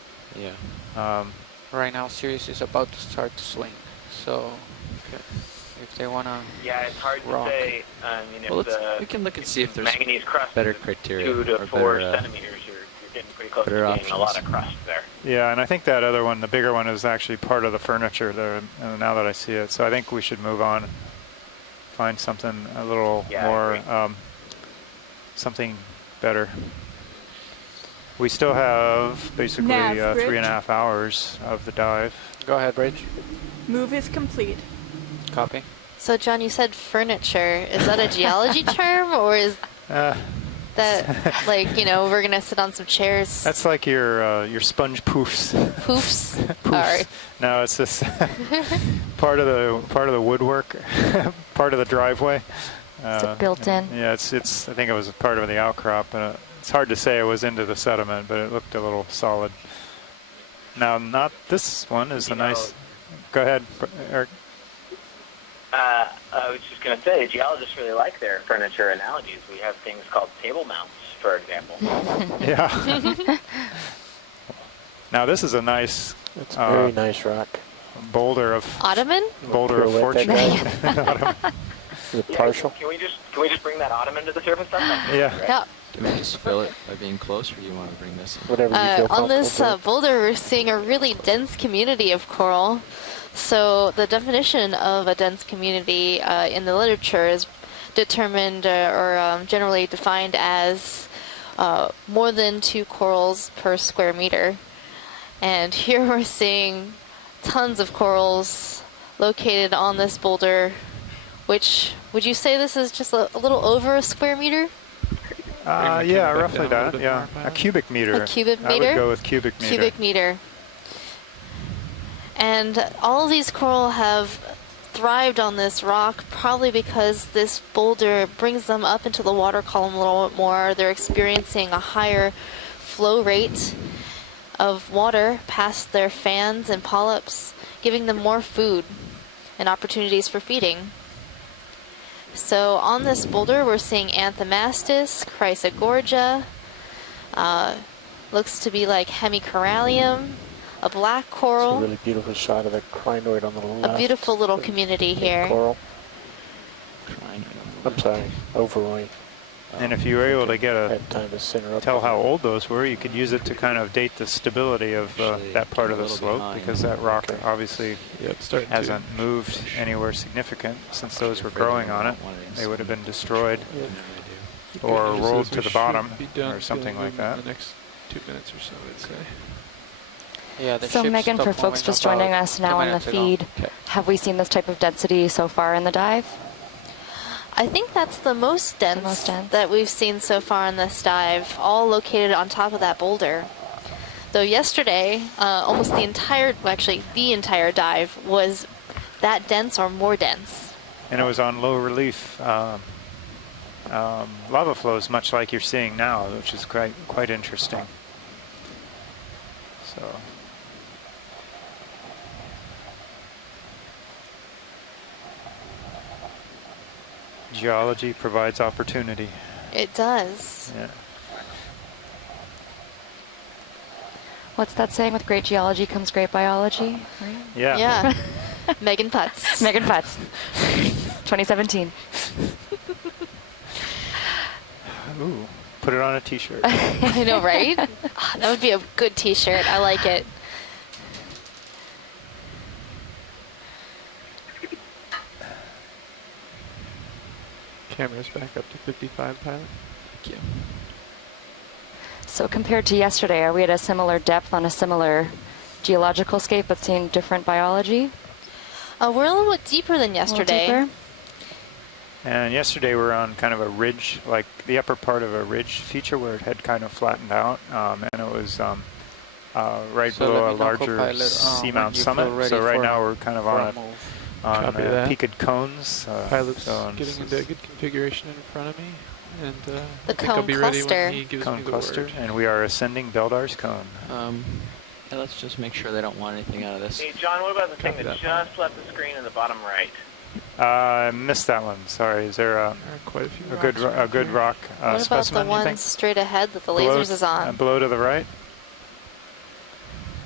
right now, Sirius is about to start to swing. So if they wanna, yeah, it's hard to say. I mean, Well, if we can look and see if there's manganese crust better is criteria 2 to or 4 better, centimeters, you're getting pretty close to better getting a lot of options. crust there. Yeah, and I think that other one, the bigger one, is actually part of the furniture there. Now that I see it, so I think we should move on. Find something a little more, something better. We still have basically Nav, Bridge. 3.5 hours of the dive. go ahead, Bridge. Move is complete. Copy. So, John, you said furniture. Is that a geology term, or is that like, you know, we're gonna sit on some chairs? That's like your sponge poofs. Poofs. Poofs. All right. No, it's just part of the woodwork, part of the driveway. Is it built in? Yeah, it's. I think it was part of the outcrop, and it's hard to say it was into the sediment, but it looked a little solid. Now, not this one is a nice. Go ahead, Eric. I was just going to say, geologists really like their furniture analogies. We have things called table mounts, for example. Yeah. Now this is a nice. It's a very nice rock. Boulder of. Ottoman? Boulder of fortune. The partial. Can we just bring that ottoman to the surface? Yeah. Do we just fill it by being close, or do you want to bring this in? Whatever you feel on this comfortable boulder, we're seeing a really dense community of coral. So the definition of a dense community in the literature is determined or generally defined as more than 2 corals per square meter. And here we're seeing tons of corals located on this boulder, which, would you say this is just a little over a square meter? Yeah, roughly that. Yeah, a cubic meter. A cubic meter? I would go with cubic meter. Cubic meter. And all of these coral have thrived on this rock, probably because this boulder brings them up into the water column a little bit more. They're experiencing a higher flow rate of water past their fans and polyps, giving them more food and opportunities for feeding. So on this boulder, we're seeing Anthomastus, Chrysogorgia, looks to be like Hemicorallium, a black coral. It's a really beautiful shot of the crinoid on the left. A beautiful little community here. Coral. I'm sorry, overoid. And if you were able to get tell how old those were, you could use it to kind of date the stability of that part of the slope, because that rock obviously hasn't moved anywhere significant since those were growing on it. They would have been destroyed or rolled to the bottom or something like that. In the next 2 minutes or so, I'd say. Yeah, the So ship Megan, for stopped folks moving just about joining us 2 now on the minutes ago. feed, have we seen this type of density so far in the dive? I think that's the most dense that we've seen so far in this dive, all located on top of that boulder. Though yesterday, almost the entire dive was that dense or more dense. And it was on low relief lava flows, much like you're seeing now, which is quite interesting. So. Geology provides opportunity. It does. Yeah. What's that saying? With great geology comes great biology, right? Yeah. Yeah. Megan Putz. Megan Putz. 2017. Ooh, put it on a t-shirt. I know, right? Oh, that would be a good t-shirt. I like it. Camera's back up to 55, pilot. Thank you. So compared to yesterday, are we at a similar depth on a similar geological scape but seeing different biology? We're a little bit deeper than yesterday. Deeper? And yesterday we were on kind of a ridge, like the upper part of a ridge feature where it had kind of flattened out, and it was right So below let a me know, larger co-pilot, seamount when you feel summit. ready So right for- now we're kind of for on a move. on Copy that. peaked cones. Pilot's so getting into a good configuration in front of me, and The I think I'll cone be ready cluster. when he gives cone me the cluster, word. and we are ascending Beldar's cone. Yeah, let's just make sure they don't want anything out of this. Hey, John, what about the thing Copy that that. just left the screen in the bottom right? I missed that one. Sorry. Is there There are quite a few a good rocks around good here. rock What about specimen? the You one think? straight ahead that the Below- lasers is on? below to the right.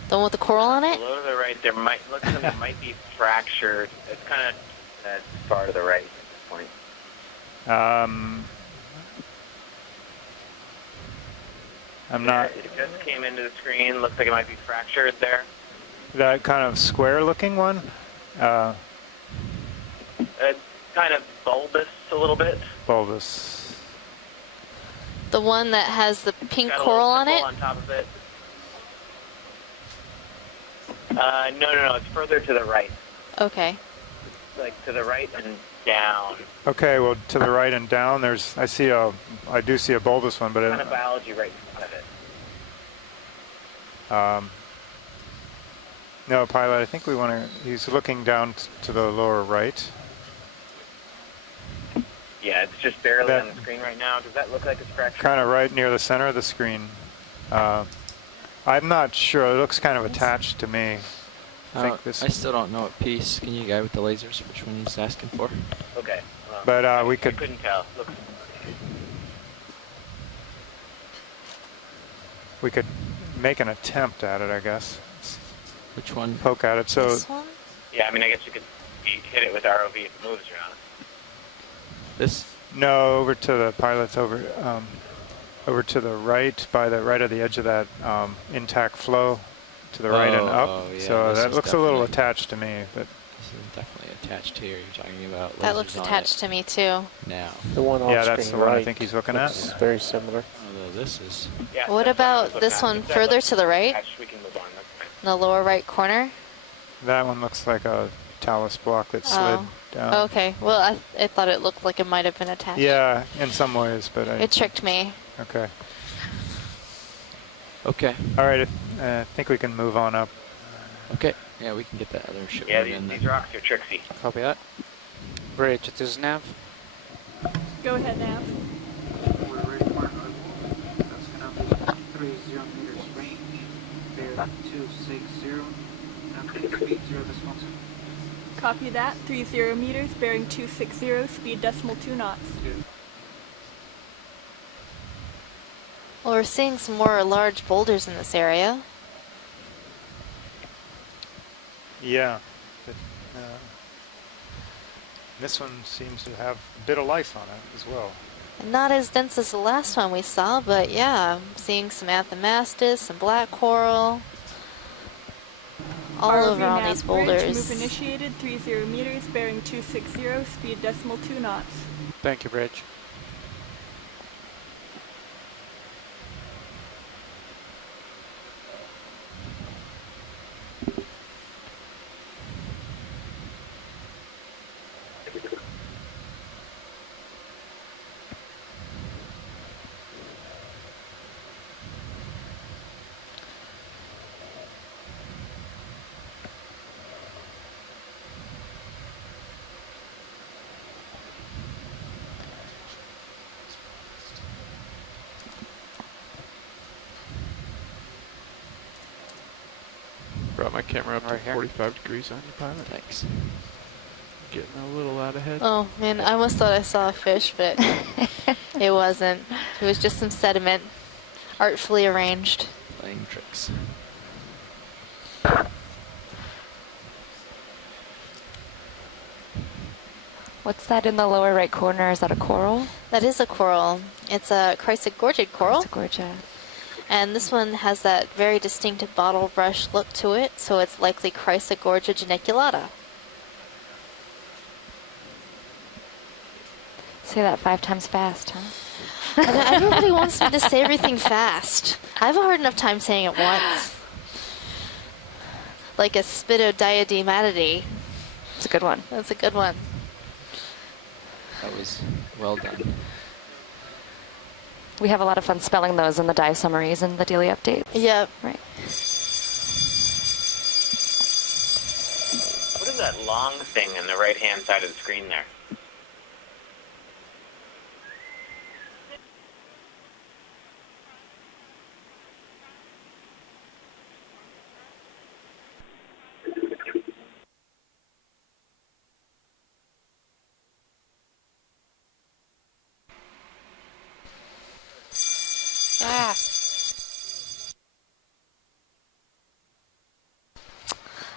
The one with the coral on it? Below to the right, there looks like it might be fractured. It's kind of far to the right at this point. I'm not. It just came into the screen. Looks like it might be fractured there. That kind of square-looking one. It's kind of bulbous a little bit. Bulbous. The one that has the pink Got a coral little on it? pimple on top of it. No. It's further to the right. Okay. Like to the right and down. Okay. Well, to the right and down, I do see a bulbous one, but Kind of biology right in front of it. no, pilot. I think we want to. He's looking down to the lower right. Yeah, it's just barely on the screen right now. Does that look like it's fractured? Kind of right near the center of the screen. I'm not sure. It looks kind of attached to me. I still don't know what piece. Can you guide with the lasers which one he's asking for? Okay. But we I could. couldn't tell. Look. We could make an attempt at it, I guess. Which one? Poke at it. So. This one? Yeah, I mean, I guess you could hit it with ROV if it moves around. This? No, over to the pilot's over to the right, by the right of the edge of that intact flow, to the right and up. Oh, yeah, so that looks a little definitely attached to me. But this is definitely attached here. You're talking about That lasers looks on attached it to me too. now. The one off yeah, that's the screen one right I think he's looking at. looks very similar. Although this is. Yeah, What that's about I was this looking one at. If that further looks to the right? attached, we can move on. That's fine. In the lower right corner? That one looks like a talus block that slid down. Okay. Well, I thought it looked like it might have been attached. Yeah, in some ways, but It tricked me. Okay. Okay. All right. I think we can move on up. Okay. Yeah, we can get that other ship. Yeah, in these rocks are tricksy. Copy that. Bridge, it is nav. Go ahead, Nav. We're ready for an oil. That's gonna be 30 meters range. Bear 260. And speed 0.2. Copy that. 30 meters, bearing 260, speed decimal 2 knots. Well, we're seeing some more large boulders in this area. Yeah. But, this one seems to have a bit of life on it as well. Not as dense as the last one we saw, but yeah, I'm seeing some Anthomastus, some black coral, all ROV over on nav these bridge, boulders. Move initiated, 30 meters, bearing 260, speed decimal 2 knots. Thank you, Bridge. Brought my camera up Right to here. 45 degrees on you, pilot. Thanks. Getting a little out ahead. Oh man, I almost thought I saw a fish, but it wasn't. It was just some sediment, artfully arranged. Playing tricks. What's that in the lower right corner? Is that a coral? That is a coral. It's a chrysogorgid coral. Chrysogorgia. And this one has that very distinctive bottle brush look to it, so it's likely Chrysogorgia geniculata. Say that 5 times fast, huh? I know, everybody wants me to say everything fast. I have a hard enough time saying it once. Like a spitodiadematity. It's a good one. That's a good one. That was well done. We have a lot of fun spelling those in the dive summaries and the daily updates. Yep. Right. What is that long thing in the right-hand side of the screen there? Ah.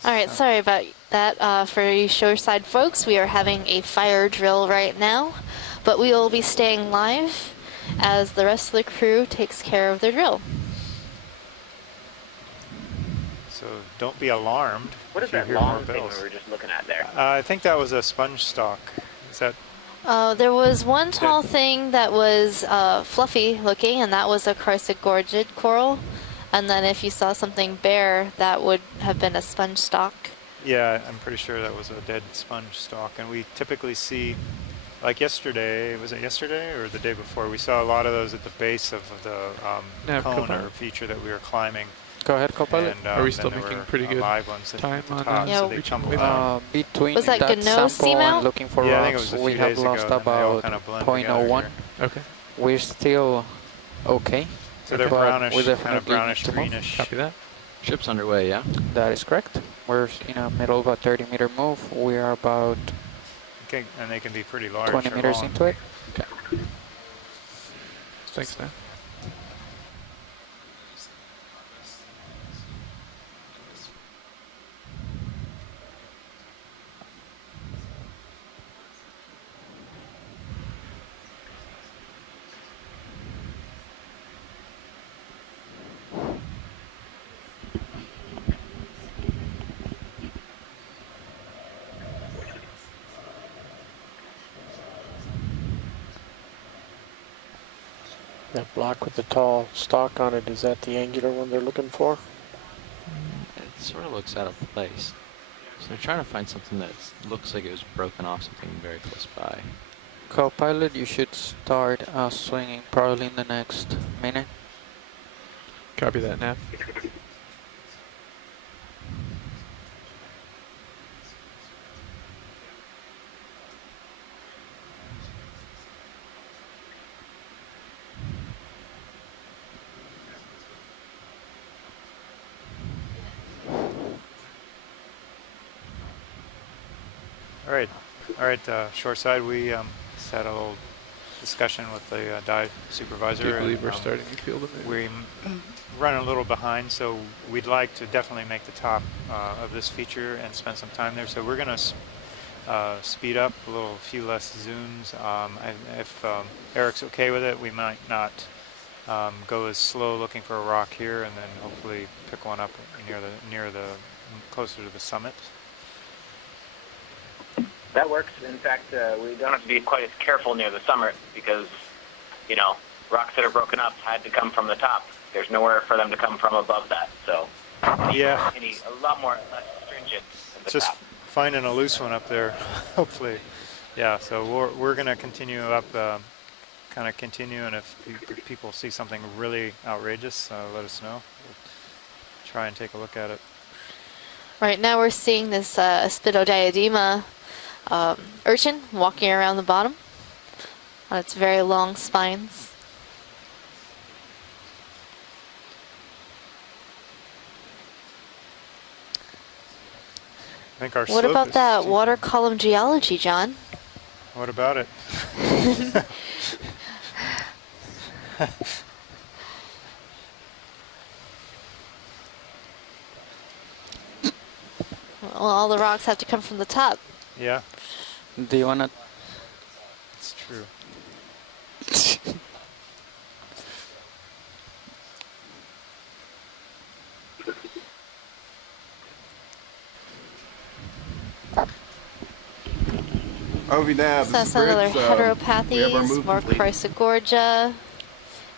All right, sorry about that. For you shoreside folks, we are having a fire drill right now, but we will be staying live as the rest of the crew takes care of the drill. So don't be alarmed. What is that long thing we were just looking at there? I think that was a sponge stalk. Is that? There was one tall thing that was fluffy looking, and that was a chrysogorgid coral. And then if you saw something bare, that would have been a sponge stalk. Yeah, I'm pretty sure that was a dead sponge stalk. And we typically see, like yesterday, was it yesterday or the day before? We saw a lot of those at the base of the cone or feature that we were climbing. Go ahead, Copilot. And, Are we still making pretty good live ones time at the on top, that? so they tumble down. Between Was that that Gano sample seamount? and looking for Yeah, I think it rocks, was a we few have days ago, lost and then they all about kind of blend 0.01. Okay. We're still okay. So they're but brownish, we kind of definitely brownish need to move. greenish. Copy that. Ship's underway, yeah? That is correct. We're in the middle of a 30-meter move. We are about Okay, and they can be pretty large. 20 or meters long. into it. Okay. Thanks, man. That block with the tall stalk on it, is that the angular one they're looking for? It sort of looks out of place. So they're trying to find something that looks like it was broken off something very close by. Copilot, you should start swinging probably in the next minute. Copy that, Nav. All right. Shoreside, we just had a little discussion with the dive supervisor. Do you believe and, we're starting to feel the move? We run a little behind, so we'd like to definitely make the top of this feature and spend some time there. So we're going to speed up a few less zooms. If Eric's okay with it, we might not go as slow looking for a rock here, and then hopefully pick one up near the closer to the summit. That works. In fact, we don't have to be quite as careful near the summit because, you know, rocks that are broken up had to come from the top. There's nowhere for them to come from above that. So, yeah, a lot more less stringent at the just top. finding a loose one up there, hopefully. Yeah. So we're going to continue up, kind of continue, and if people see something really outrageous, let us know. We'll try and take a look at it. Right now we're seeing this Spidodiadema urchin walking around the bottom on its very long spines. I think our What slope about is that steep. water column geology, John? What about it? Well, all the rocks have to come from the top. Yeah, Do you want to? it's true. ROV Nav, So that's another heteropathes, more Chrysogorgia,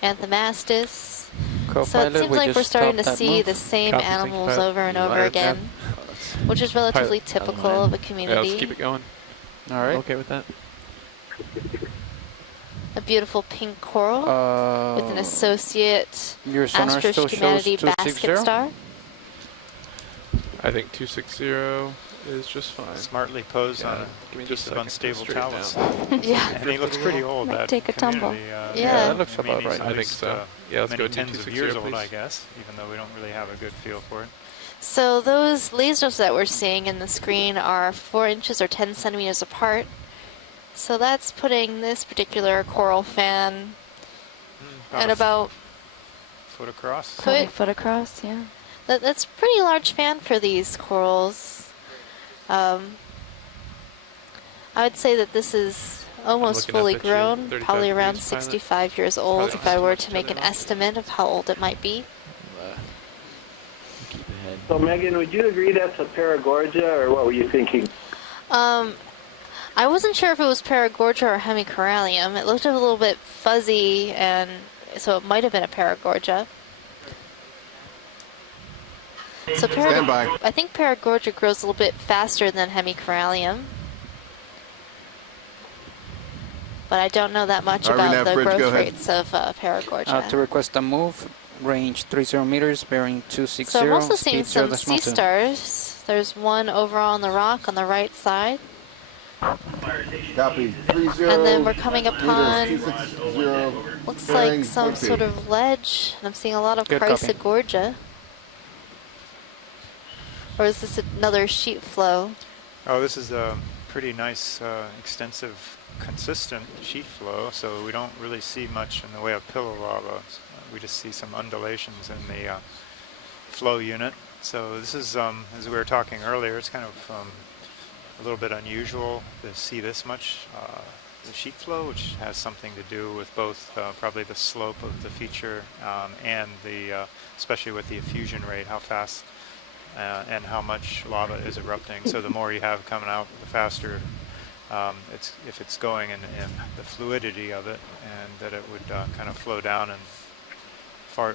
Anthomastus. So it seems like we're starting to see the same animals over and over again, which is relatively typical of a community. Yeah, let's keep it going. All right. Okay with that? A beautiful pink coral with an associate Your sonar still shows Astroschηματity basket 260? star. I think 260 is just fine. Smartly posed on a give me piece just of unstable talus. Yeah. And he looks pretty old. Might That take a tumble. Yeah, that looks I mean, about he's right. at I think least, so. Yeah, let's many go tens of 2260, years old, please. I guess, even though we don't really have a good feel for it. So those lasers that we're seeing in the screen are 4 inches or 10 centimeters apart. So that's putting this particular coral fan at about foot across. Foot across, yeah. That's a pretty large fan for these corals. I would say that this is almost fully grown, probably around 65 years old if I were to make an estimate of how old it might be. So Megan, would you agree that's a Paragorgia, or what were you thinking? I wasn't sure if it was Paragorgia or Hemicorallium. It looked a little bit fuzzy, and so it might have been a Paragorgia. So I think Paragorgia grows a little bit faster than Hemicorallium. But I don't know that much about the growth rates of Paragorgia. To request a move, range 30 meters, bearing 260. So I'm also seeing speed some sea stars. There's one over on the rock on the right side. Copy. 30. And then we're coming upon, 260, looks like some sort of ledge. And I'm seeing a lot of Good copy. Chrysogorgia. Or is this another sheet flow? Oh, this is a pretty nice, extensive, consistent sheet flow, so we don't really see much in the way of pillow lava. We just see some undulations in the flow unit. So this is, as we were talking earlier, it's kind of a little bit unusual to see this much the sheet flow, which has something to do with both probably the slope of the feature and the, especially with the effusion rate, how fast and how much lava is erupting. So the more you have coming out, the faster if it's going, and the fluidity of it, and that it would kind of flow down and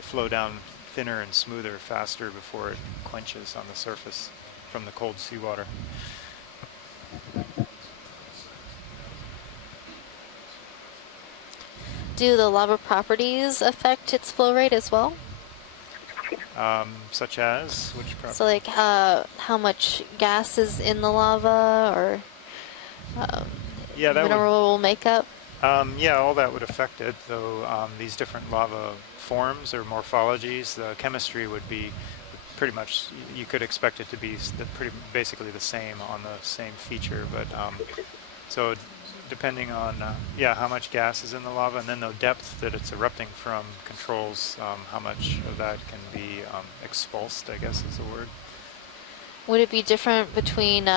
flow down thinner and smoother faster before it quenches on the surface from the cold seawater. Do the lava properties affect its flow rate as well? Such as which property? So like how much gas is in the lava, or yeah, that mineral makeup? Yeah, all that would affect it, though these different lava forms or morphologies, the chemistry would be pretty much, you could expect it to be basically the same on the same feature, but so depending on how much gas is in the lava, and then the depth that it's erupting from controls how much of that can be expulsed, I guess is the word. Would it be different between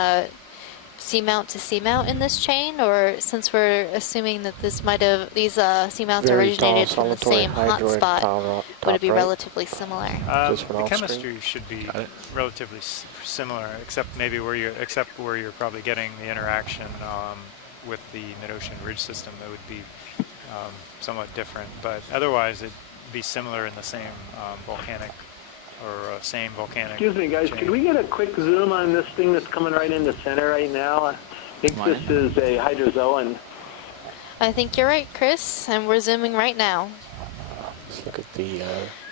seamount to seamount in this chain, or since we're assuming that these seamounts originated from the same hotspot, would it be relatively similar? The chemistry should be relatively similar, except where you're probably getting the interaction with the mid-ocean ridge system. That would be somewhat different, but otherwise it'd be similar in the same volcanic. Excuse me, guys. chain. Could we get a quick zoom on this thing that's coming right in the center right now? I think this is a hydrozoan. I think you're right, Chris, and we're zooming right now. Let's look at the.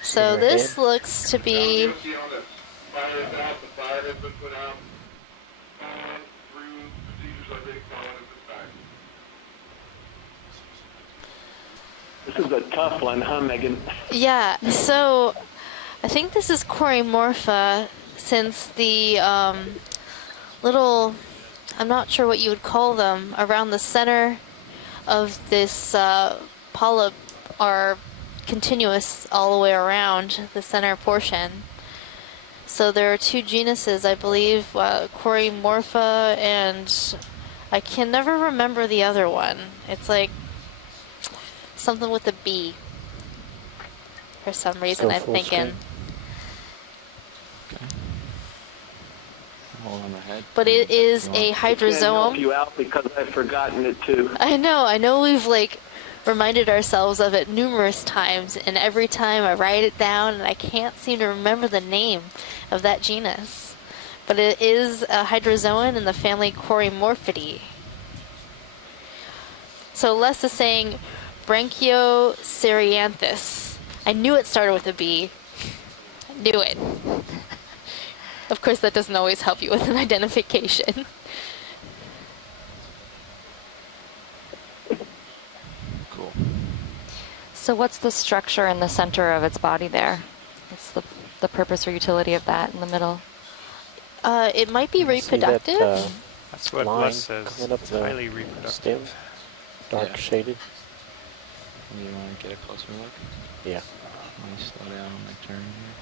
So this looks to be. This is a tough one, huh, Megan? Yeah. So. I think this is Corymorpha, since the little, I'm not sure what you would call them, around the center of this polyp are continuous all the way around the center portion. So there are two genuses, I believe, Corymorpha, and I can never remember the other one. It's like something with a B. For some reason, I'm thinking. But it is a hydrozoum. I can't help you out because I've forgotten it too. I know we've reminded ourselves of it numerous times, and every time I write it down and I can't seem to remember the name of that genus. But it is a hydrozoan in the family Corymorphidae. So Les is saying Branchiocerianthus. I knew it started with a B. I knew it. Of course, that doesn't always help you with an identification. Cool. So what's the structure in the center of its body there? What's the purpose or utility of that in the middle? It might be reproductive. That's what Les says. It's highly reproductive. Stem, dark shaded. You want to get a closer look? Yeah. Let me slow down on my turn here.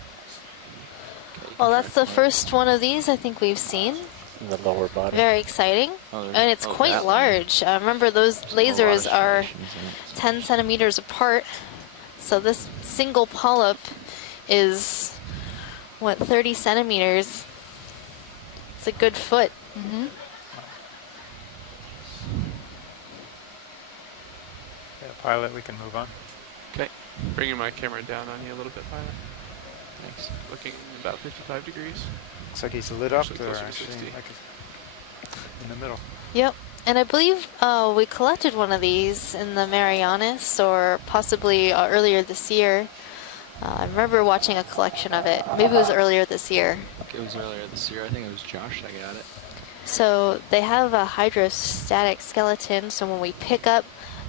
Okay, Well, that's the first one of these I think we've seen. In the lower body. Very exciting. And it's quite large. Remember, those lasers are 10 centimeters apart. So this single polyp is, what, 30 centimeters? It's a good foot. Mm-hmm. Yeah, pilot, we can move on. Okay, bringing my camera down on you a little bit, pilot. Thanks. Looking about 55 degrees. Looks like he's lit up Actually there, closer to actually, 60. like in the middle. Yep. And I believe we collected one of these in the Marianas, or possibly earlier this year. I remember watching a collection of it. Maybe it was earlier this year. It was earlier this year. I think it was Josh that got it. So they have a hydrostatic skeleton, so when we pick up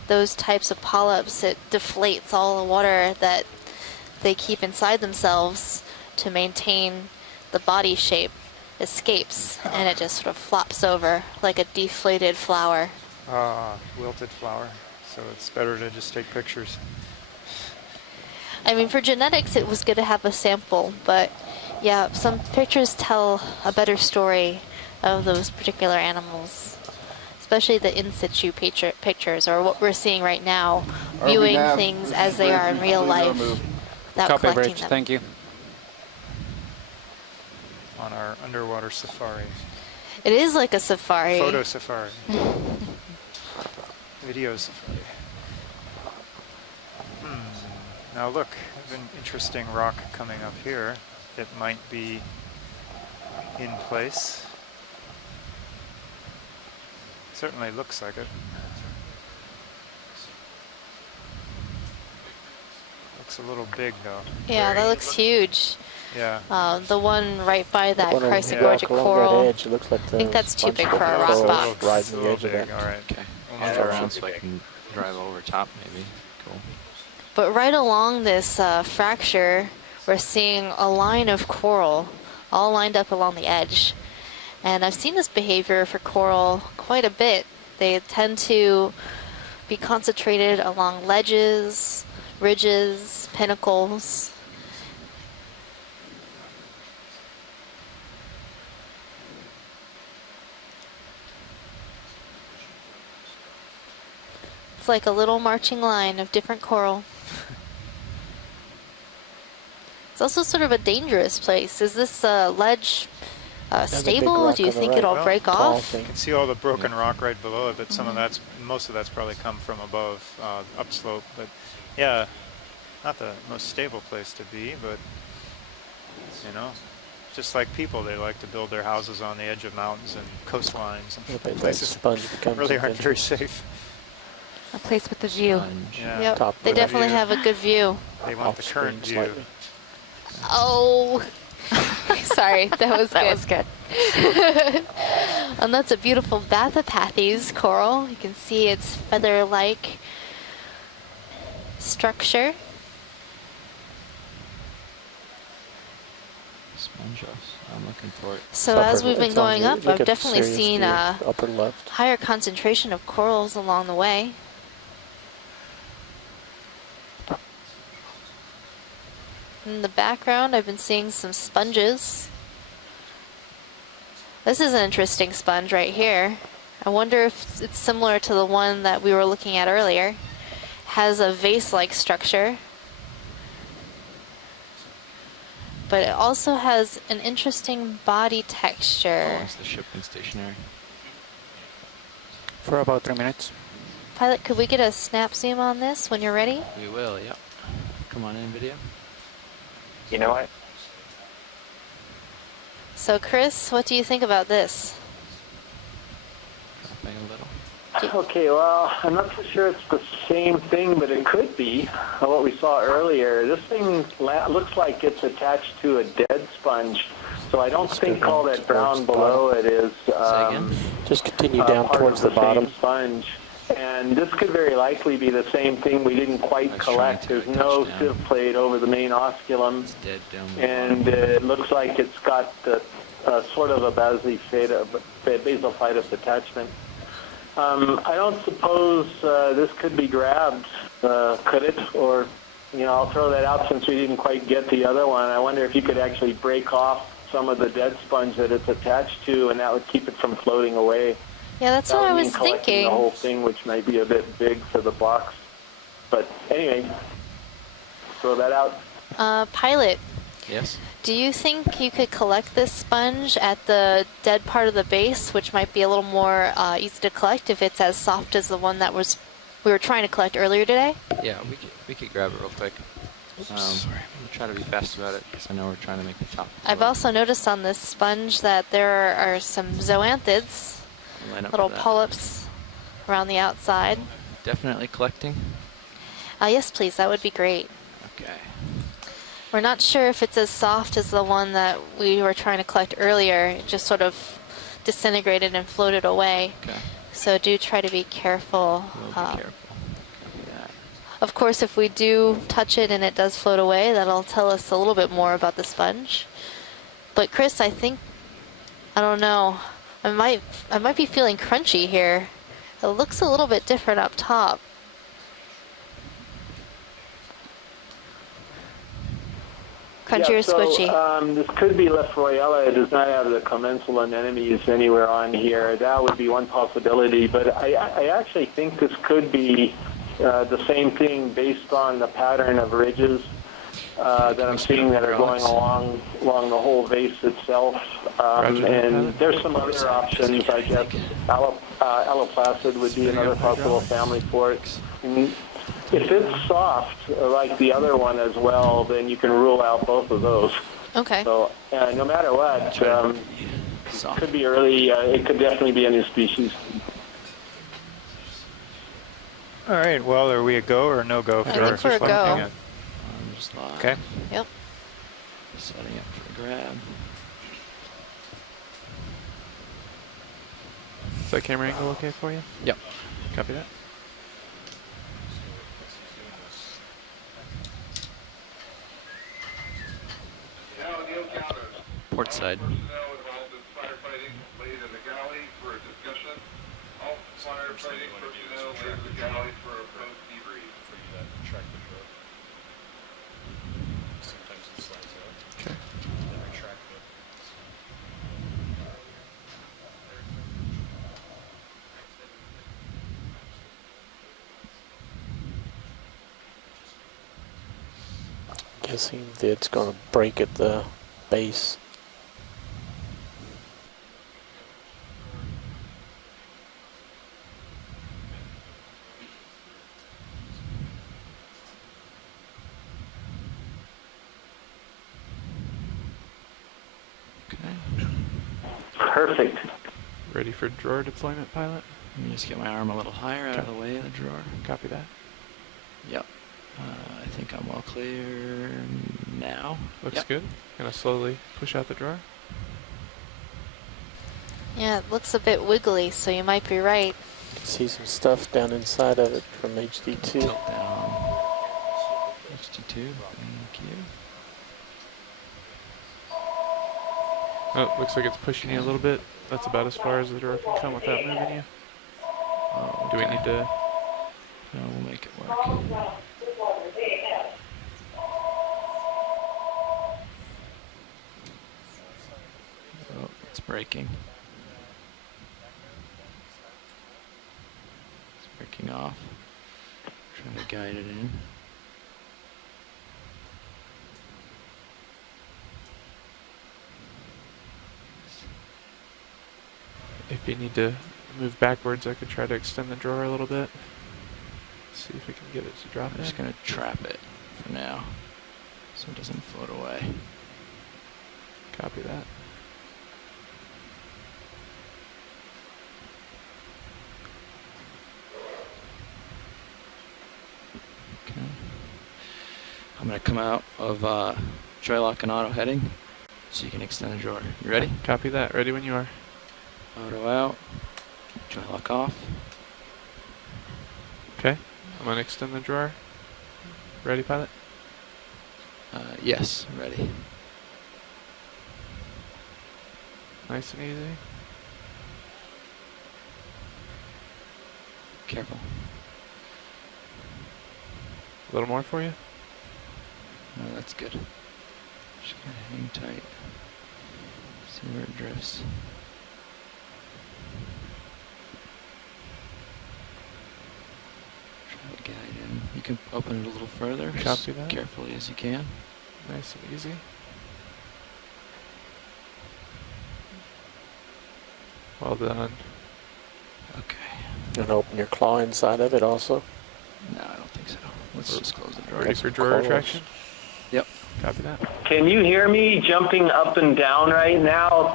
those types of polyps, it deflates all the water that they keep inside themselves to maintain the body shape, escapes, and it just sort of flops over like a deflated flower. Wilted flower. So it's better to just take pictures. I mean, for genetics, it was good to have a sample, but yeah, some pictures tell a better story of those particular animals, especially the in situ pictures, or what we're seeing right now, viewing things as they are in real life without Copy, collecting Bridge. them. Thank you. On our underwater safari. It is like a safari. Photo safari. Video safari. Now look, an interesting rock coming up here. It might be in place. Certainly looks like it. Looks a little big though. Yeah, that looks huge. Yeah. The one right by that chrysogorgic coral. Edge, it looks like I think that's too big for a rock box. Right on the edge of that. All right. Okay. I'll turn around so I can drive over top, maybe. Cool. But right along this fracture, we're seeing a line of coral all lined up along the edge. And I've seen this behavior for coral quite a bit. They tend to be concentrated along ledges, ridges, pinnacles. It's like a little marching line of different coral. It's also sort of a dangerous place. Is this ledge stable? Do you think it'll break off? You can see all the broken rock right below it, but most of that's probably come from above, upslope. But yeah, not the most stable place to be, but you know, just like people, they like to build their houses on the edge of mountains and coastlines and places that really aren't very safe. A place with a view. Yeah. Yep, they definitely have a good view. They want the current view. Oh, sorry, that was good. And that's a beautiful Bathypathes coral. You can see its feather-like structure. Sponge us. I'm looking for it. So as we've been going up, I've definitely seen a upper left. higher concentration of corals along the way. In the background, I've been seeing some sponges. This is an interesting sponge right here. I wonder if it's similar to the one that we were looking at earlier. Has a vase-like structure. But it also has an interesting body texture. Oh, it's the shipping stationary. For about 3 minutes. Pilot, could we get a snap zoom on this when you're ready? We will, yep. Come on in, video. You know what? So Chris, what do you think about this? Dropping a little. Okay, well, I'm not so sure it's the same thing, but it could be what we saw earlier. This thing looks like it's attached to a dead sponge, So I don't think all that brown below it is just continue down part towards of the bottom. same sponge. And this could very likely be the same thing we didn't quite collect. There's no sieve plate over the main osculum, and it looks like it's got sort of a basilophytous attachment. I don't suppose this could be grabbed, could it? Or, I'll throw that out since we didn't quite get the other one. I wonder if you could actually break off some of the dead sponge that it's attached to, and that would keep it from floating away. Yeah, that's what I was thinking. The whole thing, which might be a bit big for the box. But anyway, throw that out. Pilot. Yes? Do you think you could collect this sponge at the dead part of the base, which might be a little more easy to collect if it's as soft as the one that we were trying to collect earlier today? Yeah, we could grab it real quick. Sorry. We'll try to be fast about it because I know we're trying to make the top. I've also noticed on this sponge that there are some zoanthids, little polyps around the outside. Definitely collecting? Yes, please. That would be great. Okay. We're not sure if it's as soft as the one that we were trying to collect earlier. It just sort of disintegrated and floated away. Okay. So do try to be careful. We'll be careful. Of course, if we do touch it and it does float away, that'll tell us a little bit more about the sponge. But Chris, I don't know. I might be feeling crunchy here. It looks a little bit different up top. Crunchy or squishy? This could be Lefroyella. It does not have the commensal anemones anywhere on here. That would be one possibility. But I actually think this could be the same thing based on the pattern of ridges that I'm seeing that are going along the whole vase itself. And there's some other options, I guess. Alloplacid would be another possible family for it. And if it's soft, like the other one as well, then you can rule out both of those. Okay. So no matter what, it could be early. It could definitely be a new species. All right. Well, are we a go or no go? I think we're a go. Okay. Yep. Setting up for the grab. Is that camera angle okay for you? Yep. Copy that. Port side. Okay. Guessing that it's going to break at the base. Perfect. Ready for drawer deployment, pilot? Let me just get my arm a little higher out of the way of the drawer. Copy that. Yep. I think I'm all clear now. Looks good. Gonna slowly push out the drawer. Yeah, it looks a bit wiggly, so you might be right. You can see some stuff down inside of it from HD2. Tilt down. HD2, thank you. Oh, looks like it's pushing you a little bit. That's about as far as the drawer can come without moving you. Oh, Do we need to? No, we'll make it work. Oh, it's breaking. It's breaking off. Trying to guide it in. If you need to move backwards, I could try to extend the drawer a little bit. See if we can get it to drop. I'm just going to trap it for now so it doesn't float away. Copy that. Okay. I'm going to come out of joy lock and auto heading. So you can extend the drawer. You ready? Copy that. Ready when you are. Auto out. Joint lock off. Okay. I'm going to extend the drawer. Ready, pilot? Yes, ready. Nice and easy. Careful. A little more for you? No, that's good. Just gotta hang tight. See where it drifts. Try to guide in. You can open it a little further. Copy that. Carefully as you can. Nice and easy. Well done. Okay. And open your claw inside of it also. No, I don't think so. Let's just close the drawer. Ready for drawer retraction? Yep. Copy that. Can you hear me jumping up and down right now?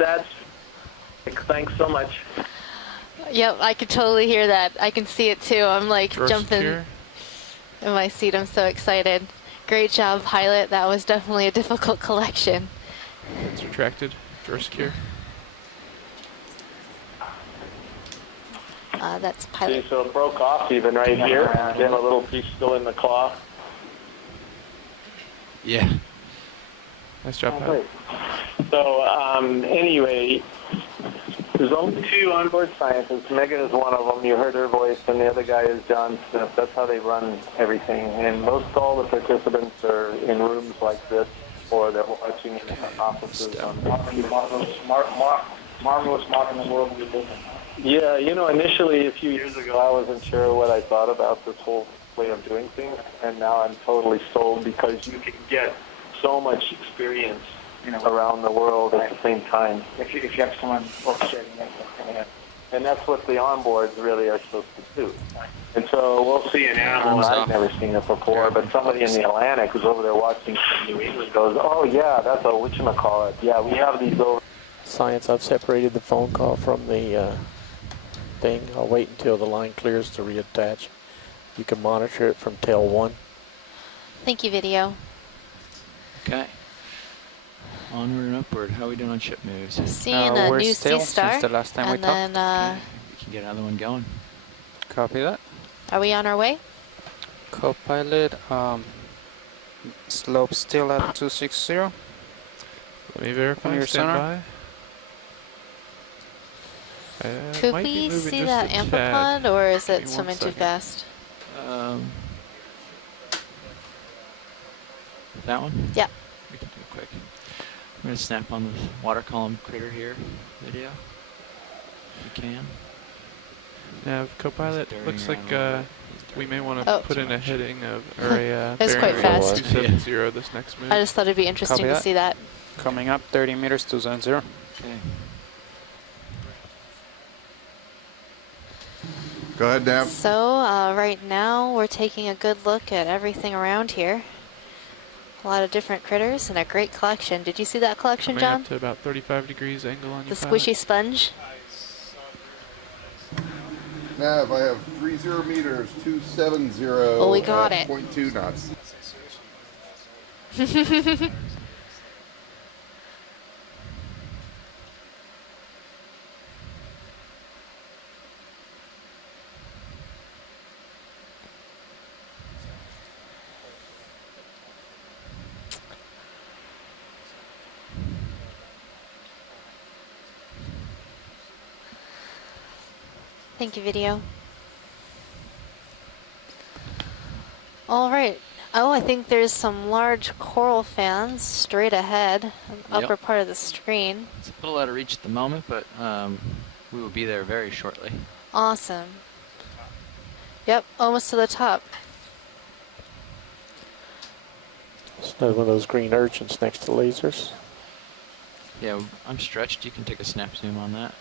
Thanks so much. Yep, I can totally hear that. I can see it too. I'm like Drawer jumping secure. in my seat. I'm so excited. Great job, pilot. That was definitely a difficult collection. It's retracted. Drawer secure. That's pilot. See, so it broke off even right here. Again, a little piece still in the claw. Yeah. Nice job, pilot. So anyway, there's only 2 onboard scientists. Megan is one of them. You heard her voice, and the other guy is John Smith. That's how they run everything. And most all the participants are in rooms like this, or they're watching in offices. Marvelous modern world we live in. Yeah, you know, initially a few years ago, I wasn't sure what I thought about this whole way of doing things, and now I'm totally sold because you can get so much experience, around the world at the same time. If you have someone orchestrating it. And that's what the onboards really are supposed to do. And so we'll see an animal, I've never seen it before, but somebody in the Atlantic who's over there watching from New England goes, oh yeah, that's a whatchamacallit. Yeah, we have these over. Science, I've separated the phone call from the thing. I'll wait until the line clears to reattach. You can monitor it from tail 1. Thank you, video. Okay. Onward and upward. How are we doing on ship moves? Seeing a we're new still sea star, since the last time we and talked. then We can get another one going. Copy that. are we on our way? Copilot, slope still at 260. Let me verify. Your Stand sonar. by. Could Might be we moving see just that a tad. amplipod, or is Give it me 1 swimming too second. fast? That one? Yeah. We can do it quick. I'm going to snap on the water column critter here video. If we can. Now, Copilot, Stirring looks around like a little we may want to Oh. put in a heading of, or a That's quite bearing fast. 270 this next move. I just thought it'd be interesting Copy to that. see that. Coming up 30 meters, 270. Okay. Go ahead, Nav. So right now we're taking a good look at everything around here. A lot of different critters and a great collection. Did you see that collection, Coming John? up to about 35 degrees angle on The your pilot. squishy sponge. Nav, I have 30 meters, 270. Oh, we got at it. 0.2 knots. Thank you, video. All right. Oh, I think there's some large coral fans straight ahead, on the upper part of the screen. It's a little out of reach at the moment, but we will be there very shortly. Awesome. Yep, almost to the top. It's another one of those green urchins next to lasers. Yeah, I'm stretched. You can take a snap zoom on that.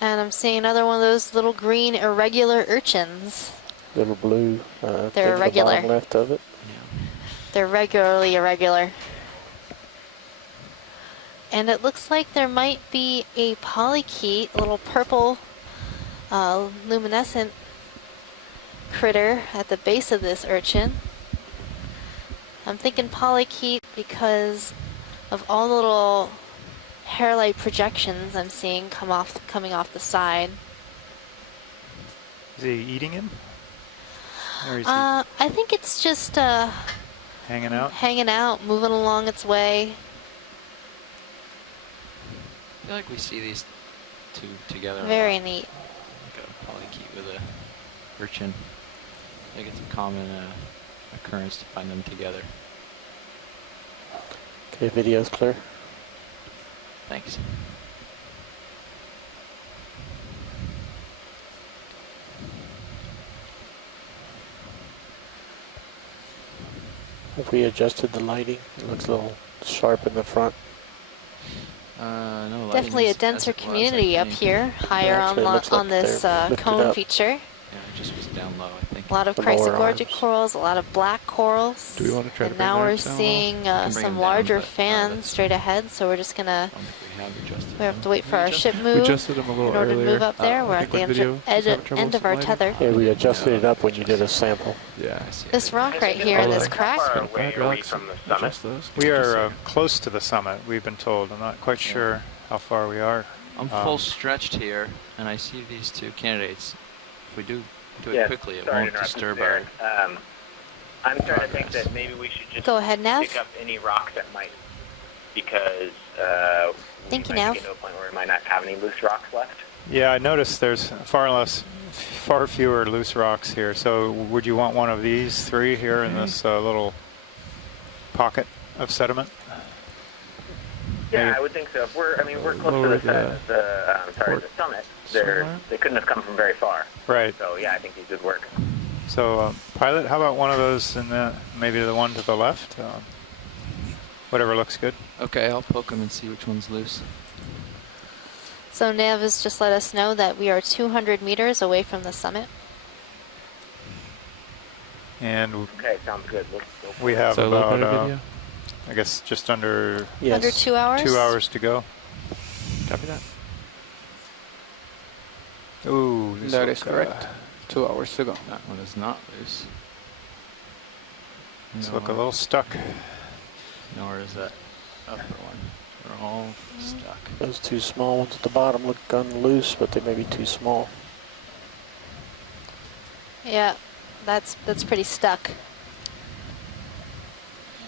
And I'm seeing another one of those little green irregular urchins. Little blue. They're thing at the irregular. bottom left of it. They're regularly irregular. And it looks like there might be a polychaete, a little purple luminescent critter at the base of this urchin. I'm thinking polychaete because of all the little hair-like projections I'm seeing coming off the side. Is he eating him? Or is he I think it's just hanging out? Hanging out, moving along its way. I feel like we see these two together. Very neat. Like a polychaete with a urchin. I think it's a common occurrence to find them together. Okay, video's clear. Thanks. Have we adjusted the lighting? It looks a little sharp in the front. No, Definitely a denser community up here, higher on this cone feature. Yeah, it just was down low, I think. A lot of chrysogorgic corals, a lot of black corals. Do we want to try and to now we're seeing some larger fans straight ahead, so we're just gonna. We have to wait for our ship move. We adjusted them a little in order earlier. to move up there. We're I at think the when video end of our tether. Yeah, we adjusted it up when you did a sample. Yeah. This rock right here, this crack. We are close to the summit, we've been told. I'm not quite sure how far we are. I'm full stretched here, and I see these two candidates. If we do it quickly, it won't disturb our... I'm starting to think that maybe we should just go ahead, Nav. pick up any rocks that might, because Thank you, we might Nav. get to a point where we might not have any loose rocks left. Yeah, I noticed there's far fewer loose rocks here. So would you want one of these three here in this little pocket of sediment? Yeah, Maybe. I would think so. If we're close to the summit. They couldn't have come from very far. Right. So yeah, I think these would work. So pilot, how about one of those in maybe the one to the left? Whatever looks good. Okay, I'll poke them and see which one's loose. So Nav has just let us know that we are 200 meters away from the summit. And okay, sounds good. We have so about, I guess, just under under 2 hours. 2 hours to go. Copy that. Ooh, that is correct. 2 hours to go. That one is not loose. These look a little stuck. Nor is that upper one. They're all stuck. Those two small ones at the bottom look loose, but they may be too small. Yeah, that's pretty stuck.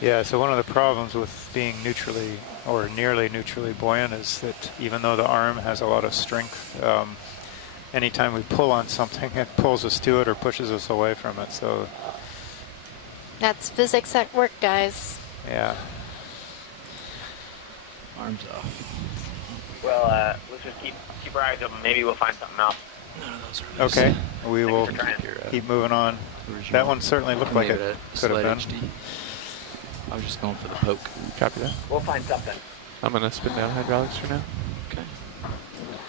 Yeah, so one of the problems with being neutrally or nearly neutrally buoyant is that even though the arm has a lot of strength, anytime we pull on something, it pulls us to it or pushes us away from it. So that's physics at work, guys. Yeah. Arms off. Well, let's just keep our eyes open. Maybe we'll find something else. None of those are loose. Okay, we will keep moving on. That one certainly looked like it could have been. HD. I was just going for the poke. Copy that. We'll find something. I'm going to spin down hydraulics for now. Okay.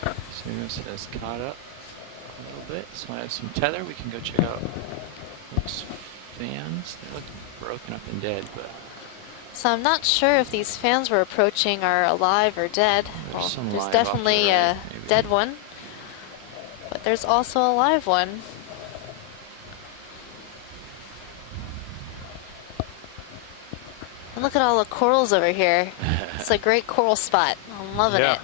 So this has caught up a little bit. So I have some tether. We can go check out those fans. They look broken up and dead, but... So I'm not sure if these fans we're approaching are alive or dead. There's definitely a dead one, but there's also a live one. And look at all the corals over here. It's a great coral spot. I'm loving it.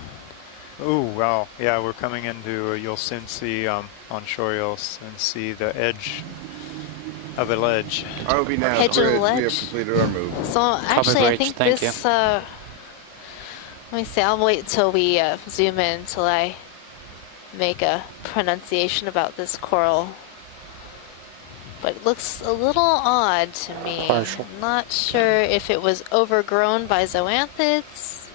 Ooh, wow. Yeah, we're coming into, you'll soon see, on shore you'll soon see the edge of a ledge. ROV now, Edge of the ledge. we have completed our move. So actually, I think this, let me see, I'll wait until we zoom in until I make a pronunciation about this coral. But it looks a little odd to me. Partial. I'm not sure if it was overgrown by zoanthids.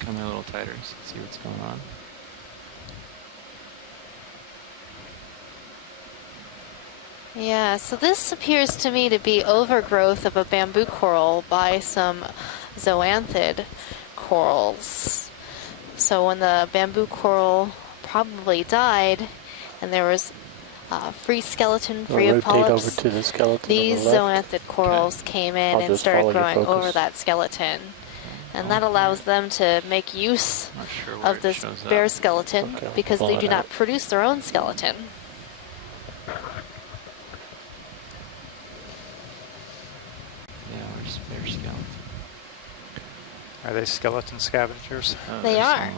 Come a little tighter so see what's going on. Yeah, so this appears to me to be overgrowth of a bamboo coral by some zoanthid corals. So when the bamboo coral probably died and there was free skeleton, free of polyps, over to the skeleton these on the left. zoanthid corals came in I'll and just started follow your growing focus. over that skeleton. And that allows them to make use of this bare skeleton because they do not produce their own skeleton. Are they skeleton scavengers? Oh, they are.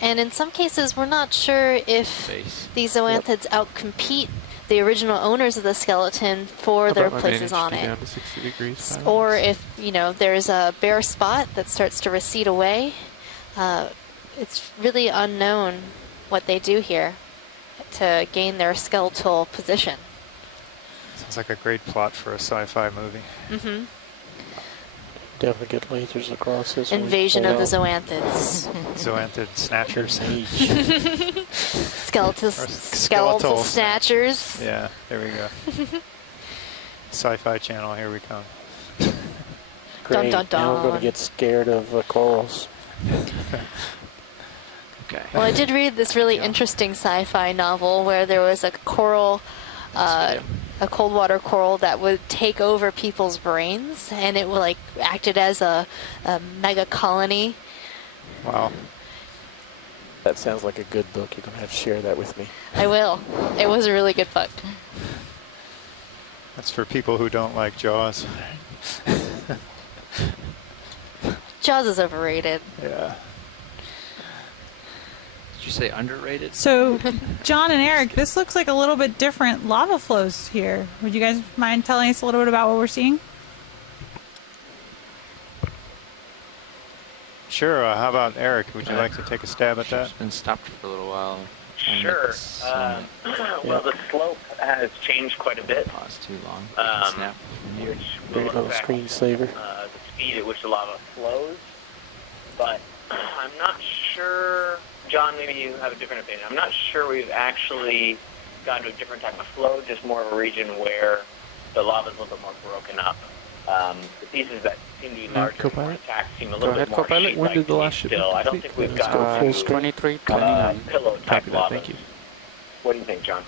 And in some cases, we're not sure if these zoanthids outcompete the original owners of the skeleton for their places on it. Down to 60 degrees, or if, there's a bare spot that starts to recede away. It's really unknown what they do here to gain their skeletal position. Sounds like a great plot for a sci-fi movie. Mm-hmm. Definitely get lasers across this Invasion of the zoanthids. Zoanthid snatchers. Skeletal snatchers. Yeah, there we go. Sci-fi channel, here we come. Great. Dun, dun, dun. Now we're going to get scared of corals. Okay. Well, I did read this really interesting sci-fi novel where there was a coral, a cold water coral that would take over people's brains, and it would acted as a mega colony. Wow. That sounds like a good book. You're going to have to share that with me. I will. It was a really good book. That's for people who don't like Jaws. Jaws is overrated. Yeah. Did you say underrated? So, John and Eric, this looks like a little bit different lava flows here. Would you guys mind telling us a little bit about what we're seeing? Sure. How about Eric? Would you like to take a stab at that? It's been stopped for a little while. Sure. Well, the slope has changed quite a bit. Pause too long. Snap. Which Great will little affect screensaver. the speed at which the lava flows. But I'm not sure, John, maybe you have a different opinion. I'm not sure we've actually gone to a different type of flow, just more of a region where the lava is a little bit more broken up. The pieces that seem to be larger and more intact seem a little bit more Copilot. When did the last still. shipment I don't complete? think we've got 23, pillow type Copy that, lava. thank you. What do you think, John?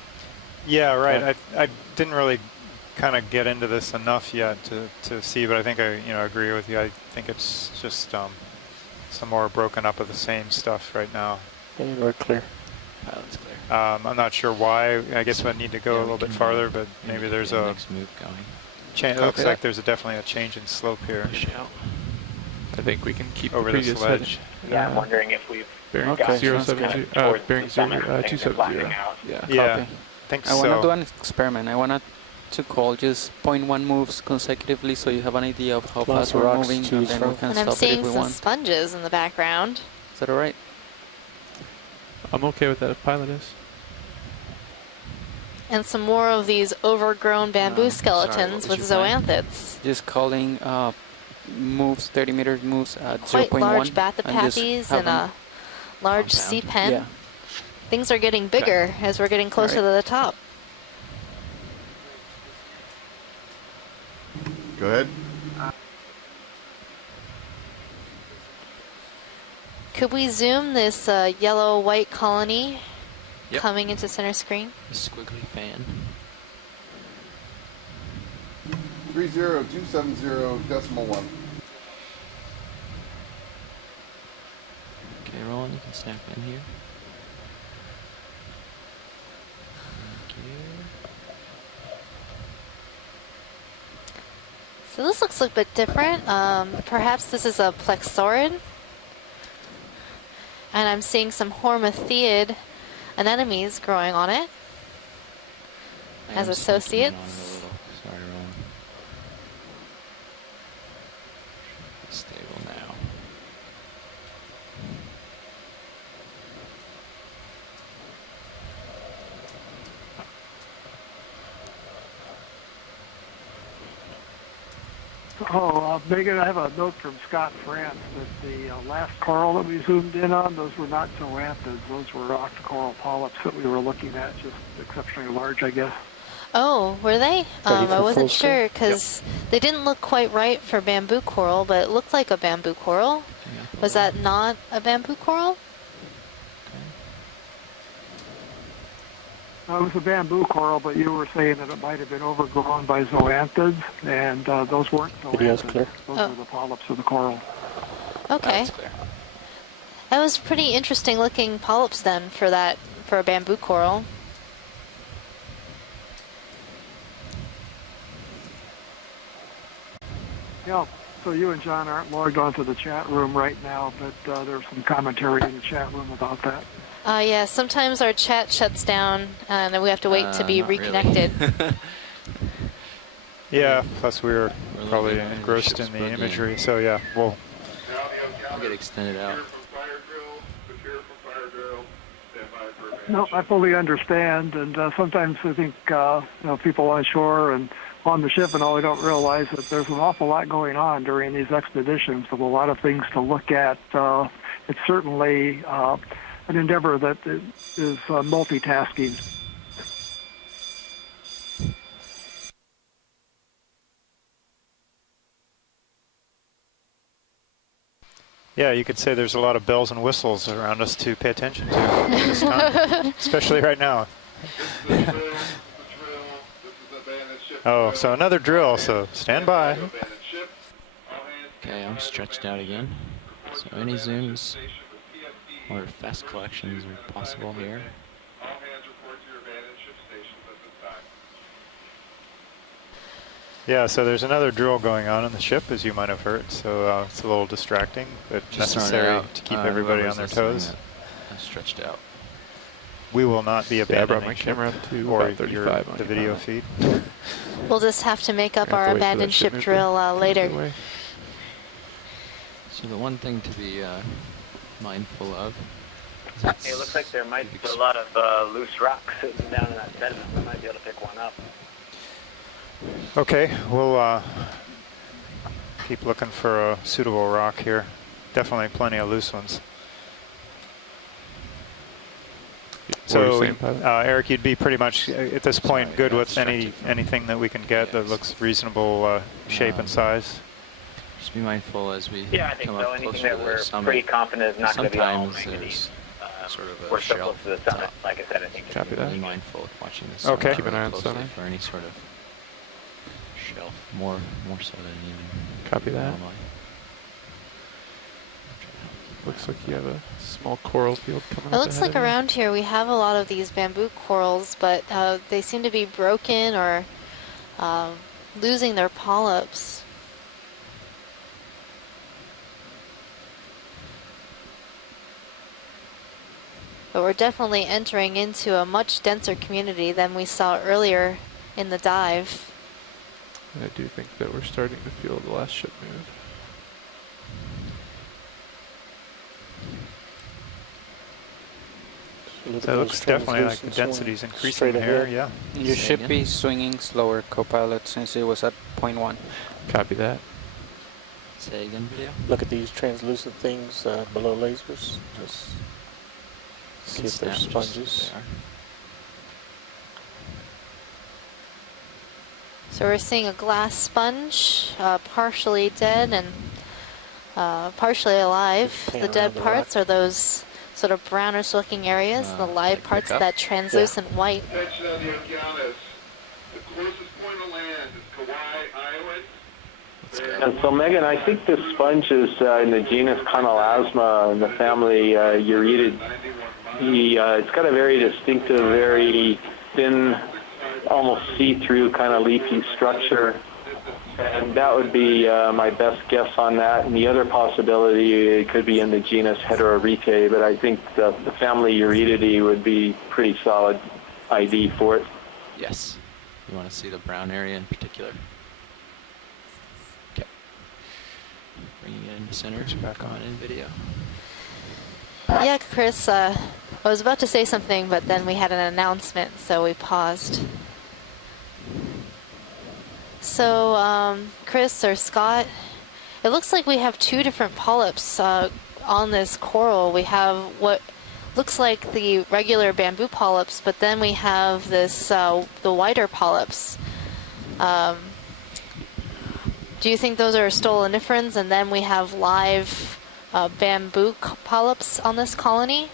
Yeah, right. I didn't really kind of get into this enough yet to see, but I think I agree with you. I think it's just some more broken up of the same stuff right now. And we're clear. Pilot's clear. I'm not sure why. I guess I need to go a little bit farther, but maybe there's a next move going. It looks like there's definitely a change in slope here. Push out. I think we can keep over the this previous ledge. Yeah, I'm wondering if we've bearing got 070, towards bearing the center, things are 270. flattening out. Yeah, Copy. think I want to so. do an experiment. I want to call just 0.1 moves consecutively so you have an idea of how Lots fast of we're rocks to moving, and choose then from. we can And I'm stop it seeing if we some want. sponges in the background. Is that alright? I'm okay with that if pilot is. And some more of these overgrown bamboo Sorry, skeletons what with was your plan? zoanthids. Just calling moves, 30 meters moves at Quite 0.1. large and just bathypathes have and them a large sea pen. Yeah. Things are getting bigger as we're getting closer to the top. Go ahead. Could we zoom this yellow-white colony Yep. coming into center screen? The squiggly fan. 30270.1. Okay, Roland, you can snap in here. Thank you. So this looks a bit different. Perhaps this is a plexaurid. And I'm seeing some hormathiid anemones growing on it as associates. Sorry, Roland. Stable now. Megan, I have a note from Scott France that the last coral that we zoomed in on, those were not zoanthids. Those were octocoral polyps that we were looking at, just exceptionally large, I guess. Oh, were they? Ready for I wasn't full screen? sure because they didn't look quite right for bamboo coral, but it looked like a bamboo coral. Was that not a bamboo coral? It was a bamboo coral, but you were saying that it might have been overgrown by zoanthids, and those weren't Video's zoanthids. clear. Those are the polyps of the coral. Okay. That was pretty interesting looking polyps then for a bamboo coral. Yeah, So you and John aren't logged onto the chat room right now, but there's some commentary in the chat room about that. Yeah, sometimes our chat shuts down, and then we have to wait to be reconnected. Really. Yeah, plus we were probably engrossed in the imagery, so yeah, we'll get extended out. No, I fully understand, and sometimes I think people on shore and on the ship and all, they don't realize that there's an awful lot going on during these expeditions with a lot of things to look at. It's certainly an endeavor that is multitasking. Yeah, you could say there's a lot of bells and whistles around us to pay attention to at this time, especially right now. Oh, so another drill, so stand by. Okay, I'm stretched out again. So any zooms or fast collections are possible here. Yeah, so there's another drill going on the ship, as you might have heard, so it's a little distracting, but Just necessary to keep everybody on their toes. I'm stretched out. We will not be I brought abandoning my ship camera up to or about 35 on the your video camera. feed. We'll just have to make up Have to our wait for that abandoned ship ship move drill later. So the one thing to be mindful of is It looks like there might be a lot of loose rocks sitting down in that sediment. We might be able to pick one up. Okay, we'll keep looking for a suitable rock here. Definitely plenty of loose ones. So, Eric, you'd be pretty much at this point good with anything that we can get that looks reasonable shape and size. Just be mindful as we Yeah, I think come so. up Anything closer that to we're the summit. pretty confident is not going to be all Sometimes manganese. there's sort of a We're so close shelf to the at the summit. top. Like I said, I think it's Copy that. Be mindful of watching this. Okay. Keep an eye on closely summit. for any sort of shelf, more so than even Copy that. normally. Looks like you have a small coral field coming It up looks ahead like of you. around here we have a lot of these bamboo corals, but they seem to be broken or losing their polyps. But we're definitely entering into a much denser community than we saw earlier in the dive. I do think that we're starting to feel the last ship move. So it looks definitely like the density's increasing here, yeah. You should be swinging slower, co-pilot, since it was at 0.1. Copy that. Say again, video. Look at these translucent things below lasers. Just see if they're sponges. So we're seeing a glass sponge, partially dead and partially alive. The dead parts are those sort of brownish looking areas, the live parts of that translucent white. Attention on the Okeanos. The closest point of land is Kauai Island. And so, Megan, I think this sponge is in the genus Conolasma in the family Eurydidae. It's got a very distinctive, very thin, almost see-through kind of leafy structure. And that would be my best guess on that. And the other possibility, it could be in the genus Heterorhitae, but I think the family Eurydidae would be pretty solid ID for it. Yes. You want to see the brown area in particular? Okay. Bringing it into center. Back on in video. Yeah, Chris, I was about to say something, but then we had an announcement, so we paused. So, Chris or Scott, it looks like we have two different polyps on this coral. We have what looks like the regular bamboo polyps, but then we have this the whiter polyps. Do you think those are stoloniferans, and then we have live bamboo polyps on this colony?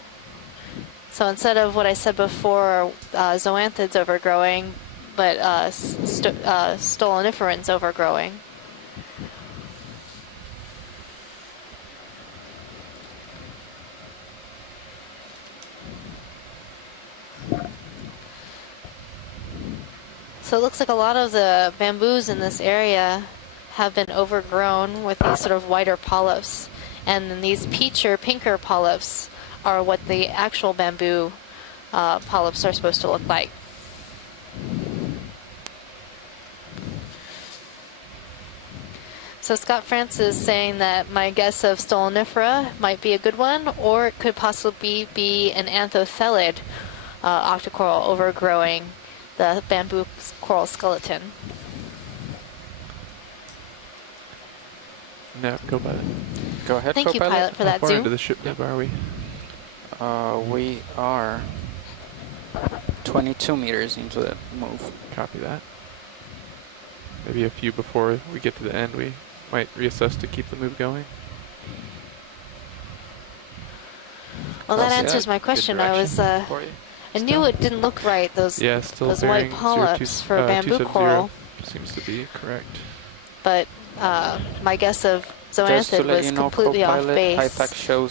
So instead of what I said before, zoanthids overgrowing, but stoloniferans overgrowing. So it looks like a lot of the bamboos in this area have been overgrown with these sort of whiter polyps. And then these peacher, pinker polyps are what the actual bamboo polyps are supposed to look like. So Scott France is saying that my guess of Stolonifera might be a good one, or it could possibly be an anthothelid octocoral overgrowing the bamboo coral skeleton. No, go by that. Go ahead, Thank you, pilot, for that How far zoom. into the ship are we? We are 22 meters into the move. Copy that. Maybe a few before we get to the end, we might reassess to keep the move going. Well, that answers my question. I was, I knew it didn't look right. Those those white polyps for bamboo coral. Seems to be correct. But my guess of zoanthid was completely off base,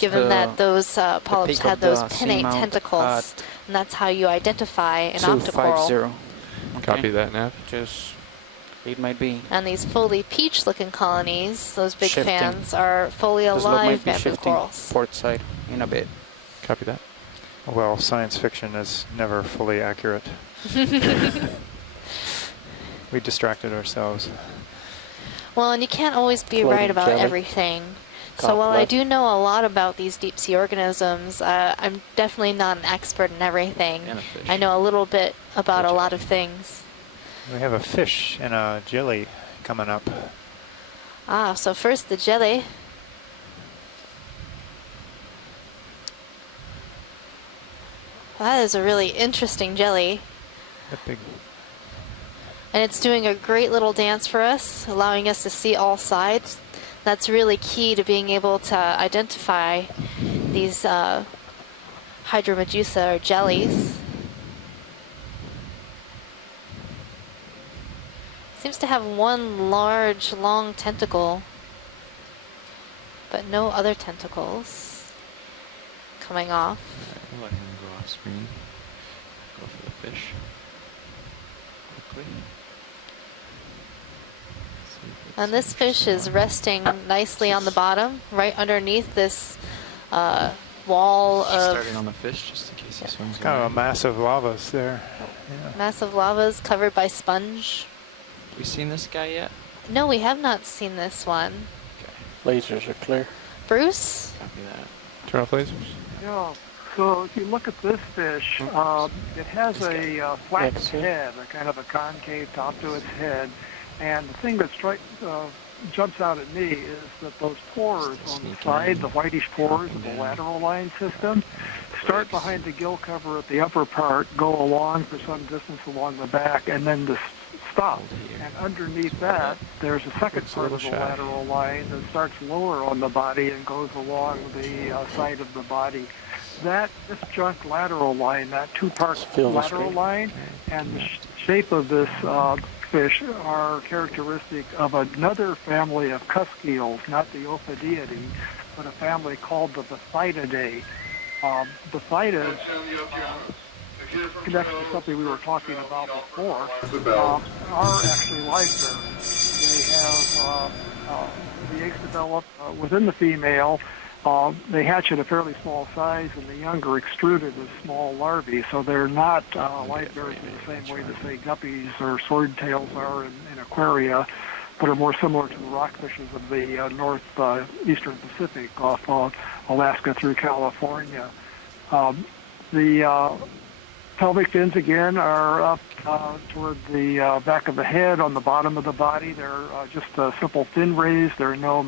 given that those polyps had those pinnate tentacles, and that's how you identify an octocoral. Copy that, Nav. Just, it might be. And these fully peach-looking colonies, those big fans, are fully alive bamboo corals. Port side in a bit. Copy that. Well, science fiction is never fully accurate. We distracted ourselves. Well, and you can't always be right about everything. So while I do know a lot about these deep sea organisms, I'm definitely not an expert in everything. I know a little bit about a lot of things. We have a fish and a jelly coming up. Ah, so first the jelly. That is a really interesting jelly. That big. And it's doing a great little dance for us, allowing us to see all sides. That's really key to being able to identify these Hydromedusa or jellies. Seems to have one large, long tentacle, but no other tentacles coming off. I'll let him go off screen. Go for the fish. Quickly. And this fish is resting nicely on the bottom, right underneath this wall of... Starting on the fish, just in case he swims kind of a massive lavas there. Yeah. Massive lavas covered by sponge. Have we seen this guy yet? No, we have not seen this one. Lasers are clear. Bruce? Copy that. Turn off lasers. Yeah. So if you look at this fish, it has a flat head, a kind of a concave top to its head. And the thing that jumps out at me is that those pores on the side, the whitish pores of the lateral line system, start behind the gill cover at the upper part, go along for some distance along the back, and then just stop. And underneath that, there's a second part of the lateral line that starts lower on the body and goes along the side of the body. This junk lateral line, that two-part lateral line, and the shape of this fish are characteristic of another family of cusk eels, not the Ophidiidae, but a family called the Bathydidae. Bathydids connected to something we were talking about before, are actually life-bearers. They have the eggs develop within the female. They hatch at a fairly small size, and the young are extruded as small larvae, so they're not live-bearers in the same way that, say, guppies or swordtails are in aquaria, but are more similar to the rockfishes of the northeastern Pacific off Alaska through California. The pelvic fins, again, are up toward the back of the head. On the bottom of the body, they're just simple fin rays. There are no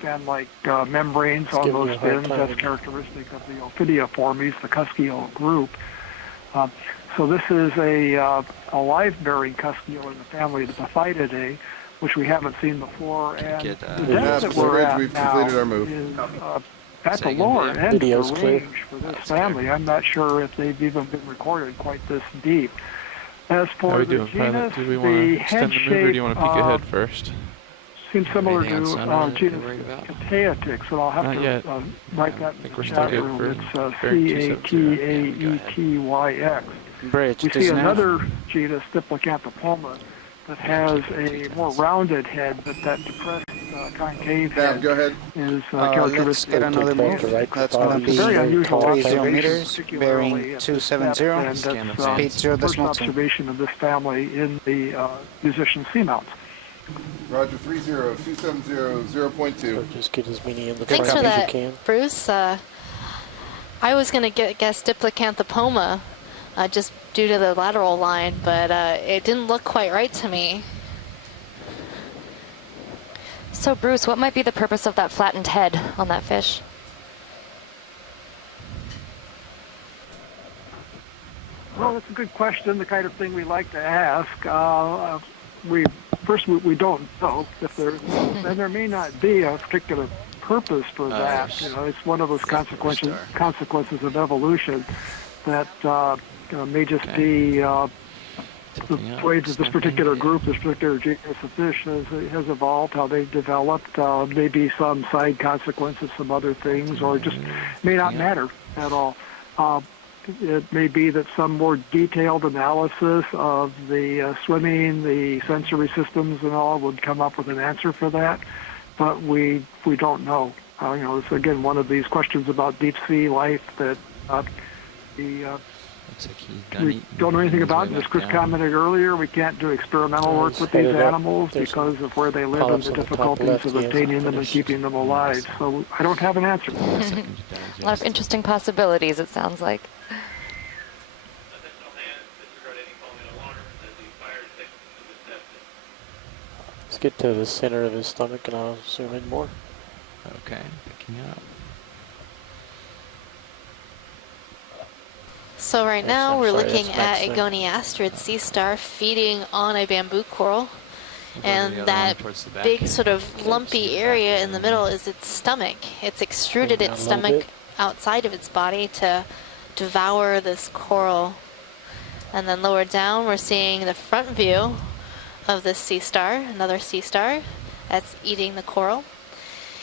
fan-like membranes on those fins. That's characteristic of the Ophidiiformes, the cusk eel group. So this is a live-bearing cusk eel in the family of the Bathydidae, which we haven't seen before. And the depth that we're at we've now completed our move. is at the lower end of the range for this family. I'm not sure if they've even been recorded quite this deep. As for the genus, do we want to extend the move, or do you want to peek ahead first? Seems similar to genus Cataetix, and I'll have to write that in the chat room. It's Cataetyx. Bridge, we see another genus, Diplacanthopomus, that has a more rounded head, but that depressed concave head Go ahead. is Let's characteristic. get another move. That's going to be Very unusual 30 observation, meters, bearing particularly at 270, this depth, and that's speed 0 first decimal 2. observation of this family in the musician seamounts. Roger, 30-270-0.2. So just get as many in the Thanks front for as you that, can. Bruce. I was going to guess Diplocanthopoma just due to the lateral line, but it didn't look quite right to me. So Bruce, what might be the purpose of that flattened head on that fish? Well, that's a good question, the kind of thing we like to ask. We don't know if there, and there may not be a particular purpose for that. You know, it's one of those consequences of evolution that may just be the way that this particular group, this particular genus of fish has evolved, how they've developed, maybe some side consequences, some other things, or just may not matter at all. It may be that some more detailed analysis of the swimming, the sensory systems and all would come up with an answer for that, but we don't know. You know, it's again one of these questions about deep sea life that we don't know anything about. And as Chris commented earlier, we can't do experimental work with these animals because of where they live and the difficulties of obtaining them and keeping them alive. So I don't have an answer. A lot of interesting possibilities, it sounds like. Let's get to the center of his stomach and I'll zoom in more. Okay, picking up. So right now we're looking at a goniastrid sea star feeding on a bamboo coral, and that big sort of lumpy area in the middle is its stomach. It's extruded its stomach outside of its body to devour this coral. And then lower down we're seeing the front view of this sea star, another sea star that's eating the coral.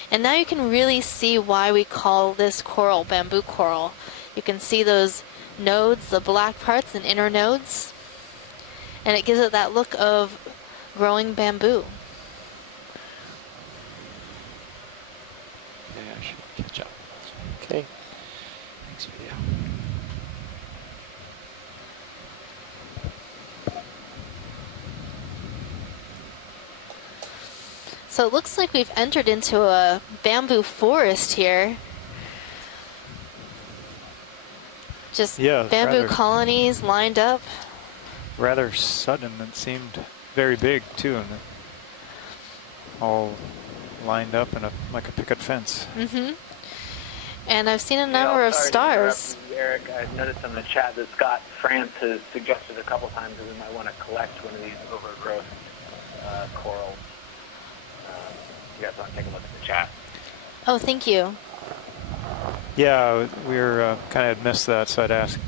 And now you can really see why we call this coral bamboo coral. You can see those nodes, the black parts and inner nodes, and it gives it that look of growing bamboo. Yeah, I should catch up. Okay. Thanks, video. So it looks like we've entered into a bamboo forest here. Just bamboo colonies lined up. Rather sudden. It seemed very big too, and all lined up in like a picket fence. Mm-hmm. And I've seen a number of stars. Eric, I've noticed in the chat that Scott France has suggested a couple times that we might want to collect one of these overgrowth corals. You guys want to take a look at the chat? Oh, thank you. Yeah, we were kind of missed that, so I'd ask.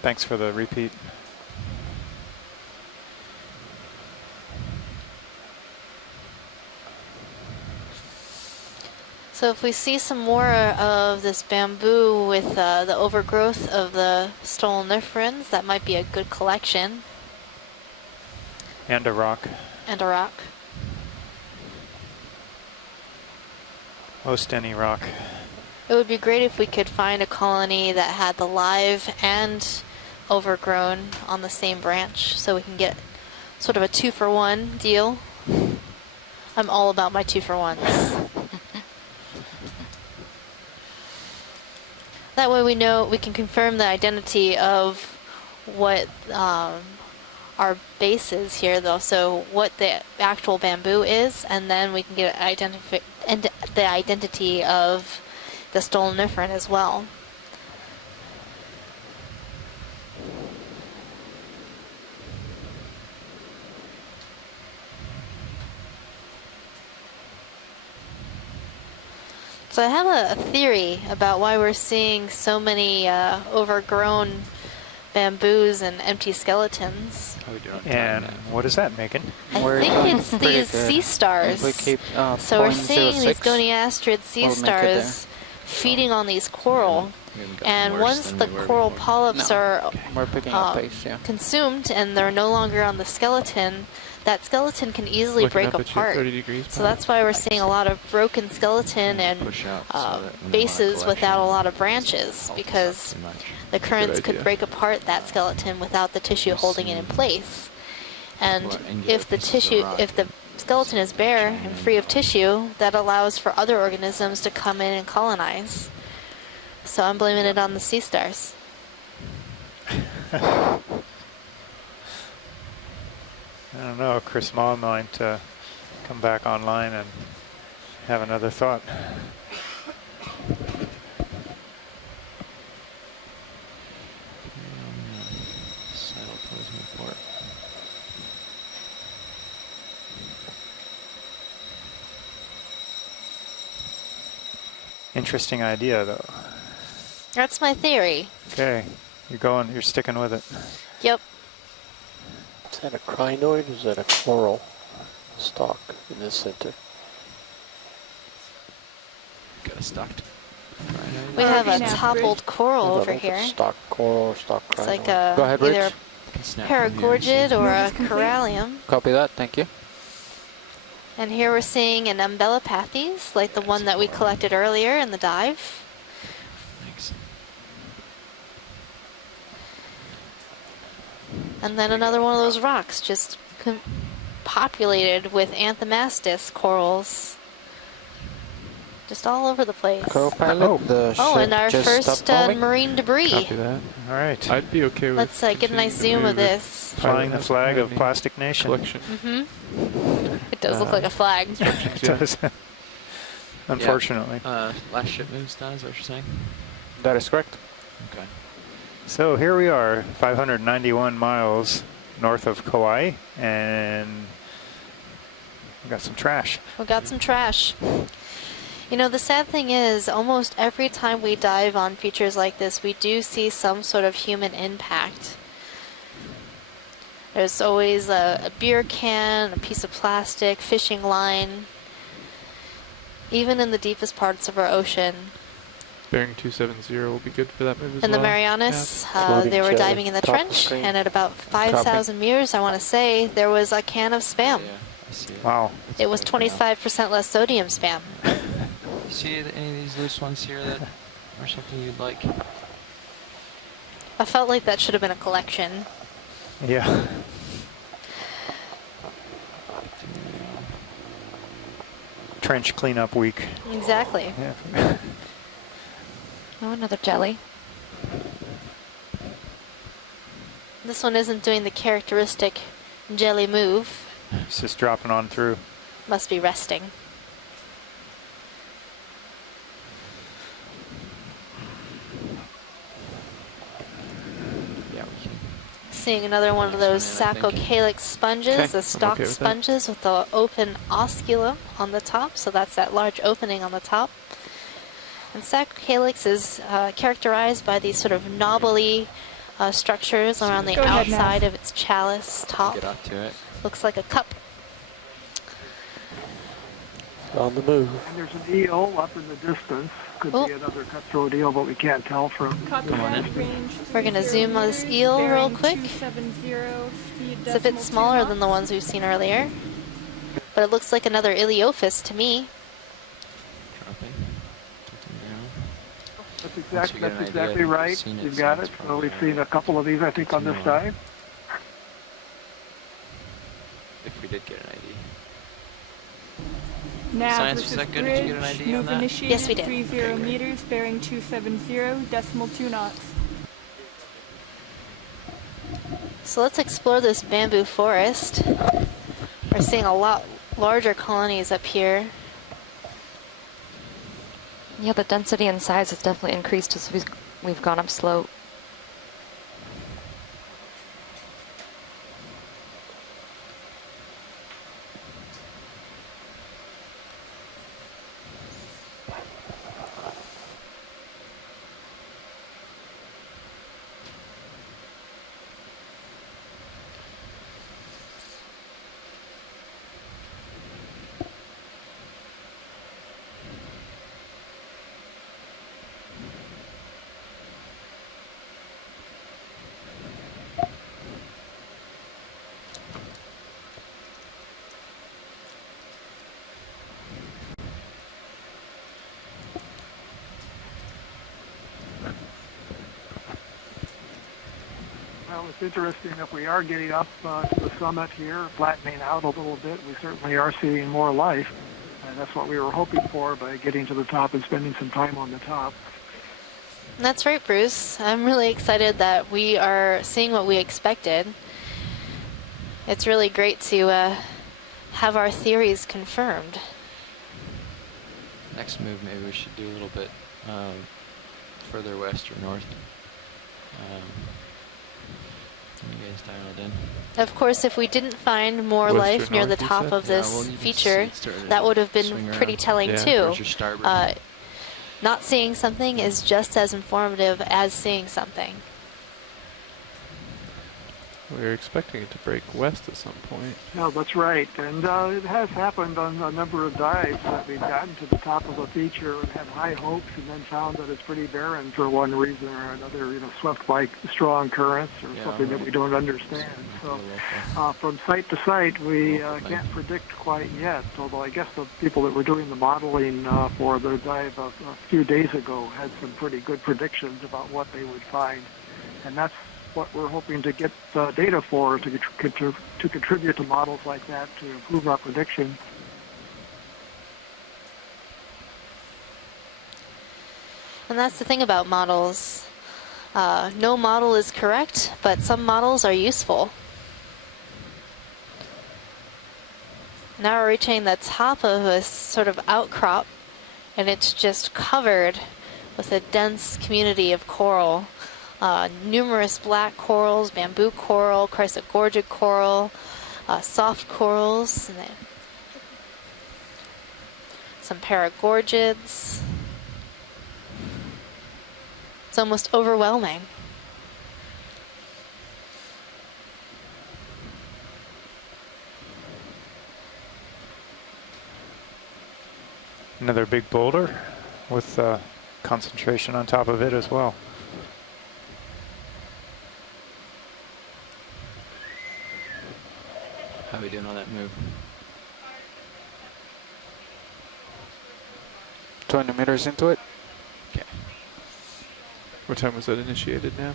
Thanks for the repeat. So if we see some more of this bamboo with the overgrowth of the stoloniferans, that might be a good collection. And a rock. And a rock. Most any rock. It would be great if we could find a colony that had the live and overgrown on the same branch, so we can get sort of a 2-for-1 deal. I'm all about my 2-for-1s. That way we know, we can confirm the identity of what our base is here, though, so what the actual bamboo is, and then we can get the identity of the stoloniferan as well. So I have a theory about why we're seeing so many overgrown bamboos and empty skeletons. How we doing? And what is that, Megan? I think it's these sea stars. So we're seeing these goniastrid sea stars feeding on these coral. And once the coral polyps are consumed and they're no longer on the skeleton, that skeleton can easily break apart. So that's why we're seeing a lot of broken skeleton and bases without a lot of branches, because the currents could break apart that skeleton without the tissue holding it in place. And if the skeleton is bare and free of tissue, that allows for other organisms to come in and colonize. So I'm blaming it on the sea stars. I don't know, Chris Maughan might come back online and have another thought. Interesting idea, though. That's my theory. Okay, you're sticking with it. Yep. Is that a crinoid or is that a coral stalk in the center? Got a stocked. We have a toppled coral over here. Stock coral or stock crinoid. It's like a Go ahead, either Rich. a paragorgid or a corallium. Copy that, thank you. And here we're seeing an Umbellapathes, like the one that we collected earlier in the dive. Thanks. And then another one of those rocks, just populated with Anthomastus corals. Just all over the place. Co-pilot, and our first marine debris. Copy that. All right. I'd be okay with. Let's get a nice zoom of this. Flying the flag of Plastic Nation. Collection. It does look like a flag. It does. Unfortunately. Last ship moves down, is that what you're saying? That is correct. Okay. So here we are, 591 miles north of Kauai, and we got some trash. We got some trash. You know, the sad thing is, almost every time we dive on features like this, we do see some sort of human impact. There's always a beer can, a piece of plastic, fishing line. Even in the deepest parts of our ocean. Bearing 270 will be good for that move as well. In the Marianas, they were diving in the trench, and at about 5,000 meters, I want to say, there was a can of Spam. Yeah, I see it. Wow. It was 25% less sodium Spam. See any of these loose ones here that are something you'd like? I felt like that should have been a collection. Yeah. Trench cleanup week. Exactly. Yeah. Oh, another jelly. This one isn't doing the characteristic jelly move. It's just dropping on through. Must be resting. Seeing another one of those Saccocalyx sponges, the stalked sponges with the open osculum on the top, so that's that large opening on the top. And Saccocalyx is characterized by these sort of knobbly structures around the outside of its chalice top. Get up to it. Looks like a cup. On the move. And there's an eel up in the distance. Could be another cutthroat eel, but we can't tell from. Come on in. We're going to zoom on this eel real quick. It's a bit smaller than the ones we've seen earlier. But it looks like another Iliophis to me. That's exactly right. You've got it. So we've seen a couple of these, I think, on this dive. If we did get an ID. Nav Science, versus was that good? bridge, Did you get an ID on move that? initiated, Yes, we did. 30 meters, bearing 270, decimal 2 knots. So let's explore this bamboo forest. We're seeing a lot larger colonies up here. Yeah, the density and size has definitely increased as we've gone up slope. it's interesting if we are getting up to the summit here, flattening out a little bit. We certainly are seeing more life, and that's what we were hoping for by getting to the top and spending some time on the top. That's right, Bruce. I'm really excited that we are seeing what we expected. It's really great to have our theories confirmed. Next move, maybe we should do a little bit further west or north. You guys dial it in. Of course, if we didn't find more West or life near the north, you top said? of this well, you can feature, see it started that would have to been swing pretty around. telling Yeah. too. Where's your starboard? Not seeing something is just as informative as seeing something. We were expecting it to break west at some point. No, that's right. And it has happened on a number of dives that we've gotten to the top of a feature and had high hopes and then found that it's pretty barren for one reason or another, swept by strong currents or something that we don't understand. So from site to site, we can't predict quite yet, although I guess the people that were doing the modeling for the dive a few days ago had some pretty good predictions about what they would find. And that's what we're hoping to get data for to contribute to models like that to improve our prediction. And that's the thing about models. No model is correct, but some models are useful. Now we're reaching the top of a sort of outcrop, and it's just covered with a dense community of coral. Numerous black corals, bamboo coral, chrysogorgiid coral, soft corals, and then some paragorgids. It's almost overwhelming. Another big boulder with concentration on top of it as well. How are we doing on that move? 20 meters into it. Okay. What time was that initiated now?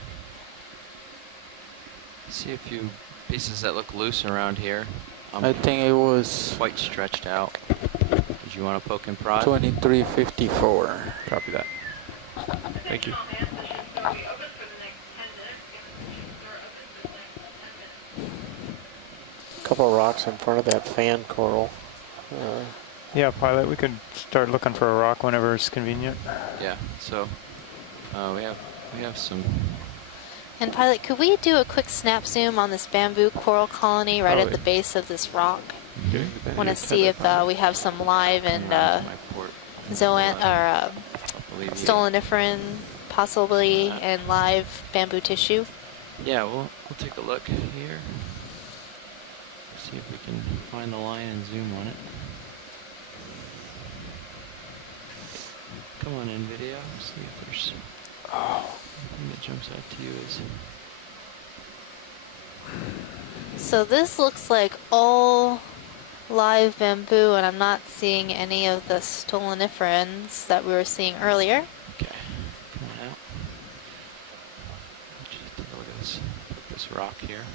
See a few pieces that look loose around here. I think it was quite stretched out. Did you want to poke and prod? 2354. Copy that. Thank you. Couple of rocks in front of that fan coral. Yeah, pilot, we could start looking for a rock whenever it's convenient. Yeah, so we have some. And pilot, could we do a quick snap zoom on this bamboo coral colony right at the base of this rock? I want to see if we have some live and stoloniferan, possibly, and live bamboo tissue. Yeah, we'll take a look here. See if we can find the line and zoom on it. Come on in, video. See if there's anything that jumps out to you is. So this looks like all live bamboo, and I'm not seeing any of the stoloniferans that we were seeing earlier. Okay, come on out. Just take a look at this rock here.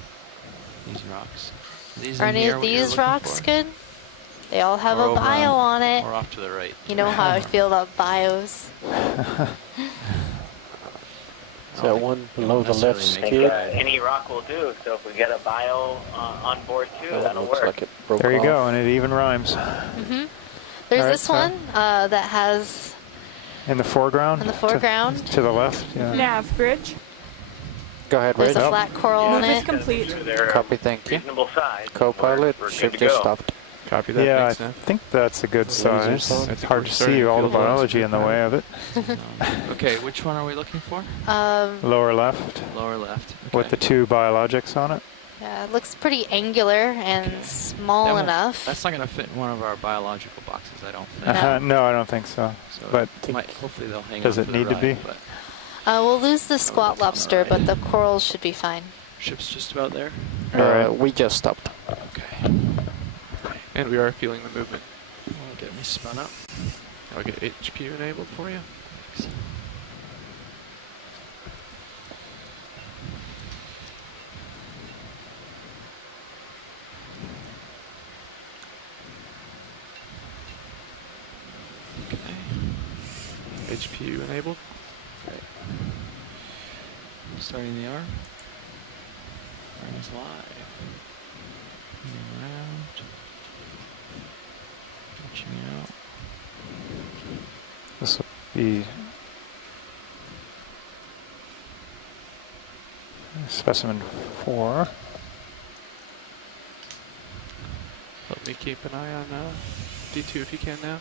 These rocks. Are any of these rocks good? They all have a bio on it. Or off to the right. You know how I feel about bios. Is that one below the left skid? Any rock will do, so if we get a bio on board too, that'll work. Like it broke there you off. go, and it even rhymes. There's All right, this one that has... In the foreground? In the foreground. To the left, yeah. Nav bridge. Go ahead, There's Ray. a flat coral on Move is it. complete. Copy, thank you. Reasonable size. Co-pilot, We're ship good to just go. stopped. Copy that. Yeah, I Thanks, think that's a good size. It's hard to see all the biology in the way of it. Okay, which one are we looking for? Lower left. Lower left. With the two biologics on it. Yeah, it looks pretty angular and small enough. That's not going to fit in one of our biological boxes, I don't think. No, I don't think so. So But hopefully they'll hang does on it for the need to ride, be? but We'll lose the squat lobster, but the corals should be fine. ship's just about there. We just stopped. Okay. And we are feeling the movement. Well, get me spun up. I'll get HP enabled for you. Thanks. HPU enabled. Right. Starting the arm. Arm is live. Moving around. Reaching out. This will be specimen 4. Help me keep an eye on D2 if you can now.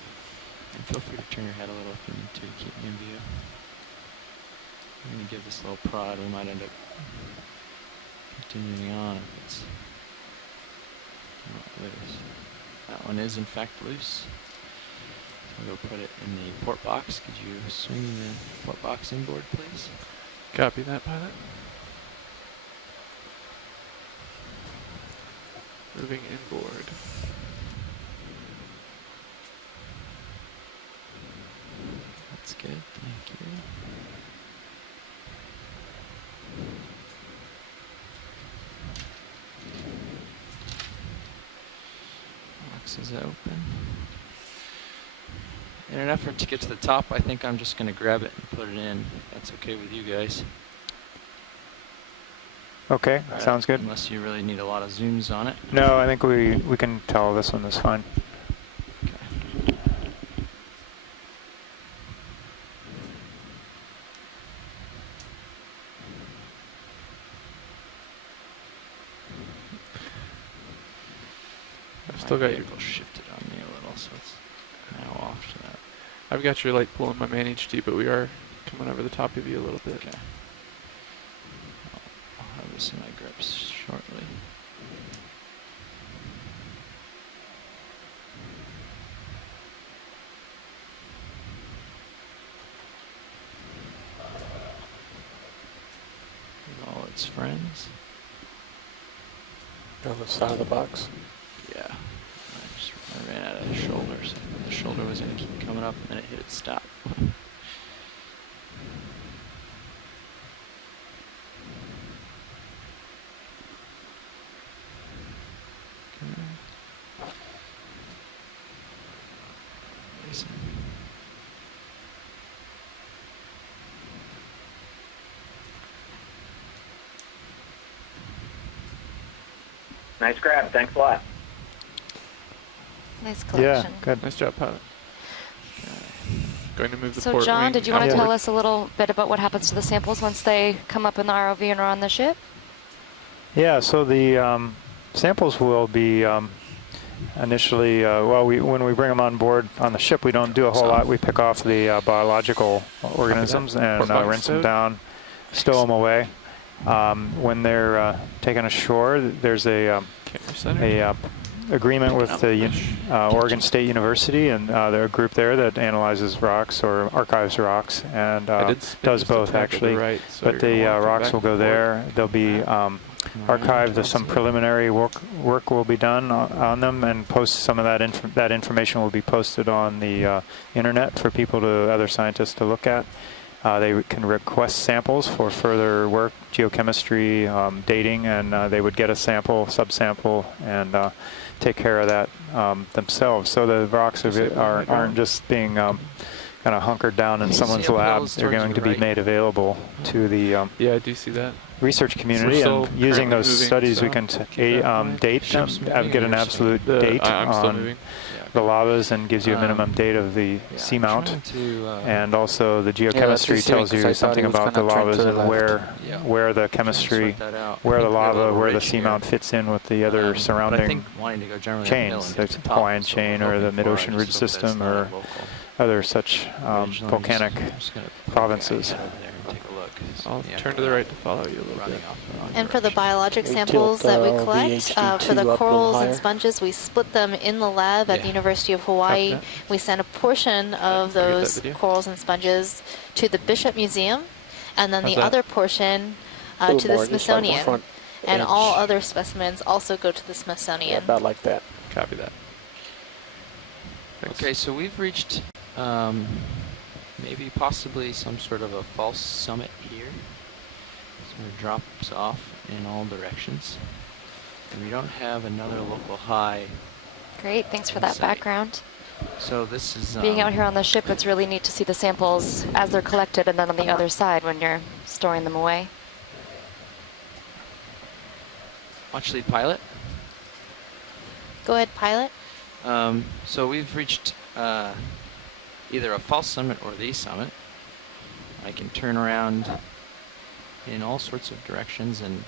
And feel free to turn your head a little if you need to keep me in view. I'm going to give this a little prod. We might end up continuing on if it's not loose. That one is in fact loose. So we'll put it in the port box. Could you swing the port box inboard, please? Copy that, pilot. Moving inboard. That's good, thank you. Box is open. In an effort to get to the top, I think I'm just going to grab it and put it in. That's okay with you guys. Okay, sounds good. Unless you really need a lot of zooms on it. No, I think we can tell this one is fine. I've still got your vehicle shifted on me a little, so it's now off to that. I've got your light pulling my main HD, but we are coming over the top of you a little bit. Okay. I'll have this in my grips shortly. With all its friends. On the side of the box. Yeah. I ran out of the shoulder, so the shoulder was going to keep coming up and then it hit its stop. Nice grab. Thanks a lot. Nice collection. Yeah, good. Nice job, pilot. Going to move the So port John, wing did you want to outward. tell us a little bit about what happens to the samples once they come up in the ROV and are on the ship? Yeah, so the samples will be initially, when we bring them on board on the ship, we don't do a whole lot. We pick off the biological organisms and rinse them down, stow them away. When they're taken ashore, there's a agreement with the Oregon State University, and they're a group there that analyzes rocks or archives rocks, and does both actually. Right, so but the rocks will go there. They'll be archived. Some preliminary work will be done on them, and post some of that information will be posted on the internet for other scientists to look at. They can request samples for further work, geochemistry, dating, and they would get a sample, subsample, and take care of that themselves. So the rocks aren't just being kind of hunkered down in someone's lab. They're going to be made available to the yeah, I do see that. research community, and using those studies, we can date them, get an absolute date on the lavas, and gives you a minimum date of the seamount, and also the geochemistry tells you something about the lavas and where the chemistry, where the lava, where the seamount fits in with the other surrounding chains, the Hawaiian chain or the mid-ocean ridge system or other such volcanic provinces. I'll turn to the right to follow you a little bit. And for the biologic samples that we collect, for the corals and sponges, we split them in the lab at the University of Hawaii. We send a portion of those corals and sponges to the Bishop Museum, and then the other portion to the Smithsonian. And all other specimens also go to the Smithsonian. Yeah, about like that. Copy that. Okay, so we've reached maybe possibly some sort of a false summit here. So it drops off in all directions. And we don't have another local high. Great, thanks for that background. So this is... Being out here on the ship, it's really neat to see the samples as they're collected and then on the other side when you're storing them away. Watch lead pilot. Go ahead, pilot. So we've reached either a false summit or the summit. I can turn around in all sorts of directions, and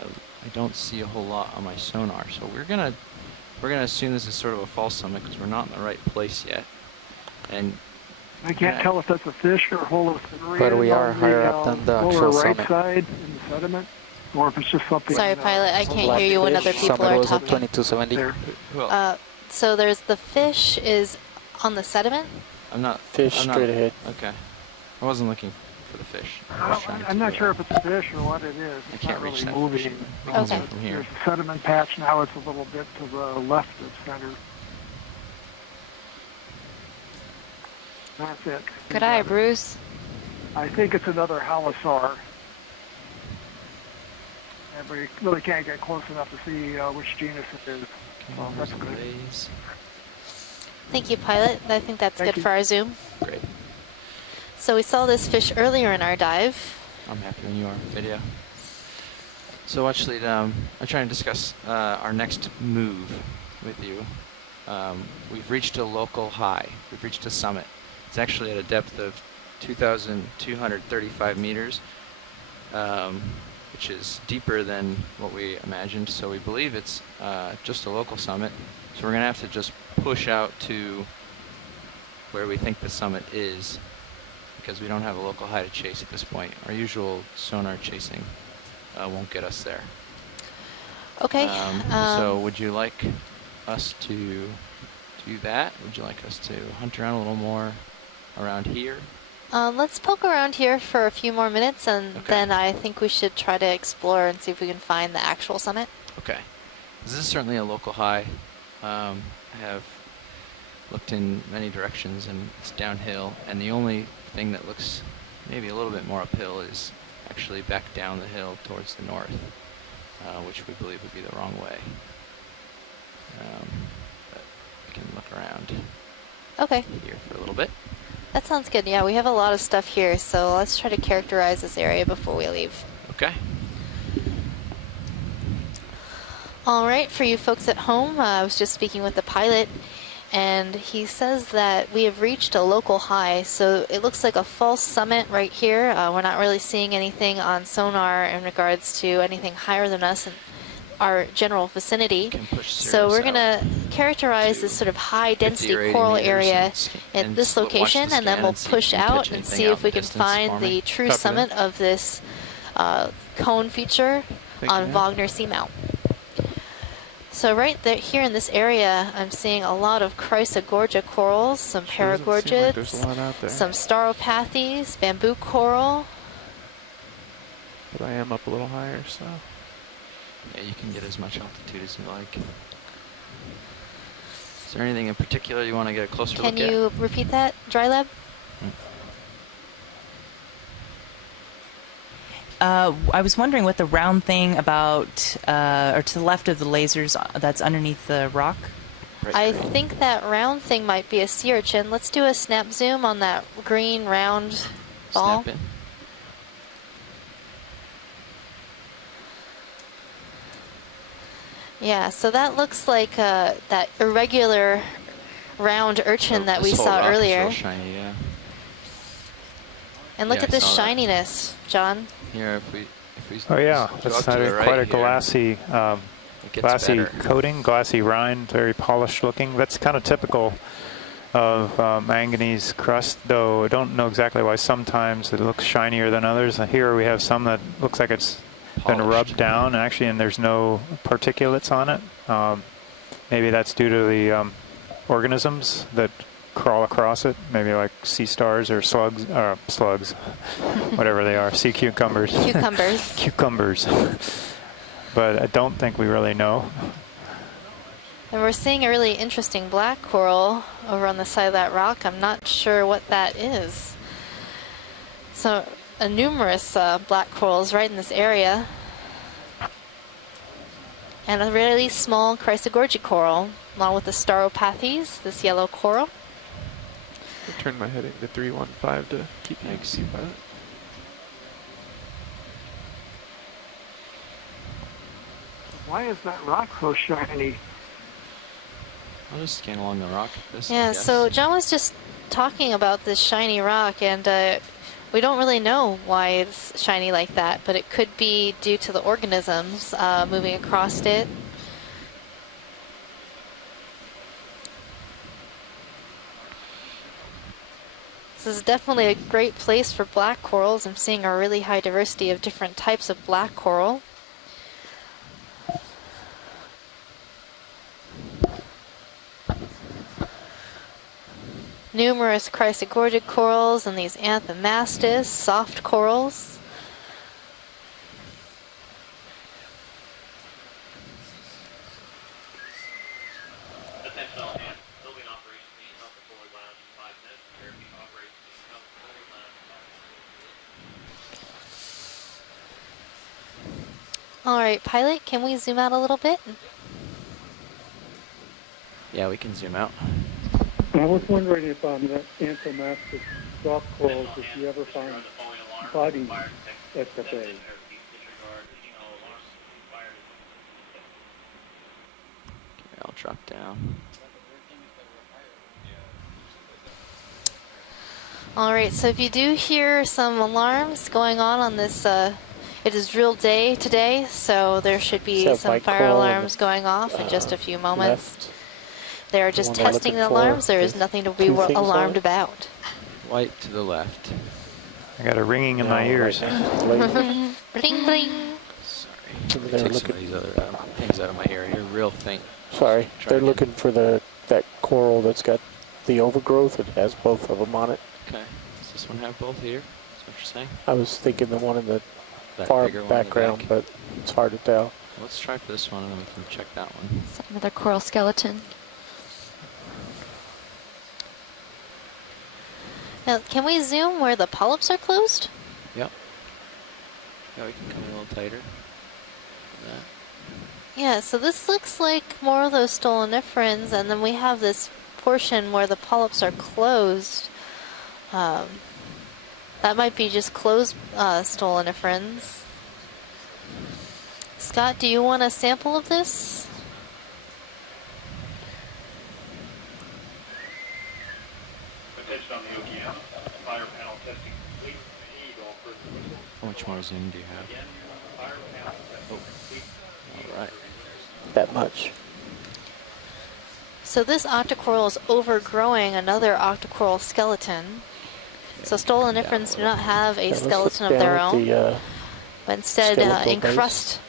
I don't see a whole lot on my sonar. So we're gonna assume this is sort of a false summit because we're not in the right place yet. And I can't tell if that's a fish or Holosaur. But we are higher up than the actual lower right summit. side in the sediment, or if it's just something. Sorry, pilot, I can't hear you when other people are talking. 2270. So there's the fish is on the sediment? Fish straight ahead. Okay. I wasn't looking for the fish. I'm not sure if it's a fish or what it is. It's I can't not reach really that moving. fish. Okay. From here. There's a sediment patch now. It's a little bit to the left of center. That's it. Good eye, Bruce. I think it's another Holosaur. And we really can't get close enough to see which genus it is. So that's good. Thank you, pilot. I think that's Thank good you. for our zoom. Great. So we saw this fish earlier in our dive. I'm happy when you are. Video. So actually, I'm trying to discuss our next move with you. We've reached a local high. We've reached a summit. It's actually at a depth of 2,235 meters, which is deeper than what we imagined. So we believe it's just a local summit. So we're going to have to just push out to where we think the summit is, because we don't have a local high to chase at this point. Our usual sonar chasing won't get us there. Okay. So would you like us to do that? Would you like us to hunt around a little more around here? Let's poke around here for a few more minutes, and then I think we should try to explore and see if we can find the actual summit. Okay. This is certainly a local high. I have looked in many directions, and it's downhill, and the only thing that looks maybe a little bit more uphill is actually back down the hill towards the north, which we believe would be the wrong way. But we can look around Okay. here for a little bit. That sounds good. Yeah, we have a lot of stuff here, so let's try to characterize this area before we leave. Okay. All right, for you folks at home, I was just speaking with the pilot, and he says that we have reached a local high, so it looks like a false summit right here. We're not really seeing anything on sonar in regards to anything higher than us in our general vicinity. So we're going to characterize this sort of high-density coral area at this location, and then we'll push out and see if we can find the true summit of this cone feature on Wagner Seamount. So right there, here in this area, I'm seeing a lot of Chrysogorgia corals, some paragorgids, some Stauropathes, bamboo coral. But I am up a little higher, so. Yeah, you can get as much altitude as you like. Is there anything in particular you want to get a closer look at? Can you repeat that, Dry Lab? I was wondering what the round thing about, or to the left of the lasers that's underneath the rock. I think that round thing might be a sea urchin. Let's do a snap zoom on that green round ball. Snap in. Yeah, so that looks like that irregular round urchin that we This whole saw rock is earlier. real shiny, yeah. And look Yeah, at I this saw that. shininess, John. Here, if we Oh yeah, go it's up to the right quite a here, glassy, it gets glassy better. coating, glassy rind, very polished looking. That's kind of typical of manganese crust, though I don't know exactly why sometimes it looks shinier than others. Here we have some that looks like it's been rubbed down actually, and there's no particulates on it. Maybe that's due to the organisms that crawl across it, maybe like sea stars or slugs, whatever they are, sea cucumbers. Cucumbers. Cucumbers. But I don't think we really know. And we're seeing a really interesting black coral over on the side of that rock. I'm not sure what that is. So numerous black corals right in this area. And a really small Chrysogorgia coral. along with the Stauropathes, this yellow coral. I'll turn my heading to 315 to keep by that. Why is that rock so shiny? I'll just scan along the rock. Yeah, so John was just talking about this shiny rock, and we don't really know why it's shiny like that, but it could be due to the organisms moving across it. This is definitely a great place for black corals. I'm seeing a really high diversity of different types of black coral. Numerous chrysogorgic corals and these anthomastus, soft corals. All right, pilot, can we zoom out a little bit? Yeah, we can zoom out. I was wondering if on that anthomastus soft corals, if you ever find bodies at the bay. Okay, I'll drop down. All right, so if you do hear some alarms going on this, it is drill day today, so there should be some fire alarms going off in just a few moments. Left. They are just testing the alarms. There is nothing to be alarmed about. White to the left. I got a ringing in my ears. Bling, bling. Sorry. Take some of these other things out of my ear. You're real faint. Sorry, they're looking for that coral that's got the overgrowth. It has both of them on it. Okay. Does this one have both here? Is what you're saying? I was thinking the one in the That far bigger one in the background, back? but it's hard to tell. Let's try for this one and then we can check that one. Another coral skeleton. Now, can we zoom where the polyps are closed? Yep. Yeah, we can come a little tighter. Yeah, so this looks like more of those stoloniferans, and then we have this portion where the polyps are closed. That might be just closed stoloniferans. Scott, do you want a sample of this? Attention on the Okeanos. Fire panel testing complete. How much more zoom do you have? All right. That much. So this octocoral is overgrowing another octocoral skeleton. So stoloniferans do not have a skeleton of their own, but instead encrust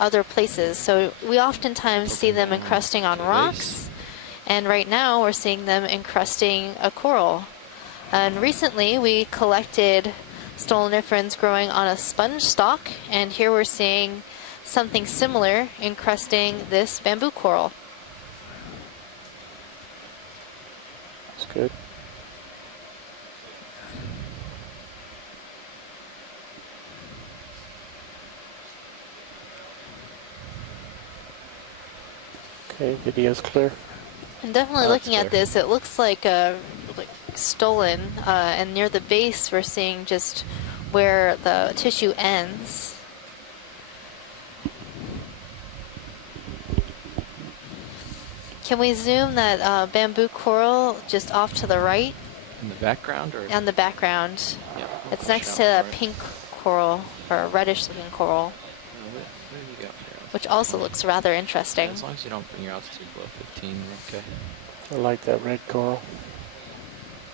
other places. So we oftentimes see them encrusting on rocks, and right now we're seeing them encrusting a coral. And recently we collected stoloniferans growing on a sponge stalk, and here we're seeing something similar encrusting this bamboo coral. That's good. Okay, video's clear. And definitely looking at this, it looks like stolen, and near the base we're seeing just where the tissue ends. Can we zoom that bamboo coral just off to the right? In the background? Or? On the background. Yeah, it's next to a pink coral, or a reddish looking coral. What do you got here? Which also looks rather interesting. Yeah, as long as you don't bring your altitude below 15, we're okay. I like that red coral.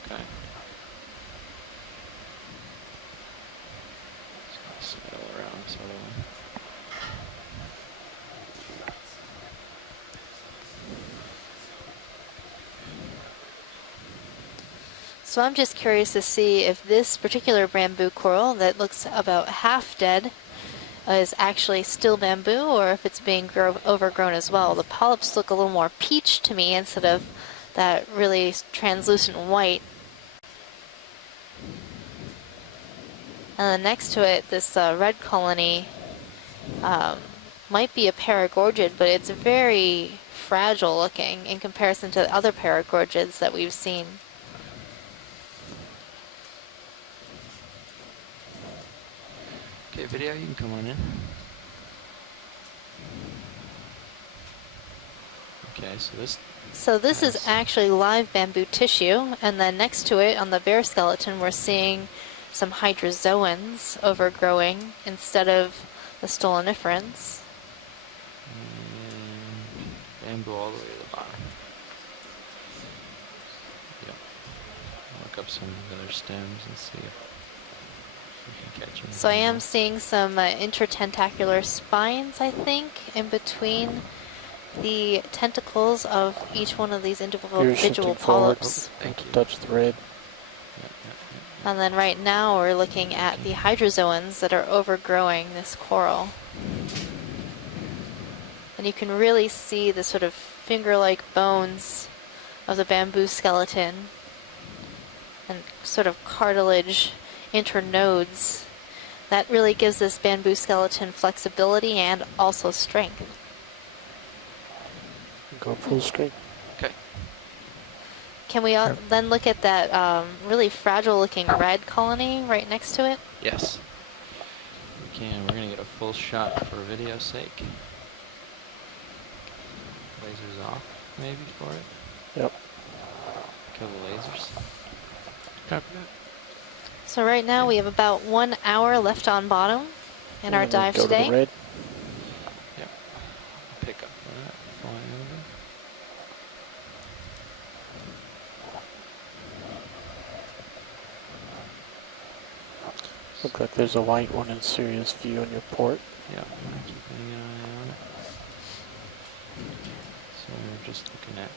Okay. Sail around this other one. So I'm just curious to see if this particular bamboo coral that looks about half dead is actually still bamboo, or if it's being overgrown as well. The polyps look a little more peach to me instead of that really translucent white. And then next to it, this red colony might be a paragorgid, but it's very fragile looking in comparison to other paragorgids that we've seen. Okay, video, you can come on in. Okay, so this is actually live bamboo tissue, and then next to it on the bear skeleton we're seeing some hydrozoans overgrowing instead of the stoloniferans. And bamboo all the way to the bottom. Yep. Look up some of the other stems and see if we can catch them. So I am seeing some intertentacular spines, I think, in between the tentacles of each one of these individual polyps. Oh, thank you. Touch the red. And then right now we're looking at the hydrozoans that are overgrowing this coral. And you can really see the sort of finger-like bones of the bamboo skeleton and sort of cartilage internodes. That really gives this bamboo skeleton flexibility and also strength. Go full screen. Okay. Can we then look at that really fragile-looking red colony right next to it? Yes. We can. We're going to get a full shot for video's sake. Lasers off, maybe, for it? Yep. Kill the lasers. Copy that. So right now we have about 1 hour left on bottom in our dive today. To the red. Yep. Pick up that. Fly over. Looks like there's a white one in serious view on your port. Yeah, I'm keeping an eye on it. So we're just looking at.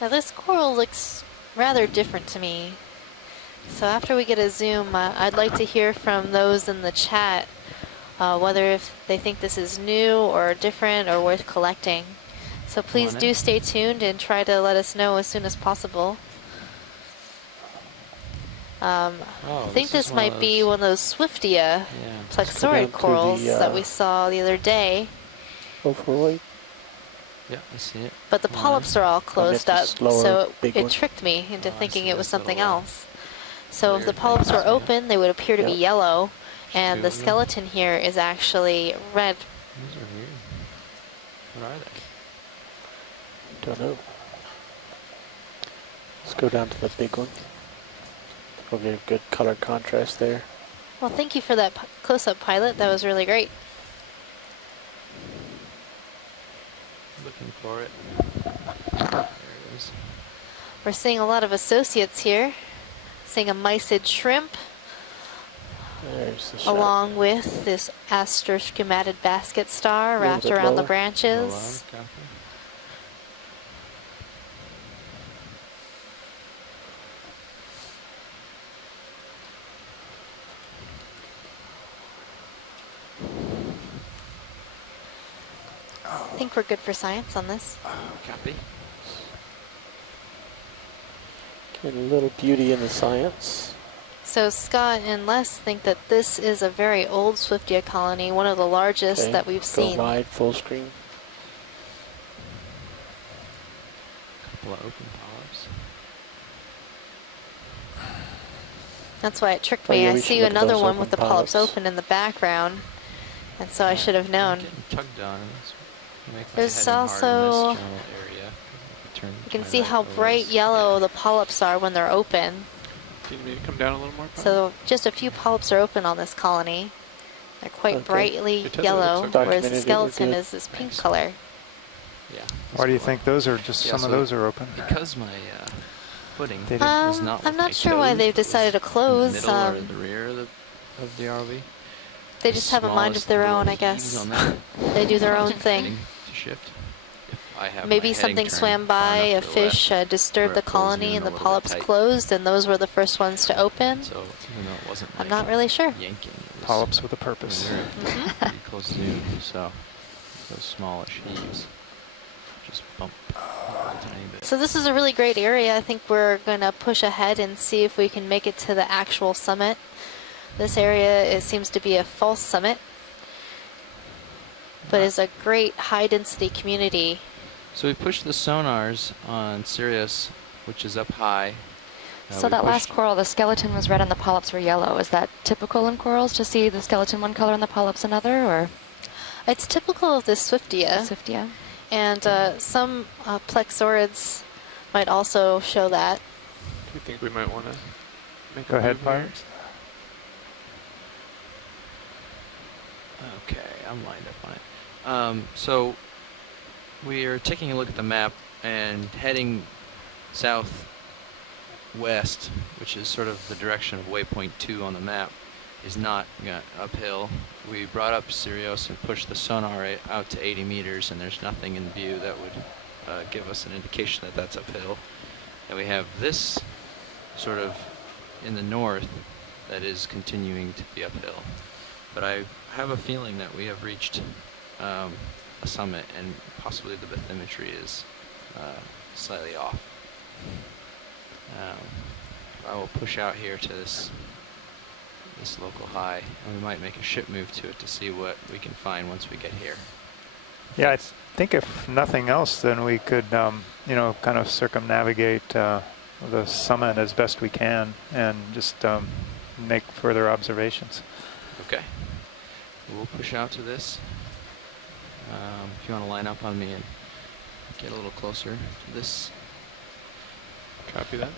Now this coral looks rather different to me. So after we get a zoom, I'd like to hear from those in the chat whether if they think this is new or different or worth collecting. So please do stay tuned and try to let us know as soon as possible. I think this might be one of those Swiftia plexaurid corals that we saw the other day. Hopefully. Yeah, I see it. But the polyps are all closed up, so it tricked me into thinking it was something else. So if the polyps were open, they would appear to be yellow, and the skeleton here is actually red. These are weird. What are they? Don't know. Let's go down to the big one. We'll get a good color contrast there. Well, thank you for that close-up, Pilot. That was really great. Looking for it. There it is. We're seeing a lot of associates here. Seeing a mysid shrimp. There's the along with this astroschemated basket star wrapped around the branches. I think we're good for science on this. Copy. Get a little beauty in the science. So Scott and Les think that this is a very old Swiftia colony, one of the largest that we've seen. Go wide, full screen. Couple of open polyps. That's why it tricked me. I see another one with the polyps open in the background, and so I should have known. Tugged on. There's also, you can see how bright yellow the polyps are when they're open. Do you need me to come down a little more? So just a few polyps are open on this colony. They're quite brightly yellow, whereas the skeleton is this pink color. Yeah. Why do you think those are just some of those are open? Because my footing is not. I'm not sure why they've decided to close. Middle or the rear of the ROV. They just have a mind of their own, I guess. They do their own thing. Maybe something swam by, a fish disturbed the colony, and the polyps closed, and those were the first ones to open. So even though it wasn't I'm not really sure. Yanking, polyps with a purpose. Pretty close zoom, so those smallish heaves just bump a tiny bit. So this is a really great area. I think we're going to push ahead and see if we can make it to the actual summit. This area seems to be a false summit. but is a great high-density community. So we pushed the sonars on Sirius, which is up high. So that last coral, the skeleton was red and the polyps were yellow. Is that typical in corals to see the skeleton one color and the polyps another, or? It's typical of the Swiftia. Swiftia. And some plexaurids might also show that. Do you think we might want to make Go a ahead, move here? Pirates. Okay, I'm lined up on it. So we are taking a look at the map and heading southwest, which is sort of the direction of waypoint 2 on the map, is not uphill. We brought up Sirius and pushed the sonar out to 80 meters, and there's nothing in view that would give us an indication that that's uphill. And we have this sort of in the north that is continuing to be uphill. But I have a feeling that we have reached a summit, and possibly the bathymetry is slightly off. I will push out here to this local high, and we might make a ship move to it to see what we can find once we get here. Yeah, I think if nothing else, then we could, you know, kind of circumnavigate the summit as best we can and just make further observations. Okay. We'll push out to this. If you want to line up on me and get a little closer to this. Copy that.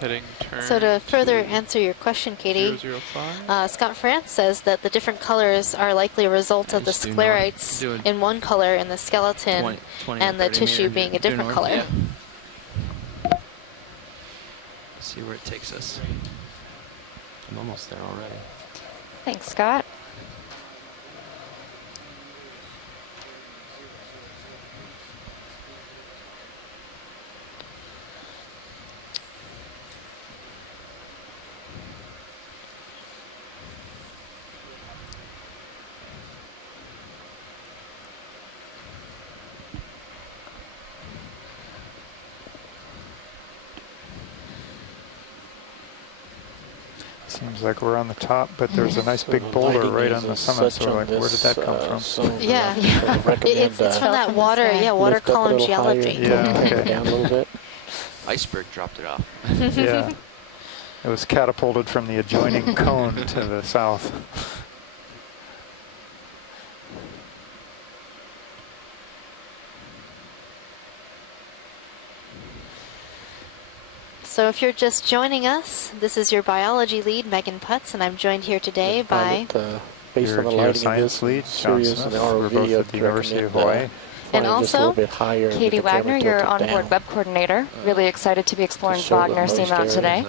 Heading turn. So to further answer your question, Katie, 005. Scott France says that the different colors are likely a result of the sclerites in one color and the skeleton 20 and the tissue meters being a due different north, color. yeah. See where it takes us. I'm almost there already. Thanks, Scott. Seems like we're on the top, but there's a nice big boulder right on the summit. So like, where did that come from? Yeah, it's from that water, water column geology. Yeah, okay. Down a little bit. Iceberg dropped it off. Yeah, it was catapulted from the adjoining cone to the south. So if you're just joining us, this is your biology lead, Megan Putz, and I'm joined here today by based on the lighting of this, lead, Sirius and the We're ROV, both at the University of Hawaii. And just a also, little bit higher Katie with the camera Wagner, your tilted onboard down. web coordinator. Really excited to be exploring show the Wagner most Seamount area. today.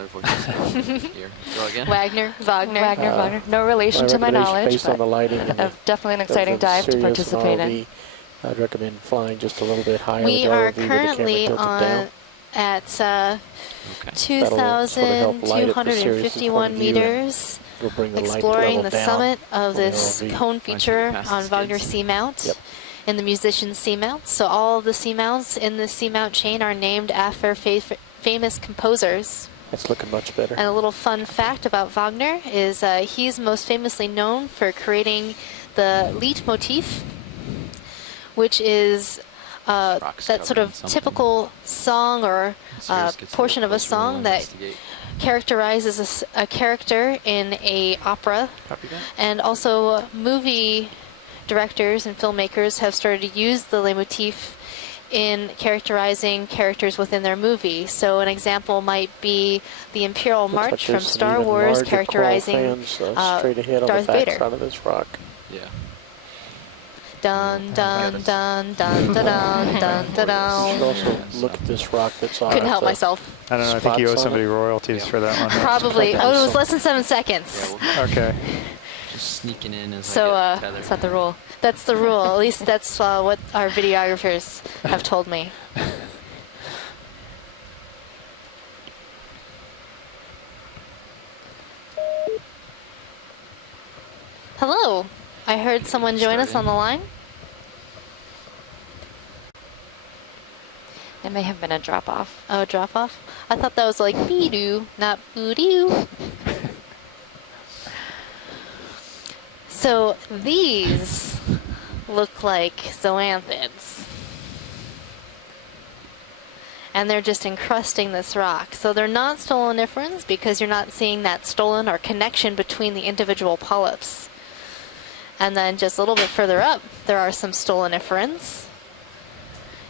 Here, go again. Wagner. Wagner. No relation to my knowledge, based on the lighting and definitely an exciting dive to Sirius and participate in. ROV, I'd recommend flying just a little bit higher. We with the are ROV with the currently camera tilted down. at 2,251 meters, exploring the summit of this cone feature on Wagner Seamount and the musician Seamount. So all of the Seamounts in the Seamount chain are named after famous composers. It's looking much better. And a little fun fact about Wagner is he's most famously known for creating the leitmotif, which is that sort of typical song or portion of a song that characterizes a character in a opera. And also movie directors and filmmakers have started to use the leitmotif in characterizing characters within their movie. So an example might be the Imperial March from Star Wars characterizing straight ahead on Darth the back Vader. side of this rock. Yeah. Dun dun dun dun dun dun dun dun You should also dun. look at this rock that's on. Couldn't help myself. I don't know. I think you owe somebody royalties for that one. Probably. Oh, it was less than 7 seconds. Okay. Just sneaking in as So I get tethered. Is that the rule? That's the rule. At least that's what our videographers have told me. Hello. I heard someone join us on the line. It may have been a drop-off. Oh, drop-off? I thought that was like bee-doo, not boo-doo. So these look like zoanthids. And they're just encrusting this rock. So they're not stoloniferans because you're not seeing that stolon or connection between the individual polyps. And then just a little bit further up, there are some stoloniferans.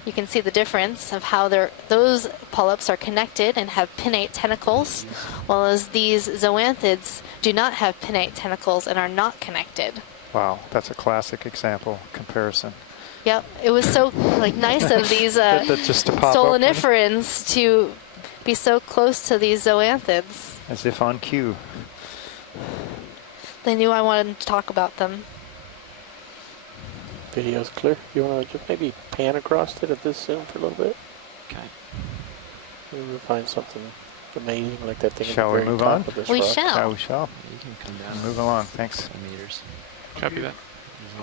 You can see the difference of how those polyps are connected and have pinnate tentacles, while as these zoanthids do not have pinnate tentacles and are not connected. Wow, that's a classic example comparison. Yep, it was so nice of these stoloniferans to be so close to these zoanthids. As if on cue. They knew I wanted to talk about them. Video's clear. You want to just maybe pan across it at this zoom for a little bit? Okay. Maybe we'll find something amazing like that thing Shall at the we very move top on? of this We rock. shall. Yeah, we shall. You can come down. Move along. Thanks. Meters. Copy that.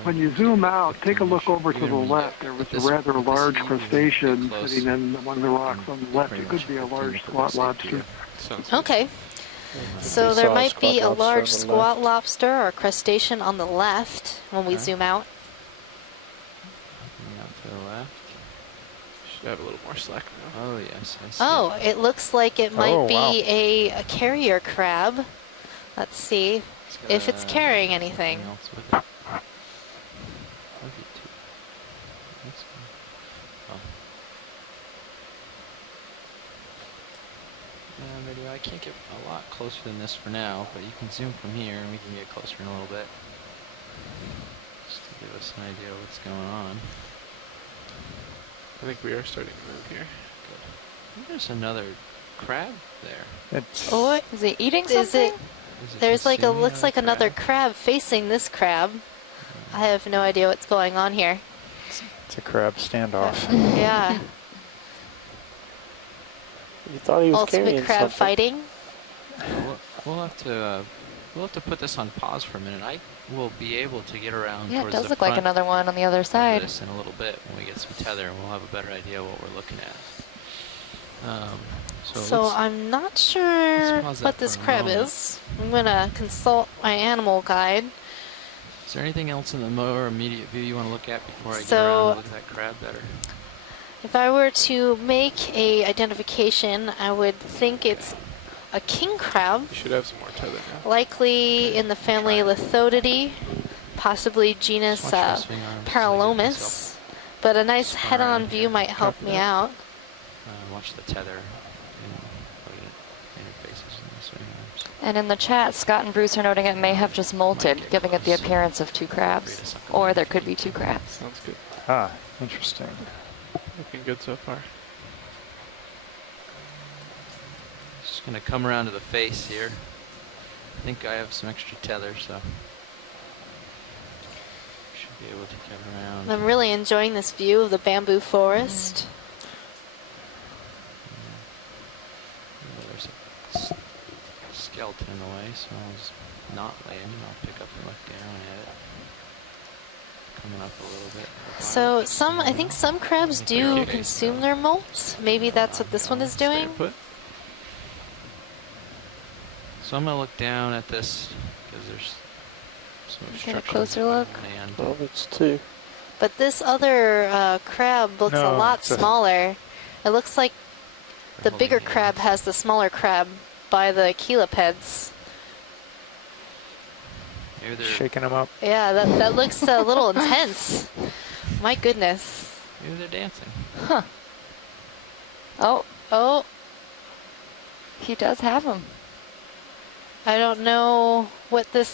When you zoom out, take a look over to the left. There was a rather large crustacean sitting in one of the rocks on the left. It could be a large squat lobster. Okay. So there might be a large squat lobster or crustacean on the left when we zoom out. Out to the left. Should have a little more slack now. Oh yes, I see. Oh, it looks like it might be a carrier crab. Let's see if it's carrying anything. I can't get a lot closer than this for now, but you can zoom from here and we can get closer in a little bit. Just to give us an idea of what's going on. I think we are starting to move here. Good. There's another crab there. Oh, what? Is he eating something? There's like looks like another crab facing this crab. I have no idea what's going on here. It's a crab standoff. Yeah. You thought he was Ultimate carrying crab something. fighting. We'll have to put this on pause for a minute. I will be able to get around Yeah, it towards does the look like front another one on the other of side. this in a little bit when we get some tether, and we'll have a better idea what we're looking at. So I'm not sure what this crab is. I'm gonna consult my animal guide. Is there anything else in the more immediate view you want to look at before I get So- around to look at that crab better? If I were to make a identification, I would think it's a king crab. You should have some more tether now. Likely in the family Lithodidae, possibly genus Paralomus. But a nice head-on view might help me out. Watch the tether and put it interfaces in the swing arms. And in the chat, Scott and Bruce are noting it may have just molted, giving it the appearance of two crabs. Or there could be two crabs. Sounds good. Ah, interesting. Looking good so far. Just gonna come around to the face here. I think I have some extra tether, so should be able to get around. I'm really enjoying this view of the bamboo forest. There's a skeleton in the way, so I'll just not land. I'll pick up and look down at it. Coming up a little bit. So I think some crabs do consume their molt. Maybe that's what this one is doing. So I'm gonna look down at this because there's some Get a obstruction. closer look. Oh, it's two. But this other crab looks a lot smaller. It looks like the bigger crab has the smaller crab by the chelipeds. Maybe they're shaking them up. Yeah, that looks a little intense. My goodness. Maybe they're dancing. Huh. Oh. Oh. He does have them. I don't know what the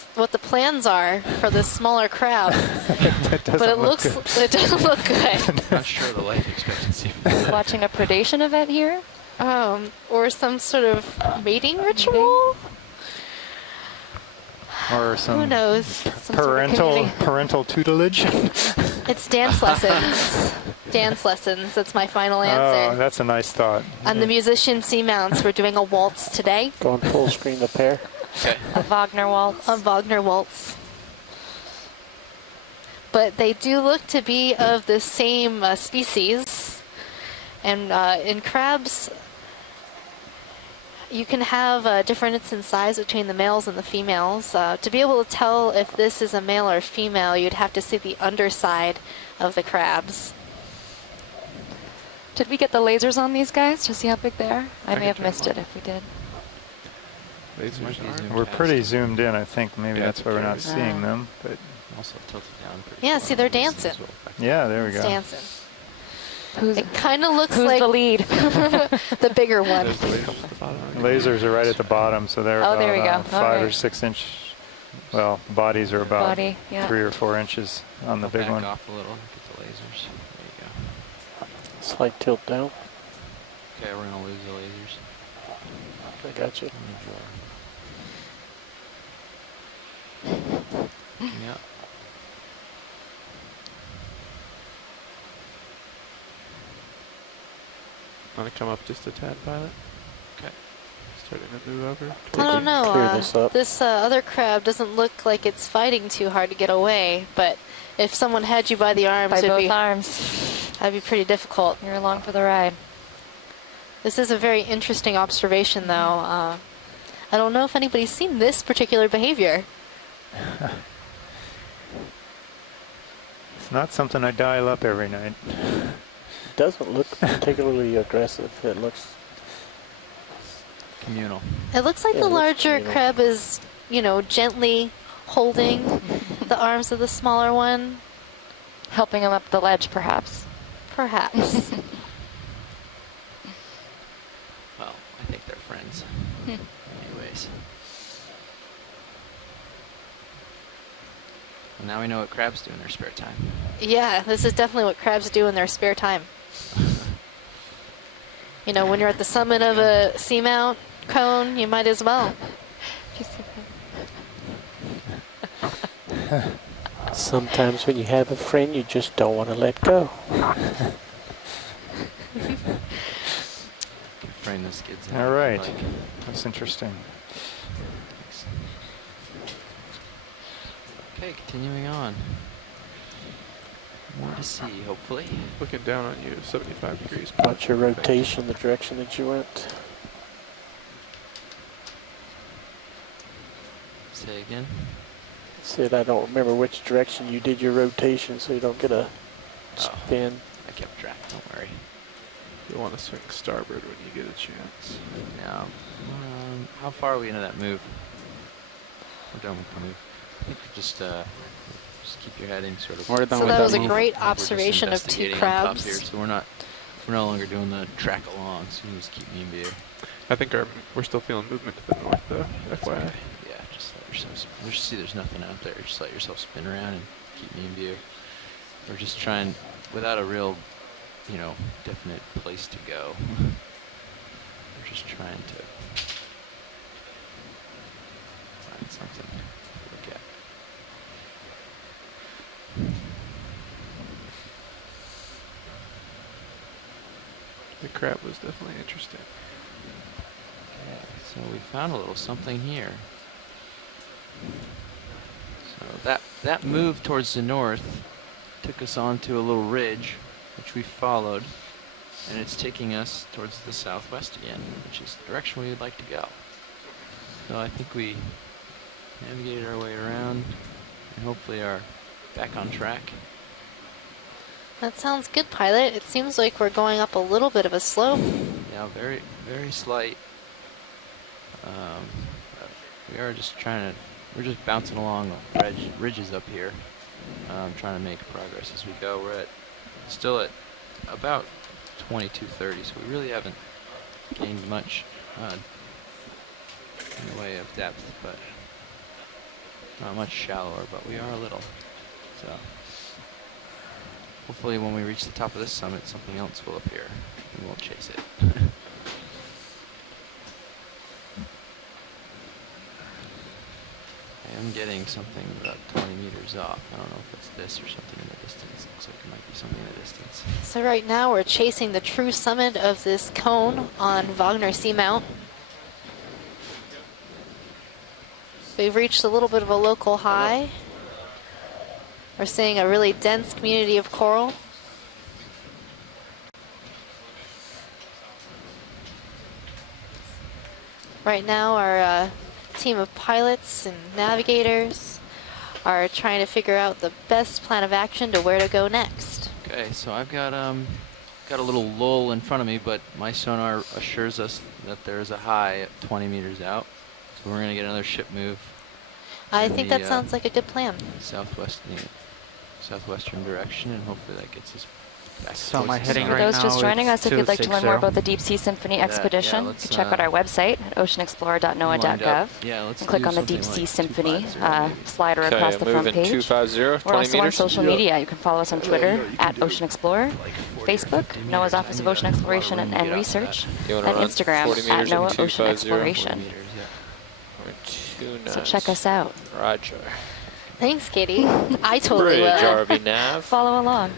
plans are for this smaller crab. But it doesn't look good. Not sure the life expectancy. Watching a predation event here? Or some sort of mating ritual? Or some Who knows? Some sort of community. parental tutelage. It's dance lessons. Dance lessons. That's my final answer. Oh, that's a nice thought. And the musician C-mounts. We're doing a waltz today. Going full screen the pair. Okay. A Wagner waltz. A Wagner waltz. But they do look to be of the same species. And in crabs, you can have a difference in size between the males and the females. To be able to tell if this is a male or female, you'd have to see the underside of the crabs. Did we get the lasers on these guys to see how big they are? I may have missed it if we did. We're pretty zoomed in, I think. Maybe that's why we're not seeing them. But also tilted down. Yeah, see, they're dancing. Yeah, there we go. It's dancing. It kind of looks who's like the lead? the bigger one. Lasers are right at the bottom, so they're Oh, there we about go. 5 Okay. or 6 inch. Well, bodies are about Body, yeah. 3 or 4 inches on the big back one. off a little. Get the lasers. There you go. Slight tilt down. Okay, we're gonna lose the lasers. I got you. Yeah. Want to come up just a tad, Pilot? Okay. Starting to move over. I don't know. Clear This other crab doesn't look like it's fighting too hard to get away, but if someone had you by the arms, By it'd both be, arms. that'd be pretty difficult. You're along for the ride. This is a very interesting observation, though. I don't know if anybody's seen this particular behavior. It's not something I dial up every night. Doesn't look particularly aggressive. It looks communal. It looks like Yeah, the it looks larger communal. crab is, you know, gently holding the arms of the smaller one. Helping him up the ledge, perhaps. Perhaps. Well, I think they're friends. Anyways. Well, now we know what crabs do in their spare time. Yeah, this is definitely what crabs do in their spare time. You know, when you're at the summit of a seamount cone, you might as well. sometimes when you have a friend, you just don't want to let go. Frame the skids. All right, that's interesting. Okay, continuing on. More to see, hopefully. Looking down on you, 75 degrees. Watch your rotation, the direction that you went. Say again? Said I don't remember which direction you did your rotation, so you don't get a spin. I kept track, don't worry. You'll want to swing starboard when you get a chance. Now, how far are we into that move? We're done with the move. I think just keep your heading sort of. So that was a great observation of two crabs. Here, so we're no longer doing the track along, so you just keep me in view. I think we're still feeling movement to the north, though. FYI. Okay. Yeah, just let yourself. See, there's nothing out there. Just let yourself spin around and keep me in view. We're just trying, without a real, definite place to go. We're just trying to find something to look at. The crab was definitely interesting. Okay, so we found a little something here. So that move towards the north took us onto a little ridge, which we followed, and it's taking us towards the southwest again, which is the direction we would like to go. So I think we navigated our way around, and hopefully are back on track. That sounds good, pilot. It seems like we're going up a little bit of a slope. Yeah, very, very slight. We are just we're just bouncing along ridges up here, trying to make progress as we go. We're still at about 2230, so we really haven't gained much in the way of depth, but not much shallower, but we are a little. So hopefully when we reach the top of this summit, something else will appear. We won't chase it. I am getting something about 20 meters off. I don't know if it's this or something in the distance. Looks like it might be something in the distance. So right now we're chasing the true summit of this cone on Wagner Seamount. We've reached a little bit of a local high. We're seeing a really dense community of coral. Right now, our team of pilots and navigators are trying to figure out the best plan of action to where to go next. Okay, so I've got a little lull in front of me, but my sonar assures us that there is a high at 20 meters out. So we're going to get another ship move. I think that sounds like a good plan. Southwestern direction, and hopefully that gets us back. So my heading For right those now just joining us, is if you'd like to learn 260. more about the Deep Sea Symphony expedition, you can check out our website at oceanexplorer.noaa.gov and click on the Deep Sea Symphony slider across the front page. 250, We're 20 also on meters. social media. You can follow us on Twitter at Ocean Explorer, Facebook, NOAA's Office of Ocean Exploration and Research, and Instagram at NOAA Ocean Exploration. So check us out. Roger. Thanks, Katie. I totally Bridge, will. RV nav. Follow along.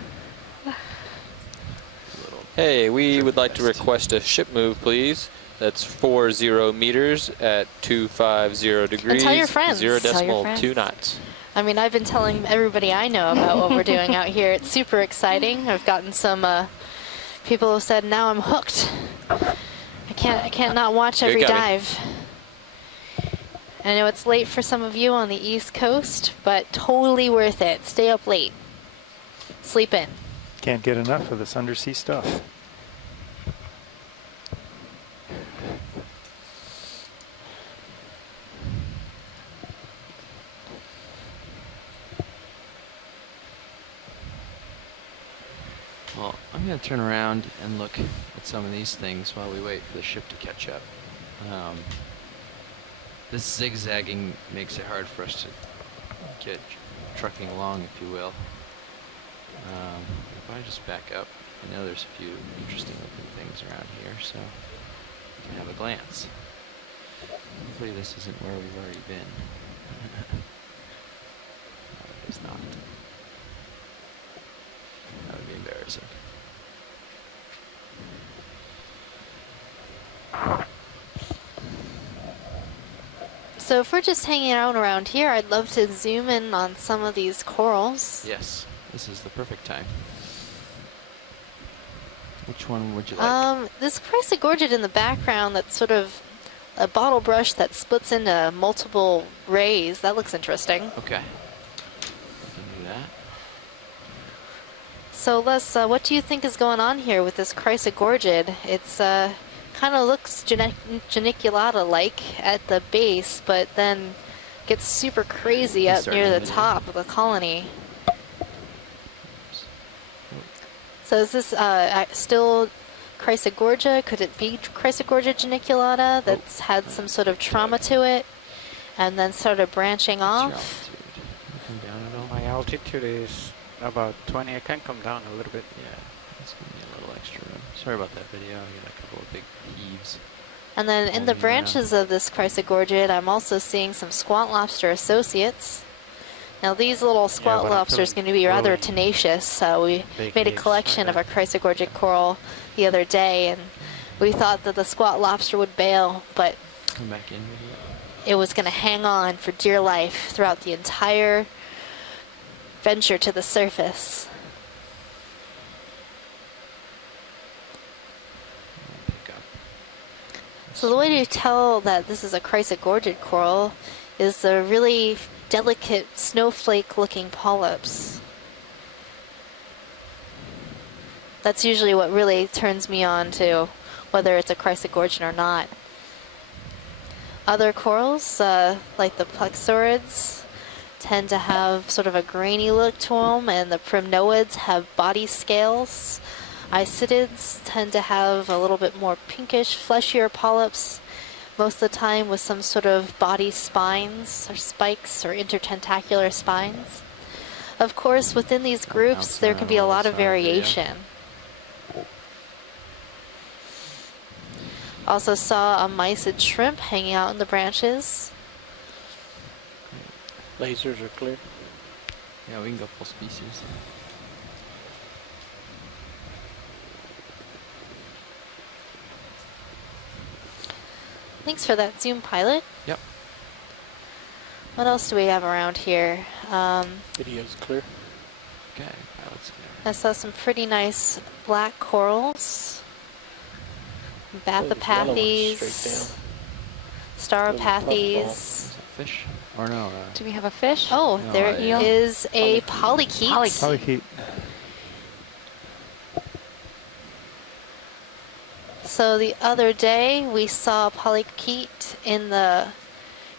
Hey, we would like to request a ship move, please. That's 40 meters at 250 degrees. And tell your friends. 0.2 knots. I mean, I've been telling everybody I know about what we're doing out here. It's super exciting. I've gotten some people who said, now I'm hooked. I can't not watch every dive. I know it's late for some of you on the East Coast, but totally worth it. Stay up late. Sleep in. Can't get enough of this undersea stuff. Well, I'm going to turn around and look at some of these things while we wait for the ship to catch up. This zigzagging makes it hard for us to get trucking along, if you will. If I just back up, I know there's a few interesting looking things around here, so we can have a glance. Hopefully this isn't where we've already been. No, it is not. That would be embarrassing. So if we're just hanging out around here, I'd love to zoom in on some of these corals. Yes, this is the perfect time. Which one would you like? This Chrysogorgid in the background, that's sort of a bottle brush that splits into multiple rays. That looks interesting. Okay. We can do that. So Les, what do you think is going on here with this Chrysogorgid? It's kind of looks geniculata-like at the base, but then gets super crazy up near the top of the colony. So is this still Chrysogorgia? Could it be Chrysogorgia geniculata that's had some sort of trauma to it and then started branching off? My altitude is about 20. I can come down a little bit. Yeah, let's give me a little extra room. Sorry about that video. I got a couple of big heaves. And then in the branches of this Chrysogorgid, I'm also seeing some squat lobster associates. Now these little squat lobsters are going to be rather tenacious. We made a collection of our Chrysogorgid coral the other day, and we thought that the squat lobster would bail, but come back in. It was going to hang on for dear life throughout the entire venture to the surface. So the way to tell that this is a Chrysogorgid coral is the really delicate snowflake-looking polyps. That's usually what really turns me on to whether it's a Chrysogorgid or not. Other corals, like the plexaurids, tend to have sort of a grainy look to them, and the primnoids have body scales. Isidids tend to have a little bit more pinkish, fleshier polyps, most of the time with some sort of body spines or spikes or intertentacular spines. Of course, within these groups, there can be a lot of variation. Also saw a mysid shrimp hanging out in the branches. Lasers are clear. Yeah, we can go full species. Thanks for that zoom, pilot. Yep. What else do we have around here? Video's clear. Okay, pilot's clear. I saw some pretty nice black corals, Bathopathes. Staropathes. Fish? Or no? Do we have a fish? Oh, No, there eel. is a polychaete. Polychaete. So the other day we saw polychaete in the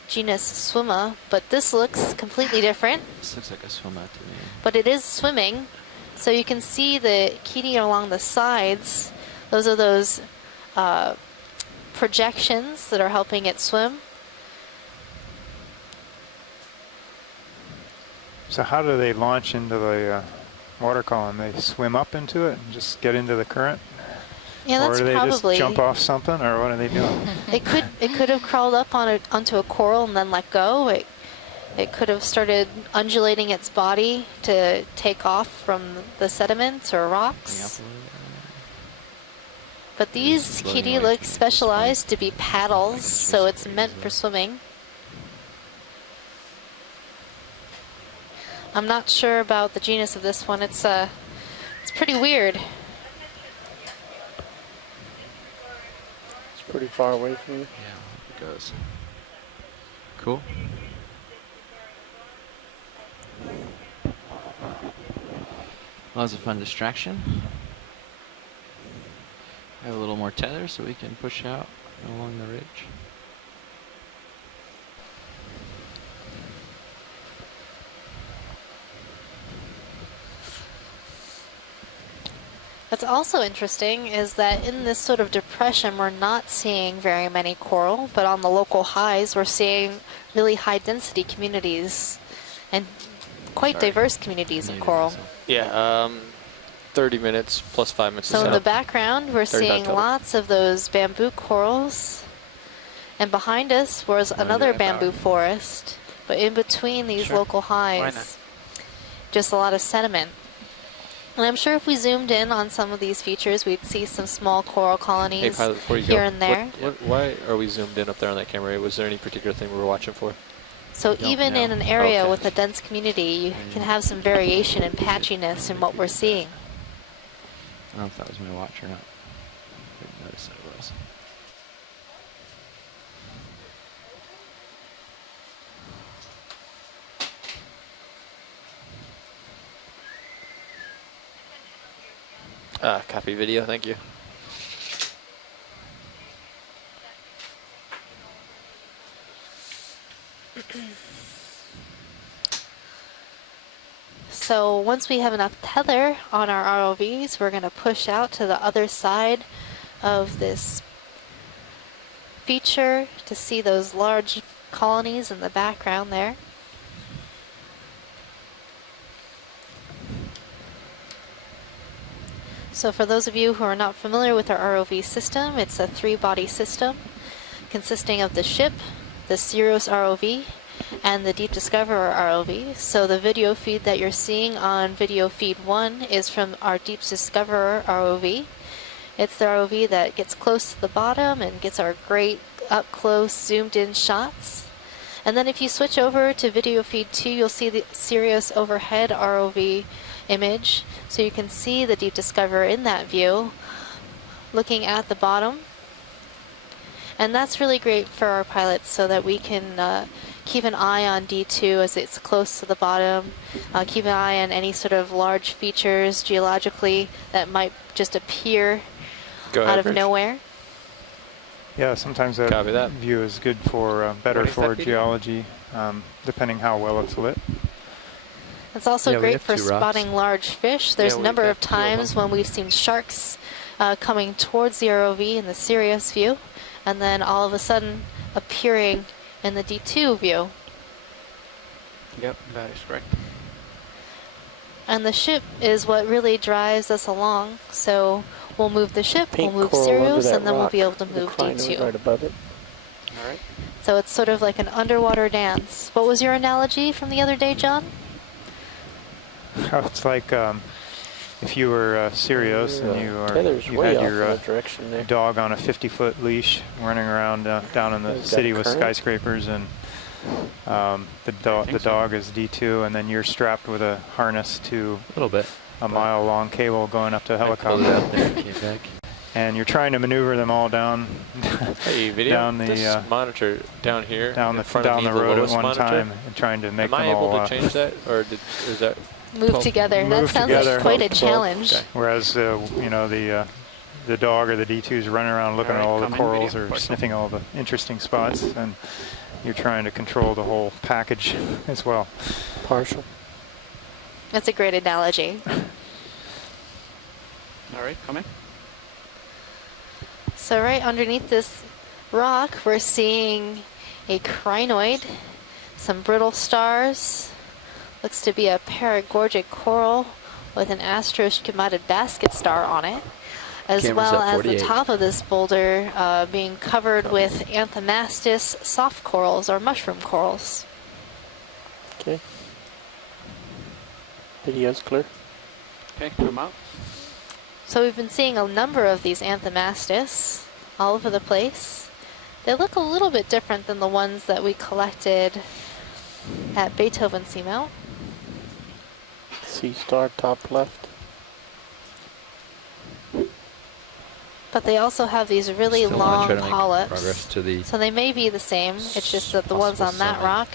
genus Swimma, but this looks completely different. This looks like a swimmer to me. But it is swimming, so you can see the chaete along the sides. Those are those projections that are helping it swim. So how do they launch into the water column? They swim up into it and just get into the current? Yeah, that's or do they probably. just jump off something, or what are they doing? It could have crawled up onto a coral and then let go. It could have started undulating its body to take off from the sediments or rocks. But these chaete look specialized to be paddles, so it's meant for swimming. I'm not sure about the genus of this one. It's pretty weird. It's pretty far away from you. Yeah, it goes. Cool. Well, that was a fun distraction. Have a little more tether so we can push out along the ridge. What's also interesting is that in this sort of depression, we're not seeing very many coral, but on the local highs, we're seeing really high density communities and quite diverse communities of coral. Yeah, 30 minutes plus 5 minutes. So in the background, we're seeing lots of those bamboo corals. And behind us was another bamboo forest, but in between these local highs, just a lot of sediment. And I'm sure if we zoomed in on some of these features, we'd see some small coral colonies Hey, Pilot, before you here go, and there. why are we zoomed in up there on that camera? Was there any particular thing we were watching for? So even in an area with a dense community, you can have some variation and patchiness in what we're seeing. I don't know if that was my watch or not. I didn't notice that it was. Copy video, thank you. So once we have enough tether on our ROVs, we're going to push out to the other side of this feature to see those large colonies in the background there. So for those of you who are not familiar with our ROV system, it's a 3-body system consisting of the ship, the Sirius ROV, and the Deep Discoverer ROV. So the video feed that you're seeing on video feed 1 is from our Deep Discoverer ROV. It's the ROV that gets close to the bottom and gets our great up-close, zoomed-in shots. And then if you switch over to video feed 2, you'll see the Sirius overhead ROV image, so you can see the Deep Discoverer in that view looking at the bottom. And that's really great for our pilots so that we can keep an eye on D2 as it's close to the bottom, keep an eye on any sort of large features geologically that might just appear out of nowhere. Yeah, sometimes that view is good for better for geology, depending how well it's lit. It's also great for spotting large fish. There's a number of times when we've seen sharks coming towards the ROV in the Sirius view, and then all of a sudden appearing in the D2 view. Yep, that is correct. And the ship is what really drives us along. So we'll move the ship, we'll move Sirius, and then we'll be able to move D2. Right above it. All right. So it's sort of like an underwater dance. What was your analogy from the other day, John? It's like if you were Sirius and you had your dog on a 50-foot leash running around down in the city with skyscrapers, and the dog is D2, and then you're strapped with a harness to a mile-long cable going up to a helicopter. and you're trying to maneuver them all down. Hey, video. Down the this monitor down here, down in the front down of me, the road at one monitor, time, and trying to make am them I all. able to change that, or is that Move together. That sounds like quite a challenge. Okay. Whereas you know, the dog or the D2 is running around looking at all the corals or sniffing all the interesting spots, and you're trying to control the whole package as well. Partial. That's a great analogy. All right, come in. So right underneath this rock, we're seeing a crinoid, some brittle stars. Looks to be a paragorgic coral with an astroschemated basket star on it, as Camera's well at as 48. the top of this boulder being covered with Anthomastus soft corals or mushroom corals. Okay. Video's clear. Okay, come out. So we've been seeing a number of these Anthomastus all over the place. They look a little bit different than the ones that we collected at Beethoven Seamount. Sea star top left. But they also have these really Still wanna long try to make polyps. progress to the So they may be the same. It's just that the ones on that summit. rock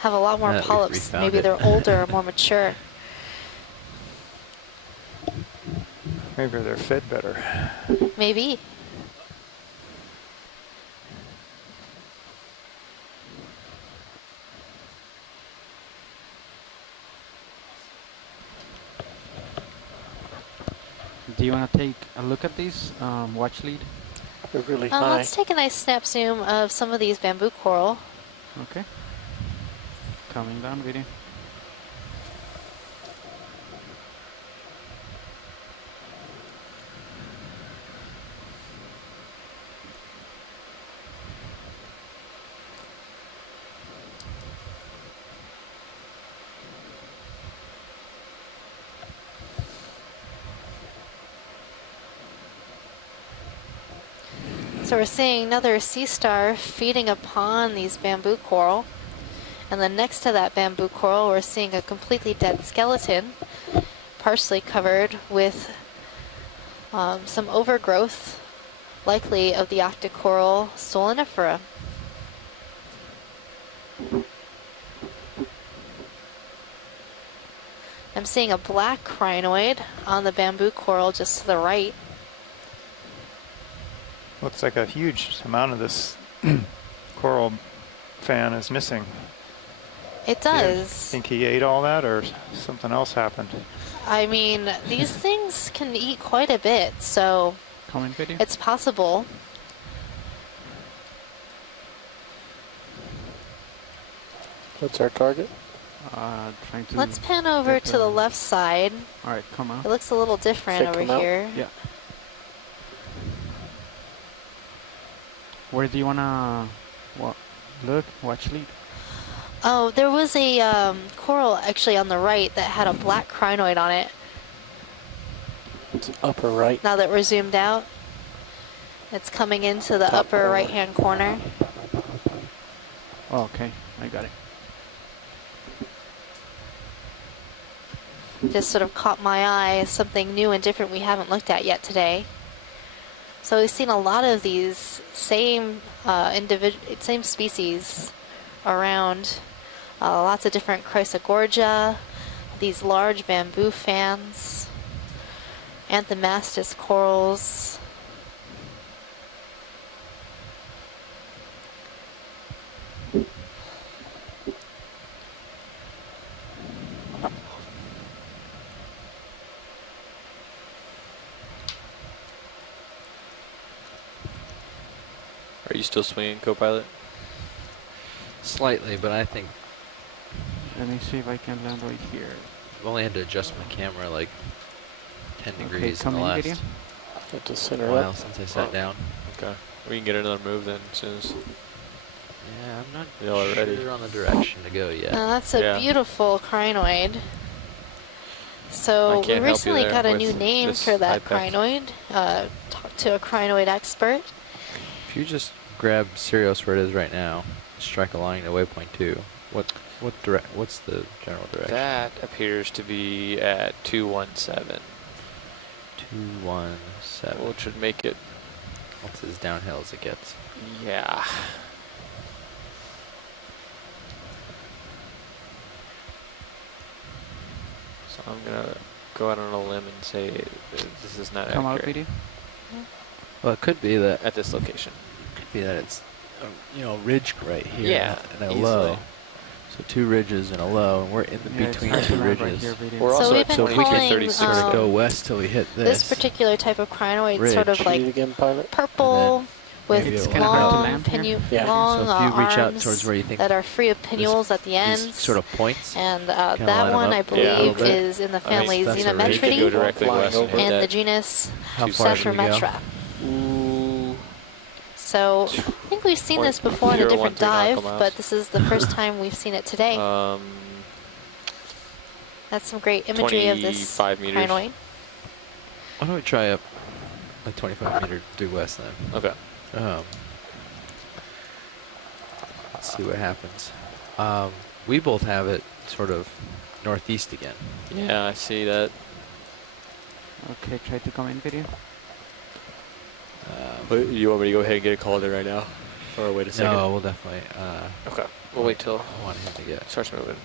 have a lot more We've polyps. found Maybe it. they're older or more mature. Maybe they're fed better. Maybe. Do you want to take a look at these watch lead? They're really high. Let's take a nice snap zoom of some of these bamboo coral. Okay. Coming down, video. So we're seeing another sea star feeding upon these bamboo coral. And then next to that bamboo coral, we're seeing a completely dead skeleton, partially covered with some overgrowth, likely of the Octocoral solanifera. I'm seeing a black crinoid on the bamboo coral just to the right. Looks like a huge amount of this coral fan is missing. It does. Think he ate all that, or something else happened? I mean, these things can eat quite a bit, so Comment video. it's possible. What's our target? Trying to. Let's pan over to the left side. All right, come on. It looks a little different Say over come out? here. Yeah. Where do you wanna look? Watch lead. Oh, there was a coral actually on the right that had a black crinoid on it. It's upper right. Now that we're zoomed out, it's coming into the Top upper corner. right-hand corner. Oh, okay, I got it. Just sort of caught my eye as something new and different we haven't looked at yet today. So we've seen a lot of these same same species around. Lots of different Chrysogorgia, these large bamboo fans, Anthomastus corals. Are you still swinging, co-pilot? Slightly, but I think Let me see if I can land right here. I've only had to adjust my camera like 10 degrees in come the in, last video. Have to center while up. since I sat down. Okay. We can get another move then as soon as Yeah, I'm not y'all are ready. sure on the direction to go yet. That's a beautiful crinoid. So I we can't help you recently there got a with new name this for that high-tech. crinoid. Talked to a crinoid expert. If you just grab Sirius where it is right now, strike a line to waypoint 2. What's the general direction? That appears to be at 217. 217. Which would make it That's as downhill as it gets. Yeah. So I'm gonna go out on a limb and say this is not Come out accurate. video. Well, it could be that At this location. could be that it's ridge right here. Yeah, and a easily. low. So 2 ridges and a low, and we're in the between 2 ridges. We're So also we've at been 2236. Sort of go calling west till we hit this this. particular type of crinoid Ridge. sort of like Shoot again, pilot. purple with maybe It's kinda hard to long, land here. Yeah. long So if you reach out arms towards where you think that are free of pinnules at the these ends. sort of points. And Kinda line that 'em one, up I a little believe, bit. is in the family that's a ridge. You could go Xenometridae directly west and hit and the that. genus How far should we go? Centrometra. Ooh. So I think we've seen this before in a different 0.013 dive, nautical miles. but this is the first time we've seen it today. That's some great imagery of this 25 meters. crinoid. Why don't we try up like 25 meter due west then? Okay. Let's see what happens. We both have it sort of northeast again. Yeah, I see that. Okay, try to come in video. You want me to go ahead and get a call there right now? Or wait a second? No, we'll definitely. Okay. We'll wait till I want him to get starts moving.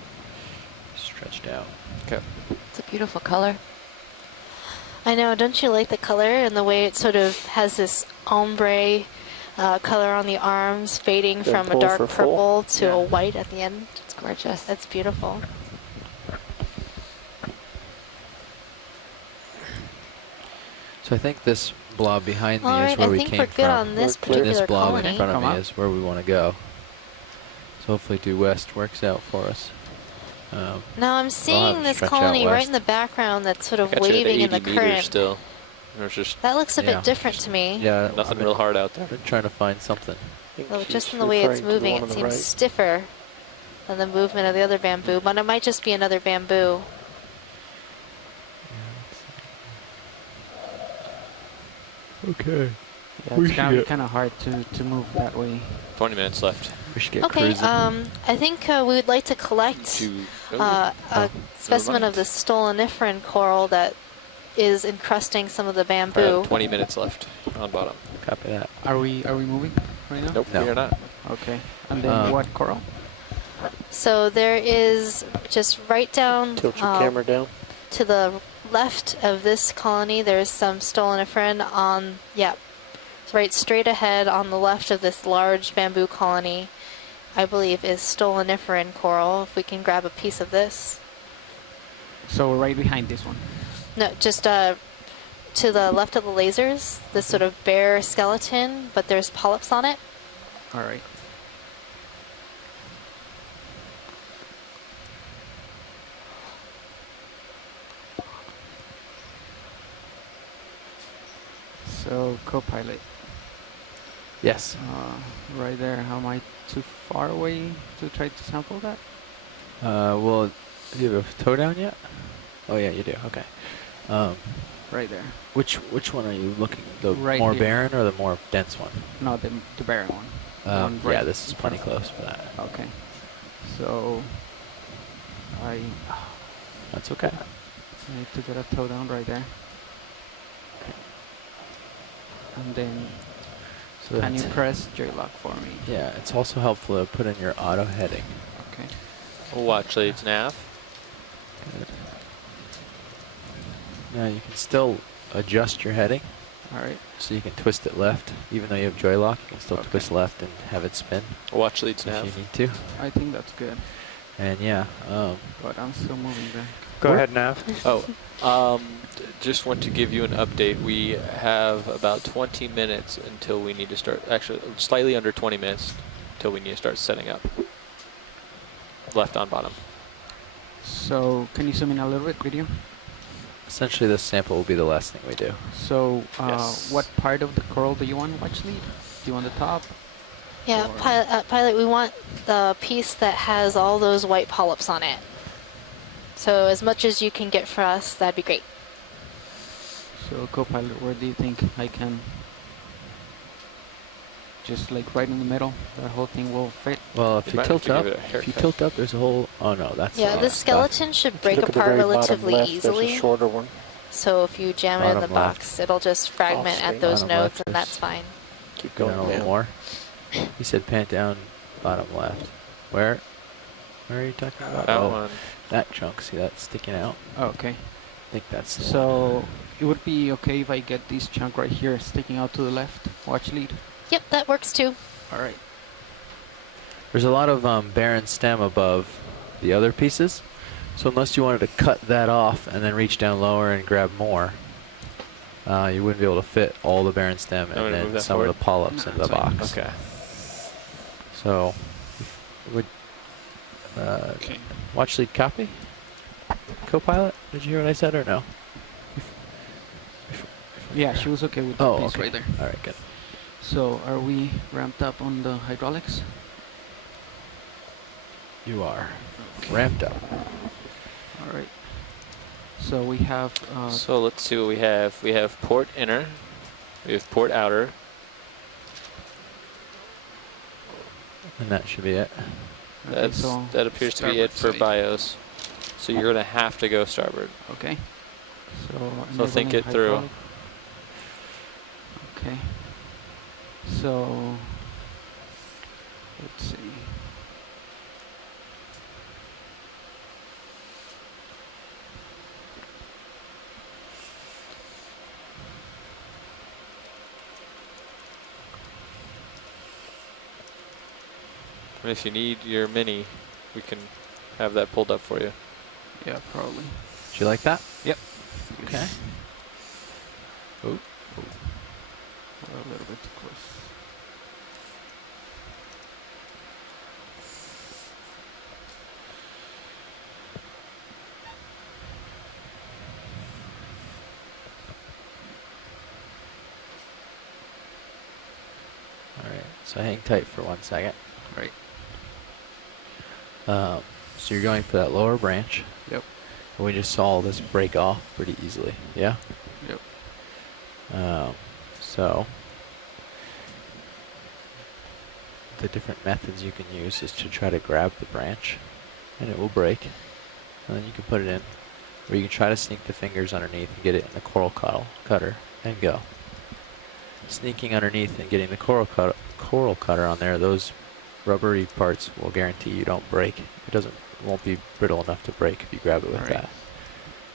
stretched out. Okay. It's a beautiful color. I know, don't you like the color and the way it sort of has this ombre color on the arms, fading Then from a pull dark for full. purple to a white at the end? It's gorgeous. That's beautiful. So I think this blob behind me All is right, where I we think came we're good from. on this And particular this blob colony. in front of Come me up. is where we want to go. So hopefully due west works out for us. Now I'm have seeing to this stretch out colony right west. in the background that's sort of Got you at waving in the 80 meters current. still. There's just That looks a Yeah. bit different to me. Yeah, nothing real hard out there. I've been trying to find something. Though just in the way it's moving, it seems stiffer than the movement of the other bamboo, but it might just be another bamboo. Okay. Yeah, it's gonna be kind of hard to move that way. 20 minutes left. We should get Okay, cruising. I think we would like to collect a specimen of the stoloniferan coral that is encrusting some of the bamboo. 20 minutes left on bottom. Copy that. Are we moving right now? Nope, we are not. Okay. And then what coral? So there is just right down Tilt your camera down. to the left of this colony. There's some stoloniferan on, it's right straight ahead on the left of this large bamboo colony. I believe is stoloniferan coral. If we can grab a piece of this. So we're right behind this one. No, just to the left of the lasers, this sort of bare skeleton, but there's polyps on it. All right. So, co-pilot. Yes. Right there. How am I too far away to try to sample that? Well, do you have a toe down yet? Oh yeah, you do. Okay. Right there. Which one are you looking? The Right more here. barren or the more dense one? No, the barren one. One Yeah, right this is plenty close for that. Okay. So That's okay. I need to get a toe down right there. And then So can you that's- press J-lock for me? Yeah, it's also helpful to put in your auto heading. Okay. Watch leads nav. Good. Now you can still adjust your heading. Alright. So you can twist it left. Even though you have joy lock, you can still twist left and have it spin. Watch leads if nav. you need to. I think that's good. And yeah, But I'm still moving back. Go ahead, Nav. Just want to give you an update. We have about 20 minutes until we need to start, actually slightly under 20 minutes until we need to start setting up. Left on bottom. So can you zoom in a little bit, video? essentially this sample will be the last thing we do. So Yes. what part of the coral do you want, watch lead? Do you want the top? Yeah, pilot, we want the piece that has all those white polyps on it. So as much as you can get for us, that'd be great. So co-pilot, where do you think I can, just like right in the middle, that whole thing will fit? Well, if you tilt up, there's a whole, oh no, that's Yeah, the skeleton should break apart relatively easily. There's a shorter one. So if you jam it in the Bottom left. box, it'll just fragment at those Bottom nodes, left and that's fine. Keep Go going down a little down. more. He said pant down, bottom left. Where are you talking about? That oh, one. that chunk. See that sticking out? Oh, okay. I think that's the one. So it would be okay if I get this chunk right here sticking out to the left. Watch lead. Yep, that works too. All right. There's a lot of barren stem above the other pieces. So unless you wanted to cut that off and then reach down lower and grab more, you wouldn't be able to fit all the barren stem and then some of the polyps into the box. Okay. So, would watch lead copy? Co-pilot? Did you hear what I said or no? Yeah, she was okay with the Oh, piece okay. right there. All right, good. So are we ramped up on the hydraulics? You are ramped up. All right. So we have. So let's see what we have. We have port inner. We have port outer. And that should be it. That appears to be it for BIOS. So you're going to have to go starboard. Okay. So think it through. hydraulic. Okay. So let's see. And if you need your mini, we can have that pulled up for you. Yeah, probably. Did you like that? Yep. Okay. Oh. A little bit too close. All right. So hang tight for 1 second. Right. So you're going for that lower branch. Yep. And we just saw this break off pretty easily. Yeah? Yep. So the different methods you can use is to try to grab the branch and it will break. And then you can put it in. Or you can try to sneak the fingers underneath and get it in the coral cutter and go. Sneaking underneath and getting the coral cutter on there, those rubbery parts will guarantee you don't break. It won't be brittle enough to break if you grab it with that.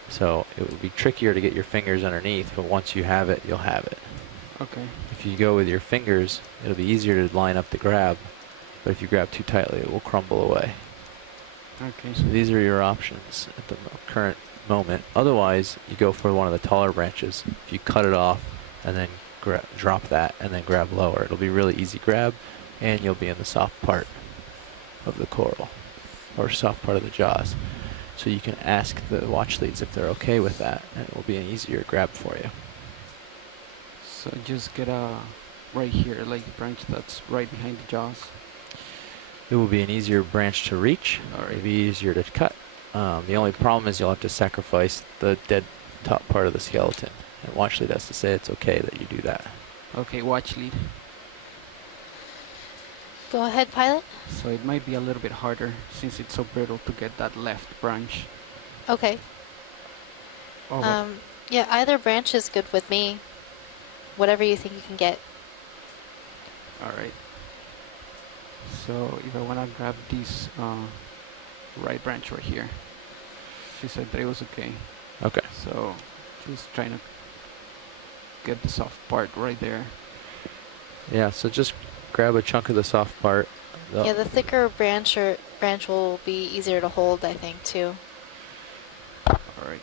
So it would be trickier to get your fingers underneath, but once you have it, you'll have it. Okay. If you go with your fingers, it'll be easier to line up the grab, but if you grab too tightly, it will crumble away. Okay. So these are your options at the current moment. Otherwise, you go for one of the taller branches. If you cut it off and then drop that and then grab lower, it'll be really easy grab, and you'll be in the soft part of the coral, or soft part of the jaws. So you can ask the watch leads if they're okay with that, and it will be an easier grab for you. So just get a right here, like a branch that's right behind the jaws. It will be an easier branch to reach. It'll be easier to cut. The only problem is you'll have to sacrifice the dead top part of the skeleton. And watch lead has to say it's okay that you do that. Okay, watch lead. Go ahead, pilot. So it might be a little bit harder since it's so brittle to get that left branch. Okay. Yeah, either branch is good with me. Whatever you think you can get. All right. So if I want to grab this right branch right here, she said that it was okay. Okay. So just trying to get the soft part right there. Yeah, so just grab a chunk of the soft part. Yeah, the thicker branch will be easier to hold, I think, too. All right.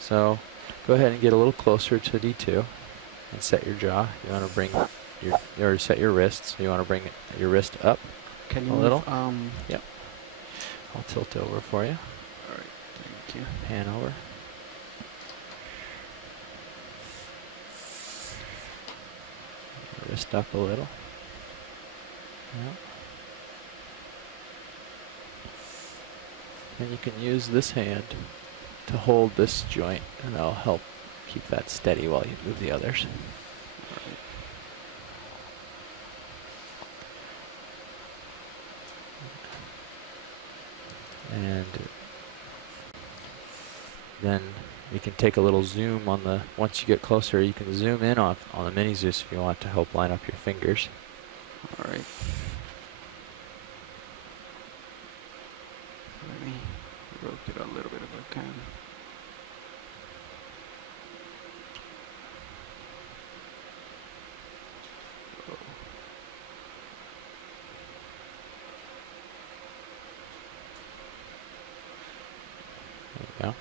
So go ahead and get a little closer to D2 and set your jaw. You want to bring or set your wrist. So you want to bring your wrist up Can you a little. Yep. I'll tilt over for you. All right. Thank you. Pan over. Wrist up a little. Yep. And you can use this hand to hold this joint, and that'll help keep that steady while you move the others. And then you can take a little zoom on the, once you get closer, you can zoom in on the mini Zeus if you want to help line up your fingers. All right. Let me rotate a little bit if I can. There you go.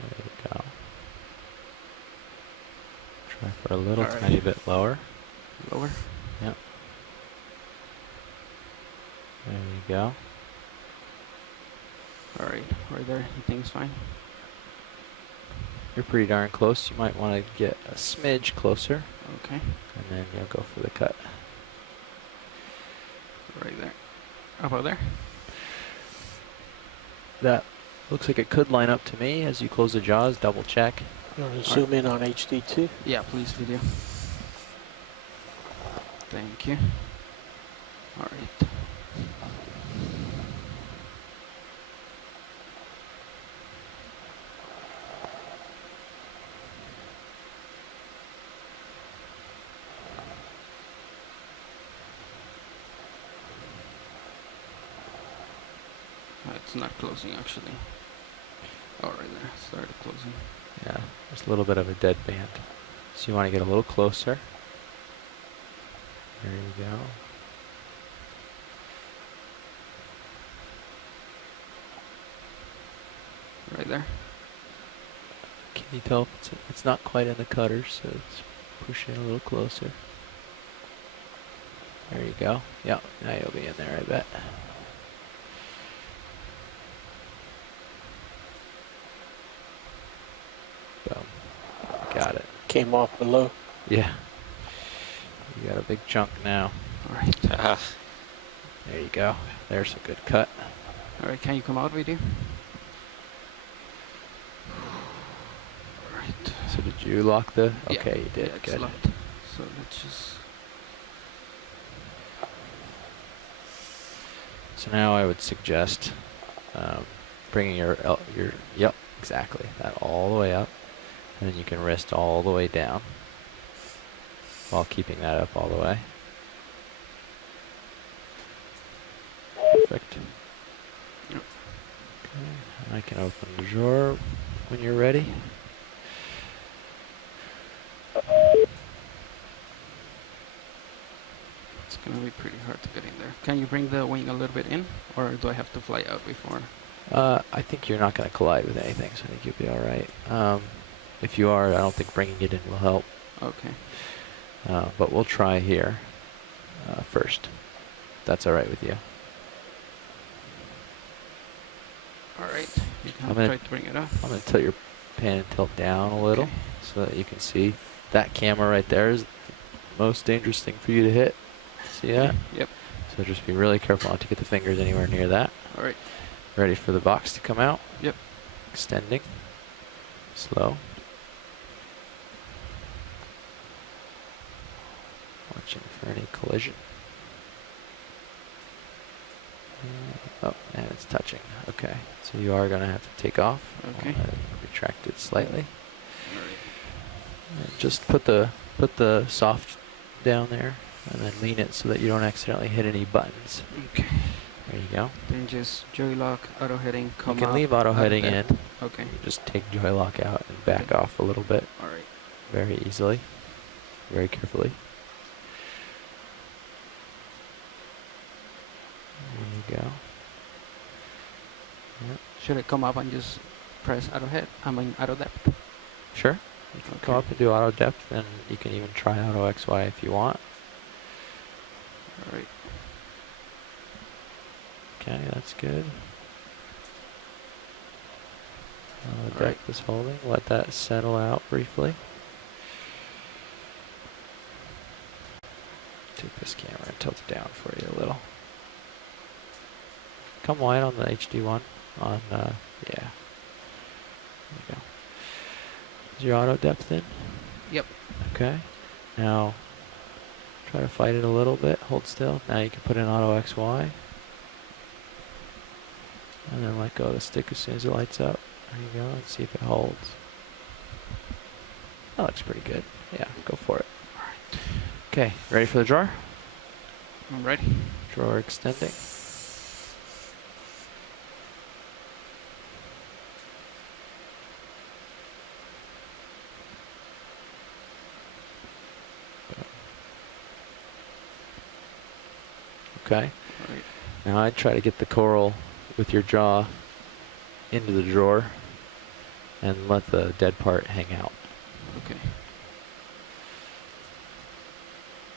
There you go. Try for a little tiny bit lower. Lower? Yep. There you go. Alright, right there. You think it's fine? You're pretty darn close. You might want to get a smidge closer. Okay. And then you'll go for the cut. Right there. How about there? That looks like it could line up to me. As you close the jaws, double check. You want to zoom in on HD too? Yeah, please, video. Thank you. All right. It's not closing actually. Oh, right there. Started closing. Yeah, there's a little bit of a dead band. So you want to get a little closer. There you go. Right there. Can you tell it's not quite in the cutter, so it's pushing a little closer. There you go. Yeah, now you'll be in there, I bet. Boom. Got it. Came off below. Yeah. You got a big chunk now. All right. There you go. There's a good cut. All right, can you come out with you? All right. So did you lock the? Yeah. Okay, you did. Yeah, it's good. locked. So let's just. So now I would suggest bringing your yep, exactly, that all the way up, and then you can wrist all the way down while keeping that up all the way. Perfect. Yep. Okay. I can open the drawer when you're ready. It's gonna be pretty hard to get in there. Can you bring the wing a little bit in, or do I have to fly out before? I think you're not going to collide with anything, so I think you'll be all right. If you are, I don't think bringing it in will help. Okay. But we'll try here first. That's all right with you. All right. You can I'm gonna try to bring it up. I'm going to tilt your pan and tilt down a little so that you can see that camera right there is the most dangerous thing for you to hit. See that? Yep. So just be really careful not to get the fingers anywhere near that. All right. Ready for the box to come out? Yep. Extending. Slow. Watching for any collision. Oh, and it's touching. Okay, so you are going to have to take off. Okay. Retract it slightly. And just put the soft down there, and then lean it so that you don't accidentally hit any buttons. Okay. There you go. Then just joy lock, auto heading, come You can up, leave auto heading in. Okay. You just take joy lock out and back off a little bit. All right. Very easily, very carefully. There you go. Yep. Should it come up and just press auto head? I mean auto depth. Sure. You can come up and do auto depth, and you can even try auto XY if you want. All right. Okay, that's good. All Depth is holding. Let that settle out briefly. see if this camera tilts down for you a little. Come wide on the HD one. On, yeah. There you go. Is your auto depth in? Yep. Okay. Now, try to fight it a little bit. Hold still. Now you can put in auto XY. And then let go of the stick as soon as it lights up. There you go. Let's see if it holds. That looks pretty good. Yeah, go for it. Okay, ready for the drawer? I'm ready. Drawer extending. Okay. Right. Now I'd try to get the coral with your jaw into the drawer and let the dead part hang out. Okay.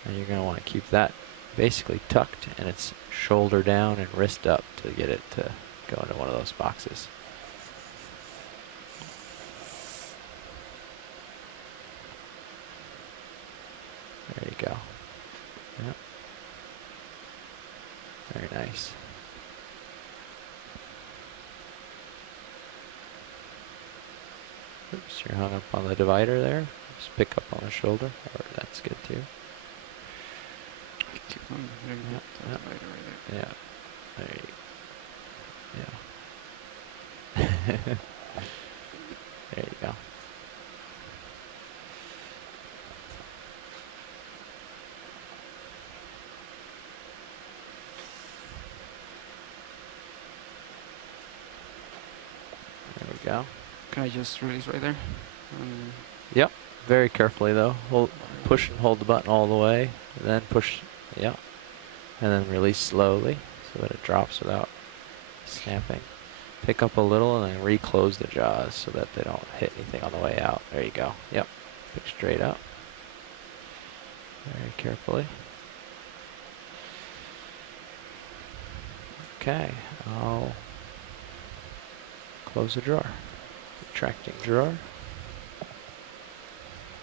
And you're going to want to keep that basically tucked and it's shoulder down and wrist up to get it to go into one of those boxes. There you go. Yep. Very nice. Oops, you're hung up on the divider there. Just pick up on the shoulder. Or that's good too. Keep on the divider right there. Yeah. There you. Yeah. There you go. There we go. Can I just release right there? Yep. Very carefully though. Hold, push and hold the button all the way. And then push. Yep. And then release slowly so that it drops without snapping. Pick up a little and then reclose the jaws so that they don't hit anything on the way out. There you go. Yep. Pick straight up. Very carefully. Okay. I'll close the drawer. Retracting drawer.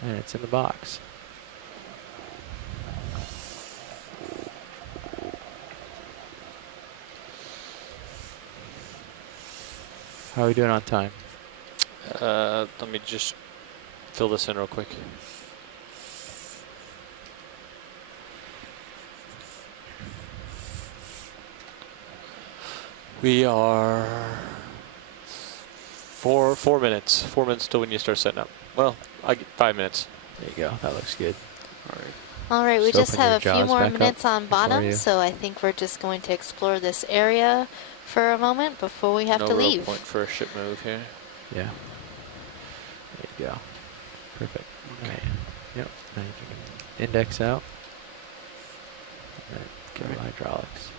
And it's in the box. How are we doing on time? Let me just fill this in real quick. We are 4 minutes. 4 minutes till when you start setting up. Well, I get 5 minutes. There you go. That looks good. All right. All right, we So just open your have a few jaws more back minutes up on before bottom, you- so I think we're just going to explore this area for a moment before we have no to real leave. point for a ship move here. Yeah. There you go. Perfect. Okay. Yep. Now you can index out. And then kill hydraulics.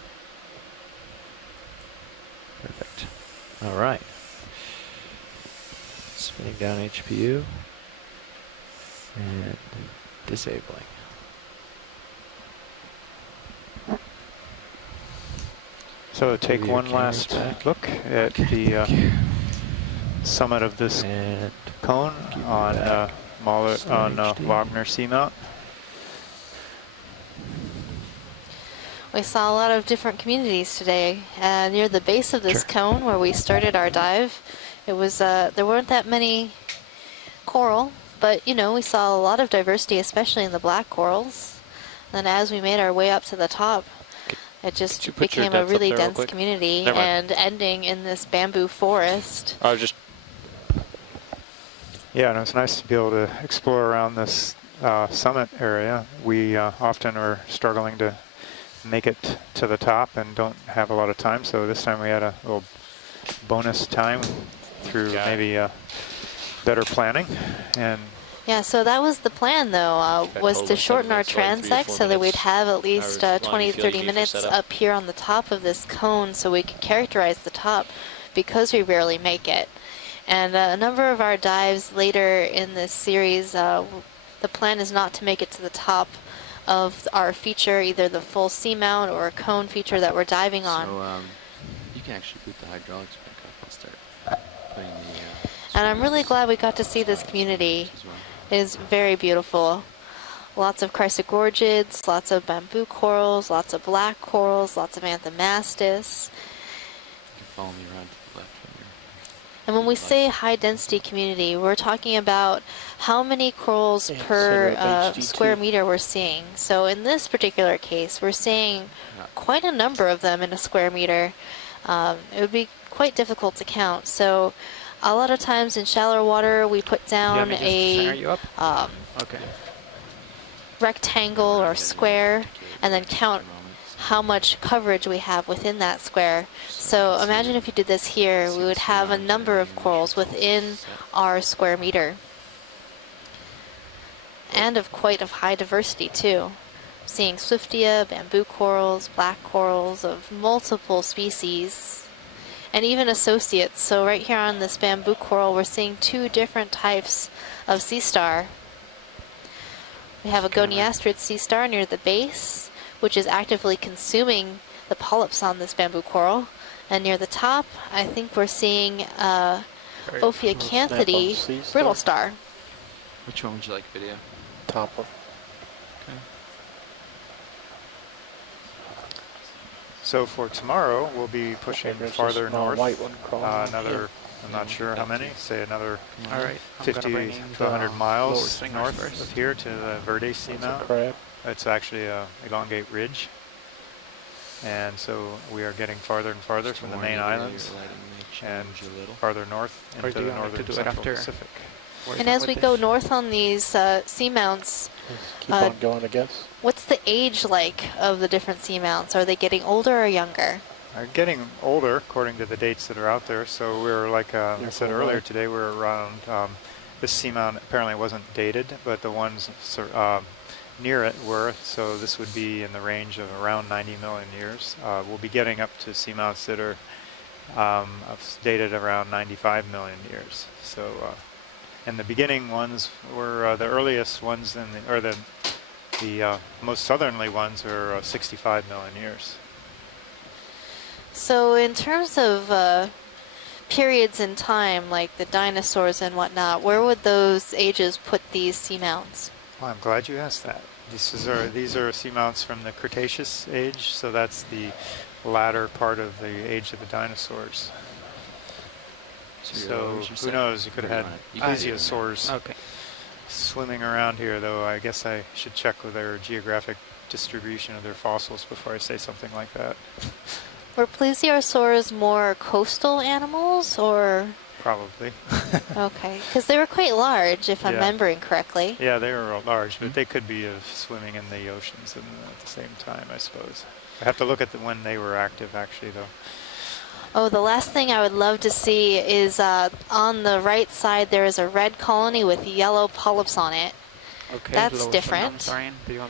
Perfect. All right. Spinning down HPU. And disabling. So take Move your one camera last back. look at the summit of this And cone on Wagner Seamount. We saw a lot of different communities today. Near the base of this cone where we started our dive, it was there weren't that many coral, but you know, we saw a lot of diversity, especially in the black corals. And as we made our way up to the top, it just became a really dense community and ending in this bamboo forest. I was just... Yeah, and it's nice to be able to explore around this summit area. We often are struggling to make it to the top and don't have a lot of time, so this time we had a little bonus time through maybe better planning. And yeah, so that was the plan, though, was to shorten our transect so that we'd have at least 20, 30 minutes up here on the top of this cone so we could characterize the top because we rarely make it. And a number of our dives later in this series, the plan is not to make it to the top of our feature, either the full seamount or a cone feature that we're diving on. So you can actually boot the hydraulics back up and start putting the... And I'm really glad we got to see this community. It is very beautiful. Lots of chrysogorgids, lots of bamboo corals, lots of black corals, lots of anthomastus. You can follow me around to the left from here. And when we say high density community, we're talking about how many corals per square meter we're seeing. So in this particular case, we're seeing quite a number of them in a square meter. It would be quite difficult to count. So a lot of times in shallower water, we put down a rectangle or square and then count how much coverage we have within that square. So imagine if you did this here, we would have a number of corals within our square meter. And of quite of high diversity too. Seeing Swiftia, bamboo corals, black corals of multiple species, and even associates. So right here on this bamboo coral, we're seeing 2 different types of sea star. We have a goniastrid sea star near the base, which is actively consuming the polyps on this bamboo coral. And near the top, I think we're seeing Ophiacanthidae brittle star. Which one would you like video? Top one. Okay. So for tomorrow, we'll be pushing farther north. White one another, I'm not sure how many, say another All right, 50 to 100 miles north of here to the Verde Seamount. It's actually a elongate ridge. And so we are getting farther and farther from the main islands and farther north into the northern central Pacific. And as we go north on these seamounts, keep on going, I guess. What's the age like of the different seamounts? Are they getting older or younger? They're getting older according to the dates that are out there. So we're like I said earlier today, we're around, this seamount apparently wasn't dated, but the ones near it were, so this would be in the range of around 90 million years. We'll be getting up to seamounts that are dated around 95 million years. So, and the beginning ones were the earliest ones, or the most southerly ones are 65 million years. So in terms of periods in time, like the dinosaurs and whatnot, where would those ages put these seamounts? Well, I'm glad you asked that. These are seamounts from the Cretaceous age, so that's the latter part of the age of the dinosaurs. So who knows? You could have had plesiosaurs swimming around here, though I guess I should check with their geographic distribution of their fossils before I say something like that. Were plesiosaurs more coastal animals, or? Probably. Okay, because they were quite large, if I'm remembering correctly. Yeah, they were large, but they could be swimming in the oceans at the same time, I suppose. I have to look at when they were active, actually, though. Oh, the last thing I would love to see is on the right side there is a red colony with yellow polyps on it. Okay, that's different.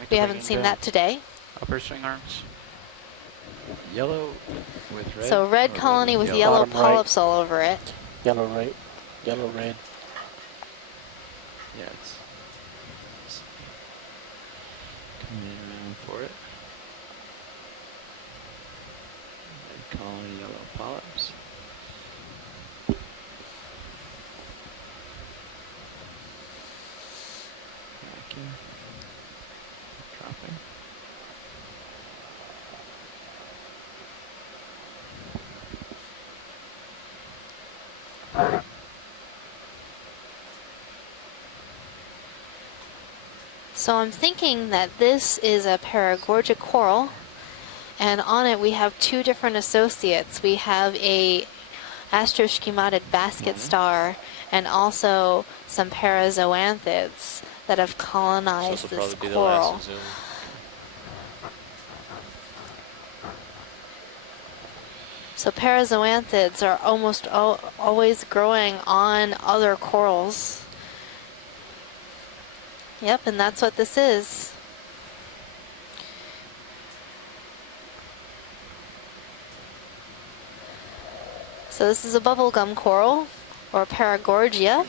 We haven't seen that today. Upper swing arms. Yellow with red? So red colony with yellow polyps all over it. Yellow right, yellow red. Yeah, it's coming around for it. Red colony, yellow polyps. Vacuum. Dropping. So I'm thinking that this is a paragorgic coral, and on it we have 2 different associates. We have a astroschematid basket star and also some parazoanthids that have colonized this coral. So parazoanthids are almost always growing on other corals. Yep, and that's what this is. So this is a bubblegum coral, or Paragorgia.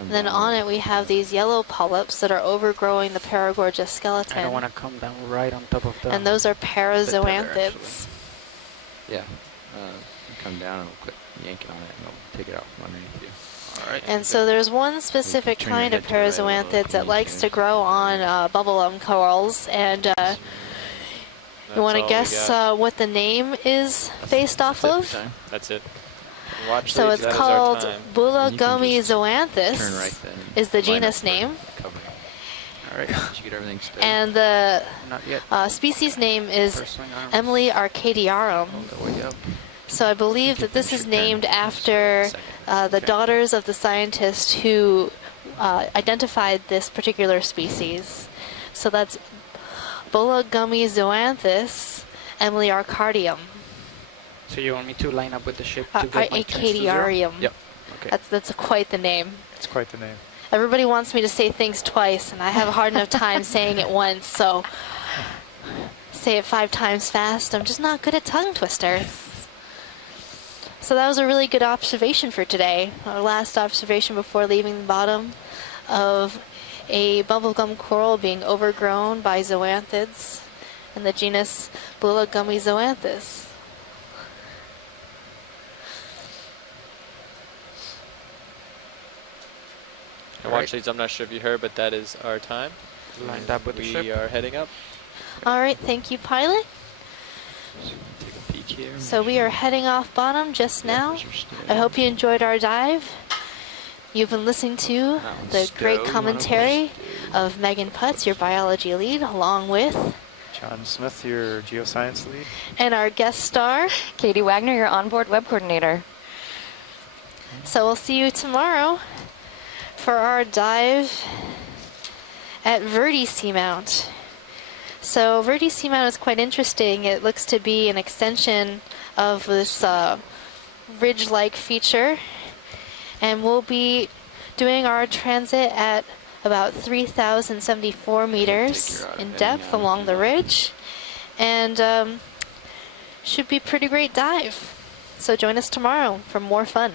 And then on it we have these yellow polyps that are overgrowing the Paragorgia skeleton. I don't want to come down right on top of the... And those are parazoanthids. Yeah. come down and we'll quit yanking on it and it'll take it out from underneath you. All right. And so there's one specific kind of parazoanthids that likes to grow on bubblegum corals, and you want to guess what the name is based off of? That's it. Watch so these, it's called Bulagumi Zoanthus is the genus name. All right, did you get everything straight? And the species name is Emily Arcadiarum. So I believe that this is named after the daughters of the scientist who identified this particular species. So that's Bulagumi Zoanthus, Emily Arcadium. So you want me to line up with the ship to get my turns to 0? Arcadiarium. Yep. Okay. That's quite the name. It's quite the name. Everybody wants me to say things twice, and I have a hard enough time saying it once, so say it 5 times fast. I'm just not good at tongue twisters. So that was a really good observation for today. Our last observation before leaving the bottom of a bubblegum coral being overgrown by zoanthids in the genus Bulagumi Zoanthus. Watch these, I'm not sure if you heard, but that is our time. Lined up with the ship. We are heading up. All right, thank you, pilot. Take a peek here. So we are heading off bottom just now. I hope you enjoyed our dive. You've been listening to the great commentary of Megan Putz, your biology lead, along with John Smith, your geoscience lead. And our guest star, Katie Wagner, your onboard web coordinator. So we'll see you tomorrow for our dive at Verde Seamount. So Verde Seamount is quite interesting. It looks to be an extension of this ridge-like feature, and we'll be doing our transit at about 3,074 meters in depth along the ridge, and should be a pretty great dive. So join us tomorrow for more fun.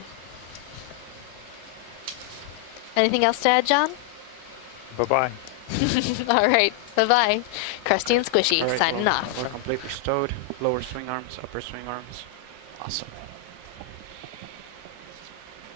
Anything else to add, John? Bye-bye. All right. Bye-bye. Krusty and Squishy signing off. We're completely stowed. Lower swing arms, upper swing arms. Awesome.